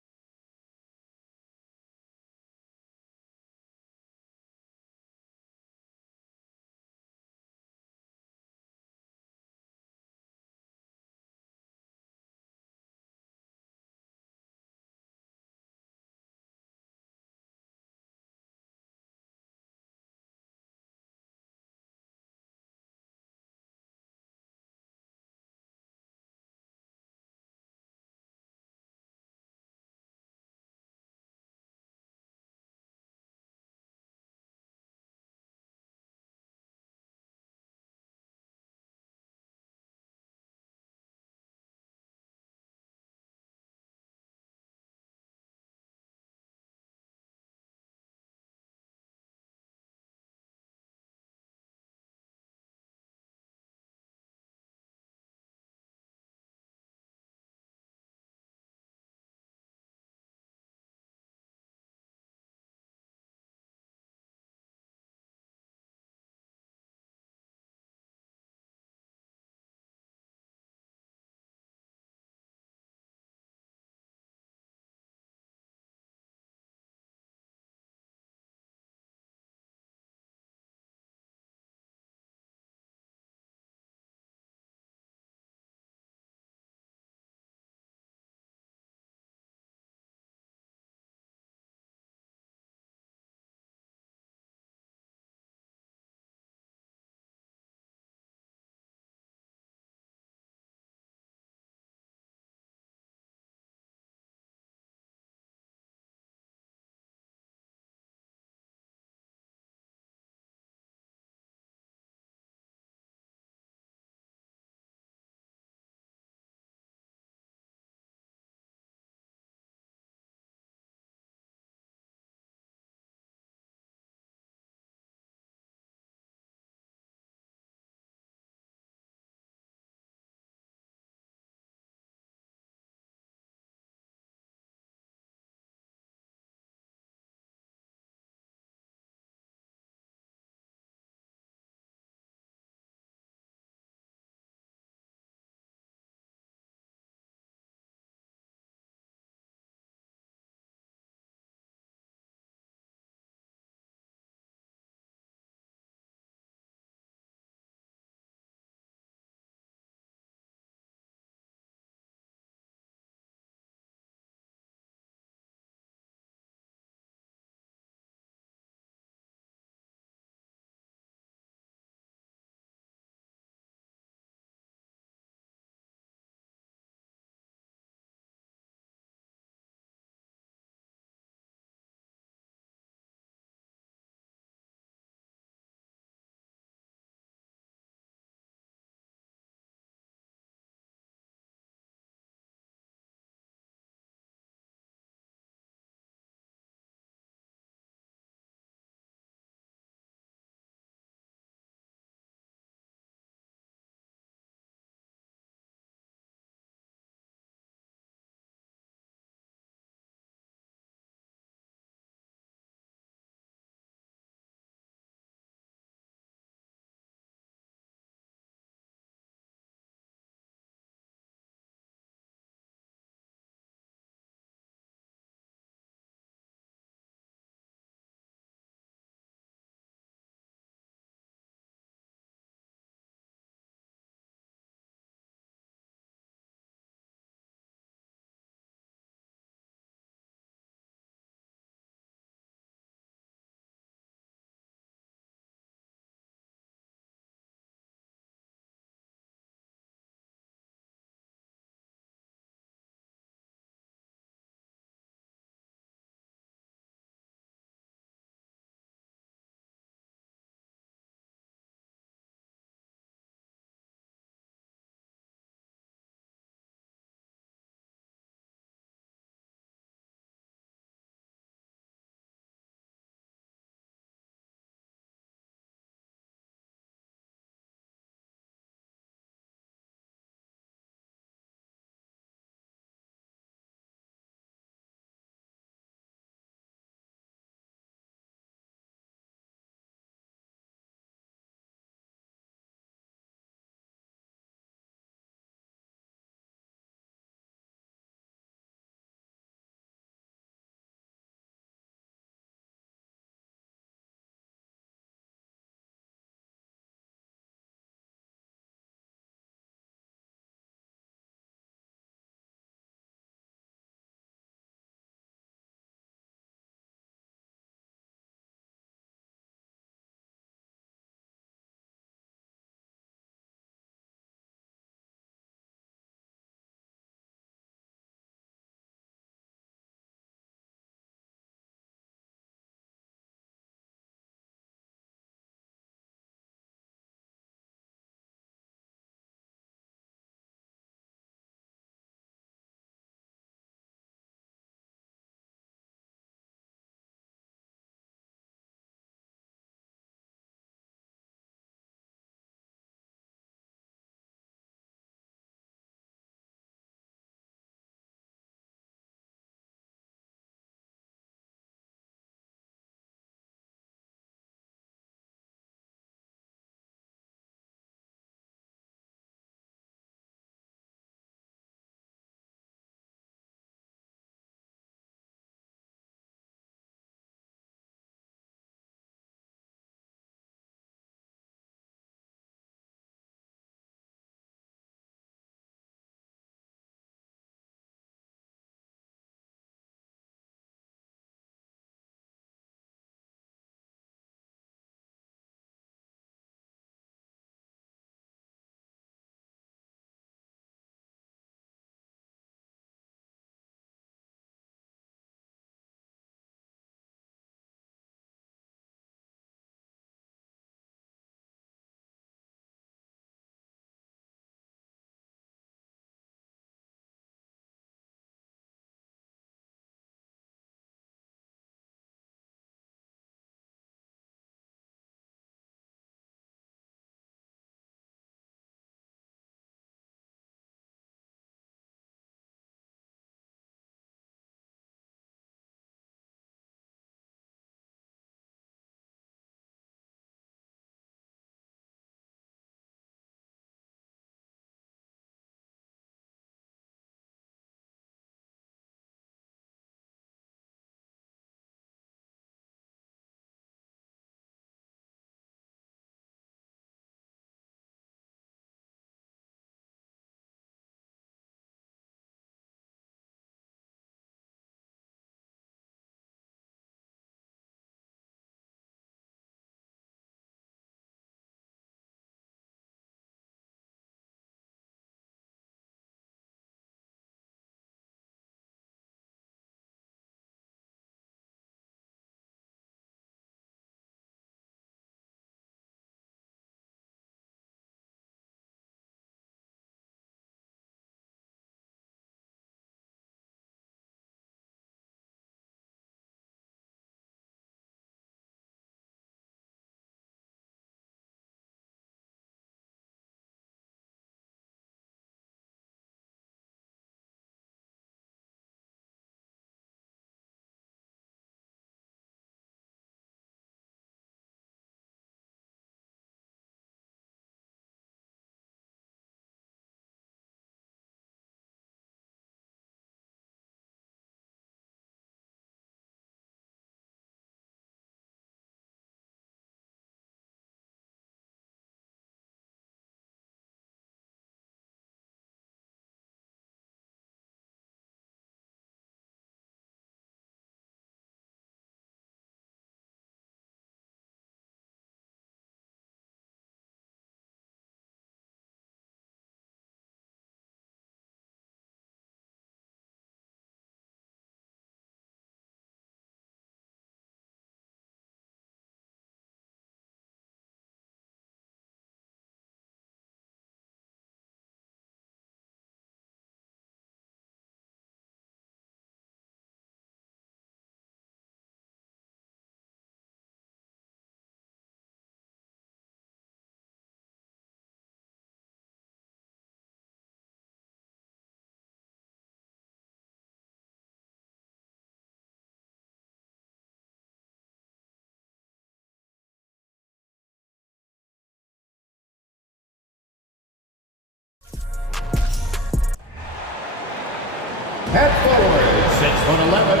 At forward, 6'11",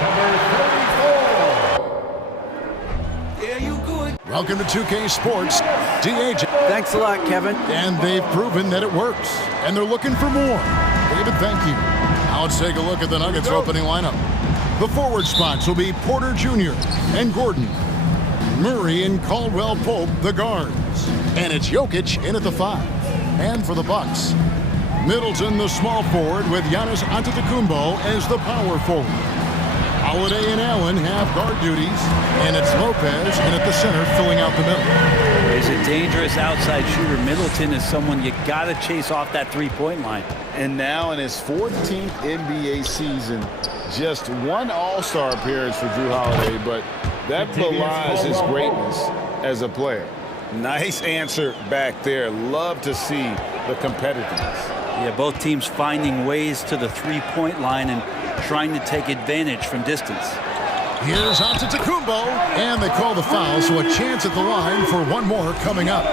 number 34. Welcome to 2K Sports. DH. Thanks a lot, Kevin. And they've proven that it works. And they're looking for more. David, thank you. Now let's take a look at the Nuggets opening lineup. The forward spots will be Porter Jr. and Gordon. Murray and Caldwell Pope, the guards. And it's Jokic in at the 5. And for the Bucks, Middleton, the small forward, with Giannis Antetokounmpo as the power forward. Holiday and Allen have guard duties, and it's Lopez in at the center filling out the middle. He's a dangerous outside shooter. Middleton is someone you got to chase off that three-point line. And now in his 14th NBA season, just one All-Star appearance for Drew Holiday, but that belies his greatness as a player. Nice answer back there. Love to see the competitiveness. Yeah, both teams finding ways to the three-point line and trying to take advantage from distance. Here's Antetokounmpo, and they call the foul, so a chance at the line for one more coming up.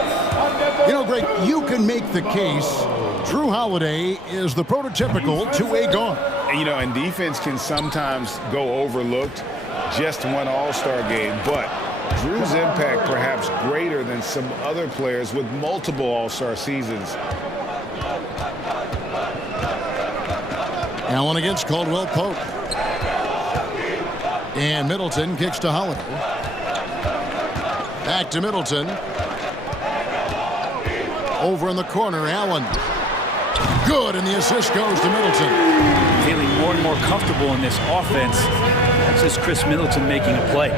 You know, Greg, you can make the case Drew Holiday is the prototypical two-way guard. And, you know, and defense can sometimes go overlooked. Just one All-Star game, but Drew's impact perhaps greater than some other players with multiple All-Star seasons. Allen against Caldwell Pope. And Middleton kicks to Holiday. Back to Middleton. Over in the corner, Allen. Good, and the assist goes to Middleton. Feeling more and more comfortable in this offense. That's just Chris Middleton making a play.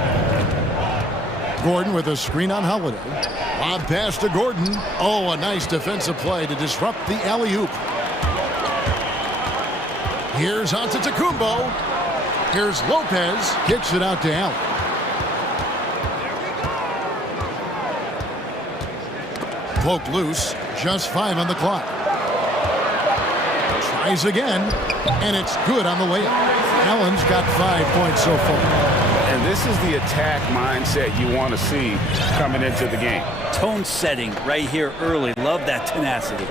Gordon with a screen on Holiday. Lob pass to Gordon. Oh, a nice defensive play to disrupt the alley-oop. Here's Antetokounmpo. Here's Lopez. Kicks it out to Allen. Poke loose. Just 5 on the clock. Tries again. And it's good on the layup. Allen's got 5 points so far. And this is the attack mindset you want to see coming into the game. Tone setting right here early. Love that tenacity.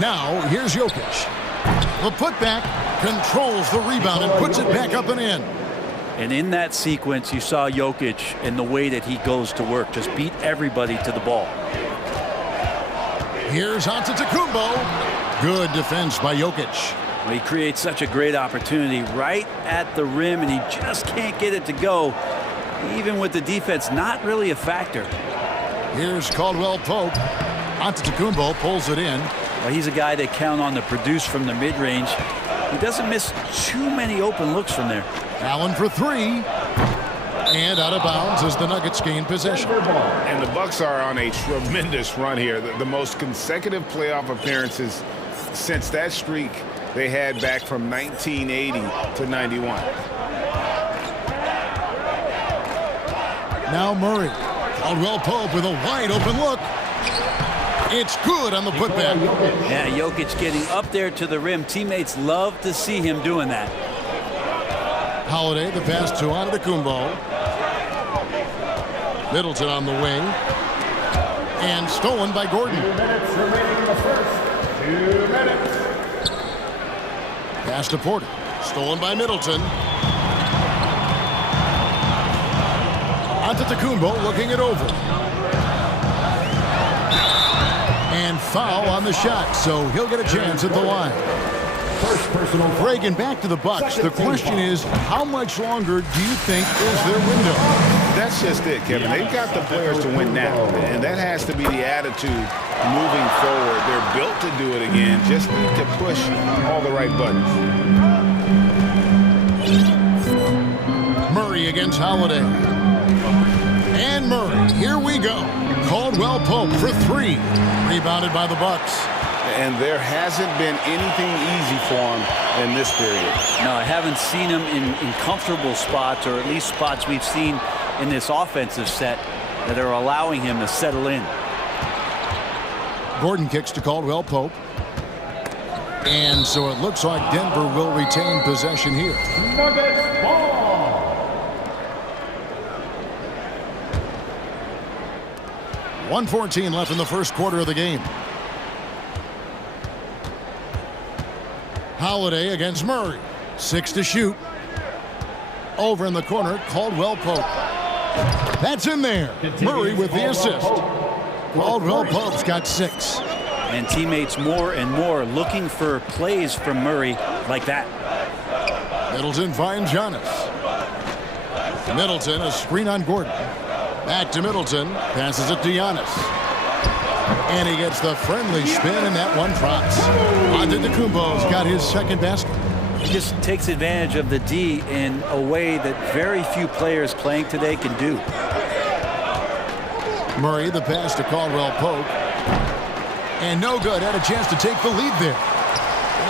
Now, here's Jokic. The putback controls the rebound and puts it back up and in. And in that sequence, you saw Jokic and the way that he goes to work. Just beat everybody to the ball. Here's Antetokounmpo. Good defense by Jokic. Well, he creates such a great opportunity right at the rim, and he just can't get it to go. Even with the defense not really a factor. Here's Caldwell Pope. Antetokounmpo pulls it in. Well, he's a guy they count on to produce from the mid-range. He doesn't miss too many open looks from there. Allen for 3. And out of bounds as the Nuggets gain possession. And the Bucks are on a tremendous run here. The most consecutive playoff appearances since that streak they had back from 1980 to 91. Now Murray. Caldwell Pope with a wide open look. It's good on the putback. Yeah, Jokic getting up there to the rim. Teammates love to see him doing that. Holiday, the pass to Antetokounmpo. Middleton on the wing. And stolen by Gordon. 2 minutes remaining in the first. 2 minutes. Pass to Porter. Stolen by Middleton. Antetokounmpo looking it over. And foul on the shot, so he'll get a chance at the line. First personal. Reagan, back to the Bucks. The question is, how much longer do you think is their window? That's just it, Kevin. They've got the players to win now, and that has to be the attitude moving forward. They're built to do it again. Just need to push all the right buttons. Murray against Holiday. And Murray, here we go. Caldwell Pope for 3. Rebounded by the Bucks. And there hasn't been anything easy for him in this period. No, I haven't seen him in comfortable spots, or at least spots we've seen in this offensive set that are allowing him to settle in. Gordon kicks to Caldwell Pope. And so it looks like Denver will retain possession here. Nuggets ball. 1:14 left in the first quarter of the game. Holiday against Murray. 6 to shoot. Over in the corner, Caldwell Pope. That's in there. Murray with the assist. Caldwell Pope's got 6. And teammates more and more looking for plays from Murray like that. Middleton finds Giannis. Middleton, a screen on Gordon. Back to Middleton. Passes it to Giannis. And he gets the friendly spin, and that one drops. Antetokounmpo's got his second basket. He just takes advantage of the D in a way that very few players playing today can do. Murray, the pass to Caldwell Pope. And no good. Had a chance to take the lead there.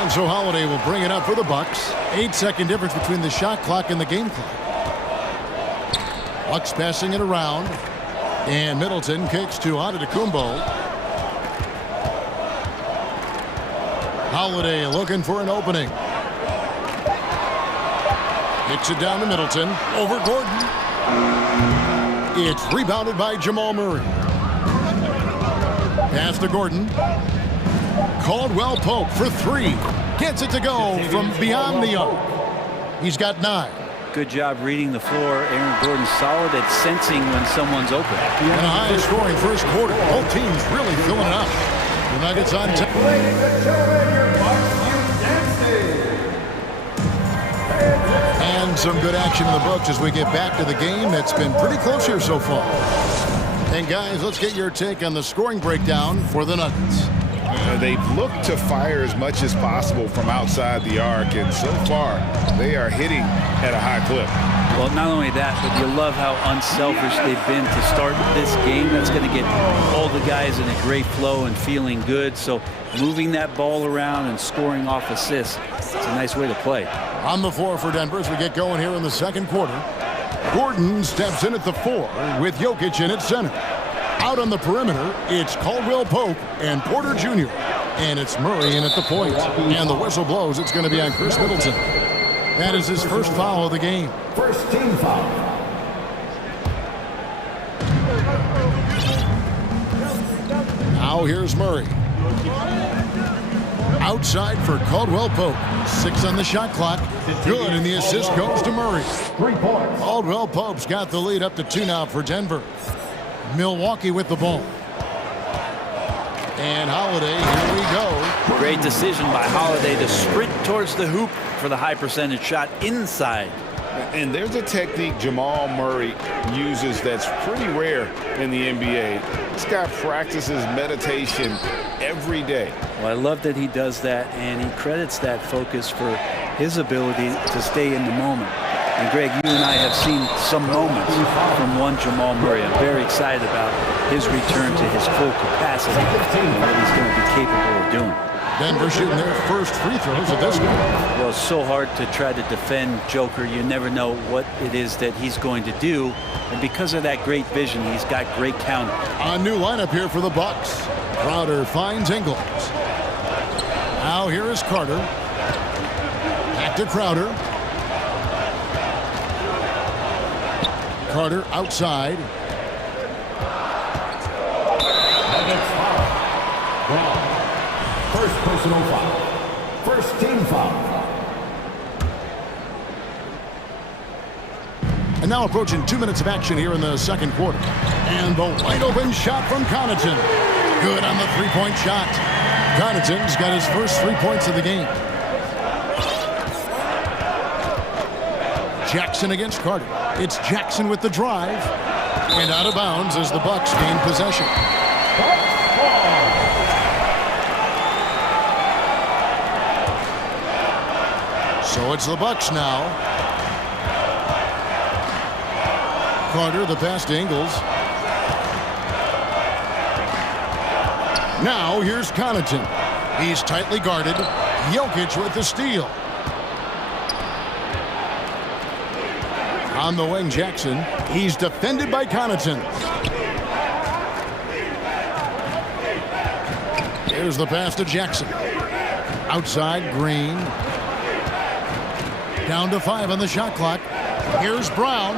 And so Holiday will bring it up for the Bucks. 8-second difference between the shot clock and the game clock. Bucks passing it around. And Middleton kicks to Antetokounmpo. Holiday looking for an opening. Kicks it down to Middleton. Over Gordon. It's rebounded by Jamal Murray. Pass to Gordon. Caldwell Pope for 3. Gets it to go from beyond the arc. He's got 9. Good job reading the floor. Aaron Gordon solid at sensing when someone's open. And a high-scoring first quarter. Both teams really filling it up. The Nuggets on top. Ladies and gentlemen, your Bucks And some good action in the books as we get back to the game that's been pretty close here so far. And guys, let's get your take on the scoring breakdown for the Nuggets. They've looked to fire as much as possible from outside the arc, and so far they are hitting at a high clip. Well, not only that, but you love how unselfish they've been to start this game. That's going to get all the guys in a great flow and feeling good. So moving that ball around and scoring off assists, it's a nice way to play. On the floor for Denver as we get going here in the second quarter. Gordon steps in at the 4 with Jokic in at center. Out on the perimeter, it's Caldwell Pope and Porter Jr. And it's Murray in at the point. And the whistle blows. It's going to be on Chris Middleton. That is his first foul of the game. First team foul. Now here's Murray. Outside for Caldwell Pope. 6 on the shot clock. Good, and the assist goes to Murray. 3 points. Caldwell Pope's got the lead up to 2 now for Denver. Milwaukee with the ball. And Holiday, here we go. Great decision by Holiday to sprint towards the hoop for the high percentage shot inside. And there's a technique Jamal Murray uses that's pretty rare in the NBA. This guy practices meditation every day. Well, I love that he does that, and he credits that focus for his ability to stay in the moment. And Greg, you and I have seen some moments from one Jamal Murray. I'm very excited about his return to his full capacity and what he's going to be capable of doing. Denver shooting their first free throws of this game. Well, it's so hard to try to defend Joker. You never know what it is that he's going to do. And because of that great vision, he's got great counter. A new lineup here for the Bucks. Crowder finds Ingles. Now here is Carter. Back to Crowder. Carter outside. Nuggets foul. Brown. First personal foul. First team foul. And now approaching 2 minutes of action here in the second quarter. And the wide open shot from Connaughton. Good on the 3-point shot. Connaughton's got his first 3 points of the game. Jackson against Carter. It's Jackson with the drive. And out of bounds as the Bucks gain possession. So it's the Bucks now. Carter, the pass to Ingles. Now here's Connaughton. He's tightly guarded. Jokic with the steal. On the wing, Jackson. He's defended by Connaughton. Here's the pass to Jackson. Outside, Green. Down to 5 on the shot clock. Here's Brown.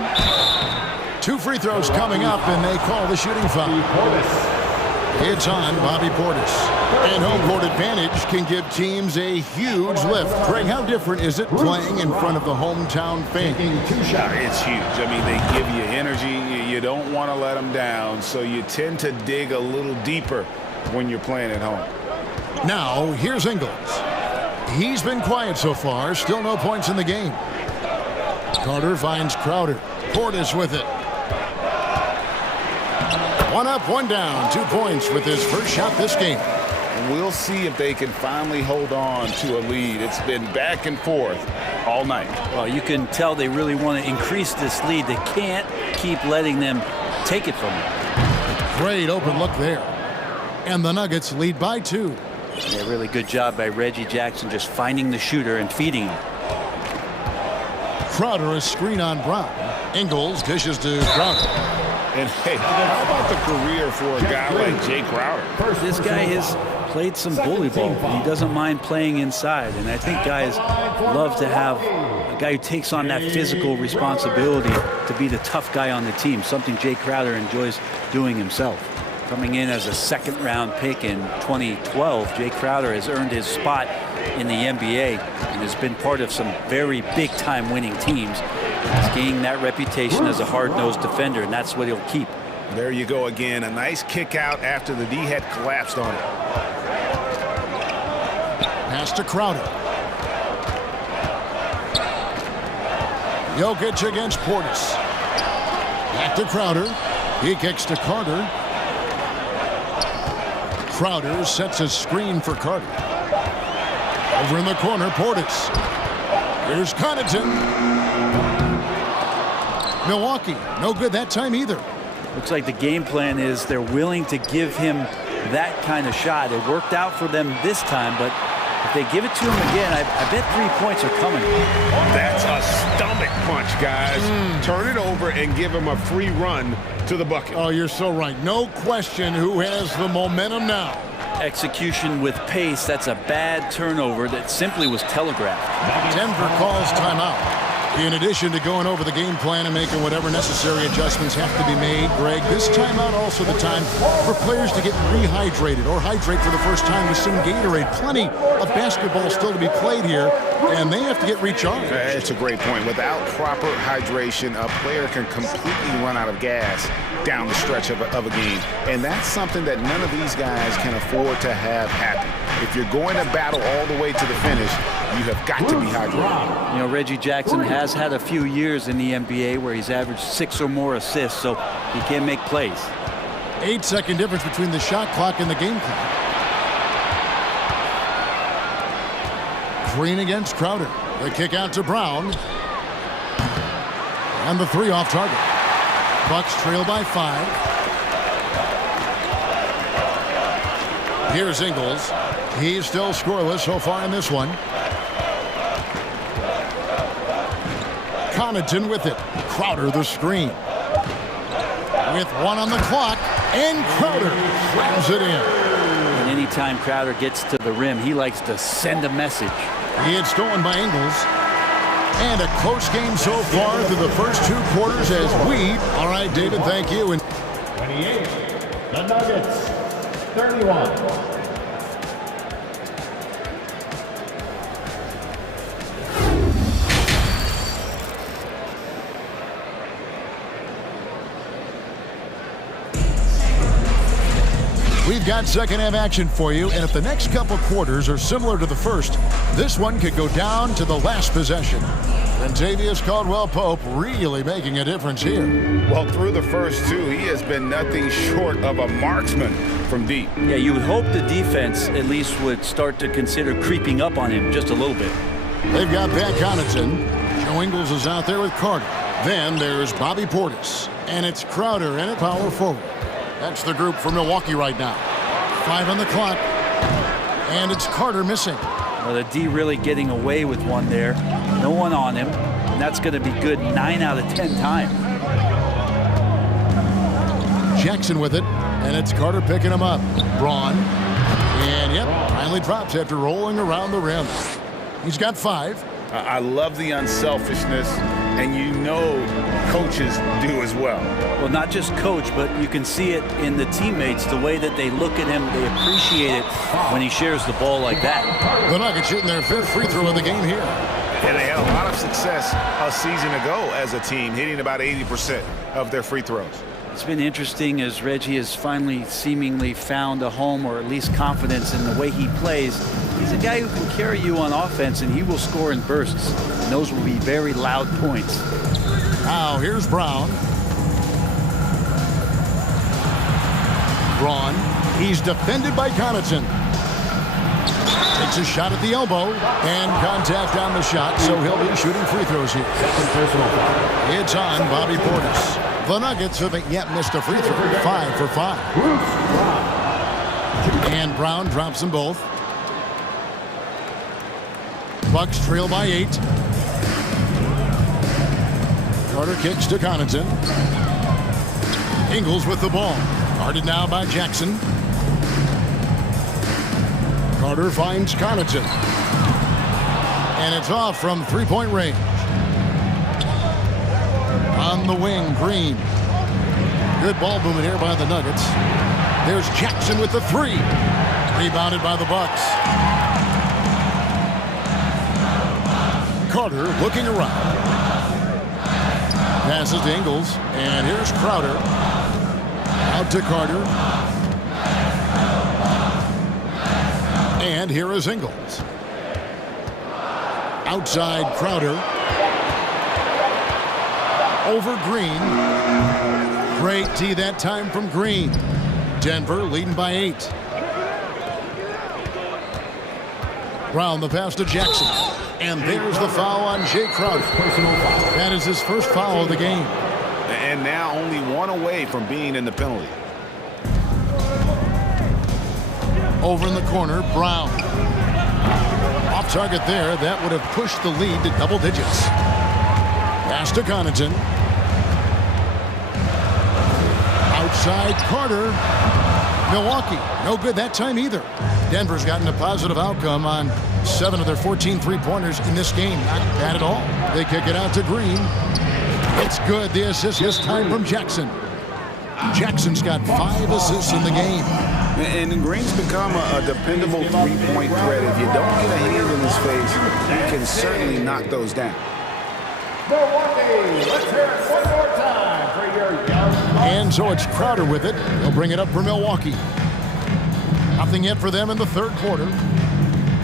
2 free throws coming up, and they call the shooting foul. It's on Bobby Portis. And home court advantage can give teams a huge lift. Craig, how different is it playing in front of the hometown fans? It's huge. I mean, they give you energy. You don't want to let them down, so you tend to dig a little deeper when you're playing at home. Now, here's Ingles. He's been quiet so far. Still no points in the game. Carter finds Crowder. Portis with it. One up, one down. 2 points with his first shot this game. We'll see if they can finally hold on to a lead. It's been back and forth all night. Well, you can tell they really want to increase this lead. They can't keep letting them take it from them. Great open look there. And the Nuggets lead by 2. Yeah, really good job by Reggie Jackson just finding the shooter and feeding him. Crowder a screen on Brown. Ingles dishes to Crowder. And hey, how about the career for a guy like Jay Crowder? This guy has played some bully ball. He doesn't mind playing inside, and I think guys love to have a guy who takes on that physical responsibility to be the tough guy on the team, something Jay Crowder enjoys doing himself. Coming in as a second-round pick in 2012, Jay Crowder has earned his spot in the NBA and has been part of some very big-time winning teams. He's gaining that reputation as a hard-nosed defender, and that's what he'll keep. There you go again. A nice kick out after the D had collapsed on it. Pass to Crowder. Jokic against Portis. Back to Crowder. He kicks to Carter. Crowder sets a screen for Carter. Over in the corner, Portis. Here's Connaughton. Milwaukee, no good that time either. Looks like the game plan is they're willing to give him that kind of shot. It worked out for them this time, but if they give it to him again, I bet 3 points are coming. That's a stomach punch, guys. Turn it over and give him a free run to the bucket. Oh, you're so right. No question who has the momentum now. Execution with pace. That's a bad turnover that simply was telegraphed. Denver calls timeout. In addition to going over the game plan and making whatever necessary adjustments have to be made, Greg, this timeout also the time for players to get rehydrated or hydrate for the first time with some Gatorade. Plenty of basketball still to be played here, and they have to get recharged. That's a great point. Without proper hydration, a player can completely run out of gas down the stretch of a game, and that's something that none of these guys can afford to have happen. If you're going to battle all the way to the finish, you have got to be hydrated. You know, Reggie Jackson has had a few years in the NBA where he's averaged 6 or more assists, so he can make plays. 8-second difference between the shot clock and the game clock. Green against Crowder. The kick out to Brown. And the 3 off target. Bucks trail by 5. Here's Ingles. He's still scoreless so far in this one. Connaughton with it. Crowder the screen. With 1 on the clock, and Crowder slams it in. And anytime Crowder gets to the rim, he likes to send a message. He had stolen by Ingles. And a close game so far through the first 2 quarters as we... All right, David, thank you. And 28, the Nuggets, 31. We've got second half action for you, and if the next couple quarters are similar to the first, this one could go down to the last possession. Kentavious Caldwell-Pope really making a difference here. Well, through the first 2, he has been nothing short of a marksman from deep. Yeah, you would hope the defense at least would start to consider creeping up on him just a little bit. They've got Pat Connaughton. Joe Ingles is out there with Carter. Then there's Bobby Portis, and it's Crowder and a power forward. That's the group for Milwaukee right now. 5 on the clock, and it's Carter missing. Well, the D really getting away with one there. No one on him, and that's going to be good 9 out of 10 times. Jackson with it, and it's Carter picking him up. Braun, and yep, finally drops after rolling around the rim. He's got 5. I love the unselfishness and you know coaches do as well. Well, not just coach, but you can see it in the teammates, the way that they look at him. They appreciate it when he shares the ball like that. The Nuggets shooting their 5th free throw of the game here. And they had a lot of success a season ago as a team, hitting about 80% of their free throws. It's been interesting as Reggie has finally seemingly found a home, or at least confidence in the way he plays. He's a guy who can carry you on offense, and he will score in bursts. And those will be very loud points. Now here's Brown. Braun. He's defended by Connaughton. Takes a shot at the elbow, and contact on the shot, so he'll be shooting free throws here. It's on Bobby Portis. The Nuggets haven't yet missed a free throw. 5 for 5. And Brown drops them both. Bucks trail by 8. Carter kicks to Connaughton. Ingles with the ball. Guarded now by Jackson. Carter finds Connaughton. And it's off from three-point range. On the wing, Green. Good ball movement here by the Nuggets. There's Jackson with the 3. Rebounded by the Bucks. Carter looking around. Passes to Ingles. And here's Crowder. Out to Carter. And here is Ingles. Outside Crowder. Over Green. Great tee that time from Green. Denver leading by 8. Brown the pass to Jackson. And there's the foul on Jay Crowder. That is his first foul of the game. And now only 1 away from being in the penalty. Over in the corner, Brown. Off target there. That would have pushed the lead to double digits. Pass to Connaughton. Outside Carter. Milwaukee, no good that time either. Denver's gotten a positive outcome on 7 of their 14 three-pointers in this game. Not bad at all. They kick it out to Green. It's good. The assist this time from Jackson. Jackson's got 5 assists in the game. And Green's become a dependable three-point threat. If you don't get a hand in his face, you can certainly knock those down. Milwaukee, let's hear it one more time for your young. And so it's Crowder with it. He'll bring it up for Milwaukee. Nothing yet for them in the third quarter.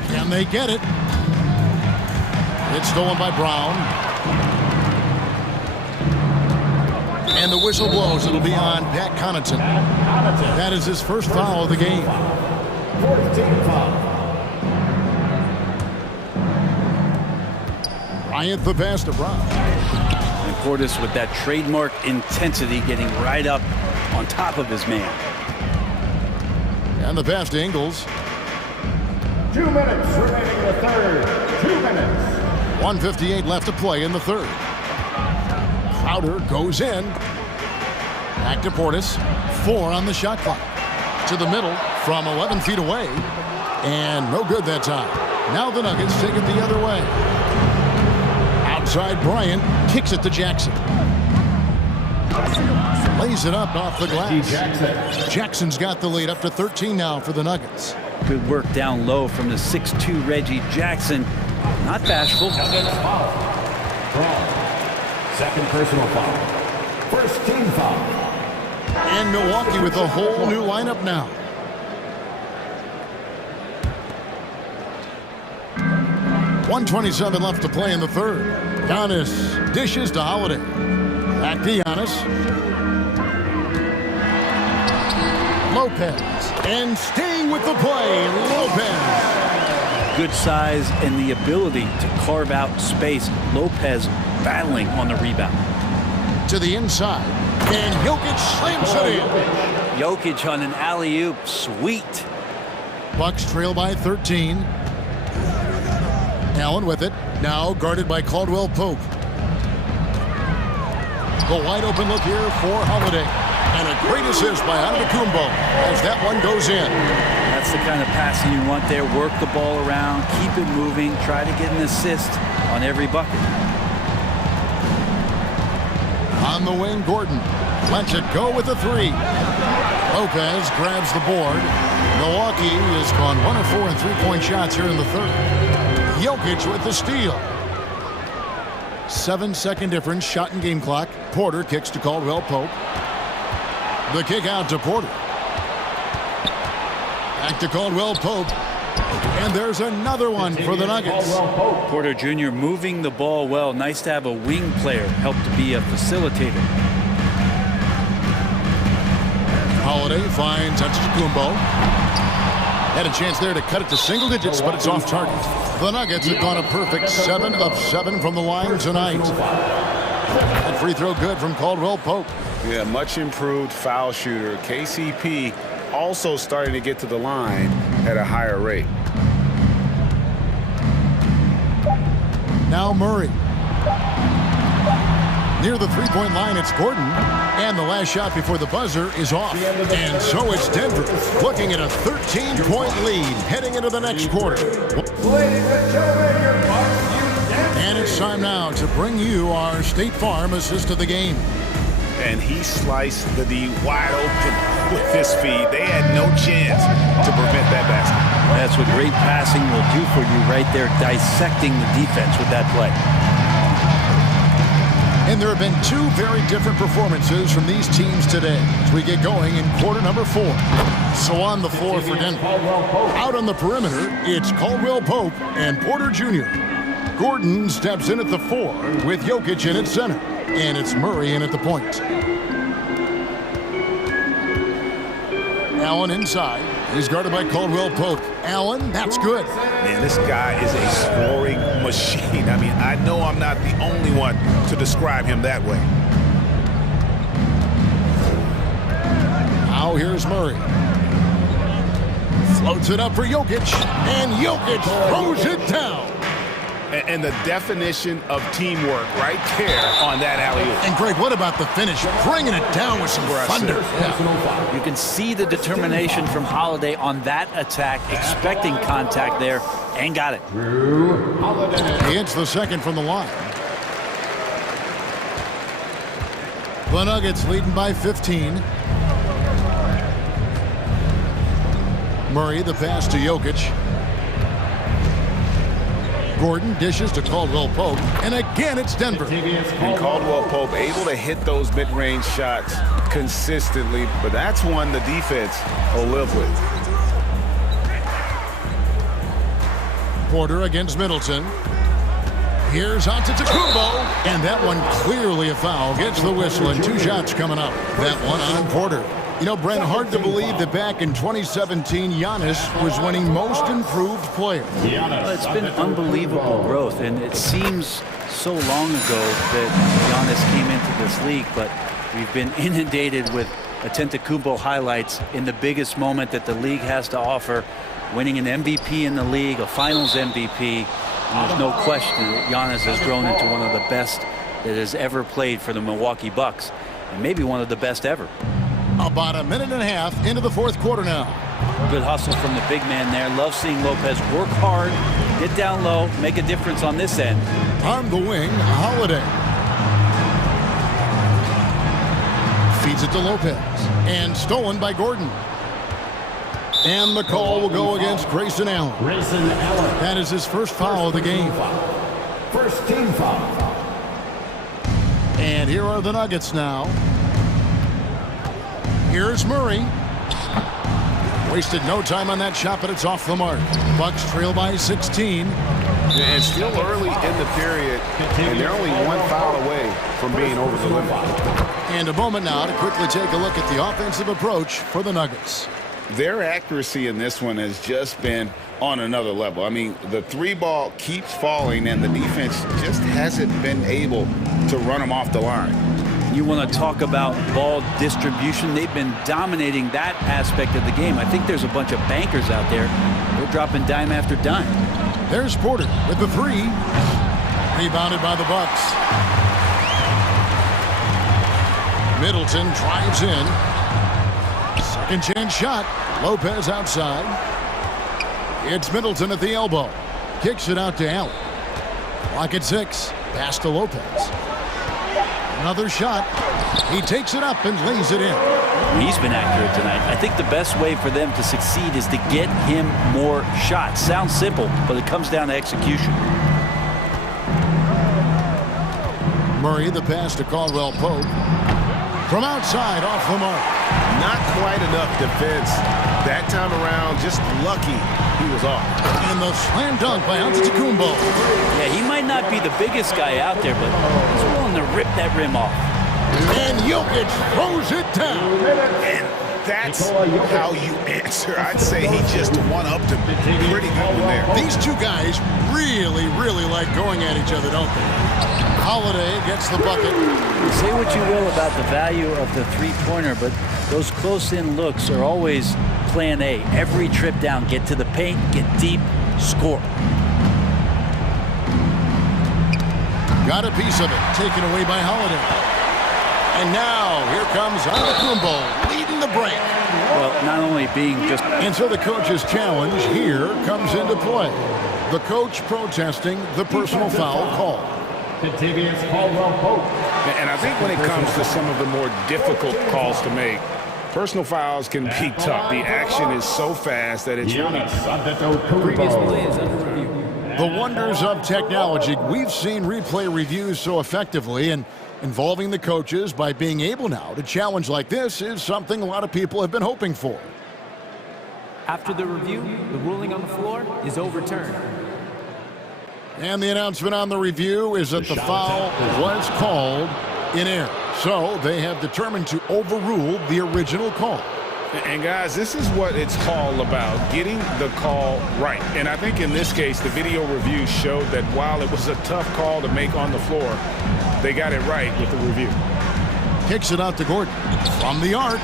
Can they get it? It's stolen by Brown. And the whistle blows. It'll be on Pat Connaughton. That is his first foul of the game. 14 foul. Bryant the pass to Brown. And Portis with that trademark intensity, getting right up on top of his man. And the pass to Ingles. 2 minutes remaining in the third. 2 minutes. 1:58 left to play in the third. Crowder goes in. Back to Portis. 4 on the shot clock. To the middle from 11 feet away. And no good that time. Now the Nuggets take it the other way. Outside Bryant. Kicks it to Jackson. Lays it up off the glass. Jackson's got the lead up to 13 now for the Nuggets. Good work down low from the 6'2 Reggie Jackson. Not bashful. Second personal foul. First team foul. And Milwaukee with a whole new lineup now. .127 left to play in the third. Giannis dishes to Holiday. Back to Giannis. Lopez. And staying with the play, Lopez. Good size and the ability to carve out space. Lopez battling on the rebound. To the inside. And Jokic slams it in. Jokic on an alley-oop. Sweet. Bucks trail by 13. Allen with it. Now guarded by Caldwell Pope. The wide open look here for Holiday. And a great assist by Antetokounmpo as that one goes in. That's the kind of passing you want there. Work the ball around, keep it moving, try to get an assist on every bucket. On the wing, Gordon lets it go with a three. Lopez grabs the board. Milwaukee has gone 1 of 4 in three-point shots here in the third. Jokic with the steal. 7-second difference, shot and game clock. Porter kicks to Caldwell Pope. The kick out to Porter. Back to Caldwell Pope. And there's another one for the Nuggets. Porter Jr. moving the ball well. Nice to have a wing player help to be a facilitator. Holiday finds Antetokounmpo. Had a chance there to cut it to single digits, but it's off target. The Nuggets have gone a perfect 7 of 7 from the line tonight. That free throw good from Caldwell Pope. Yeah, much improved foul shooter. KCP also starting to get to the line at a higher rate. Now Murray. Near the three-point line, it's Gordon. And the last shot before the buzzer is off. And so it's Denver, looking at a 13-point lead heading into the next quarter. And it's time now to bring you our State Farm assist of the game. And he sliced the D wide open with his feed. They had no chance to prevent that basket. That's what great passing will do for you right there, dissecting the defense with that play. And there have been two very different performances from these teams today as we get going in quarter number 4. So on the floor for Denver. Out on the perimeter, it's Caldwell Pope and Porter Jr. Gordon steps in at the 4 with Jokic in at center. And it's Murray in at the point. Allen inside. He's guarded by Caldwell Pope. Allen, that's good. Man, this guy is a scoring machine. I mean, I know I'm not the only one to describe him that way. Now here's Murray. Floats it up for Jokic. And Jokic throws it down. And the definition of teamwork right there on that alley-oop. And Greg, what about the finish? Bringing it down with some thunder. Yeah. You can see the determination from Holiday on that attack, expecting contact there, and got it. He hits the second from the line. The Nuggets leading by 15. Murray, the pass to Jokic. Gordon dishes to Caldwell Pope, and again it's Denver. And Caldwell Pope able to hit those mid-range shots consistently, but that's one the defense will live with. Porter against Middleton. Here's Antetokounmpo, and that one clearly a foul. Gets the whistle, and 2 shots coming up. That one on Porter. You know, Brent, hard to believe that back in 2017, Giannis was winning Most Improved Player. Well, it's been unbelievable growth, and it seems so long ago that Giannis came into this league, but we've been inundated with Antetokounmpo highlights in the biggest moment that the league has to offer, winning an MVP in the league, a Finals MVP, and there's no question that Giannis has grown into one of the best that has ever played for the Milwaukee Bucks, and maybe one of the best ever. About a minute and a half into the fourth quarter now. Good hustle from the big man there. Love seeing Lopez work hard, get down low, make a difference on this end. On the wing, Holiday. Feeds it to Lopez. And stolen by Gordon. And the call will go against Grayson Allen. That is his first foul of the game. First team foul. And here are the Nuggets now. Here's Murray. Wasted no time on that shot, but it's off the mark. Bucks trail by 16. And still early in the period, and they're only 1 foul away from being over the limit. And a moment now to quickly take a look at the offensive approach for the Nuggets. Their accuracy in this one has just been on another level. I mean, the 3-ball keeps falling, and the defense just hasn't been able to run them off the line. You want to talk about ball distribution. They've been dominating that aspect of the game. I think there's a bunch of bankers out there. They're dropping dime after dime. There's Porter with the 3. Rebounded by the Bucks. Middleton drives in. Second chance shot. Lopez outside. It's Middleton at the elbow. Kicks it out to Allen. Clock at 6. Pass to Lopez. Another shot. He takes it up and lays it in. He's been accurate tonight. I think the best way for them to succeed is to get him more shots. Sounds simple, but it comes down to execution. Murray, the pass to Caldwell Pope. From outside, off the mark. Not quite enough defense that time around. Just lucky he was off. And the slam dunk by Antetokounmpo. Yeah, he might not be the biggest guy out there, but he's willing to rip that rim off. And Jokic throws it down. And that's how you answer. I'd say he just one-upped him pretty good in there. These two guys really like going at each other, don't they? Holiday gets the bucket. Say what you will about the value of the three-pointer, but those close-in looks are always plan A. Every trip down, get to the paint, get deep, score. Got a piece of it, taken away by Holiday. And now, here comes Antetokounmpo leading the break. Well, not only being just... And so the coach's challenge here comes into play. The coach protesting the personal foul call. Caldwell Pope. And I think when it comes to some of the more difficult calls to make, personal fouls can be tough. The action is so fast that it's really tough. Previous play is under review. The wonders of technology. We've seen replay reviews so effectively, and involving the coaches by being able now to challenge like this is something a lot of people have been hoping for. After the review, the ruling on the floor is overturned. And the announcement on the review is that the foul was called in air. So they have determined to overrule the original call. And guys, this is what it's all about, getting the call right. And I think in this case, the video review showed that while it was a tough call to make on the floor, they got it right with the review. Kicks it out to Gordon from the arc.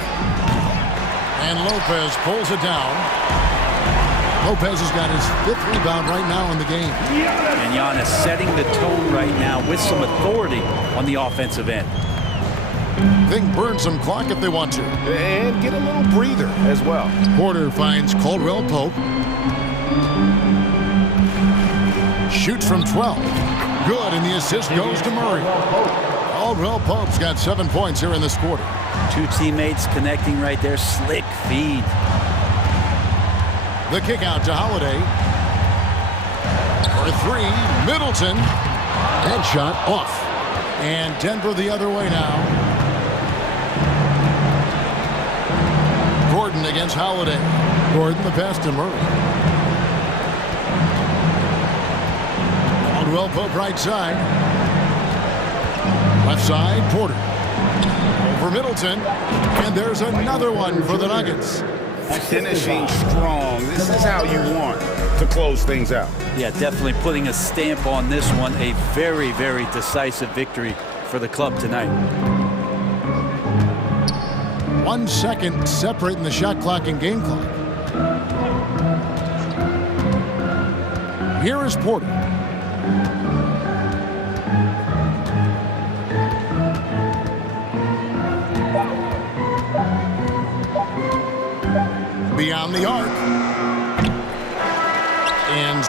And Lopez pulls it down. Lopez has got his 5th rebound right now in the game. And Giannis setting the tone right now with some authority on the offensive end. They can burn some clock if they want to. And get a little breather as well. Porter finds Caldwell Pope. Shoots from 12. Good, and the assist goes to Murray. Caldwell Pope's got 7 points here in this quarter. Two teammates connecting right there. Slick feed. The kick out to Holiday. For 3, Middleton. Headshot off. And Denver the other way now. Gordon against Holiday. Gordon the pass to Murray. Caldwell Pope right side. Left side, Porter. Over Middleton. And there's another one for the Nuggets. Finishing strong. This is how you want to close things out. Yeah, definitely putting a stamp on this one. A very decisive victory for the club tonight. 1 second separating the shot clock and game clock. Here is Porter. Beyond the arc. And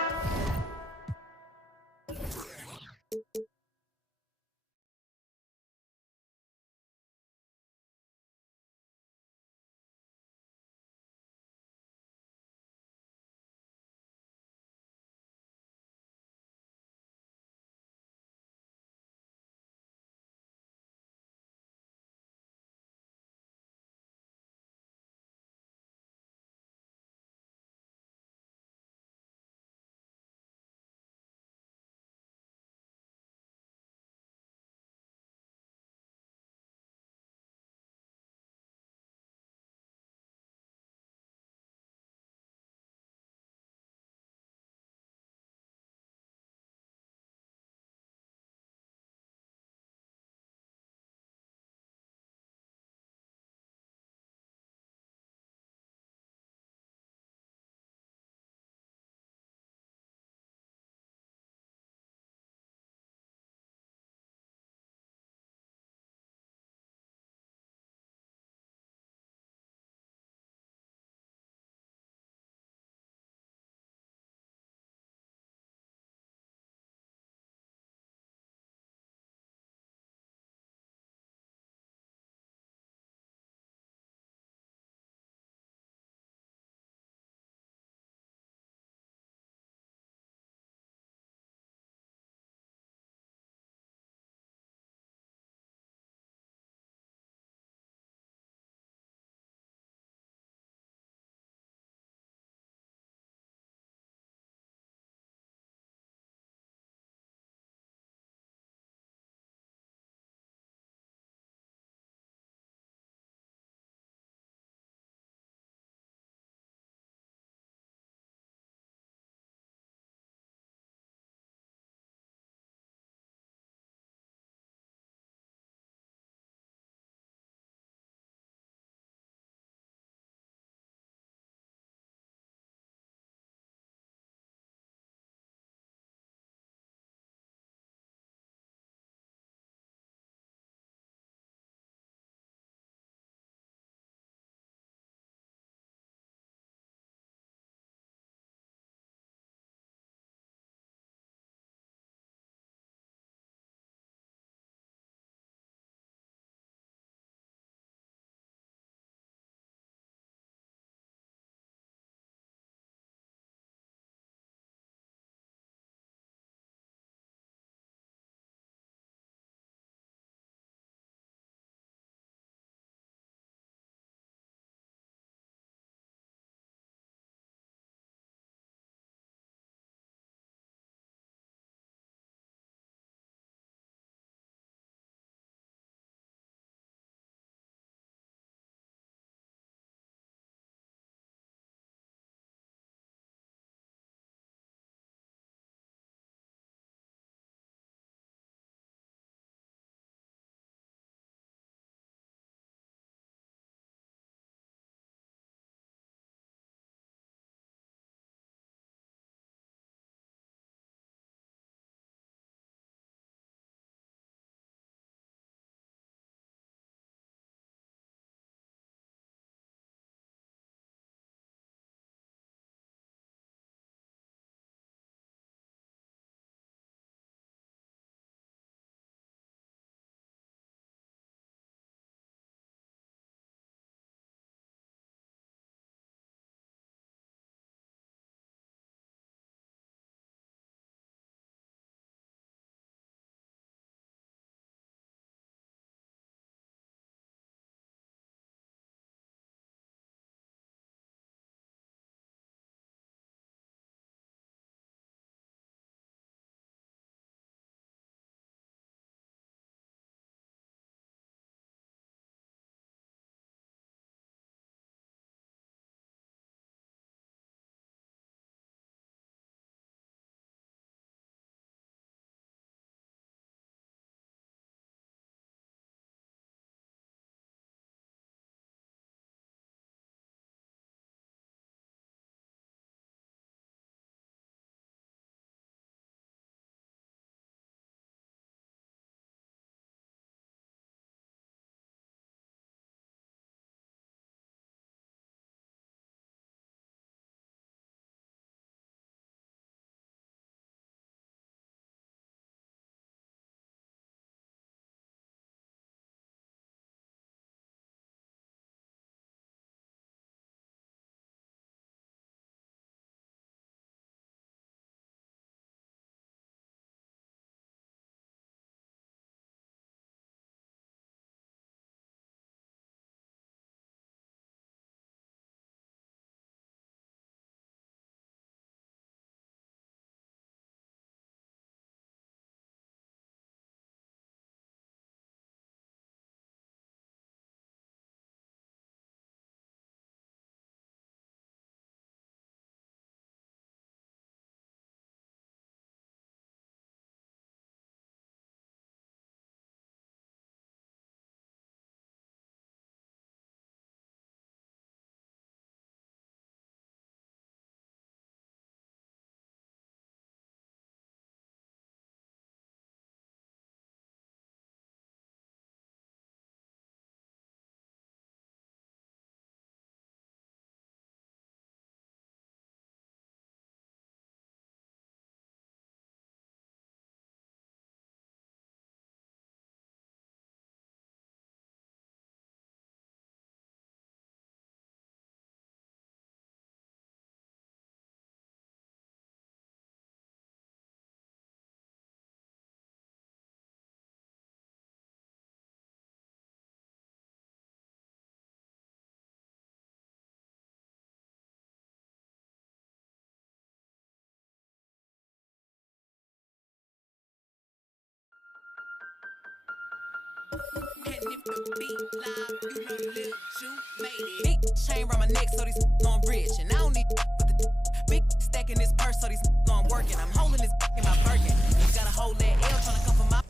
Big chain around my neck, so these on rich, and I don't need with the big stack in this purse, so these on working. I'm holding this in my Birkin. Gotta hold that L, trying to come for my.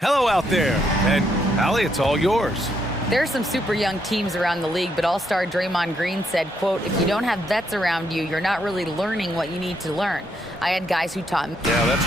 Hello out there, and Allie, it's all yours. There are some super young teams around the league, but All-Star Draymond Green said, quote, if you don't have vets around you, you're not really learning what you need to learn. I had guys who taught me. Yeah, that's...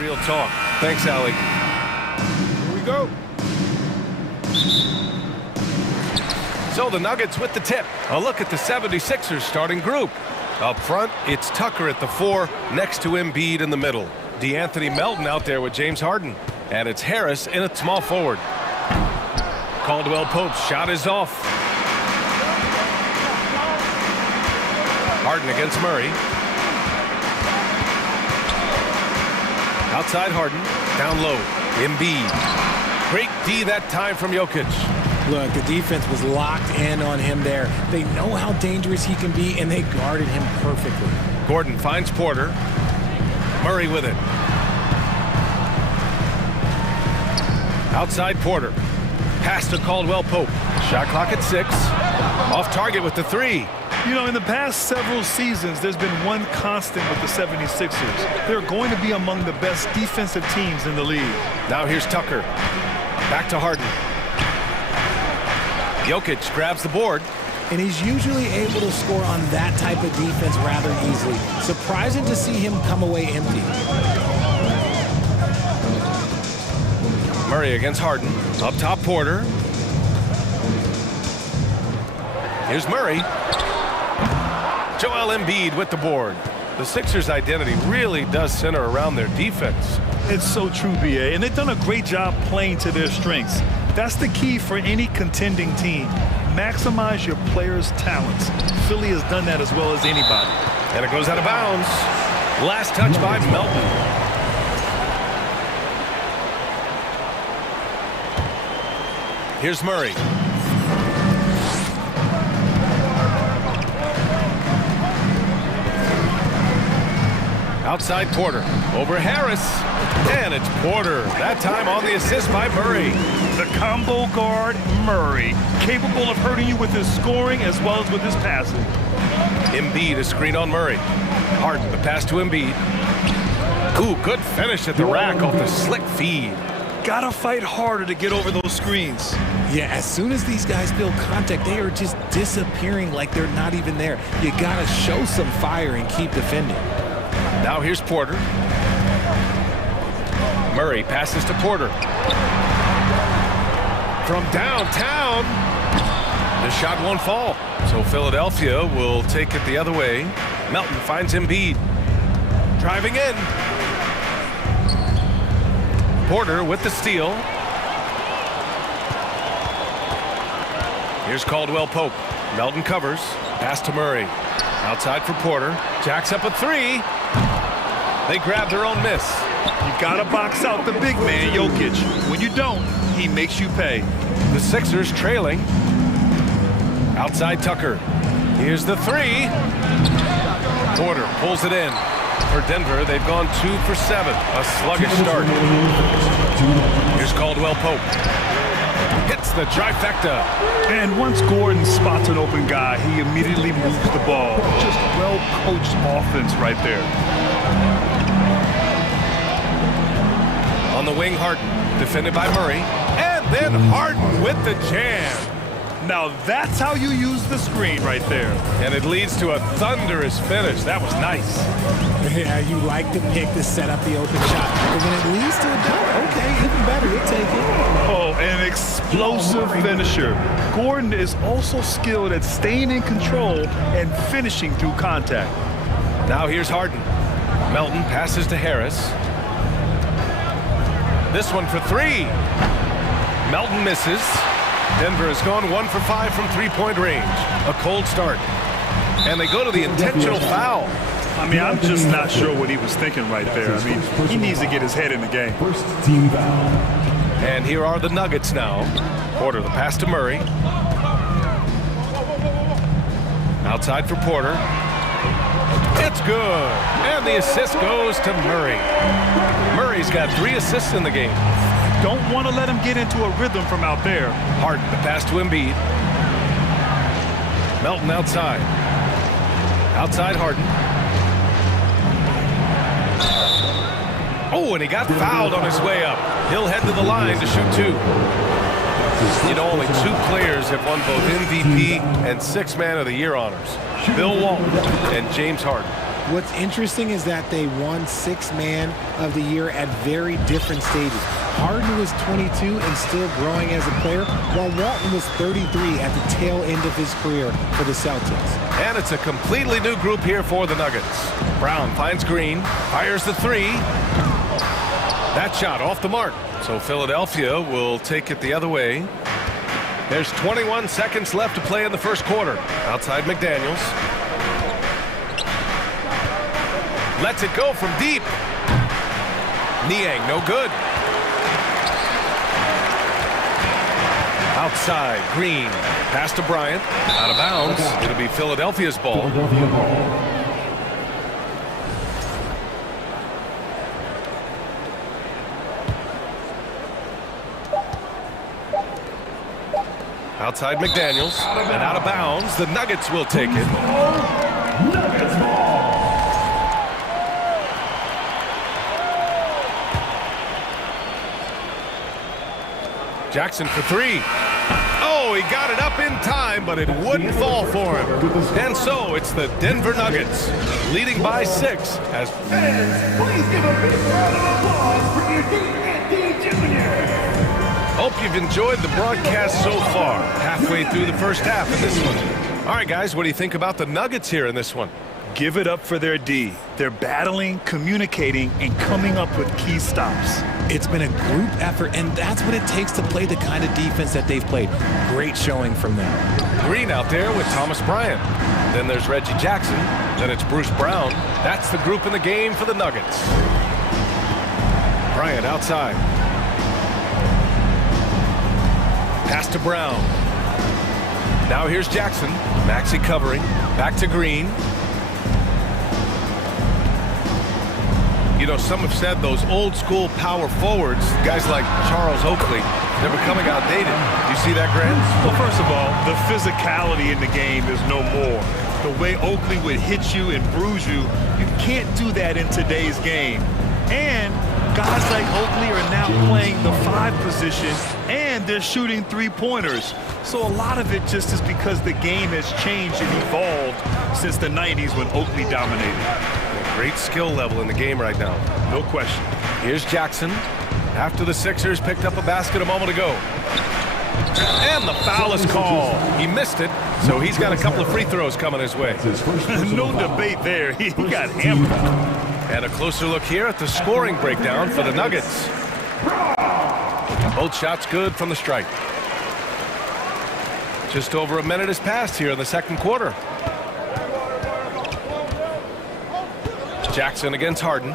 Real talk. Thanks, Allie. Here we go. So the Nuggets with the tip. A look at the 76ers starting group. Up front, it's Tucker at the 4, next to Embiid in the middle. DeAnthony Melton out there with James Harden. And it's Harris in at small forward. Caldwell Pope's shot is off. Harden against Murray. Outside Harden, down low, Embiid. Great D that time from Jokic. Look, the defense was locked in on him there. They know how dangerous he can be, and they guarded him perfectly. Gordon finds Porter. Murray with it. Outside Porter. Pass to Caldwell Pope. Shot clock at 6. Off target with the 3. You know, in the past several seasons, there's been one constant with the 76ers. They're going to be among the best defensive teams in the league. Now here's Tucker. Back to Harden. Jokic grabs the board. And he's usually able to score on that type of defense rather easily. Surprising to see him come away empty. Murray against Harden. Up top, Porter. Here's Murray. Joel Embiid with the board. The Sixers' identity really does center around their defense. It's so true, B.A., and they've done a great job playing to their strengths. That's the key for any contending team. Maximize your players' talents. Philly has done that as well as anybody. And it goes out of bounds. Last touch by Melton. Here's Murray. Outside Porter. Over Harris. And it's Porter. That time on the assist by Murray. The combo guard, Murray. Capable of hurting you with his scoring as well as with his passing. Embiid, a screen on Murray. Harden, the pass to Embiid. Ooh, good finish at the rack off the slick feed. Gotta fight harder to get over those screens. Yeah, as soon as these guys feel contact, they are just disappearing like they're not even there. You gotta show some fire and keep defending. Now here's Porter. Murray passes to Porter. From downtown. The shot won't fall. So Philadelphia will take it the other way. Melton finds Embiid. Driving in. Porter with the steal. Here's Caldwell Pope. Melton covers. Pass to Murray. Outside for Porter. Jacks up a three. They grab their own miss. You gotta box out the big man, Jokic. When you don't, he makes you pay. The Sixers trailing. Outside Tucker. Here's the three. Porter pulls it in. For Denver, they've gone 2 for 7. A sluggish start. Here's Caldwell Pope. Hits the trifecta. And once Gordon spots an open guy, he immediately moves the ball. Just well-coached offense right there. On the wing, Harden. Defended by Murray. And then Harden with the jam. Now that's how you use the screen right there. And it leads to a thunderous finish. That was nice. Yeah, you like to pick to set up the open shot. But when it leads to a dunk, okay, even better, you'll take it. Oh, an explosive finisher. Gordon is also skilled at staying in control and finishing through contact. Now here's Harden. Melton passes to Harris. This one for three. Melton misses. Denver has gone 1 for 5 from three-point range. A cold start. And they go to the intentional foul. I mean, I'm just not sure what he was thinking right there. I mean, he needs to get his head in the game. First team foul. And here are the Nuggets now. Porter, the pass to Murray. Outside for Porter. It's good. And the assist goes to Murray. Murray's got 3 assists in the game. Don't want to let him get into a rhythm from out there. Harden, the pass to Embiid. Melton outside. Outside Harden. Oh, and he got fouled on his way up. He'll head to the line to shoot 2. You know, only 2 players have won both MVP and 6th Man of the Year honors. Bill Walton and James Harden. What's interesting is that they won 6th Man of the Year at very different stages. Harden was 22 and still growing as a player, while Walton was 33 at the tail end of his career for the Celtics. And it's a completely new group here for the Nuggets. Brown finds Green, fires the 3. That shot off the mark. So Philadelphia will take it the other way. There's 21 seconds left to play in the first quarter. Outside McDaniels. Lets it go from deep. Niang, no good. Outside, Green. Pass to Bryant. Out of bounds. It'll be Philadelphia's ball. Outside McDaniels. And out of bounds. The Nuggets will take it. Nuggets ball. Jackson for 3. Oh, he got it up in time, but it wouldn't fall for him. And so it's the Denver Nuggets leading by 6 as Please give a big round of applause for Andy Jr. Hope you've enjoyed the broadcast so far. Halfway through the first half of this one. All right, guys, what do you think about the Nuggets here in this one? Give it up for their D. They're battling, communicating, and coming up with key stops. It's been a group effort, and that's what it takes to play the kind of defense that they've played. Great showing from them. Green out there with Thomas Bryant. Then there's Reggie Jackson. Then it's Bruce Brown. That's the group in the game for the Nuggets. Bryant outside. Pass to Brown. Now here's Jackson. Maxey covering. Back to Green. You know, some have said those old school power forwards, guys like Charles Oakley, they're becoming outdated. Do you see that, Grant? Well, first of all, the physicality in the game is no more. The way Oakley would hit you and bruise you, you can't do that in today's game. And guys like Oakley are now playing the 5 position, and they're shooting 3-pointers. So a lot of it just is because the game has changed and evolved since the 90s when Oakley dominated. Great skill level in the game right now. No question. Here's Jackson. After the Sixers picked up a basket a moment ago. And the foul is called. He missed it, so he's got a couple of free throws coming his way. No debate there. He got hammered. And a closer look here at the scoring breakdown for the Nuggets. Both shots good from the strike. Just over a minute has passed here in the second quarter. Jackson against Harden.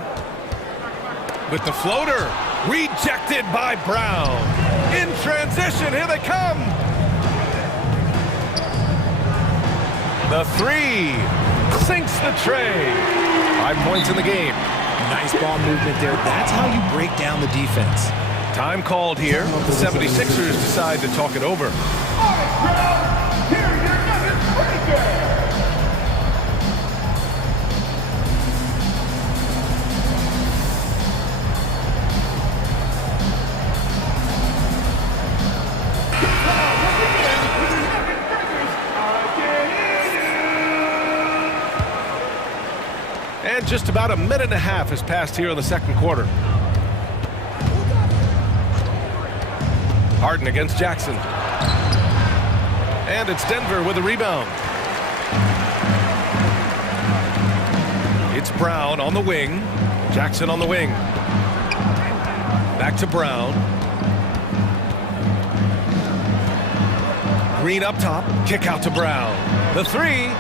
With the floater. Rejected by Brown. In transition, here they come. The 3 sinks the tray. 5 points in the game. Nice ball movement there. That's how you break down the defense. Time called here. The 76ers decide to talk it over. And just about a minute and a half has passed here in the second quarter. Harden against Jackson. And it's Denver with a rebound. It's Brown on the wing. Jackson on the wing. Back to Brown. Green up top. Kick out to Brown. The 3.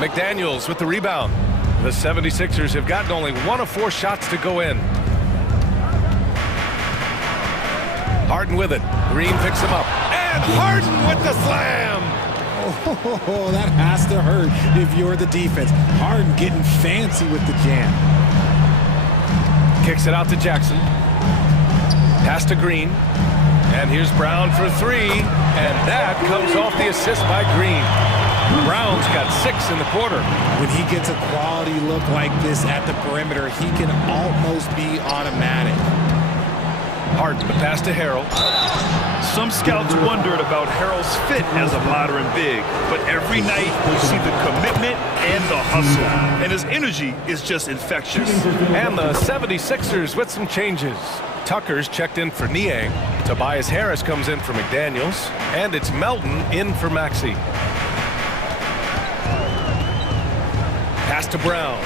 McDaniels with the rebound. The 76ers have gotten only 1 of 4 shots to go in. Harden with it. Green picks him up. And Harden with the slam. Oh, that has to hurt if you're the defense. Harden getting fancy with the jam. Kicks it out to Jackson. Pass to Green. And here's Brown for 3. And that comes off the assist by Green. Brown's got 6 in the quarter. When he gets a quality look like this at the perimeter, he can almost be automatic. Harden, the pass to Harrell. Some scouts wondered about Harrell's fit as a modern big, but every night you see the commitment and the hustle, and his energy is just infectious. And the 76ers with some changes. Tucker's checked in for Niang. Tobias Harris comes in for McDaniels. And it's Melton in for Maxey. Pass to Brown.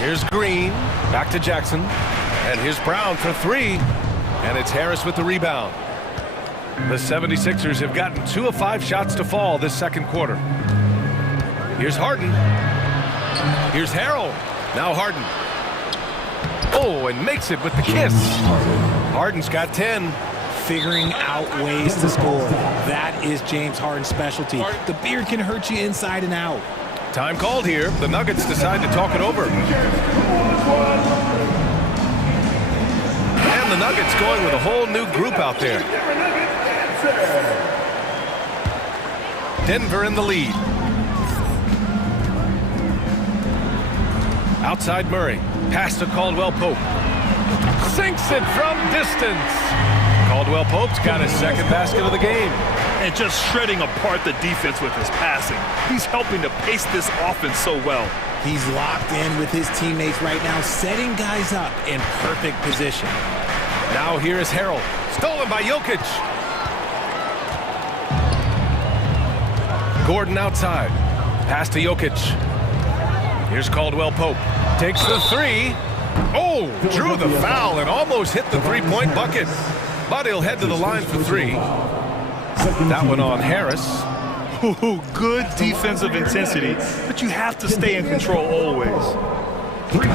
Here's Green. Back to Jackson. And here's Brown for 3. And it's Harris with the rebound. The 76ers have gotten 2 of 5 shots to fall this second quarter. Here's Harden. Here's Harrell. Now Harden. Oh, and makes it with the kiss. Harden's got 10. Figuring out ways to score. That is James Harden's specialty. The beard can hurt you inside and out. Time called here. The Nuggets decide to talk it over. And the Nuggets going with a whole new group out there. Denver in the lead. Outside Murray. Pass to Caldwell Pope. Sinks it from distance. Caldwell Pope's got his second basket of the game. And just shredding apart the defense with his passing. He's helping to pace this offense so well. He's locked in with his teammates right now, setting guys up in perfect position. Now here is Harrell. Stolen by Jokic. Gordon outside. Pass to Jokic. Here's Caldwell Pope. Takes the three. Oh, drew the foul and almost hit the three-point bucket. But he'll head to the line for three. That one on Harris. Ooh, good defensive intensity, but you have to stay in control always.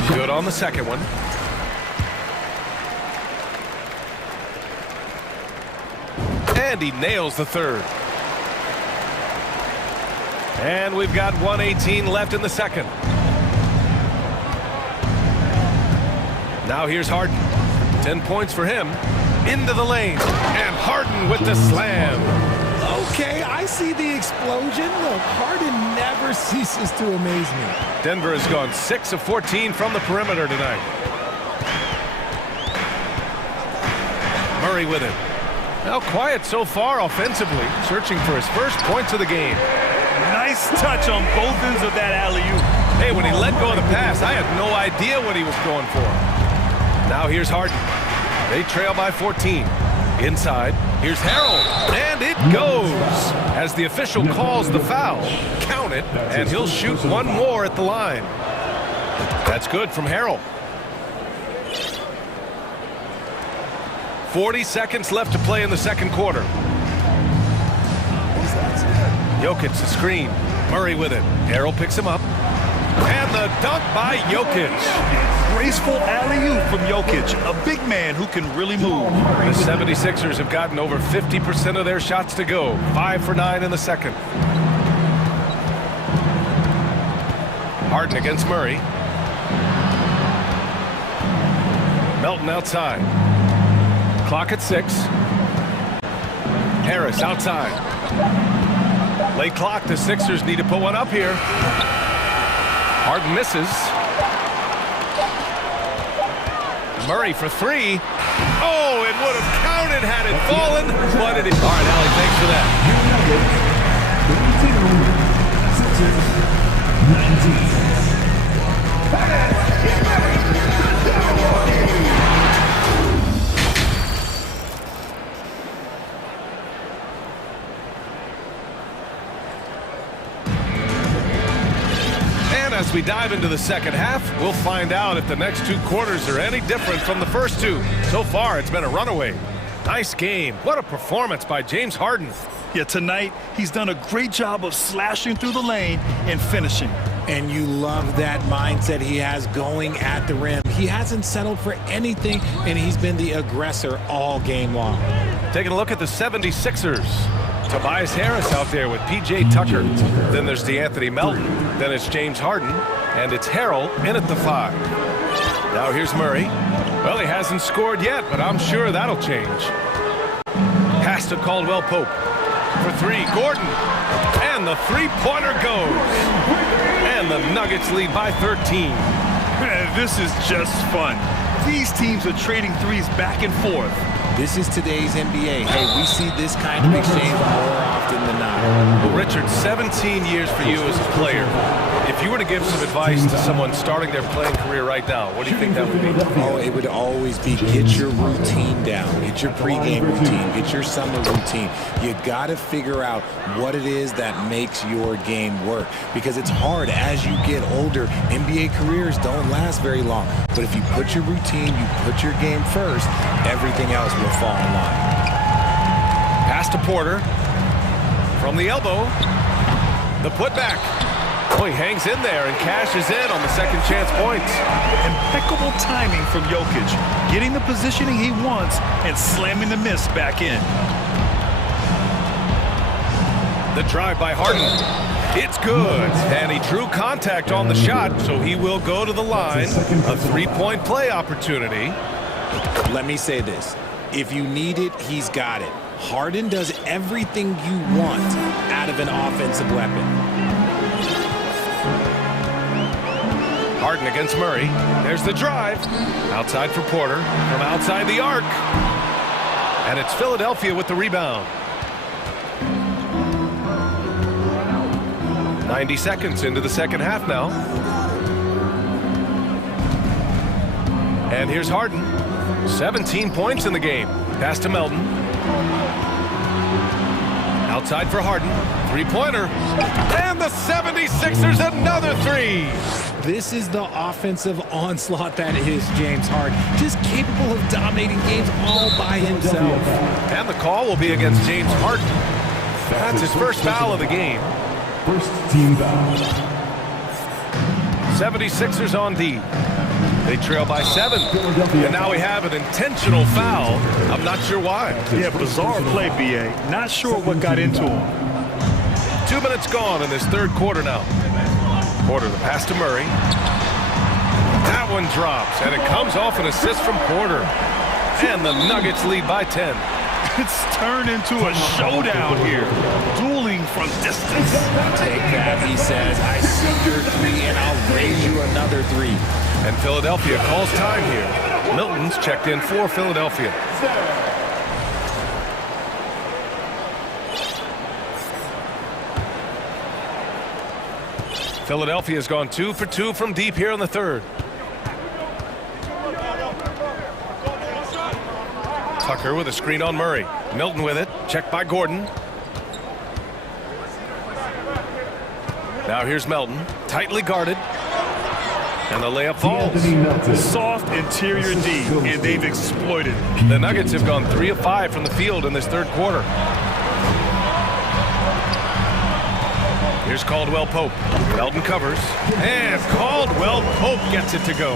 Good on the second one. And he nails the third. And we've got 1:18 left in the second. Now here's Harden. 10 points for him. Into the lane. And Harden with the slam. Okay, I see the explosion. Look, Harden never ceases to amaze me. Denver has gone 6 of 14 from the perimeter tonight. Murray with it. Now quiet so far offensively, searching for his first points of the game. Nice touch on both ends of that alley-oop. Hey, when he let go of the pass, I had no idea what he was going for. Now here's Harden. They trail by 14. Inside, here's Harrell, and it goes. As the official calls the foul, count it, and he'll shoot one more at the line. That's good from Harrell. 40 seconds left to play in the second quarter. Jokic the screen. Murray with it. Harrell picks him up. And the dunk by Jokic. Graceful alley-oop from Jokic, a big man who can really move. The 76ers have gotten over 50% of their shots to go. 5 for 9 in the second. Harden against Murray. Melton outside. Clock at 6. Harris outside. Late clock. The Sixers need to put one up here. Harden misses. Murray for three. Oh, it would have counted had it fallen, but it is. All right, Allie, thanks for that. As we dive into the second half, we'll find out if the next two quarters are any different from the first two. So far, it's been a runaway. Nice game. What a performance by James Harden. Yeah, tonight, he's done a great job of slashing through the lane and finishing. And you love that mindset he has going at the rim. He hasn't settled for anything, and he's been the aggressor all game long. Taking a look at the 76ers. Tobias Harris out there with P.J. Tucker. Then there's DeAnthony Melton. Then it's James Harden. And it's Harrell in at the 5. Now here's Murray. Well, he hasn't scored yet, but I'm sure that'll change. Pass to Caldwell Pope. For three, Gordon. And the three-pointer goes. And the Nuggets lead by 13. This is just fun. These teams are trading threes back and forth. This is today's NBA. Hey, we see this kind of exchange more often than not. Well, Richard, 17 years for you as a player. If you were to give some advice to someone starting their playing career right now, what do you think that would be? Oh, it would always be get your routine down. Get your pregame routine. Get your summer routine. You got to figure out what it is that makes your game work. Because it's hard as you get older. NBA careers don't last very long. But if you put your routine, you put your game first, everything else will fall in line. Pass to Porter. From the elbow. The putback. Oh, he hangs in there and cashes in on the second chance points. Impeccable timing from Jokic. Getting the positioning he wants and slamming the miss back in. The drive by Harden. It's good. And he drew contact on the shot, so he will go to the line. A three-point play opportunity. Let me say this. If you need it, he's got it. Harden does everything you want out of an offensive weapon. Harden against Murray. There's the drive. Outside for Porter. From outside the arc. And it's Philadelphia with the rebound. 90 seconds into the second half now. And here's Harden. 17 points in the game. Pass to Melton. Outside for Harden. Three-pointer. And the 76ers another three. This is the offensive onslaught that is James Harden. Just capable of dominating games all by himself. And the call will be against James Harden. That's his first foul of the game. First team foul. 76ers on D. They trail by 7. And now we have an intentional foul. I'm not sure why. Yeah, bizarre play, B.A. Not sure what got into him. 2 minutes gone in this third quarter now. Porter, the pass to Murray. That one drops, and it comes off an assist from Porter. And the Nuggets lead by 10. It's turned into a showdown here. Dueling from distance. Take that, he says. I see your three, and I'll raise you another three. And Philadelphia calls time here. Milton's checked in for Philadelphia. Philadelphia's gone 2 for 2 from deep here in the third. Tucker with a screen on Murray. Milton with it. Checked by Gordon. Now here's Melton. Tightly guarded. And the layup falls. Soft interior D, and they've exploited. The Nuggets have gone 3 of 5 from the field in this third quarter. Here's Caldwell Pope. Melton covers. And Caldwell Pope gets it to go.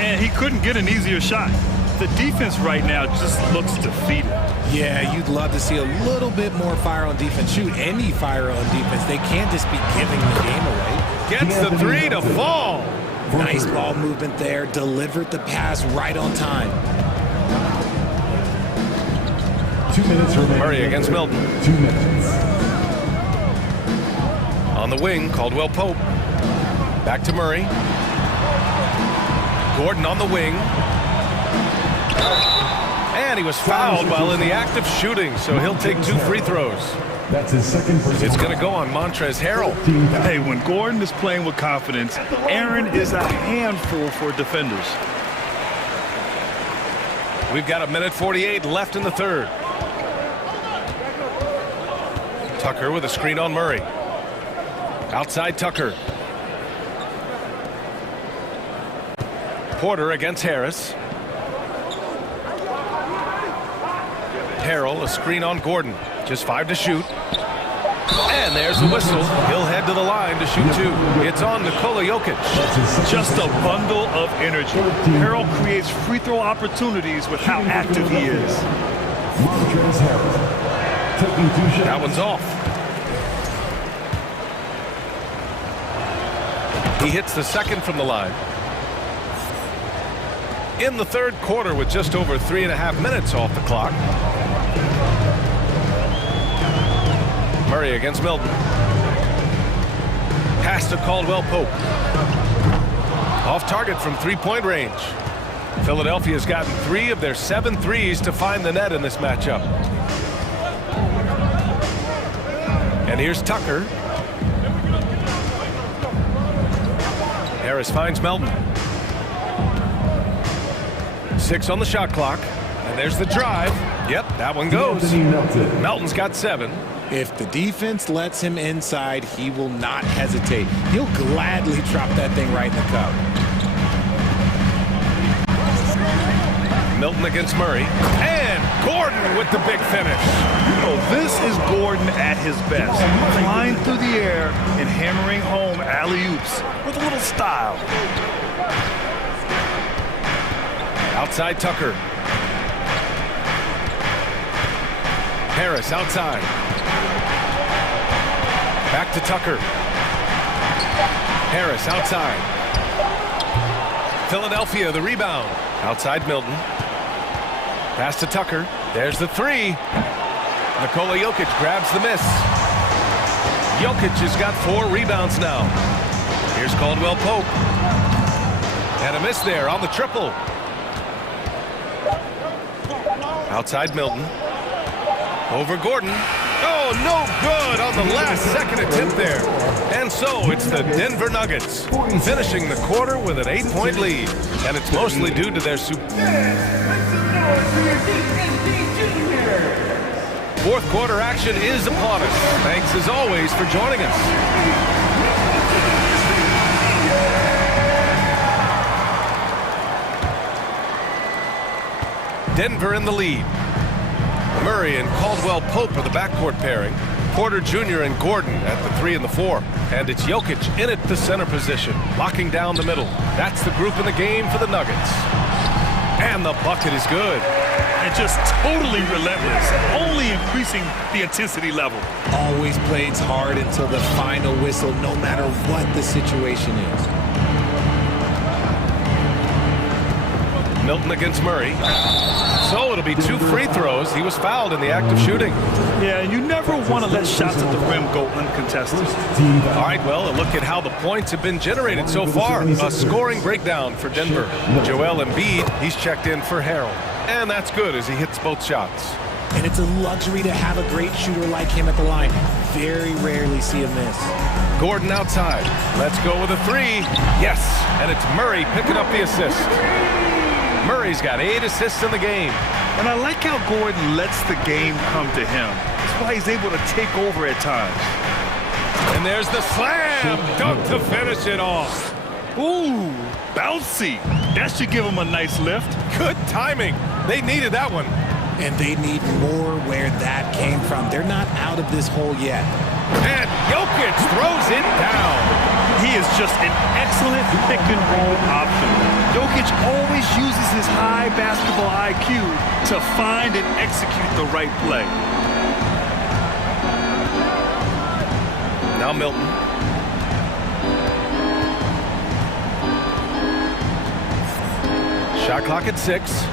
And he couldn't get an easier shot. The defense right now just looks defeated. Yeah, you'd love to see a little bit more fire on defense. Shoot, any fire on defense. They can't just be giving the game away. Gets the three to fall. Nice ball movement there. Delivered the pass right on time. 2 minutes remaining. Murray against Milton. 2 minutes. On the wing, Caldwell Pope. Back to Murray. Gordon on the wing. And he was fouled while in the act of shooting, so he'll take 2 free throws. That's his second personal. It's going to go on Montrezl Harrell. Hey, when Gordon is playing with confidence, Aaron is a handful for defenders. We've got 1:48 left in the third. Tucker with a screen on Murray. Outside Tucker. Porter against Harris. Harrell, a screen on Gordon. Just 5 to shoot. And there's the whistle. He'll head to the line to shoot 2. It's on Nikola Jokic. Just a bundle of energy. Harrell creates free throw opportunities with how active he is. That one's off. He hits the second from the line. In the third quarter with just over 3.5 minutes off the clock. Murray against Milton. Pass to Caldwell Pope. Off target from three-point range. Philadelphia's gotten 3 of their 7 threes to find the net in this matchup. And here's Tucker. Harris finds Melton. 6 on the shot clock. And there's the drive. Yep, that one goes. Melton's got 7. If the defense lets him inside, he will not hesitate. He'll gladly drop that thing right in the cup. Milton against Murray. And Gordon with the big finish. Oh, this is Gordon at his best. Flying through the air and hammering home alley-oops with a little style. Outside Tucker. Harris outside. Back to Tucker. Harris outside. Philadelphia the rebound. Outside Milton. Pass to Tucker. There's the 3. Nikola Jokic grabs the miss. Jokic has got 4 rebounds now. Here's Caldwell Pope. And a miss there on the triple. Outside Milton. Over Gordon. Oh, no good on the last second attempt there. And so it's the Denver Nuggets finishing the quarter with an 8-point lead. And it's mostly due to their Fourth quarter action is upon us. Thanks as always for joining us. Denver in the lead. Murray and Caldwell Pope are the backcourt pairing. Porter Jr. and Gordon at the 3 and the 4. And it's Jokic in at the center position, locking down the middle. That's the group in the game for the Nuggets. And the bucket is good. And just totally relentless, only increasing the intensity level. Always plays hard until the final whistle, no matter what the situation is. Milton against Murray. So it'll be 2 free throws. He was fouled in the act of shooting. Yeah, and you never want to let shots at the rim go uncontested. All right, well, a look at how the points have been generated so far. A scoring breakdown for Denver. Joel Embiid, he's checked in for Harold. And that's good as he hits both shots. And it's a luxury to have a great shooter like him at the line. Very rarely see a miss. Gordon outside. Let's go with a 3. Yes, and it's Murray picking up the assist. Murray's got 8 assists in the game. And I like how Gordon lets the game come to him. That's why he's able to take over at times. And there's the slam dunk to finish it off. Ooh, bouncy. That should give him a nice lift. Good timing. They needed that one. And they need more where that came from. They're not out of this hole yet. And Jokic throws it down. He is just an excellent pick-and-roll option. Jokic always uses his high basketball IQ to find and execute the right play. Now Milton. Shot clock at 6.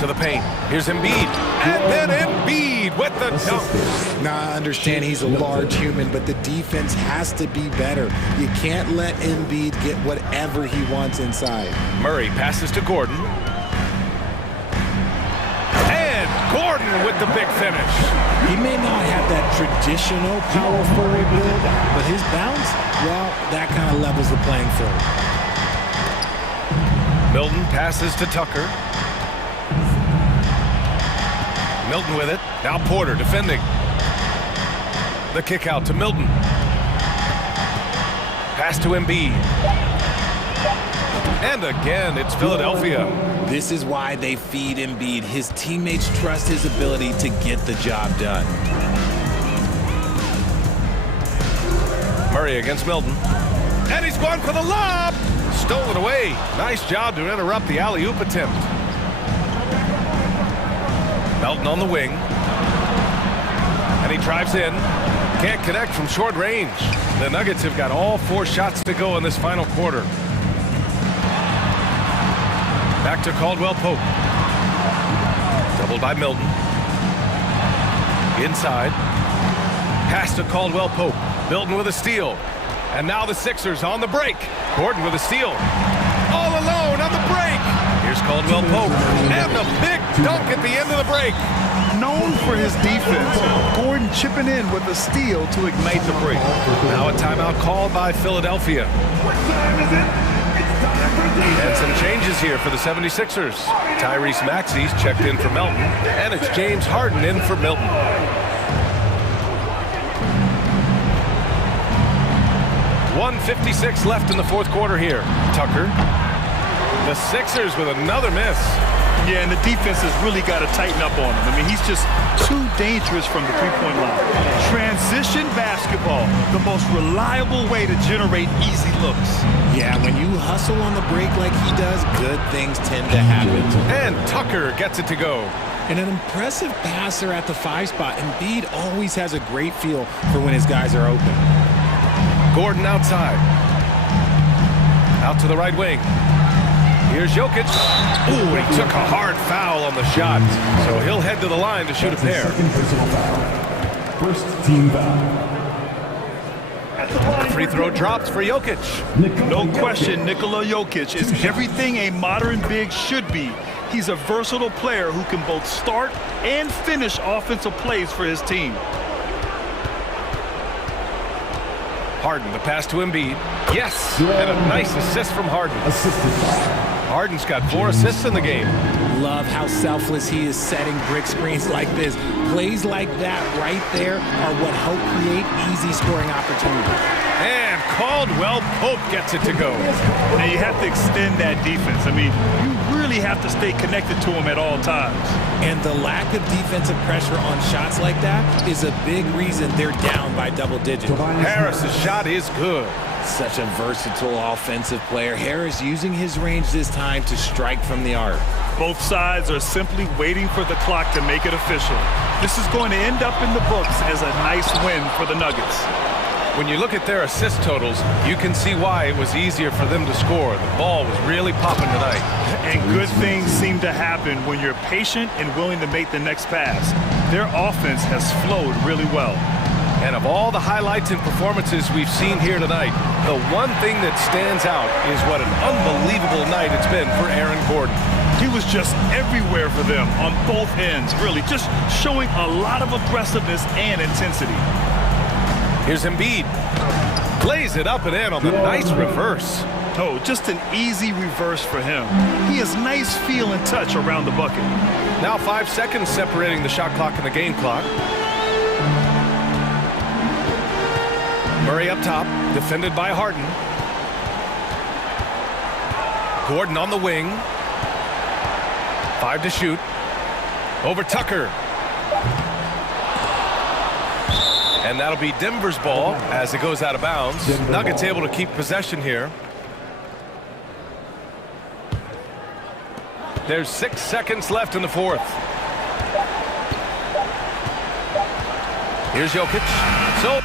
To the paint. Here's Embiid. And then Embiid with the dunk. Now, I understand he's a large human, but the defense has to be better. You can't let Embiid get whatever he wants inside. Murray passes to Gordon. And Gordon with the big finish. He may not have that traditional power forward build, but his bounce, well, that kind of levels the playing field. Milton passes to Tucker. Milton with it. Now Porter defending. The kick out to Milton. Pass to Embiid. And again, it's Philadelphia. This is why they feed Embiid. His teammates trust his ability to get the job done. Murray against Milton. And he's going for the lob. Stolen away. Nice job to interrupt the alley-oop attempt. Melton on the wing. And he drives in. Can't connect from short range. The Nuggets have got all 4 shots to go in this final quarter. Back to Caldwell Pope. Doubled by Milton. Inside. Pass to Caldwell Pope. Milton with a steal. And now the Sixers on the break. Gordon with a steal. All alone on the break. Here's Caldwell Pope. And the big dunk at the end of the break. Known for his defense, Gordon chipping in with a steal to ignite the break. Now a timeout called by Philadelphia. What time is it? It's time for defense. And some changes here for the 76ers. Tyrese Maxey's checked in for Melton. And it's James Harden in for Milton. .156 left in the fourth quarter here. Tucker. The Sixers with another miss. Yeah, and the defense has really got to tighten up on him. I mean, he's just too dangerous from the three-point line. Transition basketball, the most reliable way to generate easy looks. Yeah, when you hustle on the break like he does, good things tend to happen. And Tucker gets it to go. And an impressive passer at the 5 spot. Embiid always has a great feel for when his guys are open. Gordon outside. Out to the right wing. Here's Jokic. Ooh, he took a hard foul on the shot. So he'll head to the line to shoot a pair. Second personal foul. First team foul. The free throw drops for Jokic. No question, Nikola Jokic is everything a modern big should be. He's a versatile player who can both start and finish offensive plays for his team. Harden, the pass to Embiid. Yes, and a nice assist from Harden. Harden's got 4 assists in the game. Love how selfless he is setting brick screens like this. Plays like that right there are what help create easy scoring opportunities. And Caldwell Pope gets it to go. Now you have to extend that defense. I mean, you really have to stay connected to him at all times. And the lack of defensive pressure on shots like that is a big reason they're down by double digits. Harris's shot is good. Such a versatile offensive player. Harris using his range this time to strike from the arc. Both sides are simply waiting for the clock to make it official. This is going to end up in the books as a nice win for the Nuggets. When you look at their assist totals, you can see why it was easier for them to score. The ball was really popping tonight. And good things seem to happen when you're patient and willing to make the next pass. Their offense has flowed really well. And of all the highlights and performances we've seen here tonight, the one thing that stands out is what an unbelievable night it's been for Aaron Gordon. He was just everywhere for them on both ends, really, just showing a lot of aggressiveness and intensity. Here's Embiid. Plays it up and in on the nice reverse. Oh, just an easy reverse for him. He has nice feel and touch around the bucket. Now 5 seconds separating the shot clock and the game clock. Murray up top, defended by Harden. Gordon on the wing. 5 to shoot. Over Tucker. And that'll be Denver's ball as it goes out of bounds. Nuggets able to keep possession here. There's 6 seconds left in the fourth. Here's Jokic. So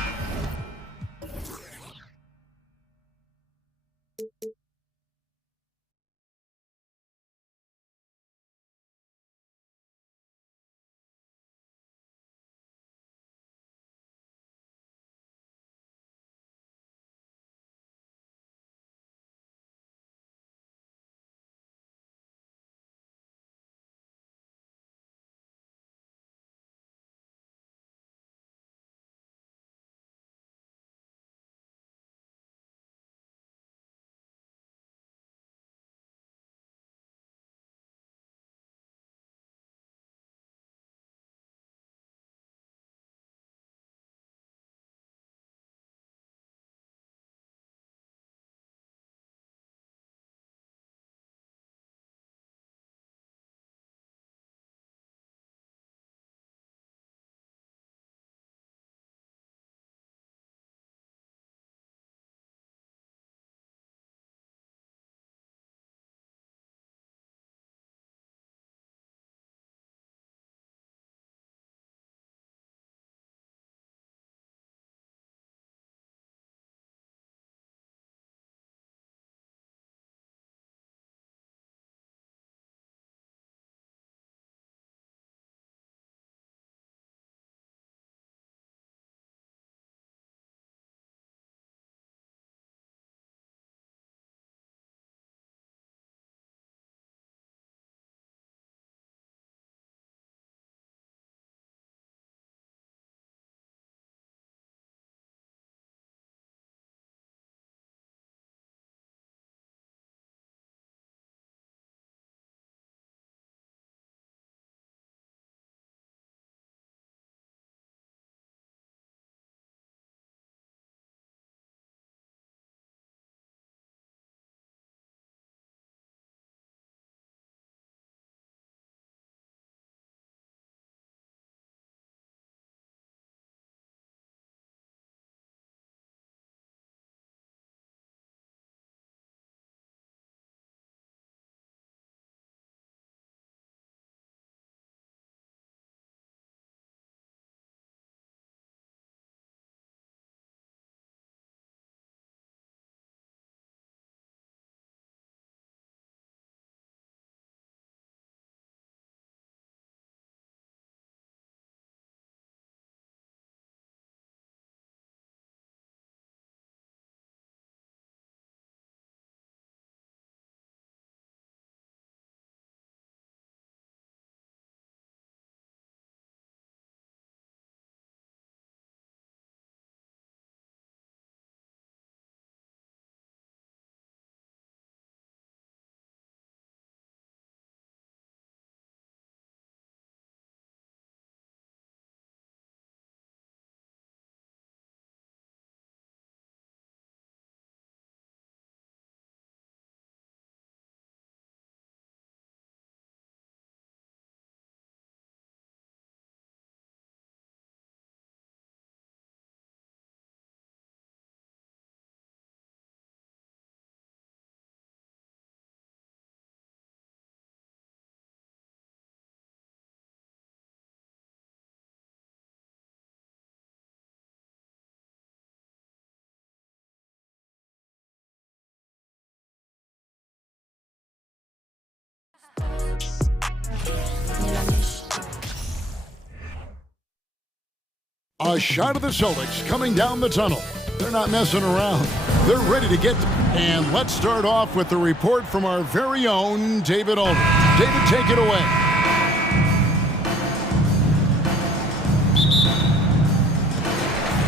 A shot of the Celtics coming down the tunnel. They're not messing around. They're ready to get them. And let's start off with the report from our very own David Aldridge. David, take it away.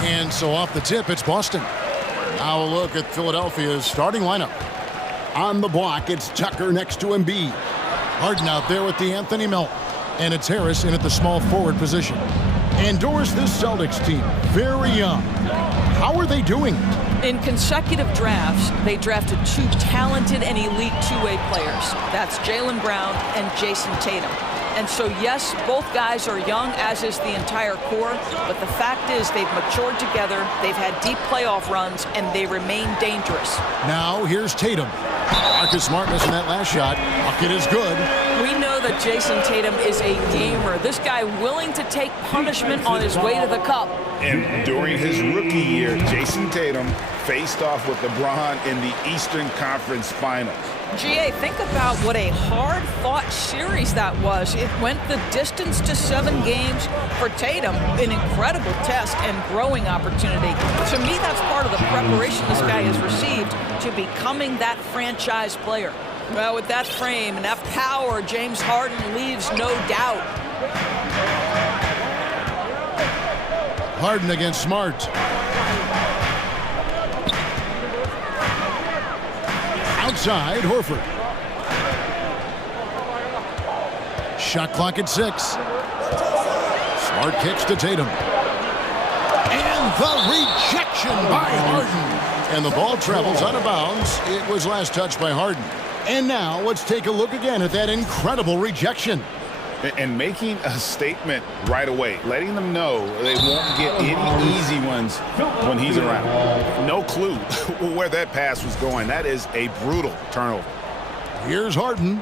And so off the tip, it's Boston. Now a look at Philadelphia's starting lineup. On the block, it's Tucker next to Embiid. Harden out there with the Anthony Melton. And it's Harris in at the small forward position. Indoors, this Celtics team, very young. How are they doing? In consecutive drafts, they drafted 2 talented and elite two-way players. That's Jaylen Brown and Jason Tatum. And so, yes, both guys are young, as is the entire core, but the fact is they've matured together, they've had deep playoff runs, and they remain dangerous. Now, here's Tatum. Marcus Smart missing that last shot. Bucket is good. We know that Jason Tatum is a gamer. This guy willing to take punishment on his way to the cup. And during his rookie year, Jason Tatum faced off with LeBron in the Eastern Conference Finals. GA, think about what a hard-fought series that was. It went the distance to 7 games. For Tatum, an incredible test and growing opportunity. To me, that's part of the preparation this guy has received to becoming that franchise player. Well, with that frame and that power, James Harden leaves no doubt. Harden against Smart. Outside, Horford. Shot clock at 6. Smart kicks to Tatum. And the rejection by Harden. And the ball travels out of bounds. It was last touched by Harden. And now let's take a look again at that incredible rejection. And making a statement right away, letting them know they won't get any easy ones when he's around. No clue where that pass was going. That is a brutal turnover. Here's Harden.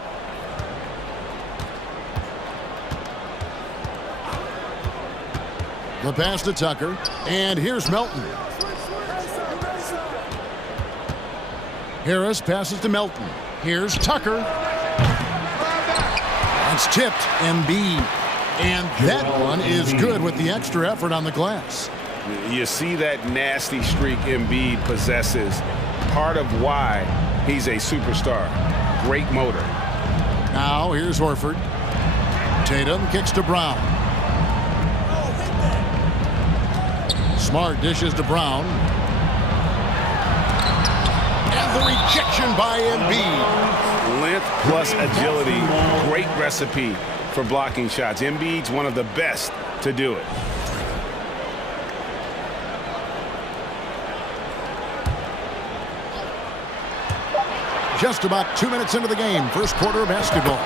The pass to Tucker. And here's Melton. Harris passes to Melton. Here's Tucker. It's tipped, Embiid. And that one is good with the extra effort on the glass. You see that nasty streak Embiid possesses. Part of why he's a superstar. Great motor. Now here's Horford. Tatum kicks to Brown. Smart dishes to Brown. And the rejection by Embiid. Length plus agility, great recipe for blocking shots. Embiid's one of the best to do it. Just about 2 minutes into the game, first quarter of basketball.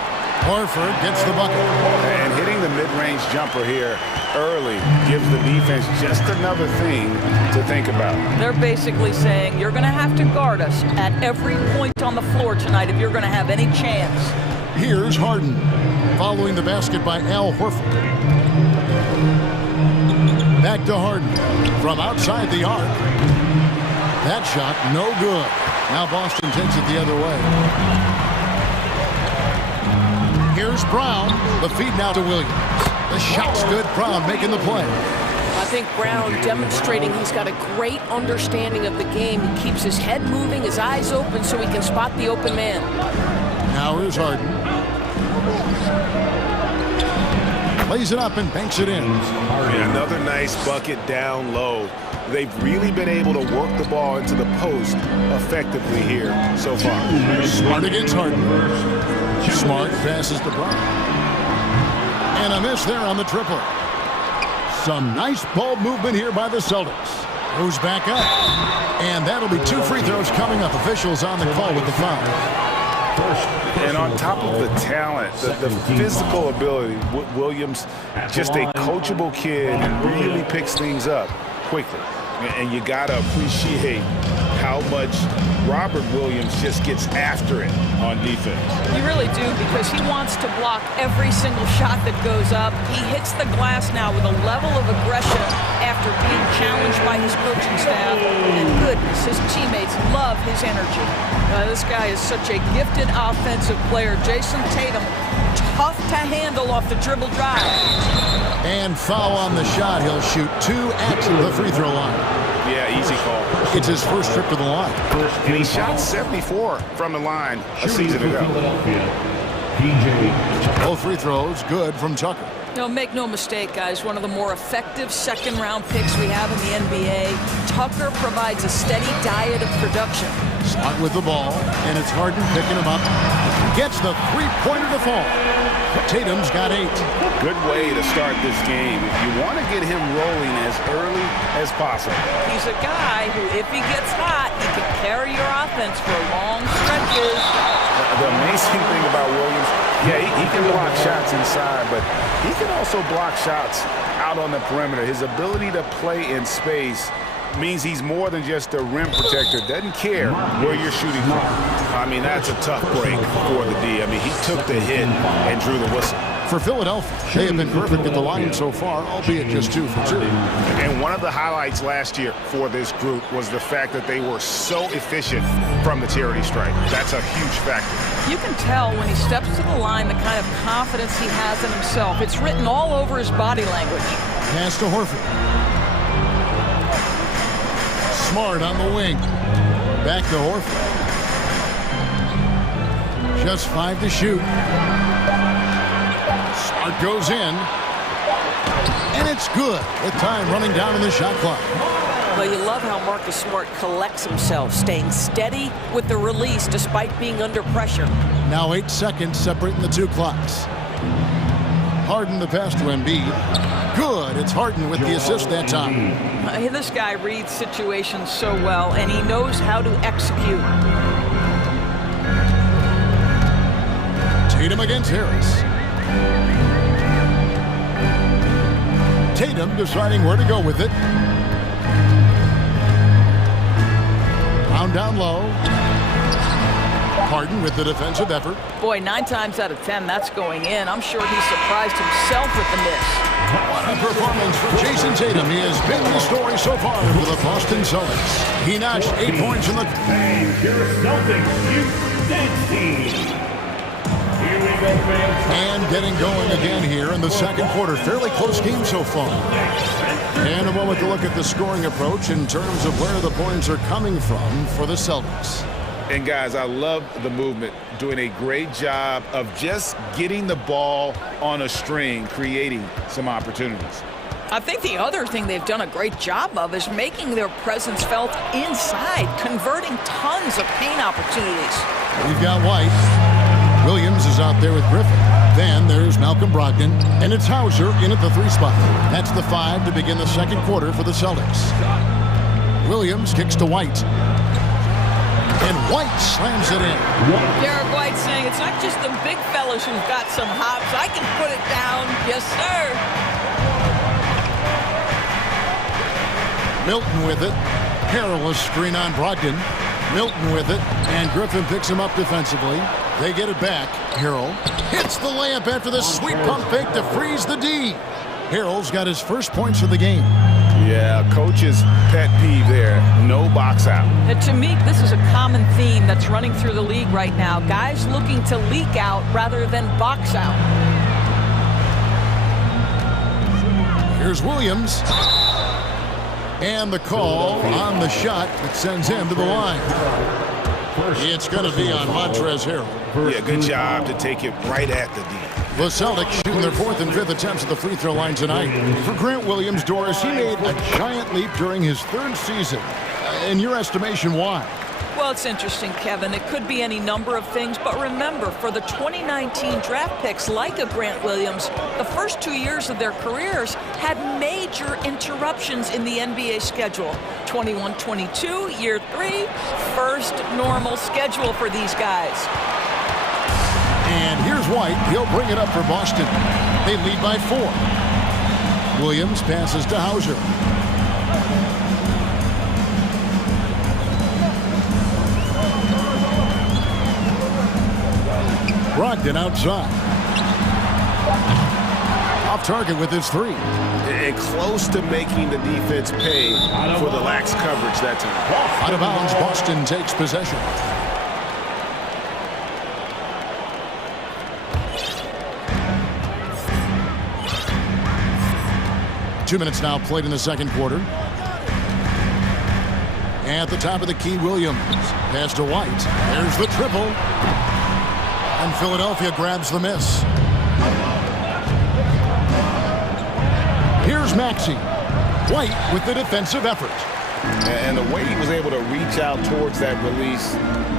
Horford gets the bucket. And hitting the mid-range jumper here early gives the defense just another thing to think about. They're basically saying you're going to have to guard us at every point on the floor tonight if you're going to have any chance. Here's Harden, following the basket by Al Horford. Back to Harden from outside the arc. That shot no good. Now Boston takes it the other way. Here's Brown. The feed now to Williams. The shot's good. Brown making the play. I think Brown demonstrating he's got a great understanding of the game. He keeps his head moving, his eyes open so he can spot the open man. Now here's Harden. Lays it up and banks it in. Another nice bucket down low. They've really been able to work the ball into the post effectively here so far. Smart against Harden. Smart passes to Brown. And a miss there on the triple. Some nice ball movement here by the Celtics. Goes back up. And that'll be 2 free throws coming up. Officials on the call with the foul. And on top of the talent, the physical ability, Williams, just a coachable kid, really picks things up quickly. And you got to appreciate how much Robert Williams just gets after it on defense. You really do, because he wants to block every single shot that goes up. He hits the glass now with a level of aggression after being challenged by his coaching staff. And goodness, his teammates love his energy. This guy is such a gifted offensive player. Jason Tatum tough to handle off the dribble drive. And foul on the shot. He'll shoot 2 at the free throw line. Yeah, easy call. It's his first trip to the line. And he shot 74 from the line a season ago. Both free throws good from Tucker. No, make no mistake, guys. One of the more effective second-round picks we have in the NBA. Tucker provides a steady diet of production. Smart with the ball, and it's Harden picking him up. Gets the three-pointer to fall. Tatum's got 8. Good way to start this game. You want to get him rolling as early as possible. He's a guy who, if he gets hot, he can carry your offense for long stretches. The amazing thing about Williams, yeah, he can block shots inside, but he can also block shots out on the perimeter. His ability to play in space means he's more than just a rim protector. Doesn't care where you're shooting from. I mean, that's a tough break for the D. I mean, he took the hit and drew the whistle. For Philadelphia, they have been perfect at the line so far, albeit just 2 for 2. And one of the highlights last year for this group was the fact that they were so efficient from the charity stripe. That's a huge factor. You can tell when he steps to the line the kind of confidence he has in himself. It's written all over his body language. Pass to Horford. Smart on the wing. Back to Horford. Just 5 to shoot. Smart goes in. And it's good with time running down in the shot clock. Well, you love how Marcus Smart collects himself, staying steady with the release despite being under pressure. Now 8 seconds separating the 2 clocks. Harden the pass to Embiid. Good. It's Harden with the assist that time. This guy reads situations so well, and he knows how to execute. Tatum against Harris. Tatum deciding where to go with it. Pound down low. Harden with the defensive effort. Boy, 9 times out of 10, that's going in. I'm sure he surprised himself with the miss. What a performance for Jason Tatum. He has been the story so far for the Boston Celtics. He notched 8 points in the... And your Celtics, you Here we go, fans. And getting going again here in the second quarter. Fairly close game so far. And a moment to look at the scoring approach in terms of where the points are coming from for the Celtics. And guys, I love the movement, doing a great job of just getting the ball on a string, creating some opportunities. I think the other thing they've done a great job of is making their presence felt inside, converting tons of paint opportunities. We've got White. Williams is out there with Griffin. Then there's Malcolm Brogdon, and it's Hauser in at the 3 spot. That's the 5 to begin the second quarter for the Celtics. Williams kicks to White. And White slams it in. Derek White saying it's not just the big fellas who've got some hops. I can put it down. Yes, sir. Milton with it. Perilous screen on Brogdon. Milton with it. And Griffin picks him up defensively. They get it back. Harrell hits the layup after the sweet pump fake to freeze the D. Harrell's got his first points of the game. Yeah, coach's pet peeve there. No box out. And to me, this is a common theme that's running through the league right now. Guys looking to leak out rather than box out. Here's Williams. And the call on the shot that sends him to the line. It's going to be on Montrezl Harrell. Yeah, good job to take it right at the D. The Celtics shooting their 4th and 5th attempts at the free throw line tonight. For Grant Williams, Doris, he made a giant leap during his 3rd season. In your estimation, why? Well, it's interesting, Kevin. It could be any number of things, but remember, for the 2019 draft picks like a Grant Williams, the first 2 years of their careers had major interruptions in the NBA schedule. 21-22, year 3, first normal schedule for these guys. And here's White. He'll bring it up for Boston. They lead by 4. Williams passes to Hauser. Brogdon outside. Off target with his 3. And close to making the defense pay for the lax coverage that time. Out of bounds, Boston takes possession. 2 minutes now played in the second quarter. At the top of the key, Williams. Pass to White. There's the triple. And Philadelphia grabs the miss. Here's Maxey. White with the defensive effort. And the way he was able to reach out towards that release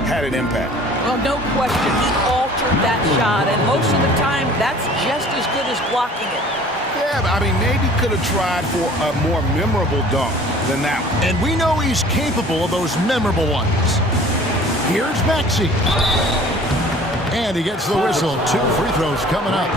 had an impact. Well, no question. He altered that shot, and most of the time, that's just as good as blocking it. Yeah, I mean, maybe could have tried for a more memorable dunk than that one. And we know he's capable of those memorable ones. Here's Maxey. And he gets the whistle. 2 free throws coming up.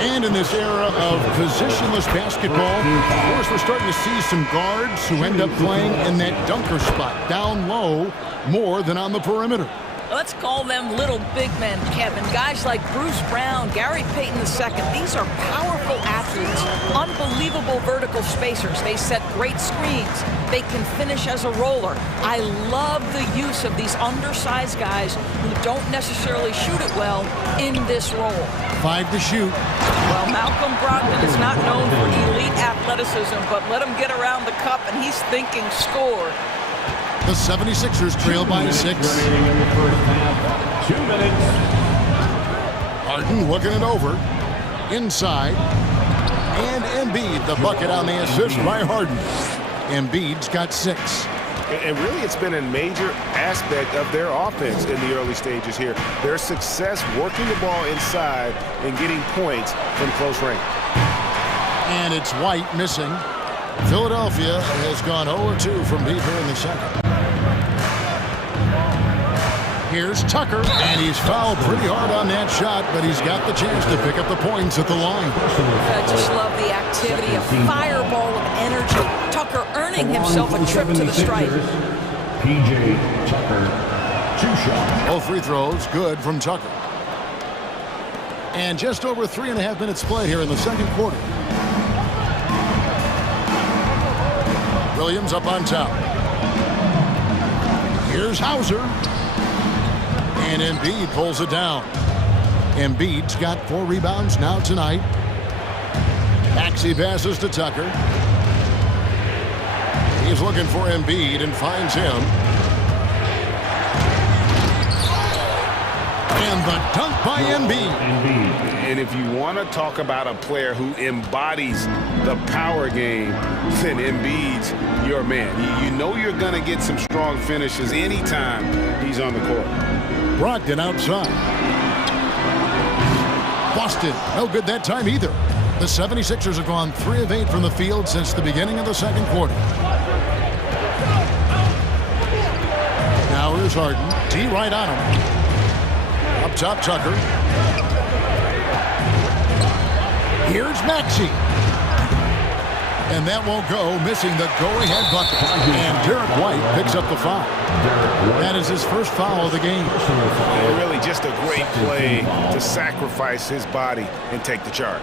And in this era of positionless basketball, of course, we're starting to see some guards who end up playing in that dunker spot, down low, more than on the perimeter. Let's call them little big men, Kevin. Guys like Bruce Brown, Gary Payton II. These are powerful athletes, unbelievable vertical spacers. They set great screens. They can finish as a roller. I love the use of these undersized guys who don't necessarily shoot it well in this role. 5 to shoot. Well, Malcolm Brogdon is not known for elite athleticism, but let him get around the cup and he's thinking score. The 76ers trail by 6. 2 minutes. Harden looking it over. Inside. And Embiid, the bucket on the assist by Harden. Embiid's got 6. And really, it's been a major aspect of their offense in the early stages here. Their success working the ball inside and getting points from close range. And it's White missing. Philadelphia has gone 0-2 from deep here in the second. Here's Tucker, and he's fouled pretty hard on that shot, but he's got the chance to pick up the points at the line. I just love the activity, a fireball of energy. Tucker earning himself a trip to the stripe. P.J. Tucker, 2 shots. Both free throws good from Tucker. And just over 3.5 minutes played here in the second quarter. Williams up on top. Here's Hauser. And Embiid pulls it down. Embiid's got 4 rebounds now tonight. Maxey passes to Tucker. He's looking for Embiid and finds him. And the dunk by Embiid. And if you want to talk about a player who embodies the power game, then Embiid's your man. You know you're going to get some strong finishes anytime he's on the court. Brogdon outside. Boston, no good that time either. The 76ers have gone 3 of 8 from the field since the beginning of the second quarter. Now here's Harden. D right on him. Up top, Tucker. Here's Maxey. And that won't go, missing the go-ahead bucket. And Derek White picks up the foul. That is his first foul of the game. And really just a great play to sacrifice his body and take the charge.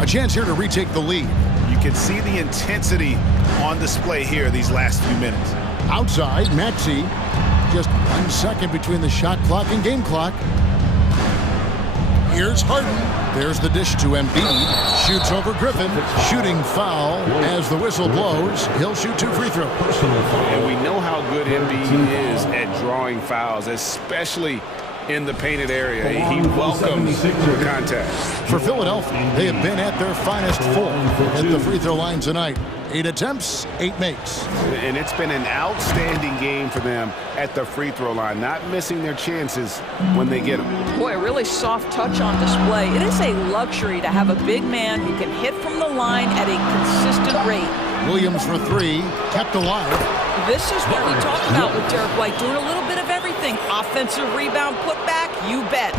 A chance here to retake the lead. You can see the intensity on display here these last few minutes. Outside, Maxey. Just 1 second between the shot clock and game clock. Here's Harden. There's the dish to Embiid. Shoots over Griffin. Shooting foul as the whistle blows. He'll shoot 2 free throws. And we know how good Embiid is at drawing fouls, especially in the painted area. He welcomes the contact. For Philadelphia, they have been at their finest 4 at the free throw line tonight. 8 attempts, 8 makes. And it's been an outstanding game for them at the free throw line, not missing their chances when they get them. Boy, a really soft touch on display. It is a luxury to have a big man who can hit from the line at a consistent rate. Williams for 3, kept alive. This is what we talk about with Derek White, doing a little bit of everything. Offensive rebound, put back, you bet.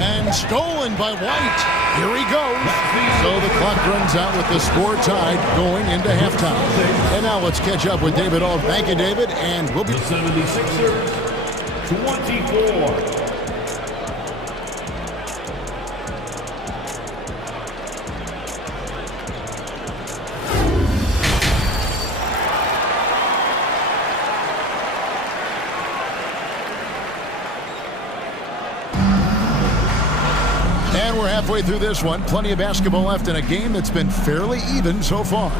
And stolen by White. Here he goes. So the clock runs out with the score tied going into halftime. And now let's catch up with David Auld. Thank you, David. And we'll be... The 76ers, 24. And we're halfway through this one. Plenty of basketball left in a game that's been fairly even so far.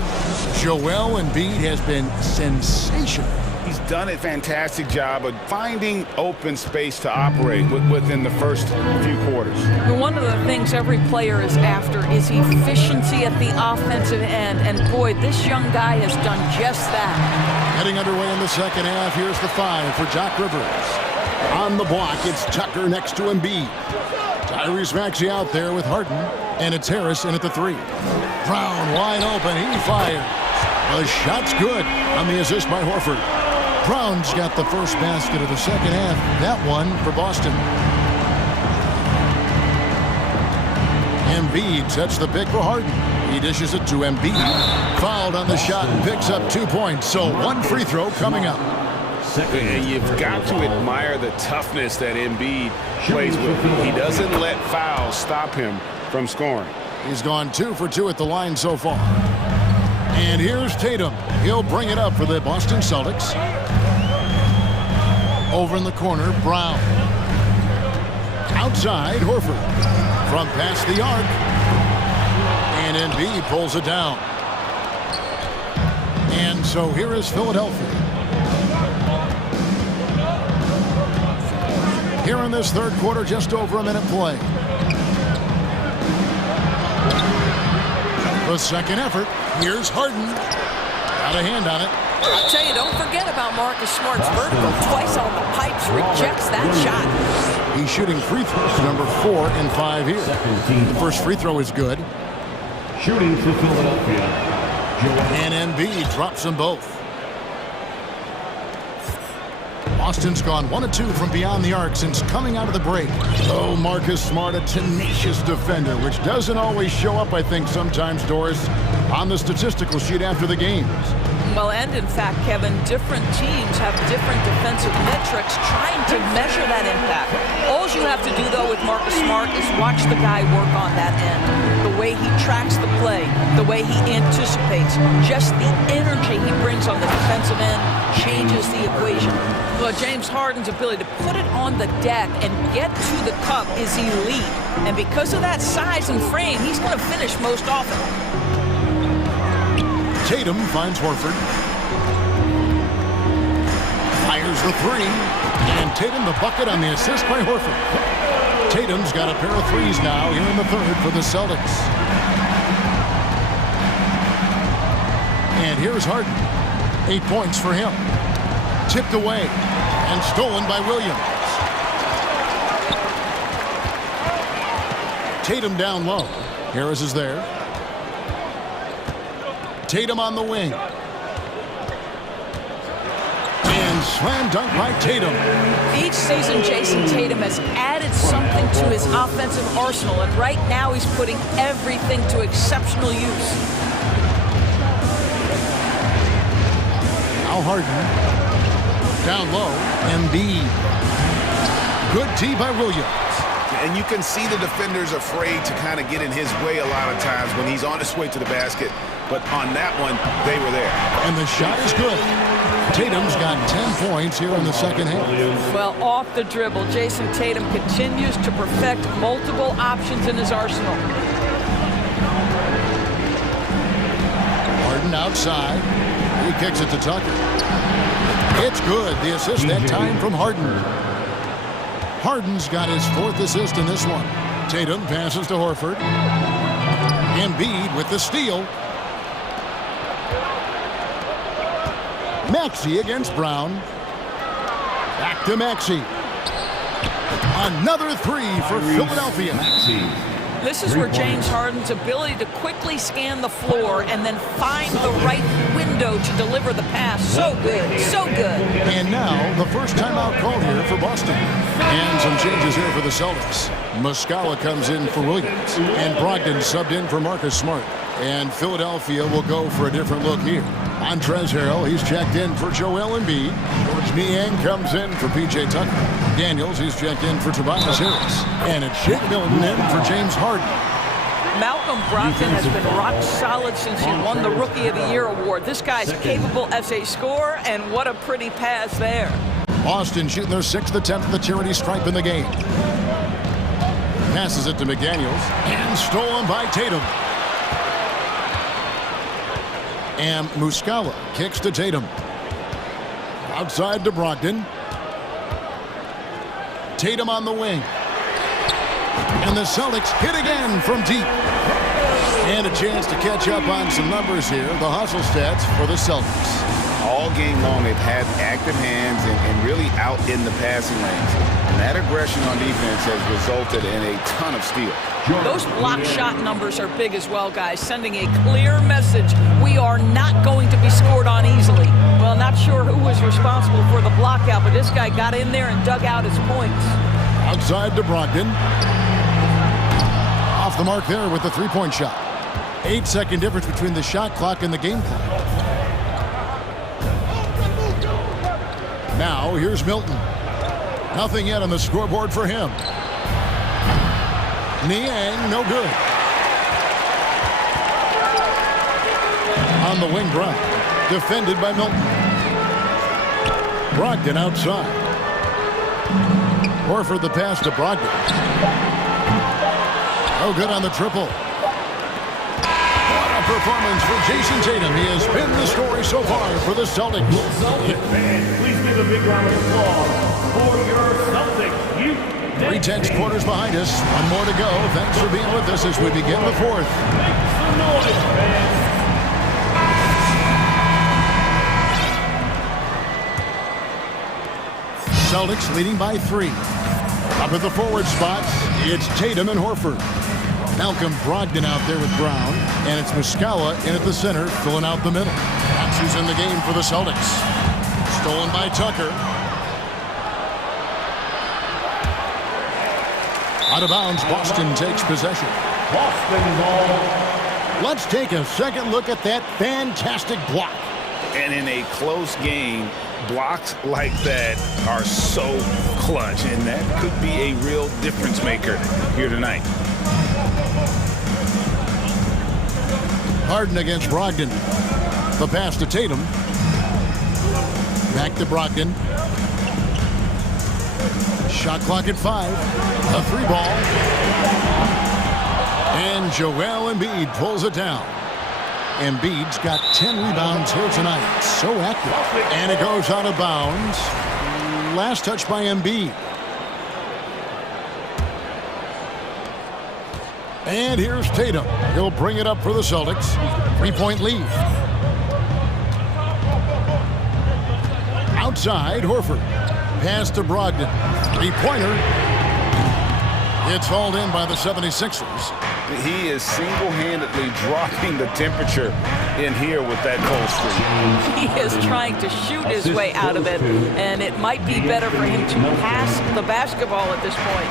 Joel Embiid has been sensational. He's done a fantastic job of finding open space to operate within the first few quarters. One of the things every player is after is efficiency at the offensive end. And boy, this young guy has done just that. Getting underway in the second half. Here's the 5 for Doc Rivers. On the block, it's Tucker next to Embiid. Tyrese Maxey out there with Harden. And it's Harris in at the 3. Brown wide open. He fires. The shot's good on the assist by Horford. Brown's got the first basket of the second half. That one for Boston. Embiid sets the pick for Harden. He dishes it to Embiid. Fouled on the shot and picks up 2 points. So 1 free throw coming up. And you've got to admire the toughness that Embiid plays with. He doesn't let fouls stop him from scoring. He's gone 2 for 2 at the line so far. And here's Tatum. He'll bring it up for the Boston Celtics. Over in the corner, Brown. Outside, Horford. From past the arc. And Embiid pulls it down. And so here is Philadelphia. Here in this third quarter, just over a minute play. The second effort. Here's Harden. Got a hand on it. I'll tell you, don't forget about Marcus Smart's vertical. Twice on the pipes, rejects that shot. He's shooting free throws, number 4 and 5 here. The first free throw is good. Shooting for Philadelphia. And Embiid drops them both. Boston's gone 1 of 2 from beyond the arc since coming out of the break. Oh, Marcus Smart, a tenacious defender, which doesn't always show up, I think, sometimes, Doris, on the statistical sheet after the games. Well, and in fact, Kevin, different teams have different defensive metrics trying to measure that impact. All you have to do, though, with Marcus Smart is watch the guy work on that end. The way he tracks the play, the way he anticipates, just the energy he brings on the defensive end changes the equation. Well, James Harden's ability to put it on the deck and get to the cup is elite. And because of that size and frame, he's going to finish most often. Tatum finds Horford. Fires the 3. And Tatum the bucket on the assist by Horford. Tatum's got a pair of 3s now here in the third for the Celtics. And here's Harden. 8 points for him. Tipped away and stolen by Williams. Tatum down low. Harris is there. Tatum on the wing. And slam dunk by Tatum. Each season, Jason Tatum has added something to his offensive arsenal, and right now he's putting everything to exceptional use. Now Harden. Down low. Embiid. Good tee by Williams. And you can see the defenders afraid to kind of get in his way a lot of times when he's on his way to the basket. But on that one, they were there. And the shot is good. Tatum's got 10 points here in the second half. Well, off the dribble, Jason Tatum continues to perfect multiple options in his arsenal. Harden outside. He kicks it to Tucker. It's good. The assist that time from Harden. Harden's got his 4th assist in this one. Tatum passes to Horford. Embiid with the steal. Maxey against Brown. Back to Maxey. Another 3 for Philadelphia. This is where James Harden's ability to quickly scan the floor and then find the right window to deliver the pass. So good, so good. And now, the first timeout called here for Boston. And some changes here for the Celtics. Muscala comes in for Williams. And Brogdon subbed in for Marcus Smart. And Philadelphia will go for a different look here. Montrezl Harrell, he's checked in for Joel Embiid. George Niang comes in for P.J. Tucker. Daniels, he's checked in for Tobias Harris. And it's Shake Milton in for James Harden. Malcolm Brogdon has been rock solid since he won the Rookie of the Year award. This guy's capable as a scorer, and what a pretty pass there. Boston shooting their 6th attempt at the charity stripe in the game. Passes it to McDaniels, and stolen by Tatum. And Muscala kicks to Tatum. Outside to Brogdon. Tatum on the wing. And the Celtics hit again from deep. And a chance to catch up on some numbers here. The hustle stats for the Celtics. All game long, they've had active hands and really out in the passing lanes. And that aggression on defense has resulted in a ton of steals. Those block shot numbers are big as well, guys, sending a clear message. We are not going to be scored on easily. Well, not sure who was responsible for the block out, but this guy got in there and dug out his points. Outside to Brogdon. Off the mark there with the three-point shot. 8-second difference between the shot clock and the game clock. Now, here's Milton. Nothing yet on the scoreboard for him. Niang, no good. On the wing, Brown. Defended by Milton. Brogdon outside. Horford the pass to Brogdon. No good on the triple. What a performance for Jason Tatum. He has been the story so far for the Celtics. Fans, please give a big round of applause for your Celtics. 3 quarters behind us. One more to go. Thanks for being with us as we begin the fourth. Make some noise, fans. Celtics leading by 3. Up at the forward spots, it's Tatum and Horford. Malcolm Brogdon out there with Brown, and it's Muscala in at the center, filling out the middle. That's who's in the game for the Celtics. Stolen by Tucker. Out of bounds, Boston takes possession. Boston ball. Let's take a second look at that fantastic block. And in a close game, blocks like that are so clutch, and that could be a real difference maker here tonight. Harden against Brogdon. The pass to Tatum. Back to Brogdon. Shot clock at 5. A 3 ball. And Joel Embiid pulls it down. Embiid's got 10 rebounds here tonight. So active. And it goes out of bounds. Last touch by Embiid. And here's Tatum. He'll bring it up for the Celtics. 3-point lead. Outside, Horford. Pass to Brogdon. 3-pointer. It's hauled in by the 76ers. He is single-handedly dropping the temperature in here with that cold streak. He is trying to shoot his way out of it, and it might be better for him to pass the basketball at this point.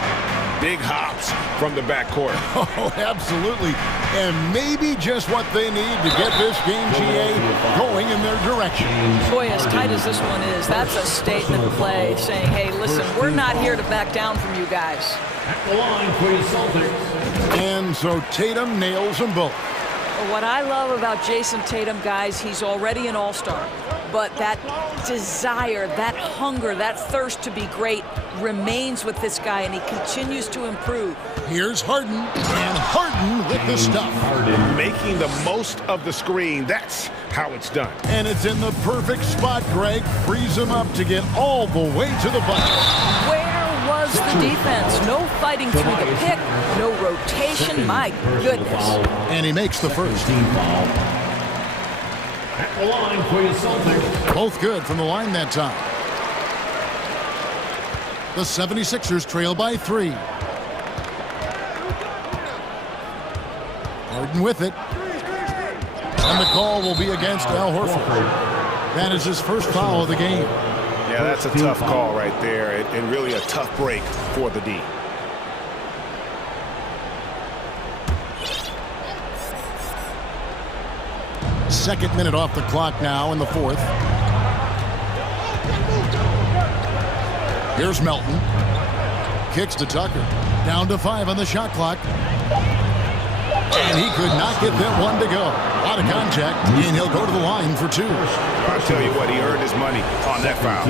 Big hops from the backcourt. Oh, absolutely. And maybe just what they need to get this game, GA, going in their direction. Boy, as tight as this one is, that's a statement play saying, hey, listen, we're not here to back down from you guys. At the line for your Celtics. And so Tatum nails them both. What I love about Jason Tatum, guys, he's already an all-star. But that desire, that hunger, that thirst to be great remains with this guy, and he continues to improve. Here's Harden, and Harden with the stuff. Harden making the most of the screen. That's how it's done. And it's in the perfect spot, Greg. Frees him up to get all the way to the bucket. Where was the defense? No fighting through the pick, no rotation. My goodness. And he makes the first. At the line for your Celtics. Both good from the line that time. The 76ers trail by 3. Harden with it. And the call will be against Al Horford. That is his first foul of the game. Yeah, that's a tough call right there, and really a tough break for the D. Second minute off the clock now in the fourth. Here's Melton. Kicks to Tucker. Down to 5 on the shot clock. And he could not get that one to go. A lot of contact, and he'll go to the line for 2. I'll tell you what, he earned his money on that foul.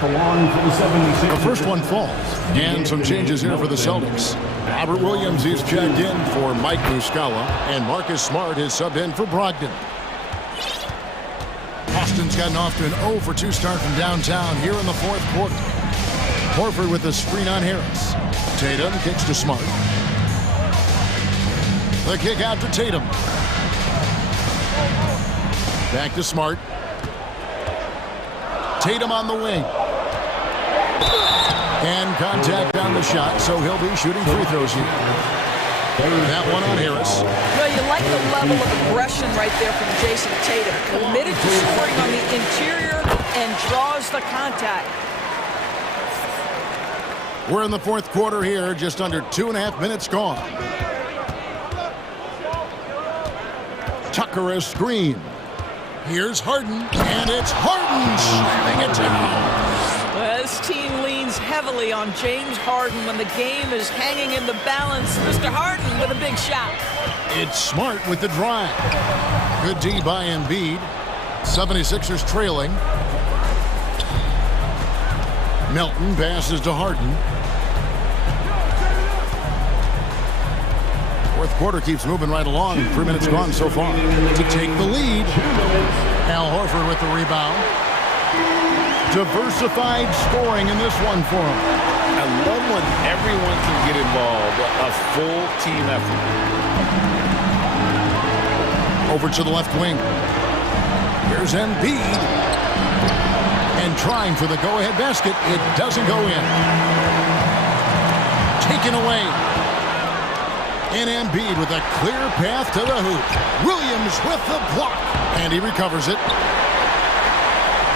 At the line for the 76ers. The first one falls. And some changes here for the Celtics. Robert Williams is checked in for Mike Muscala, and Marcus Smart is subbed in for Brogdon. Boston's gotten off to an 0 for 2 start from downtown here in the fourth quarter. Horford with the screen on Harris. Tatum kicks to Smart. The kick out to Tatum. Back to Smart. Tatum on the wing. And contact on the shot, so he'll be shooting free throws here. That one on Harris. Well, you like the level of aggression right there from Jason Tatum. Committed to scoring on the interior and draws the contact. We're in the fourth quarter here, just under 2.5 minutes gone. Tucker a screen. Here's Harden, and it's Harden slamming it down. Well, this team leans heavily on James Harden when the game is hanging in the balance. Mr. Harden with a big shot. It's Smart with the drive. Good D by Embiid. 76ers trailing. Melton passes to Harden. Fourth quarter keeps moving right along. 3 minutes gone so far. To take the lead. Al Horford with the rebound. Diversified scoring in this one for him. I love when everyone can get involved. A full team effort. Over to the left wing. Here's Embiid. And trying for the go-ahead basket. It doesn't go in. Taken away. And Embiid with a clear path to the hoop. Williams with the block. And he recovers it.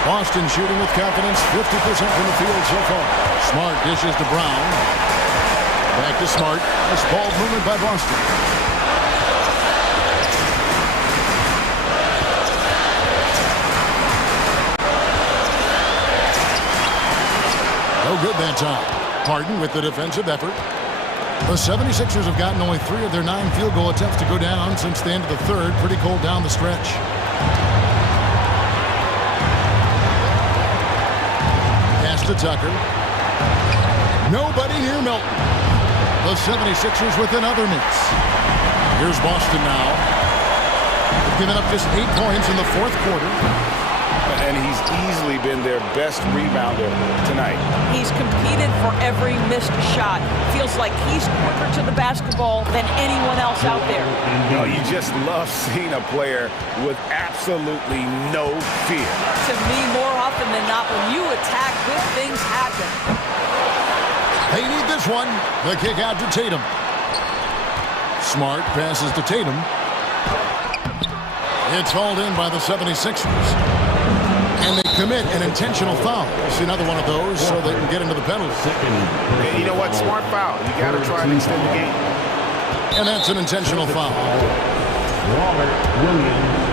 Boston shooting with confidence. 50% from the field so far. Smart dishes to Brown. Back to Smart. Nice ball movement by Boston. No good that time. Harden with the defensive effort. The 76ers have gotten only 3 of their 9 field goal attempts to go down since the end of the third. Pretty cold down the stretch. Pass to Tucker. Nobody near Melton. The 76ers with another miss. Here's Boston now. They've given up just 8 points in the fourth quarter. And he's easily been their best rebounder tonight. He's competed for every missed shot. Feels like he's quicker to the basketball than anyone else out there. No, you just love seeing a player with absolutely no fear. To me, more often than not, when you attack, good things happen. They need this one. The kick out to Tatum. Smart passes to Tatum. It's hauled in by the 76ers. And they commit an intentional foul. See another one of those so they can get into the penalty. And you know what? Smart foul. You got to try and extend the game. And that's an intentional foul. Robert Williams,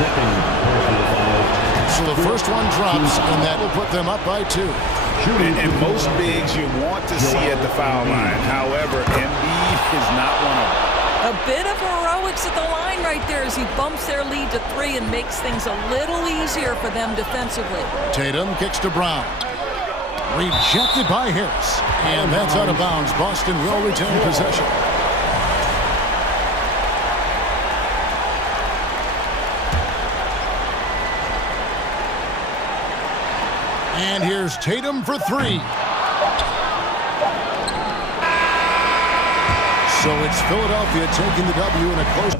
second personal foul. So the first one drops, and that will put them up by 2. And most bigs you want to see at the foul line. However, Embiid is not one of them. A bit of heroics at the line right there as he bumps their lead to 3 and makes things a little easier for them defensively. Tatum kicks to Brown. Rejected by Harris. And that's out of bounds. Boston will retain possession. And here's Tatum for 3. So it's Philadelphia taking the W in a close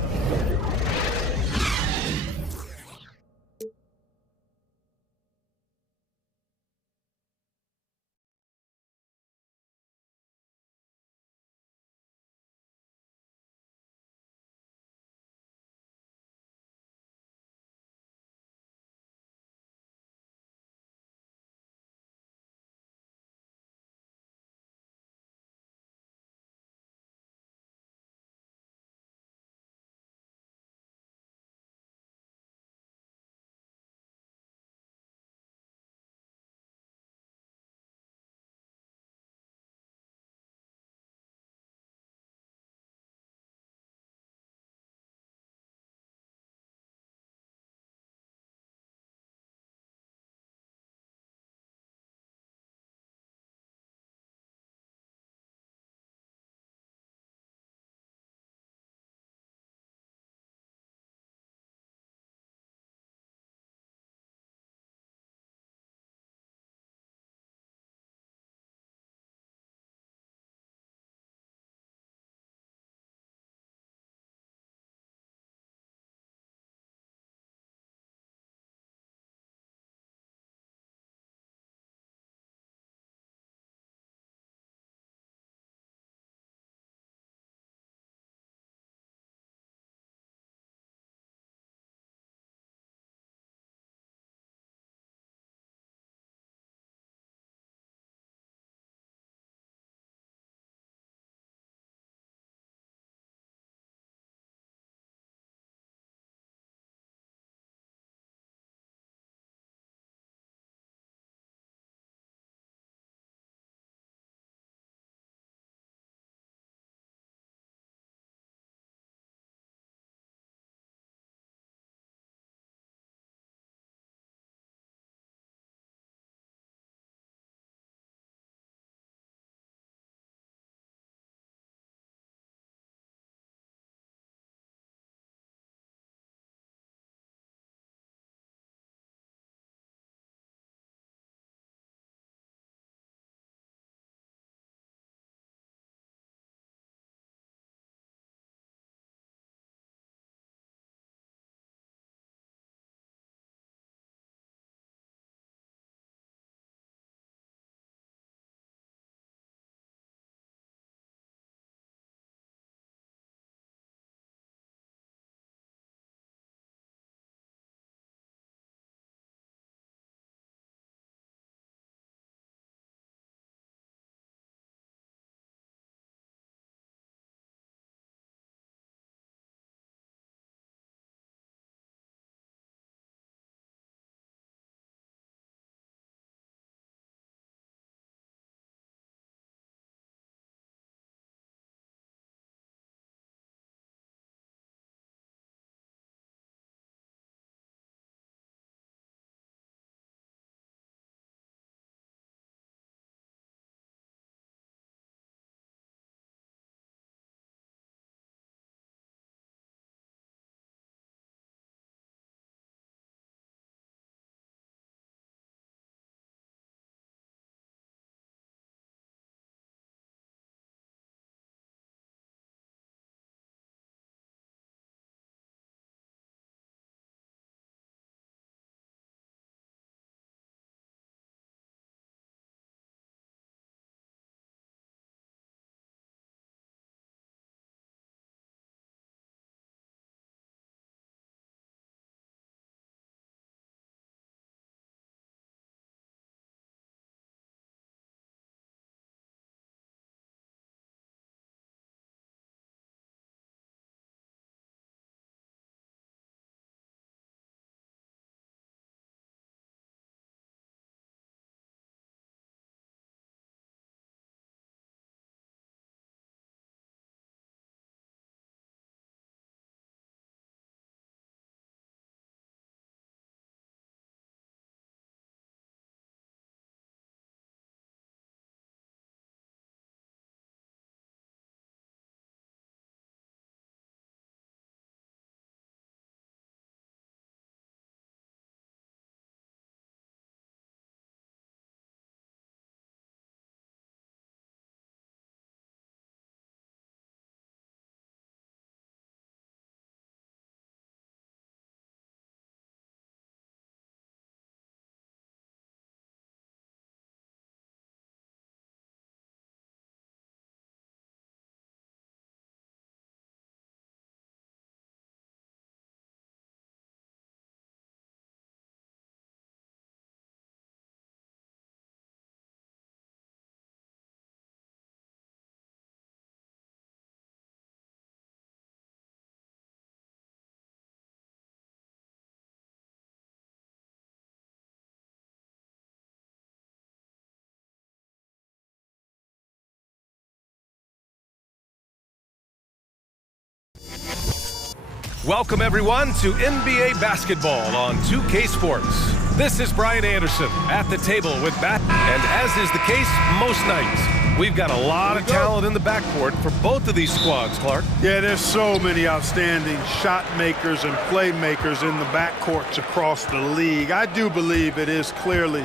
Welcome everyone to NBA basketball on 2K Sports. This is Brian Anderson at the table with Bat, and as is the case most nights, we've got a lot of talent in the backcourt for both of these squads, Clark. Yeah, there's so many outstanding shot makers and playmakers in the backcourts across the league. I do believe it is clearly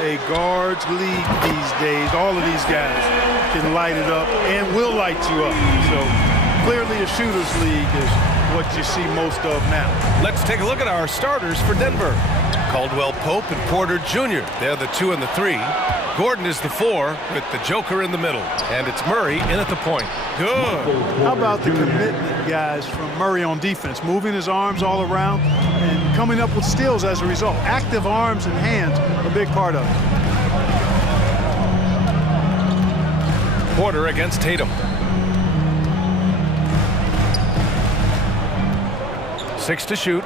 a guards league these days. All of these guys can light it up and will light you up. So clearly a shooter's league is what you see most of now. Let's take a look at our starters for Denver. Caldwell Pope and Porter Jr. They're the 2 and the 3. Gordon is the 4 with the Joker in the middle. And it's Murray in at the point. Good. How about the commitment, guys, from Murray on defense? Moving his arms all around and coming up with steals as a result. Active arms and hands, a big part of it. Porter against Tatum. 6 to shoot.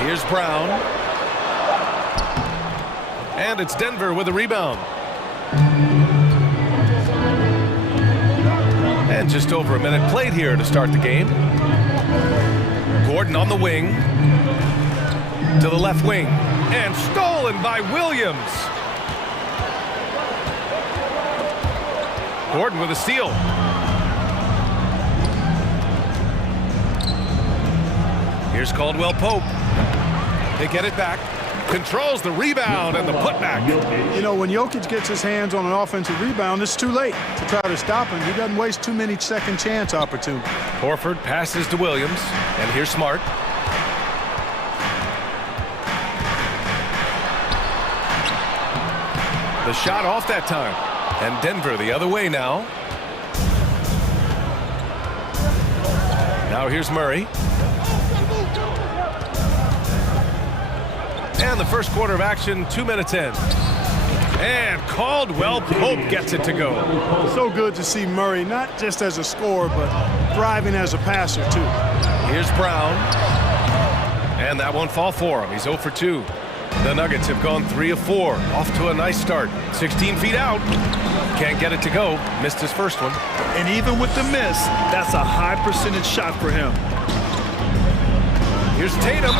Here's Brown. And it's Denver with a rebound. And just over a minute played here to start the game. Gordon on the wing. To the left wing. And stolen by Williams. Gordon with a steal. Here's Caldwell Pope. They get it back. Controls the rebound and the putback. You know, when Jokic gets his hands on an offensive rebound, it's too late to try to stop him. He doesn't waste too many second chance opportunities. Horford passes to Williams. And here's Smart. The shot off that time. And Denver the other way now. Now here's Murray. And the first quarter of action, 2 minutes in. And Caldwell Pope gets it to go. So good to see Murray, not just as a scorer, but thriving as a passer, too. Here's Brown. And that won't fall for him. He's 0 for 2. The Nuggets have gone 3 of 4. Off to a nice start. 16 feet out. Can't get it to go. Missed his first one. And even with the miss, that's a high percentage shot for him. Here's Tatum.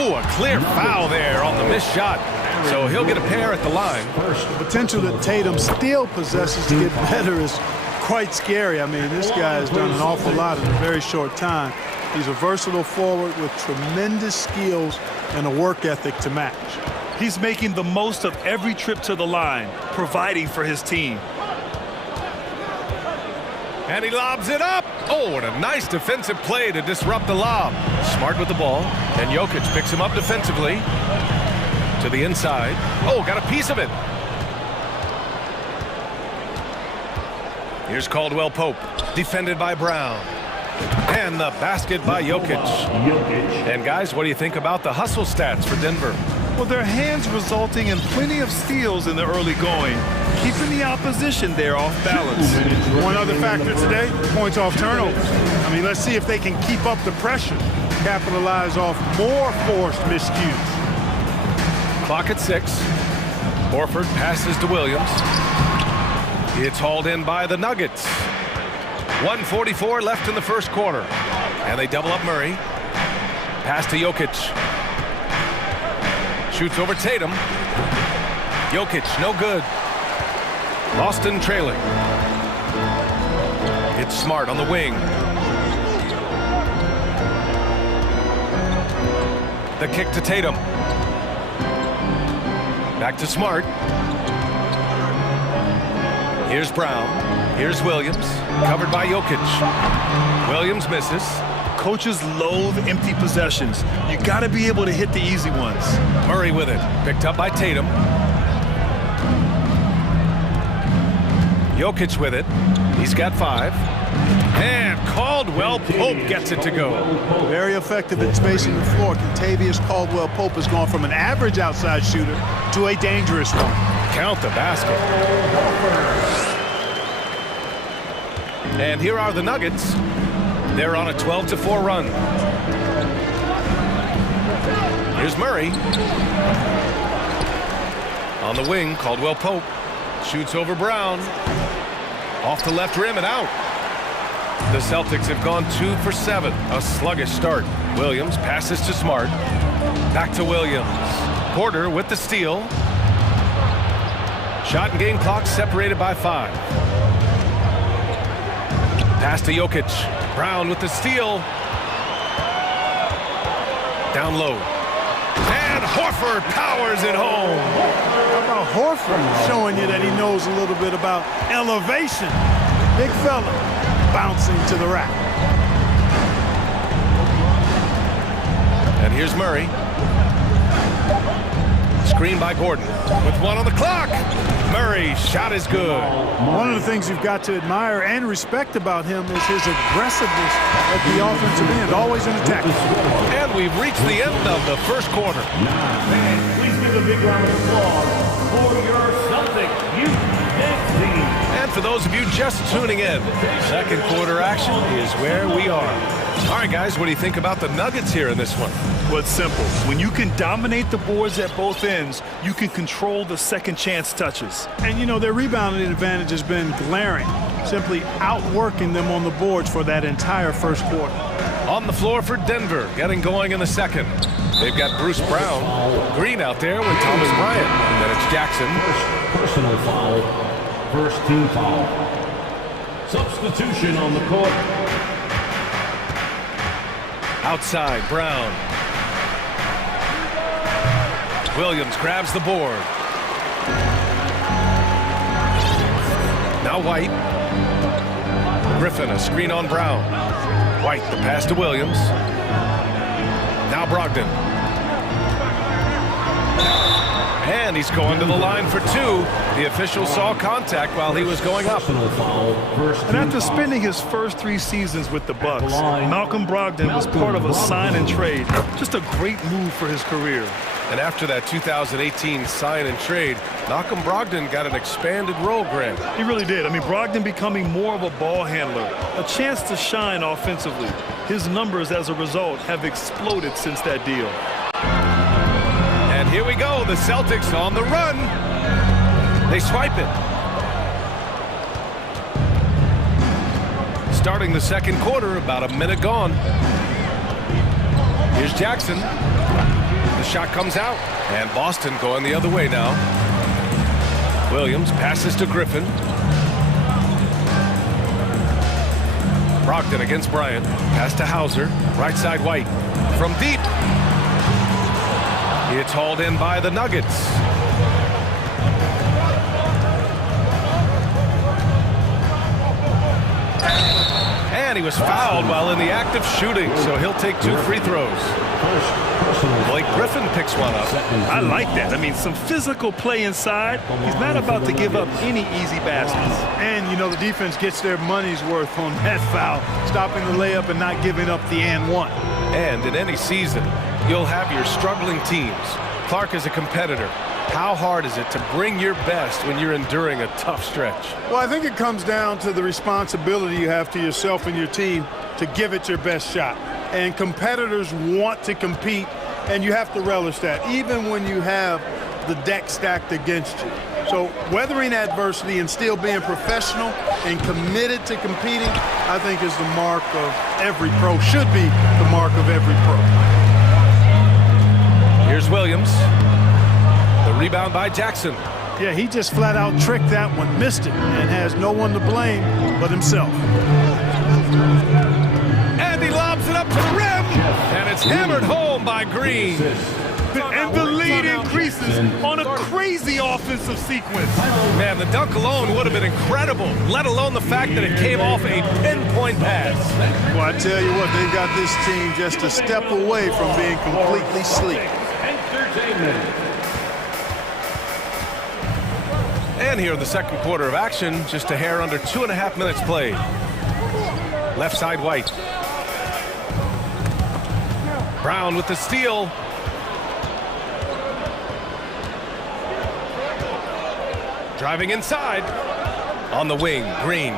Oh, a clear foul there on the missed shot. So he'll get a pair at the line. The potential that Tatum still possesses to get better is quite scary. I mean, this guy has done an awful lot in a very short time. He's a versatile forward with tremendous skills and a work ethic to match. He's making the most of every trip to the line, providing for his team. And he lobs it up. Oh, and a nice defensive play to disrupt the lob. Smart with the ball. And Jokic picks him up defensively. To the inside. Oh, got a piece of it. Here's Caldwell Pope. Defended by Brown. And the basket by Jokic. And guys, what do you think about the hustle stats for Denver? Well, their hands resulting in plenty of steals in the early going, keeping the opposition there off balance. One other factor today, points off turnovers. I mean, let's see if they can keep up the pressure, capitalize off more forced miscues. Clock at 6. Horford passes to Williams. It's hauled in by the Nuggets. 1:44 left in the first quarter. And they double up Murray. Pass to Jokic. Shoots over Tatum. Jokic, no good. Boston trailing. It's Smart on the wing. The kick to Tatum. Back to Smart. Here's Brown. Here's Williams. Covered by Jokic. Williams misses. Coaches loathe empty possessions. You got to be able to hit the easy ones. Murray with it. Picked up by Tatum. Jokic with it. He's got 5. And Caldwell Pope gets it to go. Very effective in spacing the floor. Kentavious Caldwell Pope has gone from an average outside shooter to a dangerous one. Count the basket. And here are the Nuggets. They're on a 12-4 run. Here's Murray. On the wing, Caldwell Pope. Shoots over Brown. Off the left rim and out. The Celtics have gone 2 for 7. A sluggish start. Williams passes to Smart. Back to Williams. Porter with the steal. Shot and game clock separated by 5. Pass to Jokic. Brown with the steal. Down low. And Horford powers it home. How about Horford showing you that he knows a little bit about elevation? Big fella bouncing to the rack. And here's Murray. Screen by Gordon with 1 on the clock. Murray shot is good. One of the things you've got to admire and respect about him is his aggressiveness at the offensive end, always in attack. And we've reached the end of the first quarter. And please give a big round of applause for your Celtic youth team. And for those of you just tuning in, second quarter action is where we are. All right, guys, what do you think about the Nuggets here in this one? Well, it's simple. When you can dominate the boards at both ends, you can control the second chance touches. And, you know, their rebounding advantage has been glaring, simply outworking them on the boards for that entire first quarter. On the floor for Denver, getting going in the second. They've got Bruce Brown, Green out there with Thomas Bryant. And then it's Jackson. Personal foul. First team foul. Substitution on the court. Outside, Brown. Williams grabs the board. Now White. Griffin, a screen on Brown. White, the pass to Williams. Now Brogdon. And he's going to the line for 2. The official saw contact while he was going up. And after spending his first 3 seasons with the Bucks, Malcolm Brogdon was part of a sign and trade. Just a great move for his career. And after that 2018 sign and trade, Malcolm Brogdon got an expanded role, Grant. He really did. I mean, Brogdon becoming more of a ball handler, a chance to shine offensively. His numbers as a result have exploded since that deal. And here we go, the Celtics on the run. They swipe it. Starting the second quarter, about a minute gone. Here's Jackson. The shot comes out, and Boston going the other way now. Williams passes to Griffin. Brogdon against Bryant. Pass to Hauser. Right side White. From deep. It's hauled in by the Nuggets. And he was fouled while in the act of shooting, so he'll take 2 free throws. Blake Griffin picks one up. I like that. I mean, some physical play inside. He's not about to give up any easy baskets. And, you know, the defense gets their money's worth on that foul, stopping the layup and not giving up the and one. And in any season, you'll have your struggling teams. Clark is a competitor. How hard is it to bring your best when you're enduring a tough stretch? Well, I think it comes down to the responsibility you have to yourself and your team to give it your best shot. And competitors want to compete, and you have to relish that, even when you have the deck stacked against you. So weathering adversity and still being professional and committed to competing, I think is the mark of every pro, should be the mark of every pro. Here's Williams. The rebound by Jackson. Yeah, he just flat out tricked that one, missed it, and has no one to blame but himself. And he lobs it up to the rim, and it's hammered home by Green. And the lead increases on a crazy offensive sequence. Man, the dunk alone would have been incredible, let alone the fact that it came off a pinpoint pass. Well, I tell you what, they've got this team just a step away from being completely sleek. And here in the second quarter of action, just a hair under 2.5 minutes played. Left side White. Brown with the steal. Driving inside. On the wing, Green.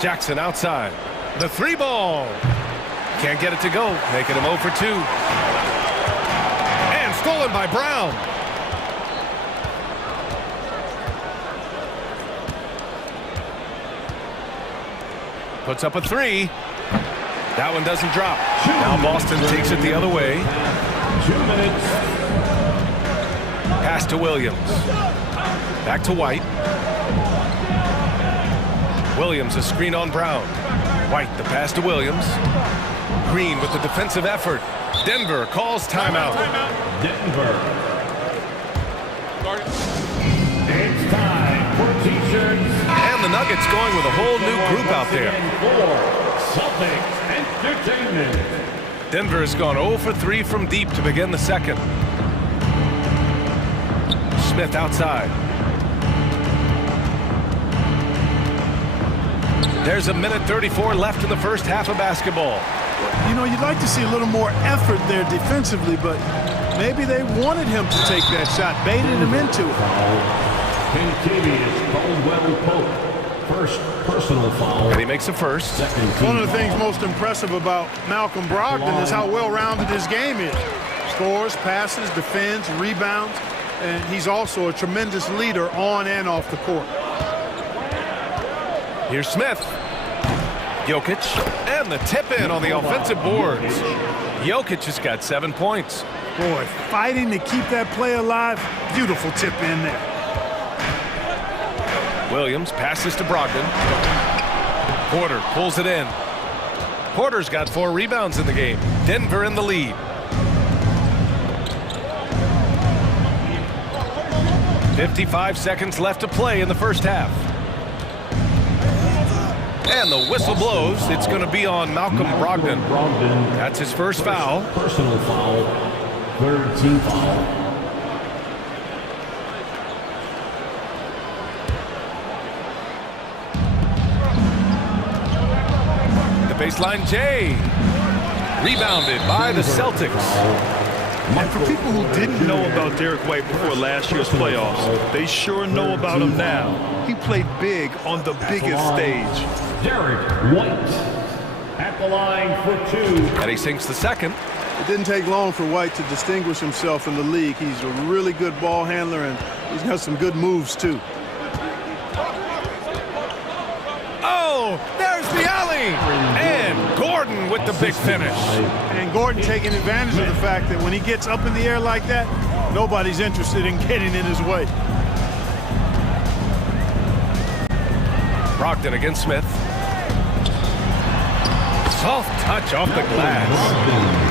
Jackson outside. The 3 ball. Can't get it to go, making him 0 for 2. And stolen by Brown. Puts up a three. That one doesn't drop. Now Boston takes it the other way. 2 minutes. Pass to Williams. Back to White. Williams, a screen on Brown. White, the pass to Williams. Green with the defensive effort. Denver calls timeout. Denver. It's time for T-shirts. And the Nuggets going with a whole new group out there. Celtics Entertainment. Denver has gone 0 for 3 from deep to begin the second. Smith outside. There's a minute 34 left in the first half of basketball. You know, you'd like to see a little more effort there defensively, but maybe they wanted him to take that shot, baited him into it. Caldwell Pope. First personal foul. And he makes a first. One of the things most impressive about Malcolm Brogdon is how well-rounded his game is. Scores, passes, defends, rebounds, and he's also a tremendous leader on and off the court. Here's Smith. Jokic, and the tip-in on the offensive boards. Jokic has got 7 points. Boy, fighting to keep that play alive. Beautiful tip-in there. Williams passes to Brogdon. Porter pulls it in. Porter's got 4 rebounds in the game. Denver in the lead. 55 seconds left to play in the first half. And the whistle blows. It's going to be on Malcolm Brogdon. That's his first foul. Personal foul. Third team foul. The baseline J. Rebounded by the Celtics. And for people who didn't know about Derek White before last year's playoffs, they sure know about him now. He played big on the biggest stage. Derek White at the line for 2. And he sinks the second. It didn't take long for White to distinguish himself in the league. He's a really good ball handler, and he's got some good moves, too. Oh, there's the alley. And Gordon with the big finish. And Gordon taking advantage of the fact that when he gets up in the air like that, nobody's interested in getting in his way. Brogdon against Smith. Soft touch off the glass.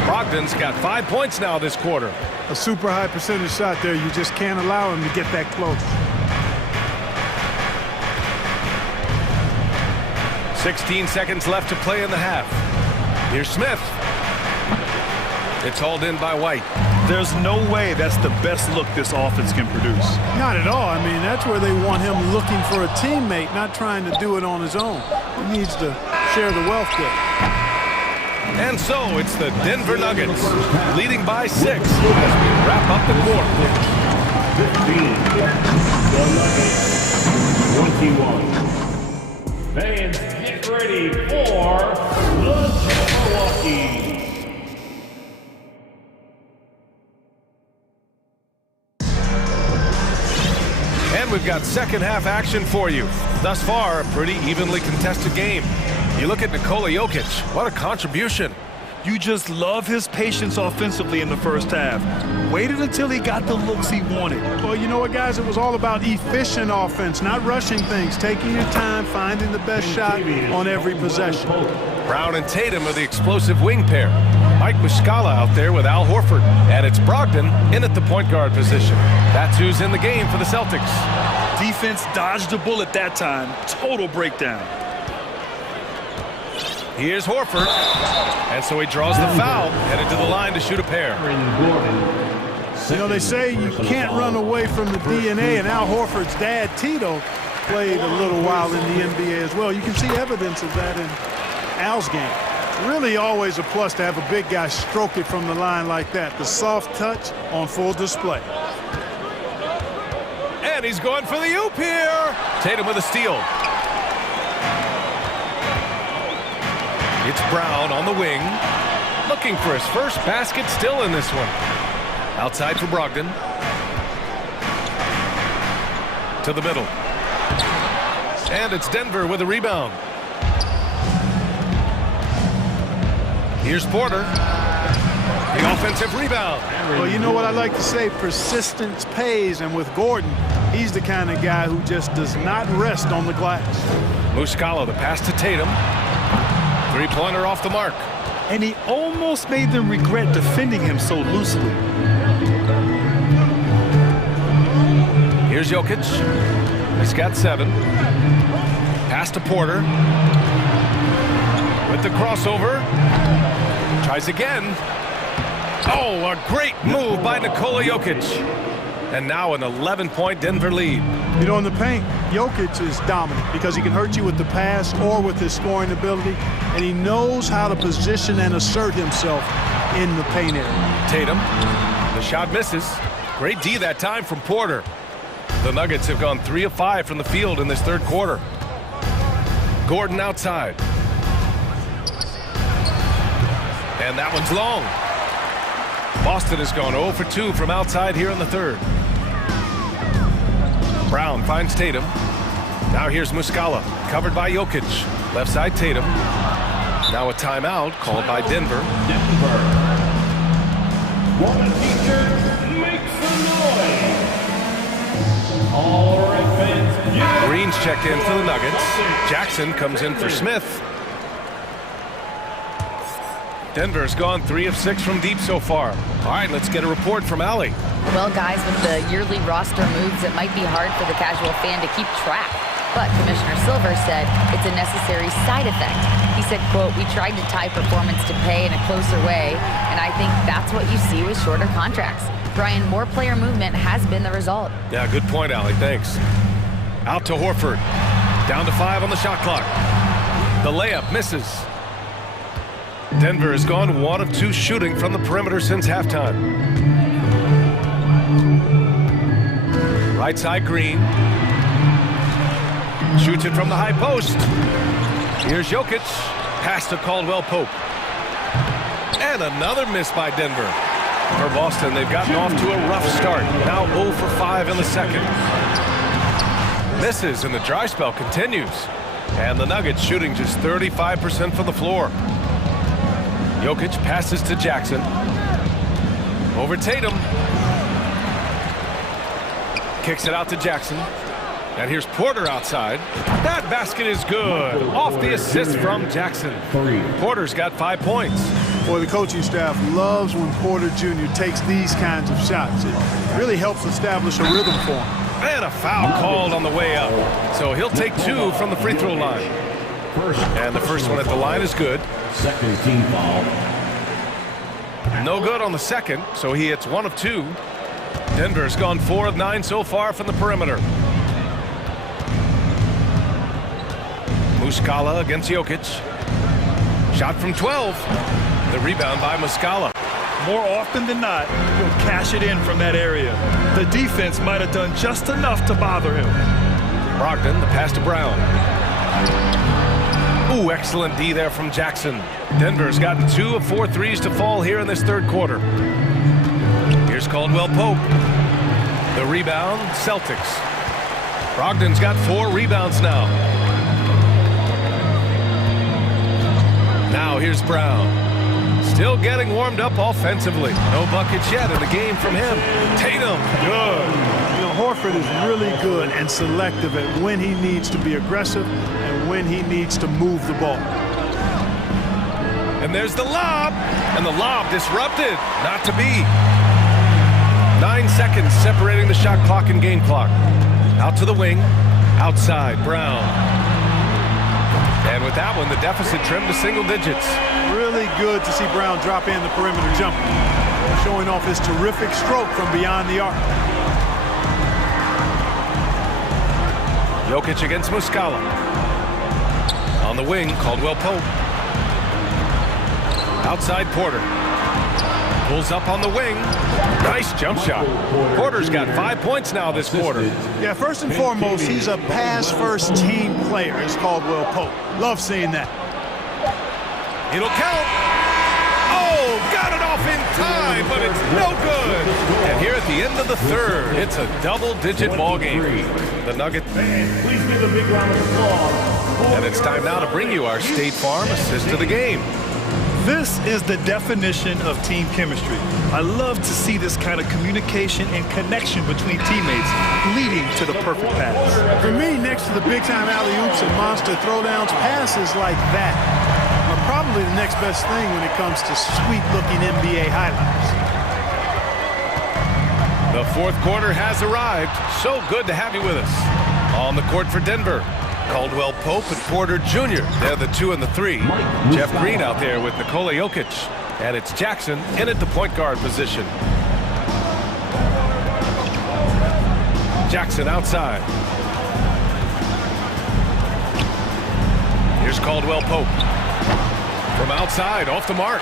Brogdon's got 5 points now this quarter. A super high percentage shot there. You just can't allow him to get that close. 16 seconds left to play in the half. Here's Smith. It's hauled in by White. There's no way that's the best look this offense can produce. Not at all. I mean, that's where they want him looking for a teammate, not trying to do it on his own. He needs to share the wealth there. And so it's the Denver Nuggets leading by 6 as we wrap up the quarter. 15, the Nuggets 21. Fans, get ready for the Milwaukee. And we've got second half action for you. Thus far, a pretty evenly contested game. You look at Nikola Jokic, what a contribution. You just love his patience offensively in the first half. Waited until he got the looks he wanted. Well, you know what, guys? It was all about efficient offense, not rushing things, taking your time, finding the best shot on every possession. Brown and Tatum are the explosive wing pair. Mike Muscala out there with Al Horford. And it's Brogdon in at the point guard position. That's who's in the game for the Celtics. Defense dodged a bullet that time. Total breakdown. Here's Horford. And so he draws the foul, headed to the line to shoot a pair. You know, they say you can't run away from the DNA, and Al Horford's dad, Tito, played a little while in the NBA as well. You can see evidence of that in Al's game. Really always a plus to have a big guy stroke it from the line like that. The soft touch on full display. And he's going for the oop here. Tatum with a steal. It's Brown on the wing, looking for his first basket still in this one. Outside for Brogdon. To the middle. And it's Denver with a rebound. Here's Porter. The offensive rebound. Well, you know what I like to say? Persistence pays, and with Gordon, he's the kind of guy who just does not rest on the glass. Muscala, the pass to Tatum. Three-pointer off the mark. And he almost made them regret defending him so loosely. Here's Jokic. He's got 7. Pass to Porter. With the crossover. Tries again. Oh, a great move by Nikola Jokic. And now an 11-point Denver lead. You know, in the paint, Jokic is dominant because he can hurt you with the pass or with his scoring ability, and he knows how to position and assert himself in the paint area. Tatum, the shot misses. Great D that time from Porter. The Nuggets have gone 3 of 5 from the field in this third quarter. Gordon outside. And that one's long. Boston has gone 0 for 2 from outside here in the third. Brown finds Tatum. Now here's Muscala, covered by Jokic. Left side Tatum. Now a timeout called by Denver. One teacher makes some noise. All right, fans. Green's checked in for the Nuggets. Jackson comes in for Smith. Denver's gone 3 of 6 from deep so far. All right, let's get a report from Allie. Well, guys, with the yearly roster moves, it might be hard for the casual fan to keep track. But Commissioner Silver said it's a necessary side effect. He said, quote, "We tried to tie performance to pay in a closer way, and I think that's what you see with shorter contracts." Brian, more player movement has been the result. Yeah, good point, Allie. Thanks. Out to Horford. Down to 5 on the shot clock. The layup misses. Denver has gone 1 of 2 shooting from the perimeter since halftime. Right side Green. Shoots it from the high post. Here's Jokic. Pass to Caldwell Pope. And another miss by Denver. For Boston, they've gotten off to a rough start. Now 0 for 5 in the second. Misses, and the dry spell continues. And the Nuggets shooting just 35% from the floor. Jokic passes to Jackson. Over Tatum. Kicks it out to Jackson. And here's Porter outside. That basket is good. Off the assist from Jackson. Porter's got 5 points. Boy, the coaching staff loves when Porter Jr. takes these kinds of shots. It really helps establish a rhythm for him. And a foul called on the way up. So he'll take 2 from the free throw line. And the first one at the line is good. Second team foul. No good on the second, so he hits 1 of 2. Denver's gone 4 of 9 so far from the perimeter. Muscala against Jokic. Shot from 12. The rebound by Muscala. More often than not, he'll cash it in from that area. The defense might have done just enough to bother him. Brogdon, the pass to Brown. Ooh, excellent D there from Jackson. Denver's gotten 2 of 4 threes to fall here in this third quarter. Here's Caldwell Pope. The rebound, Celtics. Brogdon's got 4 rebounds now. Now here's Brown. Still getting warmed up offensively. No buckets yet in the game from him. Tatum, good. You know, Horford is really good and selective at when he needs to be aggressive and when he needs to move the ball. And there's the lob. And the lob disrupted. Not to be. 9 seconds separating the shot clock and game clock. Out to the wing. Outside, Brown. And with that one, the deficit trimmed to single digits. Really good to see Brown drop in the perimeter jumper, showing off his terrific stroke from beyond the arc. Jokic against Muscala. On the wing, Caldwell Pope. Outside Porter. Pulls up on the wing. Nice jump shot. Porter's got 5 points now this quarter. Yeah, first and foremost, he's a pass-first team player, as Caldwell Pope. Love seeing that. It'll count. Oh, got it off in time, but it's no good. And here at the end of the third, it's a double-digit ball game. The Nuggets. Please give a big round of applause. And it's time now to bring you our State Farm assist of the game. This is the definition of team chemistry. I love to see this kind of communication and connection between teammates leading to the perfect pass. For me, next to the big-time alley-oops and monster throwdowns, passes like that are probably the next best thing when it comes to sweet-looking NBA highlights. The fourth quarter has arrived. So good to have you with us. On the court for Denver, Caldwell Pope and Porter Jr. They're the 2 and the 3. Jeff Green out there with Nikola Jokic. And it's Jackson in at the point guard position. Jackson outside. Here's Caldwell Pope. From outside, off the mark.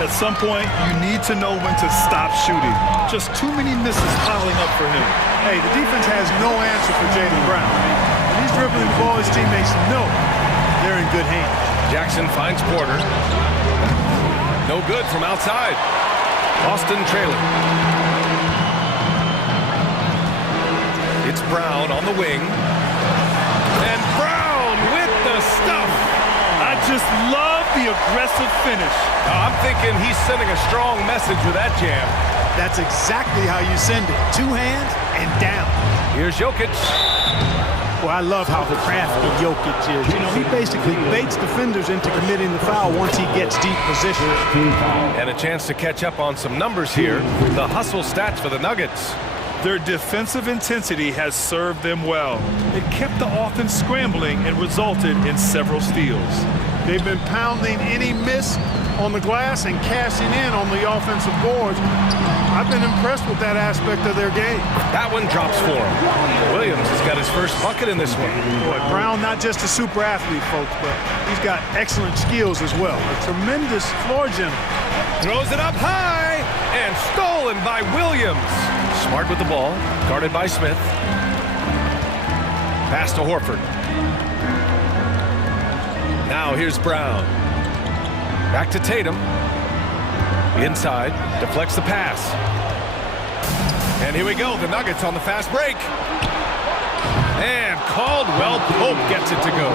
At some point, you need to know when to stop shooting. Just too many misses piling up for him. Hey, the defense has no answer for Jaylen Brown. When he's dribbling the ball, his teammates know they're in good hands. Jackson finds Porter. No good from outside. Austin trailing. It's Brown on the wing. And Brown with the stuff. I just love the aggressive finish. I'm thinking he's sending a strong message with that jam. That's exactly how you send it. 2 hands and down. Here's Jokic. Well, I love how crafty Jokic is. You know, he basically baits defenders into committing the foul once he gets deep position. And a chance to catch up on some numbers here. The hustle stats for the Nuggets. Their defensive intensity has served them well. It kept the offense scrambling and resulted in several steals. They've been pounding any miss on the glass and cashing in on the offensive boards. I've been impressed with that aspect of their game. That one drops for him. Williams has got his first bucket in this one. Boy, Brown, not just a super athlete, folks, but he's got excellent skills as well. A tremendous floor general. Throws it up high and stolen by Williams. Smart with the ball, guarded by Smith. Pass to Horford. Now here's Brown. Back to Tatum. Inside, deflects the pass. And here we go, the Nuggets on the fast break. And Caldwell Pope gets it to go.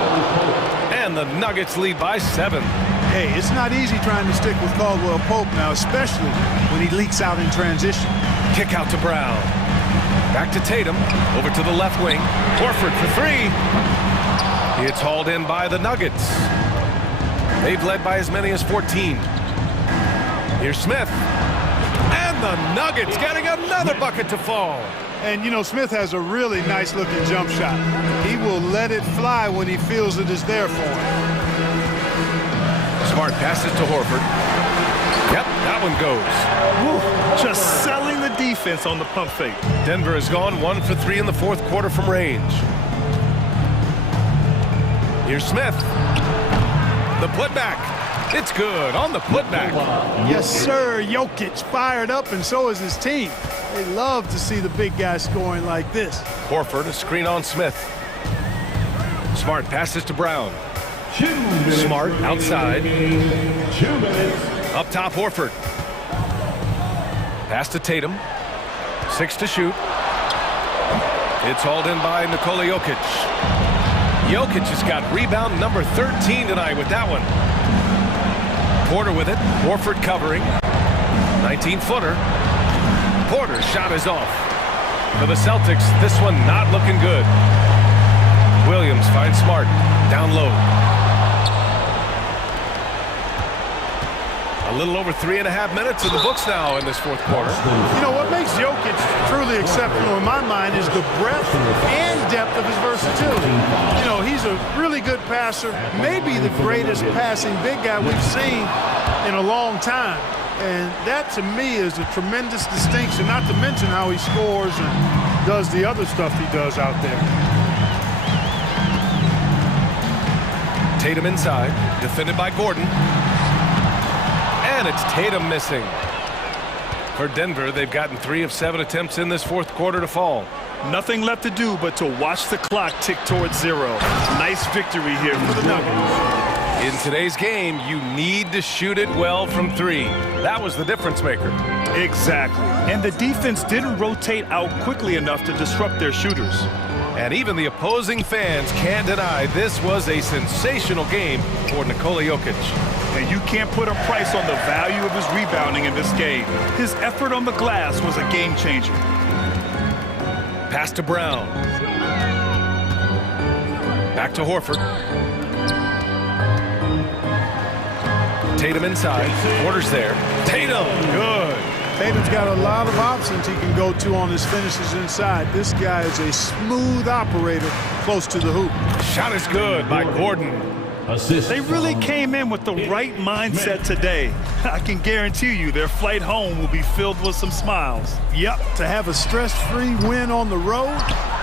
And the Nuggets lead by 7. Hey, it's not easy trying to stick with Caldwell Pope now, especially when he leaks out in transition. Kick out to Brown. Back to Tatum, over to the left wing. Horford for 3. It's hauled in by the Nuggets. They've led by as many as 14. Here's Smith. And the Nuggets getting another bucket to fall. And, you know, Smith has a really nice-looking jump shot. He will let it fly when he feels it is there for him. Smart passes to Horford. Yep, that one goes. Woo, just selling the defense on the pump fake. Denver has gone 1 for 3 in the fourth quarter from range. Here's Smith. The putback. It's good on the putback. Yes, sir. Jokic fired up, and so is his team. They love to see the big guy scoring like this. Horford, a screen on Smith. Smart passes to Brown. Smart outside. Up top, Horford. Pass to Tatum. 6 to shoot. It's hauled in by Nikola Jokic. Jokic has got rebound number 13 tonight with that one. Porter with it. Horford covering. 19-footer. Porter's shot is off. For the Celtics, this one not looking good. Williams finds Smart. Down low. A little over 3.5 minutes in the books now in this fourth quarter. You know, what makes Jokic truly exceptional in my mind is the breadth and depth of his versatility. You know, he's a really good passer, maybe the greatest passing big guy we've seen in a long time. And that, to me, is a tremendous distinction, not to mention how he scores and does the other stuff he does out there. Tatum inside, defended by Gordon. And it's Tatum missing. For Denver, they've gotten 3 of 7 attempts in this fourth quarter to fall. Nothing left to do but to watch the clock tick towards 0. Nice victory here for the Nuggets. In today's game, you need to shoot it well from 3. That was the difference maker. Exactly. And the defense didn't rotate out quickly enough to disrupt their shooters. And even the opposing fans can't deny this was a sensational game for Nikola Jokic. And you can't put a price on the value of his rebounding in this game. His effort on the glass was a game changer. Pass to Brown. Back to Horford. Tatum inside. Porter's there. Tatum. Good. Tatum's got a lot of options he can go to on his finishes inside. This guy is a smooth operator close to the hoop. Shot is good by Gordon. They really came in with the right mindset today. I can guarantee you their flight home will be filled with some smiles. Yep, to have a stress-free win on the road,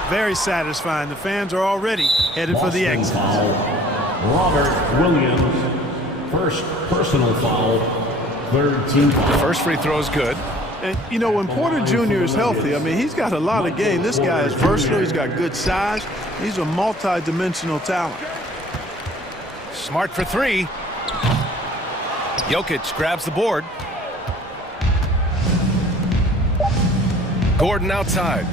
very satisfying. The fans are already headed for the exit. Robert Williams, first personal foul, third team foul. First free throw is good. And, you know, when Porter Jr. is healthy, I mean, he's got a lot of game. This guy is versatile. He's got good size. He's a multi-dimensional talent. Smart for three. Jokic grabs the board. Gordon outside.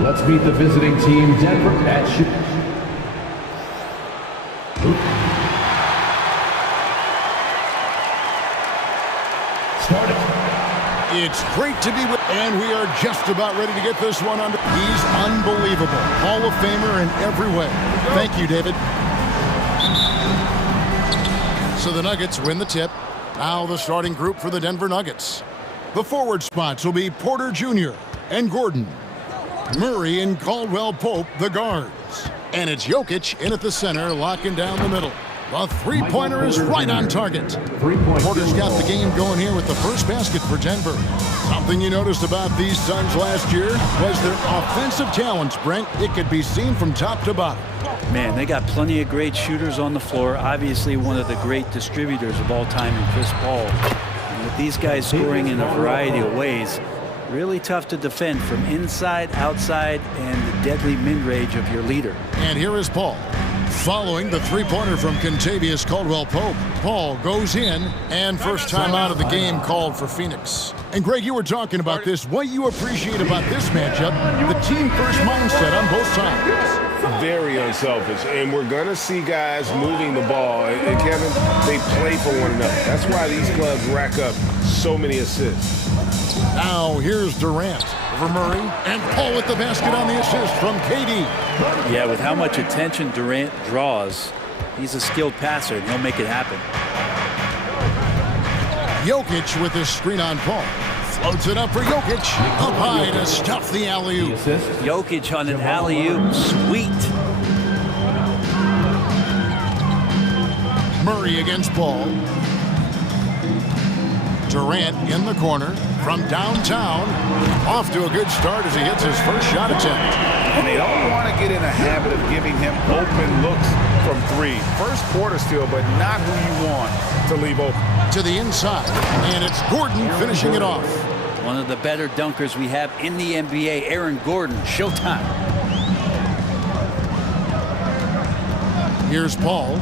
Let's meet the visiting team, Denver at shoot. Start it. It's great to be with, and we are just about ready to get this one under. He's unbelievable. Hall of Famer in every way. Thank you, David. So the Nuggets win the tip. Now the starting group for the Denver Nuggets. The forward spots will be Porter Jr. and Gordon. Murray and Caldwell Pope, the guards. And it's Jokic in at the center, locking down the middle. The three-pointer is right on target. Porter's got the game going here with the first basket for Denver. Something you noticed about these Suns last year was their offensive talents, Brent. It could be seen from top to bottom. Man, they got plenty of great shooters on the floor. Obviously, one of the great distributors of all time in Chris Paul. And with these guys scoring in a variety of ways, really tough to defend from inside, outside, and the deadly mid-range of your leader. And here is Paul. Following the three-pointer from Kentavious Caldwell-Pope. Paul goes in, and first time out of the game called for Phoenix. And Greg, you were talking about this. What you appreciate about this matchup, the team-first mindset on both sides. Very unselfish, and we're going to see guys moving the ball. And Kevin, they play for one another. That's why these clubs rack up so many assists. Now here's Durant over Murray, and Paul with the basket on the assist from KD. Yeah, with how much attention Durant draws, he's a skilled passer, and he'll make it happen. Jokic with his screen on Paul. Floats it up for Jokic. Up high to stuff the alley-oop. Jokic on an alley-oop. Sweet. Murray against Paul. Durant in the corner from downtown. Off to a good start as he hits his first shot attempt. And they don't want to get in a habit of giving him open looks from three. First quarter steal, but not who you want to leave open. To the inside, and it's Gordon finishing it off. One of the better dunkers we have in the NBA, Aaron Gordon. Showtime. Here's Paul.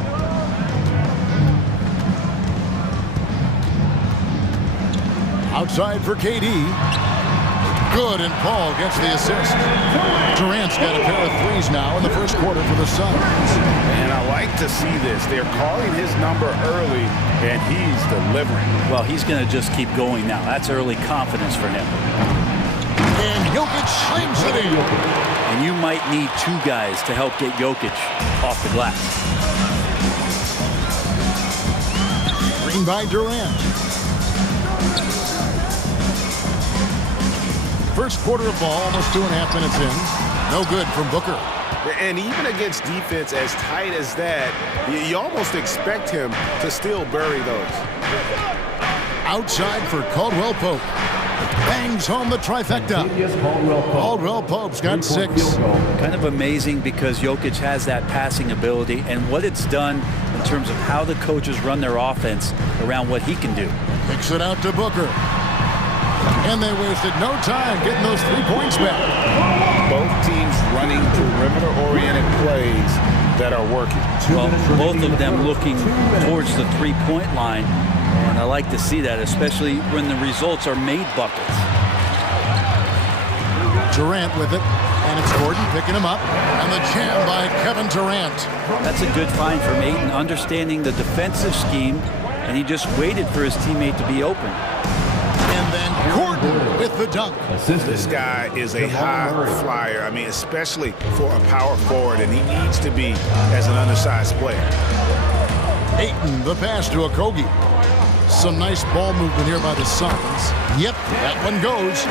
Outside for KD. Good, and Paul gets the assist. Durant's got a pair of threes now in the first quarter for the Suns. And I like to see this. They're calling his number early, and he's delivering. Well, he's going to just keep going now. That's early confidence for him. And Jokic slams it in. And you might need two guys to help get Jokic off the glass. Screen by Durant. First quarter of ball, almost 2.5 minutes in. No good from Booker. And even against defense as tight as that, you almost expect him to still bury those. Outside for Caldwell Pope. Bangs home the trifecta. Caldwell Pope's got 6. Kind of amazing because Jokic has that passing ability and what it's done in terms of how the coaches run their offense around what he can do. Kicks it out to Booker. And they wasted no time getting those 3 points back. Both teams running perimeter-oriented plays that are working. Well, both of them looking towards the three-point line. And I like to see that, especially when the results are made buckets. Durant with it. And it's Gordon picking him up. And the jam by Kevin Durant. That's a good find from Ayton, understanding the defensive scheme. And he just waited for his teammate to be open. And then Gordon with the dunk. This guy is a high flyer. I mean, especially for a power forward, and he needs to be as an undersized player. Ayton, the pass to Okogie. Some nice ball movement here by the Suns. Yep, that one goes.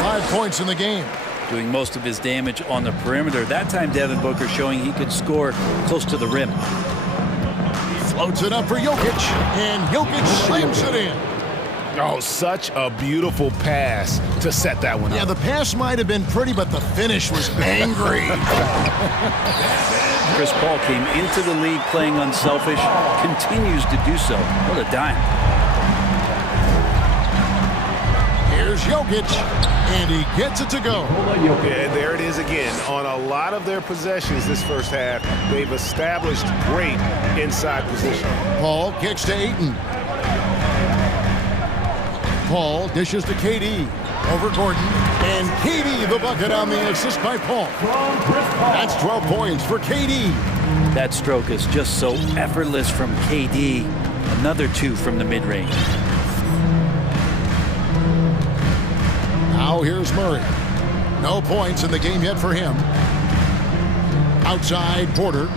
5 points in the game. Doing most of his damage on the perimeter. That time, Devin Booker showing he could score close to the rim. Floats it up for Jokic, and Jokic slams it in. Oh, such a beautiful pass to set that one up. Yeah, the pass might have been pretty, but the finish was angry. Chris Paul came into the league playing unselfish, continues to do so. What a dime. Here's Jokic, and he gets it to go. Yeah, there it is again. On a lot of their possessions this first half, they've established great inside position. Paul kicks to Ayton. Paul dishes to KD. Over Gordon, And KD the bucket on the assist by Paul. That's 12 points for KD. That stroke is just so effortless from KD. Another 2 from the mid-range. Now here's Murray. No points in the game yet for him. Outside Porter.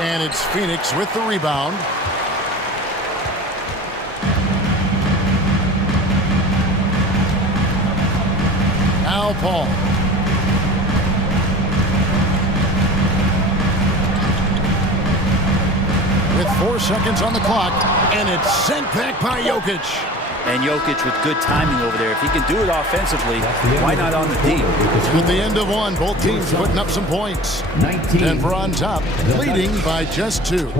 And it's Phoenix with the rebound. Now Paul. With 4 seconds on the clock, and it's sent back by Jokic. And Jokic with good timing over there. If he can do it offensively, why not on the D? At the end of one, both teams putting up some points. Denver on top, leading by just 2.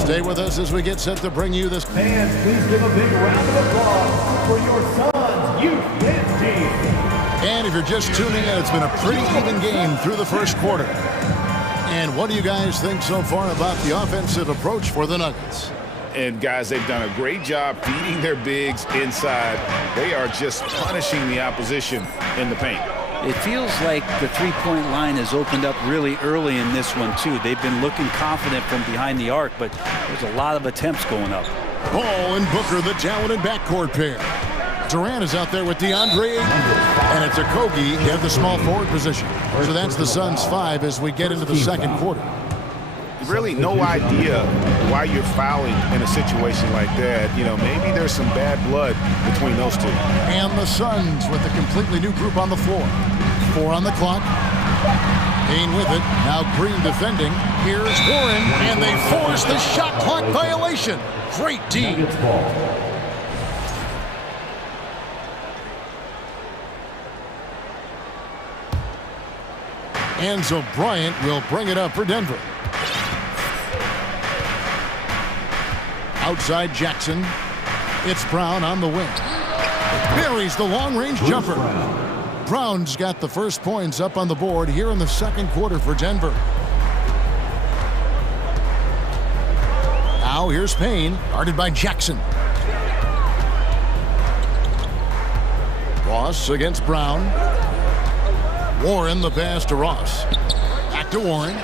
Stay with us as we get set to bring you this. Fans, please give a big round of applause for your son's youth dance team. And if you're just tuning in, it's been a pretty even game through the first quarter. And what do you guys think so far about the offensive approach for the Nuggets? And guys, they've done a great job feeding their bigs inside. They are just punishing the opposition in the paint. It feels like the three-point line has opened up really early in this one, too. They've been looking confident from behind the arc, but there's a lot of attempts going up. Paul and Booker, the talented backcourt pair. Durant is out there with DeAndre, and it's Okogie at the small forward position. So that's the Suns' 5 as we get into the second quarter. Really no idea why you're fouling in a situation like that. You know, maybe there's some bad blood between those two. And the Suns with a completely new group on the floor. 4 on the clock. Payne with it. Now Green defending. Here's Warren, and they force the shot clock violation. Great D. Enzo Bryant will bring it up for Denver. Outside Jackson. It's Brown on the wing. Buries the long-range jumper. Brown's got the first points up on the board here in the second quarter for Denver. Now here's Payne, guarded by Jackson. Ross against Brown. Warren the pass to Ross. Back to Warren.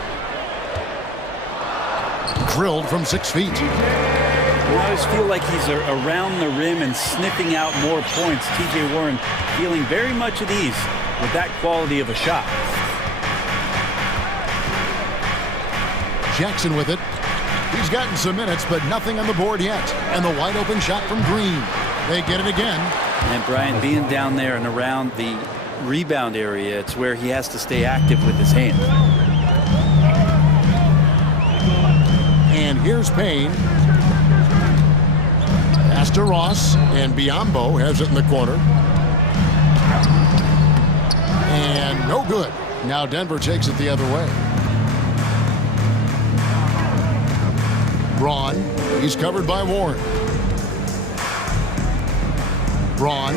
Drilled from 6 feet. I always feel like he's around the rim and sniffing out more points. TJ Warren feeling very much at ease with that quality of a shot. Jackson with it. He's gotten some minutes, but nothing on the board yet. And the wide open shot from Green. They get it again. And Brian being down there and around the rebound area, it's where he has to stay active with his hands. And here's Payne. Pass to Ross, and Biyombo has it in the corner. And no good. Now Denver takes it the other way. Braun, he's covered by Warren. Braun,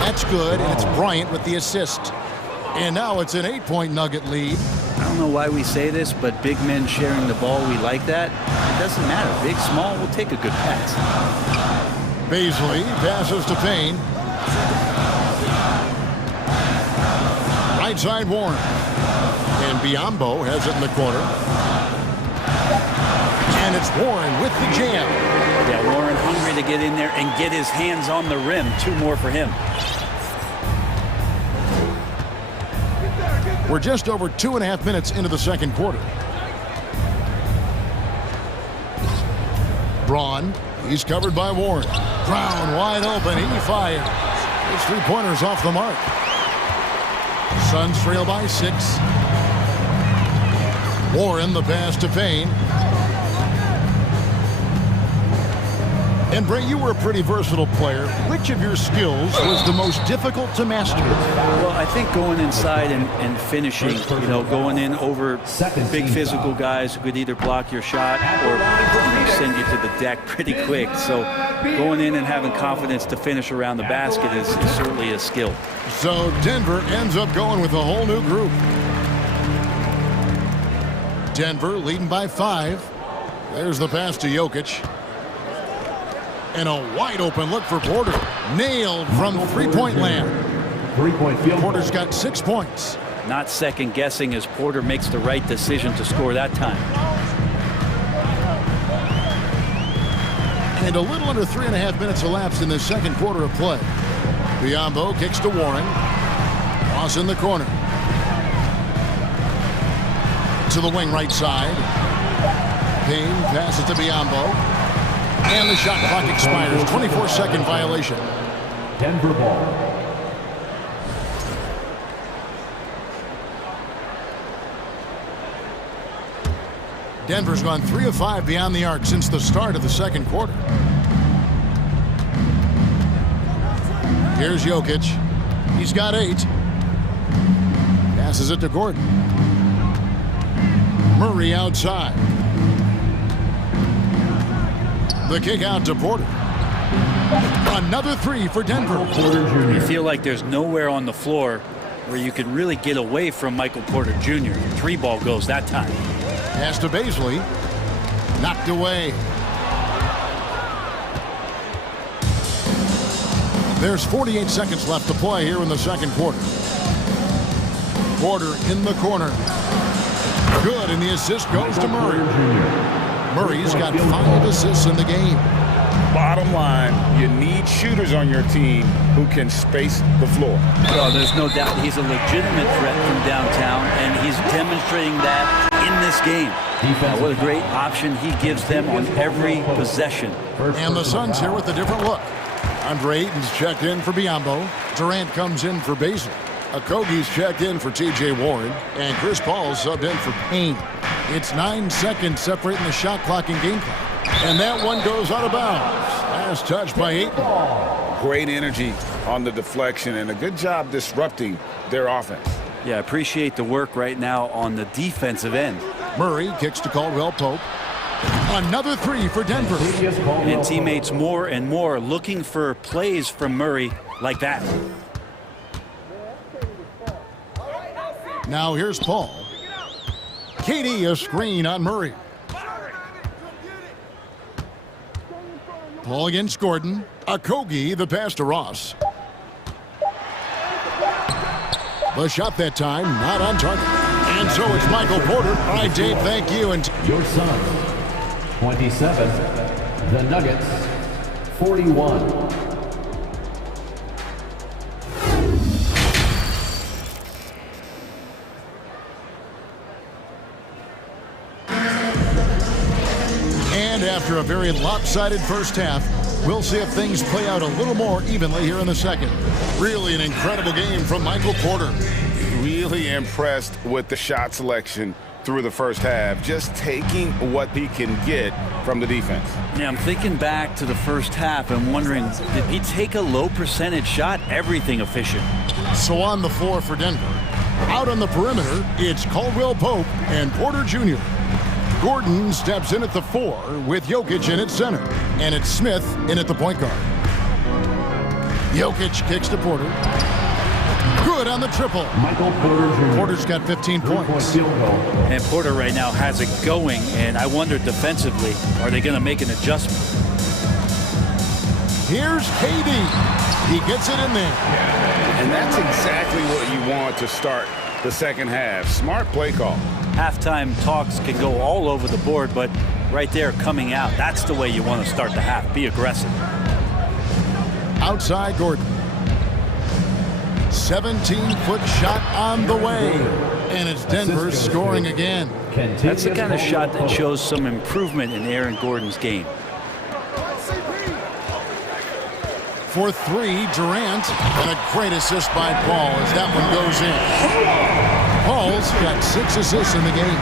that's good, and it's Bryant with the assist. And now it's an 8-point Nugget lead. I don't know why we say this, but big men sharing the ball, we like that. It doesn't matter. Big, small, we'll take a good pass. Baisley passes to Payne. Right side Warren. And Biyombo has it in the corner. And it's Warren with the jam. Yeah, Warren hungry to get in there and get his hands on the rim. 2 more for him. We're just over 2.5 minutes into the second quarter. Braun, he's covered by Warren. Brown wide open, he fires. His 3-pointers off the mark. Suns trail by 6. Warren the pass to Payne. And Bray, you were a pretty versatile player. Which of your skills was the most difficult to master? Well, I think going inside and finishing, you know, going in over big physical guys who could either block your shot or send you to the deck pretty quick. So going in and having confidence to finish around the basket is certainly a skill. So Denver ends up going with a whole new group. Denver leading by 5. There's the pass to Jokic. And a wide open look for Porter. Nailed from three-point land. Three-point field goal. Porter's got 6 points. Not second guessing as Porter makes the right decision to score that time. And a little under 3.5 minutes elapsed in the second quarter of play. Biyombo kicks to Warren. Ross in the corner. To the wing right side. Payne passes to Biyombo. And the shot clock expires. 24-second violation. Denver ball. Denver's gone 3 of 5 beyond the arc since the start of the second quarter. Here's Jokic. He's got 8. Passes it to Gordon. Murray outside. The kick out to Porter. Another 3 for Denver. You feel like there's nowhere on the floor where you can really get away from Michael Porter Jr. 3 ball goes that time. Pass to Baisley. Knocked away. There's 48 seconds left to play here in the second quarter. Porter in the corner. Good, and the assist goes to Murray. Murray's got 5 assists in the game. Bottom line, you need shooters on your team who can space the floor. Well, there's no doubt he's a legitimate threat from downtown, and he's demonstrating that in this game. What a great option he gives them on every possession. And the Suns here with a different look. Andre Ayton's checked in for Biyombo. Durant comes in for Baisley. Okogie's checked in for T.J. Warren. And Chris Paul's subbed in for Payne. It's 9 seconds separating the shot clock and game clock. And that one goes out of bounds. Last touch by Ayton. Great energy on the deflection and a good job disrupting their offense. Yeah, appreciate the work right now on the defensive end. Murray kicks to Caldwell Pope. Another 3 for Denver. And teammates more and more looking for plays from Murray like that. Now here's Paul. KD a screen on Murray. Paul against Gordon. Okogie the pass to Ross. The shot that time not on target. And so it's Michael Porter. All right, Dave, thank you. And your son, 27. The Nuggets, 41. And after a very lopsided first half, we'll see if things play out a little more evenly here in the second. Really an incredible game from Michael Porter. Really impressed with the shot selection through the first half, just taking what he can get from the defense. Yeah, I'm thinking back to the first half and wondering, did he take a low percentage shot? Everything efficient. So on the floor for Denver. Out on the perimeter, it's Caldwell Pope and Porter Jr. Gordon steps in at the 4 with Jokic in at center. And it's Smith in at the point guard. Jokic kicks to Porter. Good on the triple. Michael Porter Jr. Porter's got 15 points. And Porter right now has it going, and I wonder defensively, are they going to make an adjustment? Here's KD. He gets it in there. And that's exactly what you want to start the second half. Smart play call. Halftime talks can go all over the board, but right there coming out, that's the way you want to start the half. Be aggressive. Outside Gordon. 17-foot shot on the way. And it's Denver scoring again. That's the kind of shot that shows some improvement in Aaron Gordon's game. For 3, Durant. And a great assist by Paul as that one goes in. Paul's got 6 assists in the game.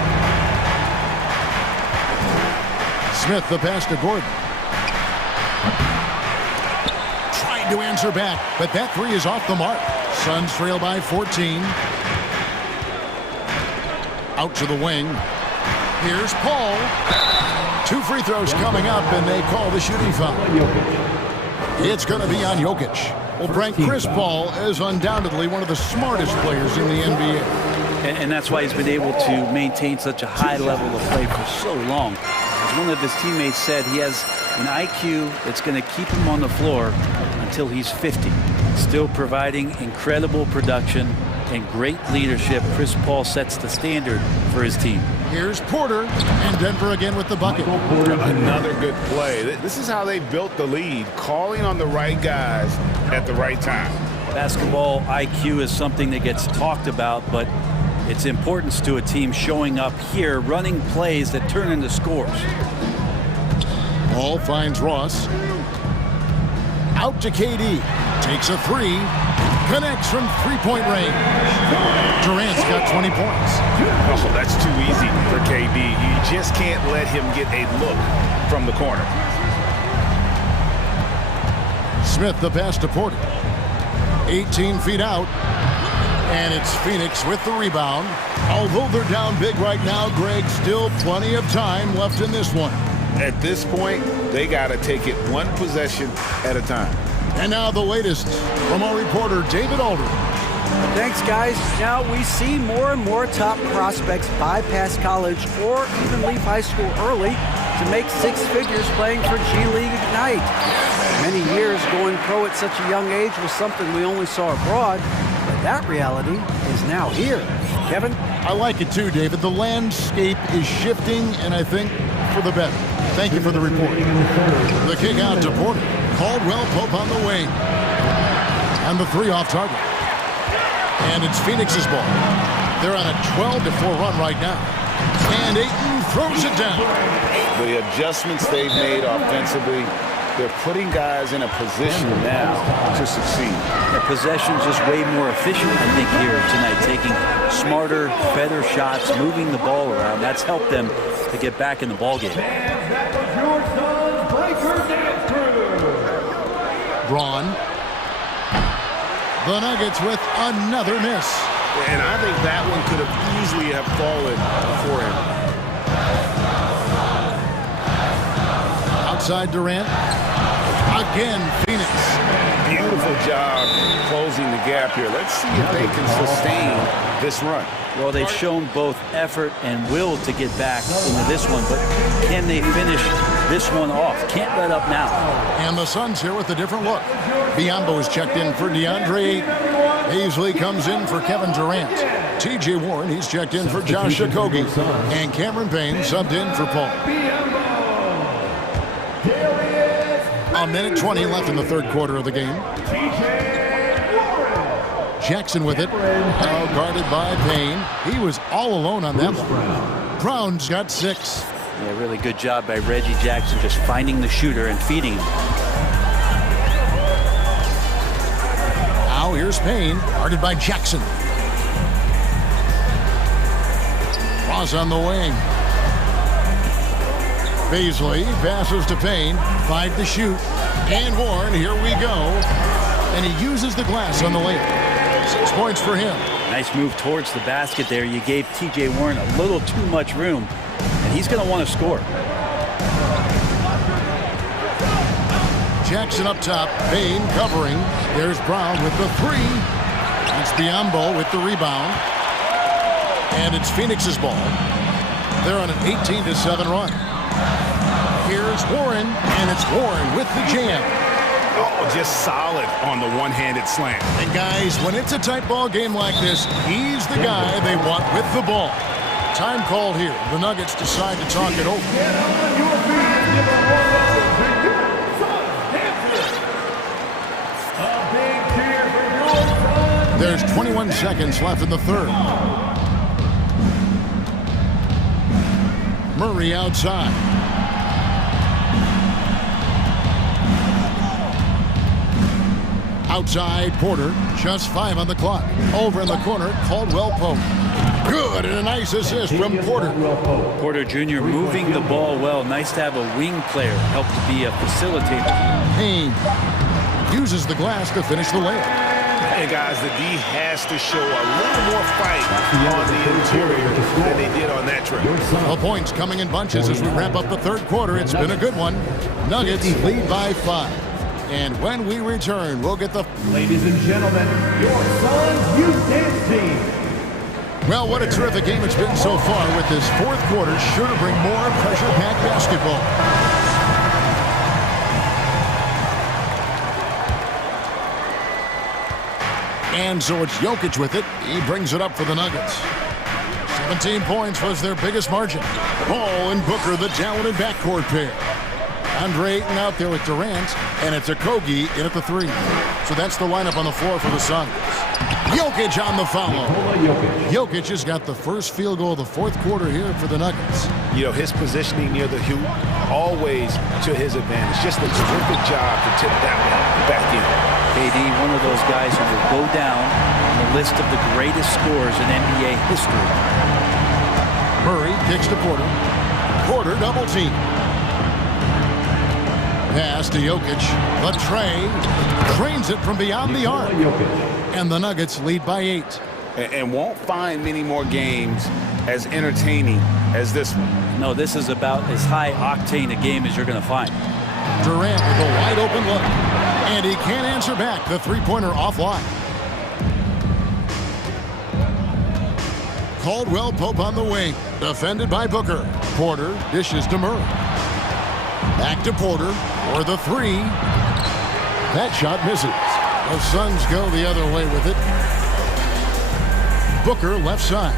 Smith the pass to Gordon. Trying to answer back, but that 3 is off the mark. Suns trail by 14. Out to the wing. Here's Paul. 2 free throws coming up, and they call the shooting foul. It's going to be on Jokic. Well, Frank, Chris Paul is undoubtedly one of the smartest players in the NBA. And that's why he's been able to maintain such a high level of play for so long. As one of his teammates said, he has an IQ that's going to keep him on the floor until he's 50. Still providing incredible production and great leadership. Chris Paul sets the standard for his team. Here's Porter, and Denver again with the bucket. Another good play. This is how they built the lead, calling on the right guys at the right time. Basketball IQ is something that gets talked about, but its importance to a team showing up here, running plays that turn into scores. Ball finds Ross. Out to KD. Takes a three. Connects from three-point range. Durant's got 20 points. Oh, that's too easy for KD. You just can't let him get a look from the corner. Smith the pass to Porter. 18 feet out. And it's Phoenix with the rebound. Although they're down big right now, Greg, still plenty of time left in this one. At this point, they got to take it one possession at a time. And now the latest from our reporter, David Aldridge. Thanks, guys. Now we see more and more top prospects bypass college or even leave high school early to make six figures playing for G League Ignite. Many years going pro at such a young age was something we only saw abroad, but that reality is now here. Kevin? I like it too, David. The landscape is shifting, and I think for the better. Thank you for the report. The kick out to Porter. Caldwell Pope on the wing. And the three off target. And it's Phoenix's ball. They're on a 12-4 run right now. And Ayton throws it down. The adjustments they've made offensively, they're putting guys in a position now to succeed. Their possession's just way more efficient, I think, here tonight. Taking smarter, better shots, moving the ball around. That's helped them to get back in the ballgame. Braun. The Nuggets with another miss. And I think that one could have easily have fallen for him. Outside Durant. Again, Phoenix. Beautiful job closing the gap here. Let's see if they can sustain this run. Well, they've shown both effort and will to get back into this one, but can they finish this one off? Can't let up now. And the Suns here with a different look. Biombo is checked in for DeAndre. Paisley comes in for Kevin Durant. T.J. Warren, he's checked in for Josh Okogie. And Cameron Payne subbed in for Paul. A minute 20 left in the third quarter of the game. Jackson with it. Now guarded by Payne. He was all alone on that one. Brown's got 6. Yeah, really good job by Reggie Jackson just finding the shooter and feeding him. Now here's Payne, guarded by Jackson. Ross on the wing. Paisley passes to Payne. 5 to shoot. And Warren, here we go. And he uses the glass on the layup. 6 points for him. Nice move towards the basket there. You gave T.J. Warren a little too much room, and he's going to want to score. Jackson up top. Payne covering. There's Brown with the 3. It's Biombo with the rebound. And it's Phoenix's ball. They're on an 18-7 run. Here's Warren, and it's Warren with the jam. Oh, just solid on the one-handed slam. And guys, when it's a tight ball game like this, he's the guy they want with the ball. Time called here. The Nuggets decide to talk it over. Get on your feet and give a warm welcome to your Suns dancers. A big cheer for your Suns. There's 21 seconds left in the third. Murray outside. Outside, Porter. Just 5 on the clock. Over in the corner, Caldwell Pope. Good, and a nice assist from Porter. Porter Jr. moving the ball well. Nice to have a wing player help to be a facilitator. Payne uses the glass to finish the layup. Hey, guys, the D has to show a little more fight on the interior than they did on that trip. The points coming in bunches as we wrap up the third quarter. It's been a good one. Nuggets lead by 5. And when we return, we'll get the... Ladies and gentlemen, your Suns Youth Dance Team. Well, what a terrific game it's been so far, with this fourth quarter sure to bring more pressure-packed basketball. And so it's Jokic with it. He brings it up for the Nuggets. 17 points was their biggest margin. Ball and Booker, the talented backcourt pair. Andre Ayton out there with Durant, and it's Okogie in at the 3. So that's the lineup on the floor for the Suns. Jokic on the follow. Jokic has got the first field goal of the fourth quarter here for the Nuggets. You know, his positioning near the hoop, always to his advantage. Just a terrific job to tip that one back in. KD, one of those guys who will go down on the list of the greatest scorers in NBA history. Murray kicks to Porter. Porter double team. Pass to Jokic. The tray. Trains it from beyond the arc. And the Nuggets lead by 8. And won't find many more games as entertaining as this one. No, this is about as high octane a game as you're going to find. Durant with a wide open look. And he can't answer back. The three-pointer offline. Caldwell Pope on the wing. Defended by Booker. Porter dishes to Murray. Back to Porter for the 3. That shot misses. The Suns go the other way with it. Booker left side.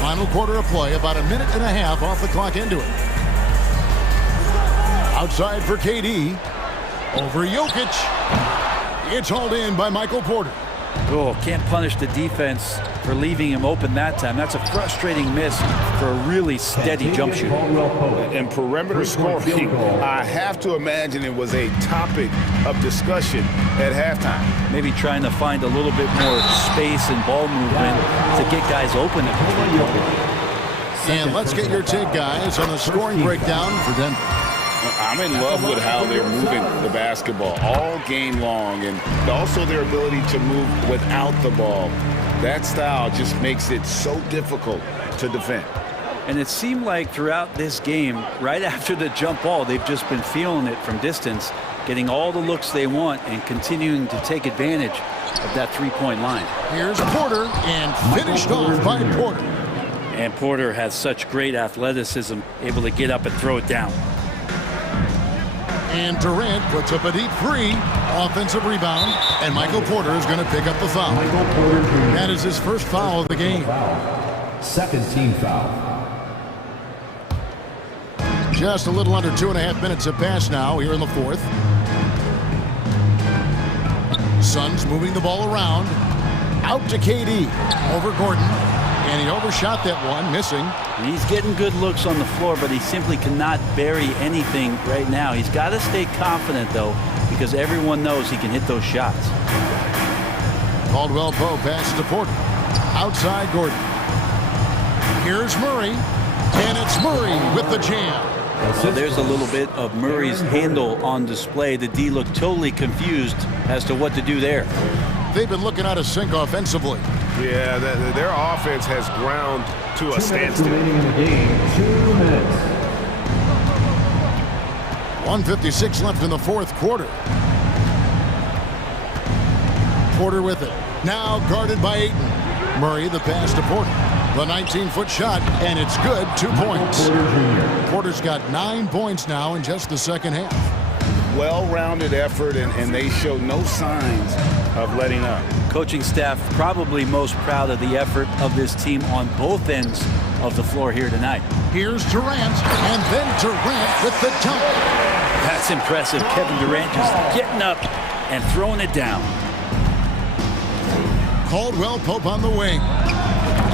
Final quarter of play, about a minute and a half off the clock into it. Outside for KD. Over Jokic. It's hauled in by Michael Porter. Oh, can't punish the defense for leaving him open that time. That's a frustrating miss for a really steady jump shooter. And perimeter scoring, I have to imagine it was a topic of discussion at halftime. Maybe trying to find a little bit more space and ball movement to get guys open at the 3-point. And let's get your take, guys, on the scoring breakdown for Denver. I'm in love with how they're moving the basketball all game long, and also their ability to move without the ball. That style just makes it so difficult to defend. And it seemed like throughout this game, right after the jump ball, they've just been feeling it from distance, getting all the looks they want and continuing to take advantage of that 3-point line. Here's Porter, and finished off by Porter. And Porter has such great athleticism, able to get up and throw it down. And Durant puts up a deep 3. Offensive rebound. And Michael Porter is going to pick up the foul. That is his first foul of the game. Second team foul. Just a little under 2.5 minutes have passed now here in the fourth. Suns moving the ball around. Out to KD. Over Gordon. And he overshot that one, missing. He's getting good looks on the floor, but he simply cannot bury anything right now. He's got to stay confident, though, because everyone knows he can hit those shots. Caldwell Pope passes to Porter. Outside Gordon. Here's Murray. And it's Murray with the jam. So there's a little bit of Murray's handle on display. The D looked totally confused as to what to do there. They've been looking out of sync offensively. Yeah, their offense has ground to a standstill. 2 minutes remaining in the game. 2 minutes. 1:56 left in the fourth quarter. Porter with it. Now guarded by Ayton. Murray the pass to Porter. The 19-foot shot, and it's good. 2 points. Porter's got 9 points now in just the second half. Well-rounded effort, and they show no signs of letting up. Coaching staff probably most proud of the effort of this team on both ends of the floor here tonight. Here's Durant, and then Durant with the dunk. That's impressive. Kevin Durant just getting up and throwing it down. Caldwell Pope on the wing.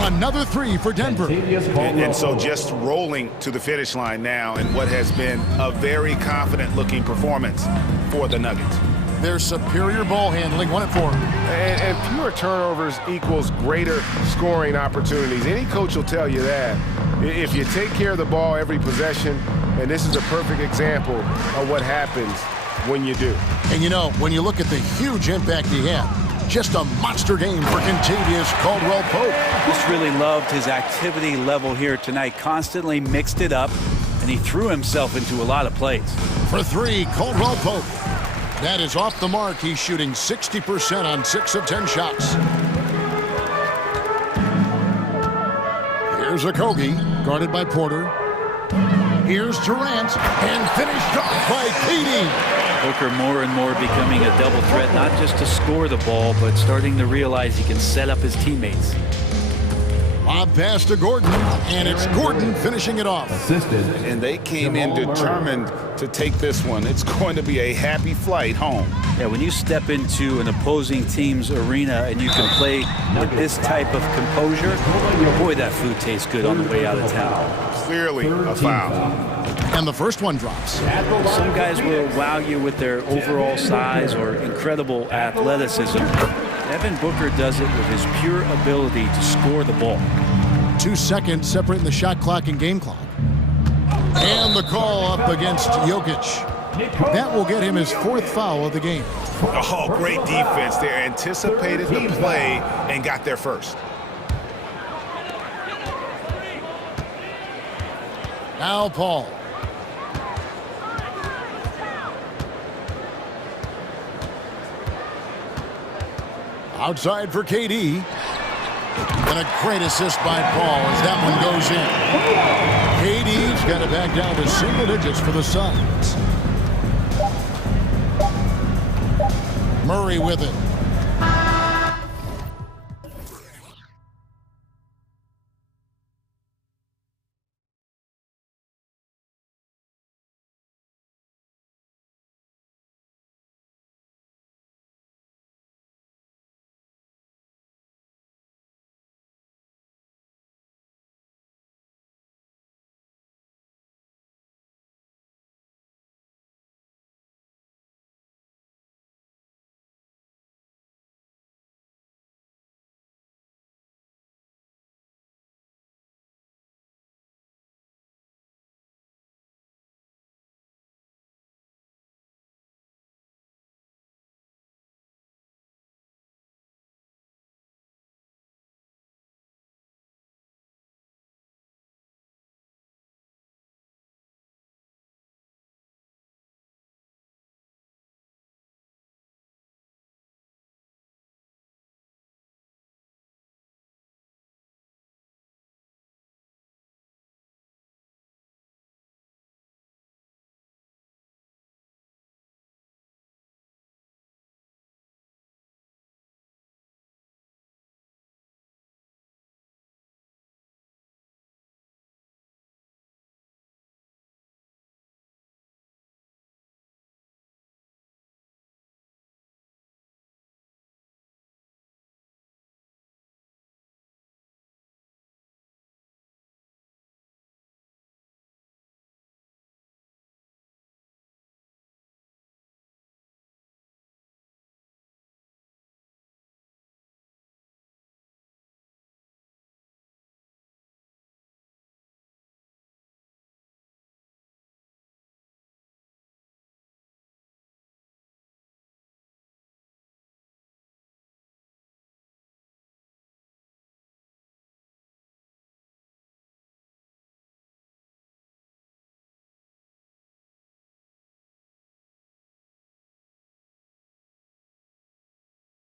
Another 3 for Denver. And so just rolling to the finish line now in what has been a very confident-looking performance for the Nuggets. Their superior ball handling, 1 and 4. And fewer turnovers equals greater scoring opportunities. Any coach will tell you that. If you take care of the ball every possession, and this is a perfect example of what happens when you do. And you know, when you look at the huge impact he had, just a monster game for Kentavious Caldwell Pope. Just really loved his activity level here tonight. Constantly mixed it up, and he threw himself into a lot of plays. For 3, Caldwell Pope. That is off the mark. He's shooting 60% on 6 of 10 shots. Here's Okogie, guarded by Porter. Here's Durant, and finished off by KD. Booker more and more becoming a double threat, not just to score the ball, but starting to realize he can set up his teammates. Lob pass to Gordon, and it's Gordon finishing it off. And they came in determined to take this one. It's going to be a happy flight home. Yeah, when you step into an opposing team's arena and you can play with this type of composure, boy, that food tastes good on the way out of town. Clearly a foul. And the first one drops. Some guys will wow you with their overall size or incredible athleticism. Evan Booker does it with his pure ability to score the ball. 2 seconds separating the shot clock and game clock. And the call up against Jokic. That will get him his 4th foul of the game. Oh, great defense there. Anticipated the play and got there first. Now Paul. Outside for KD. And a great assist by Paul as that one goes in. KD's got it back down to single digits for the Suns. Murray with it.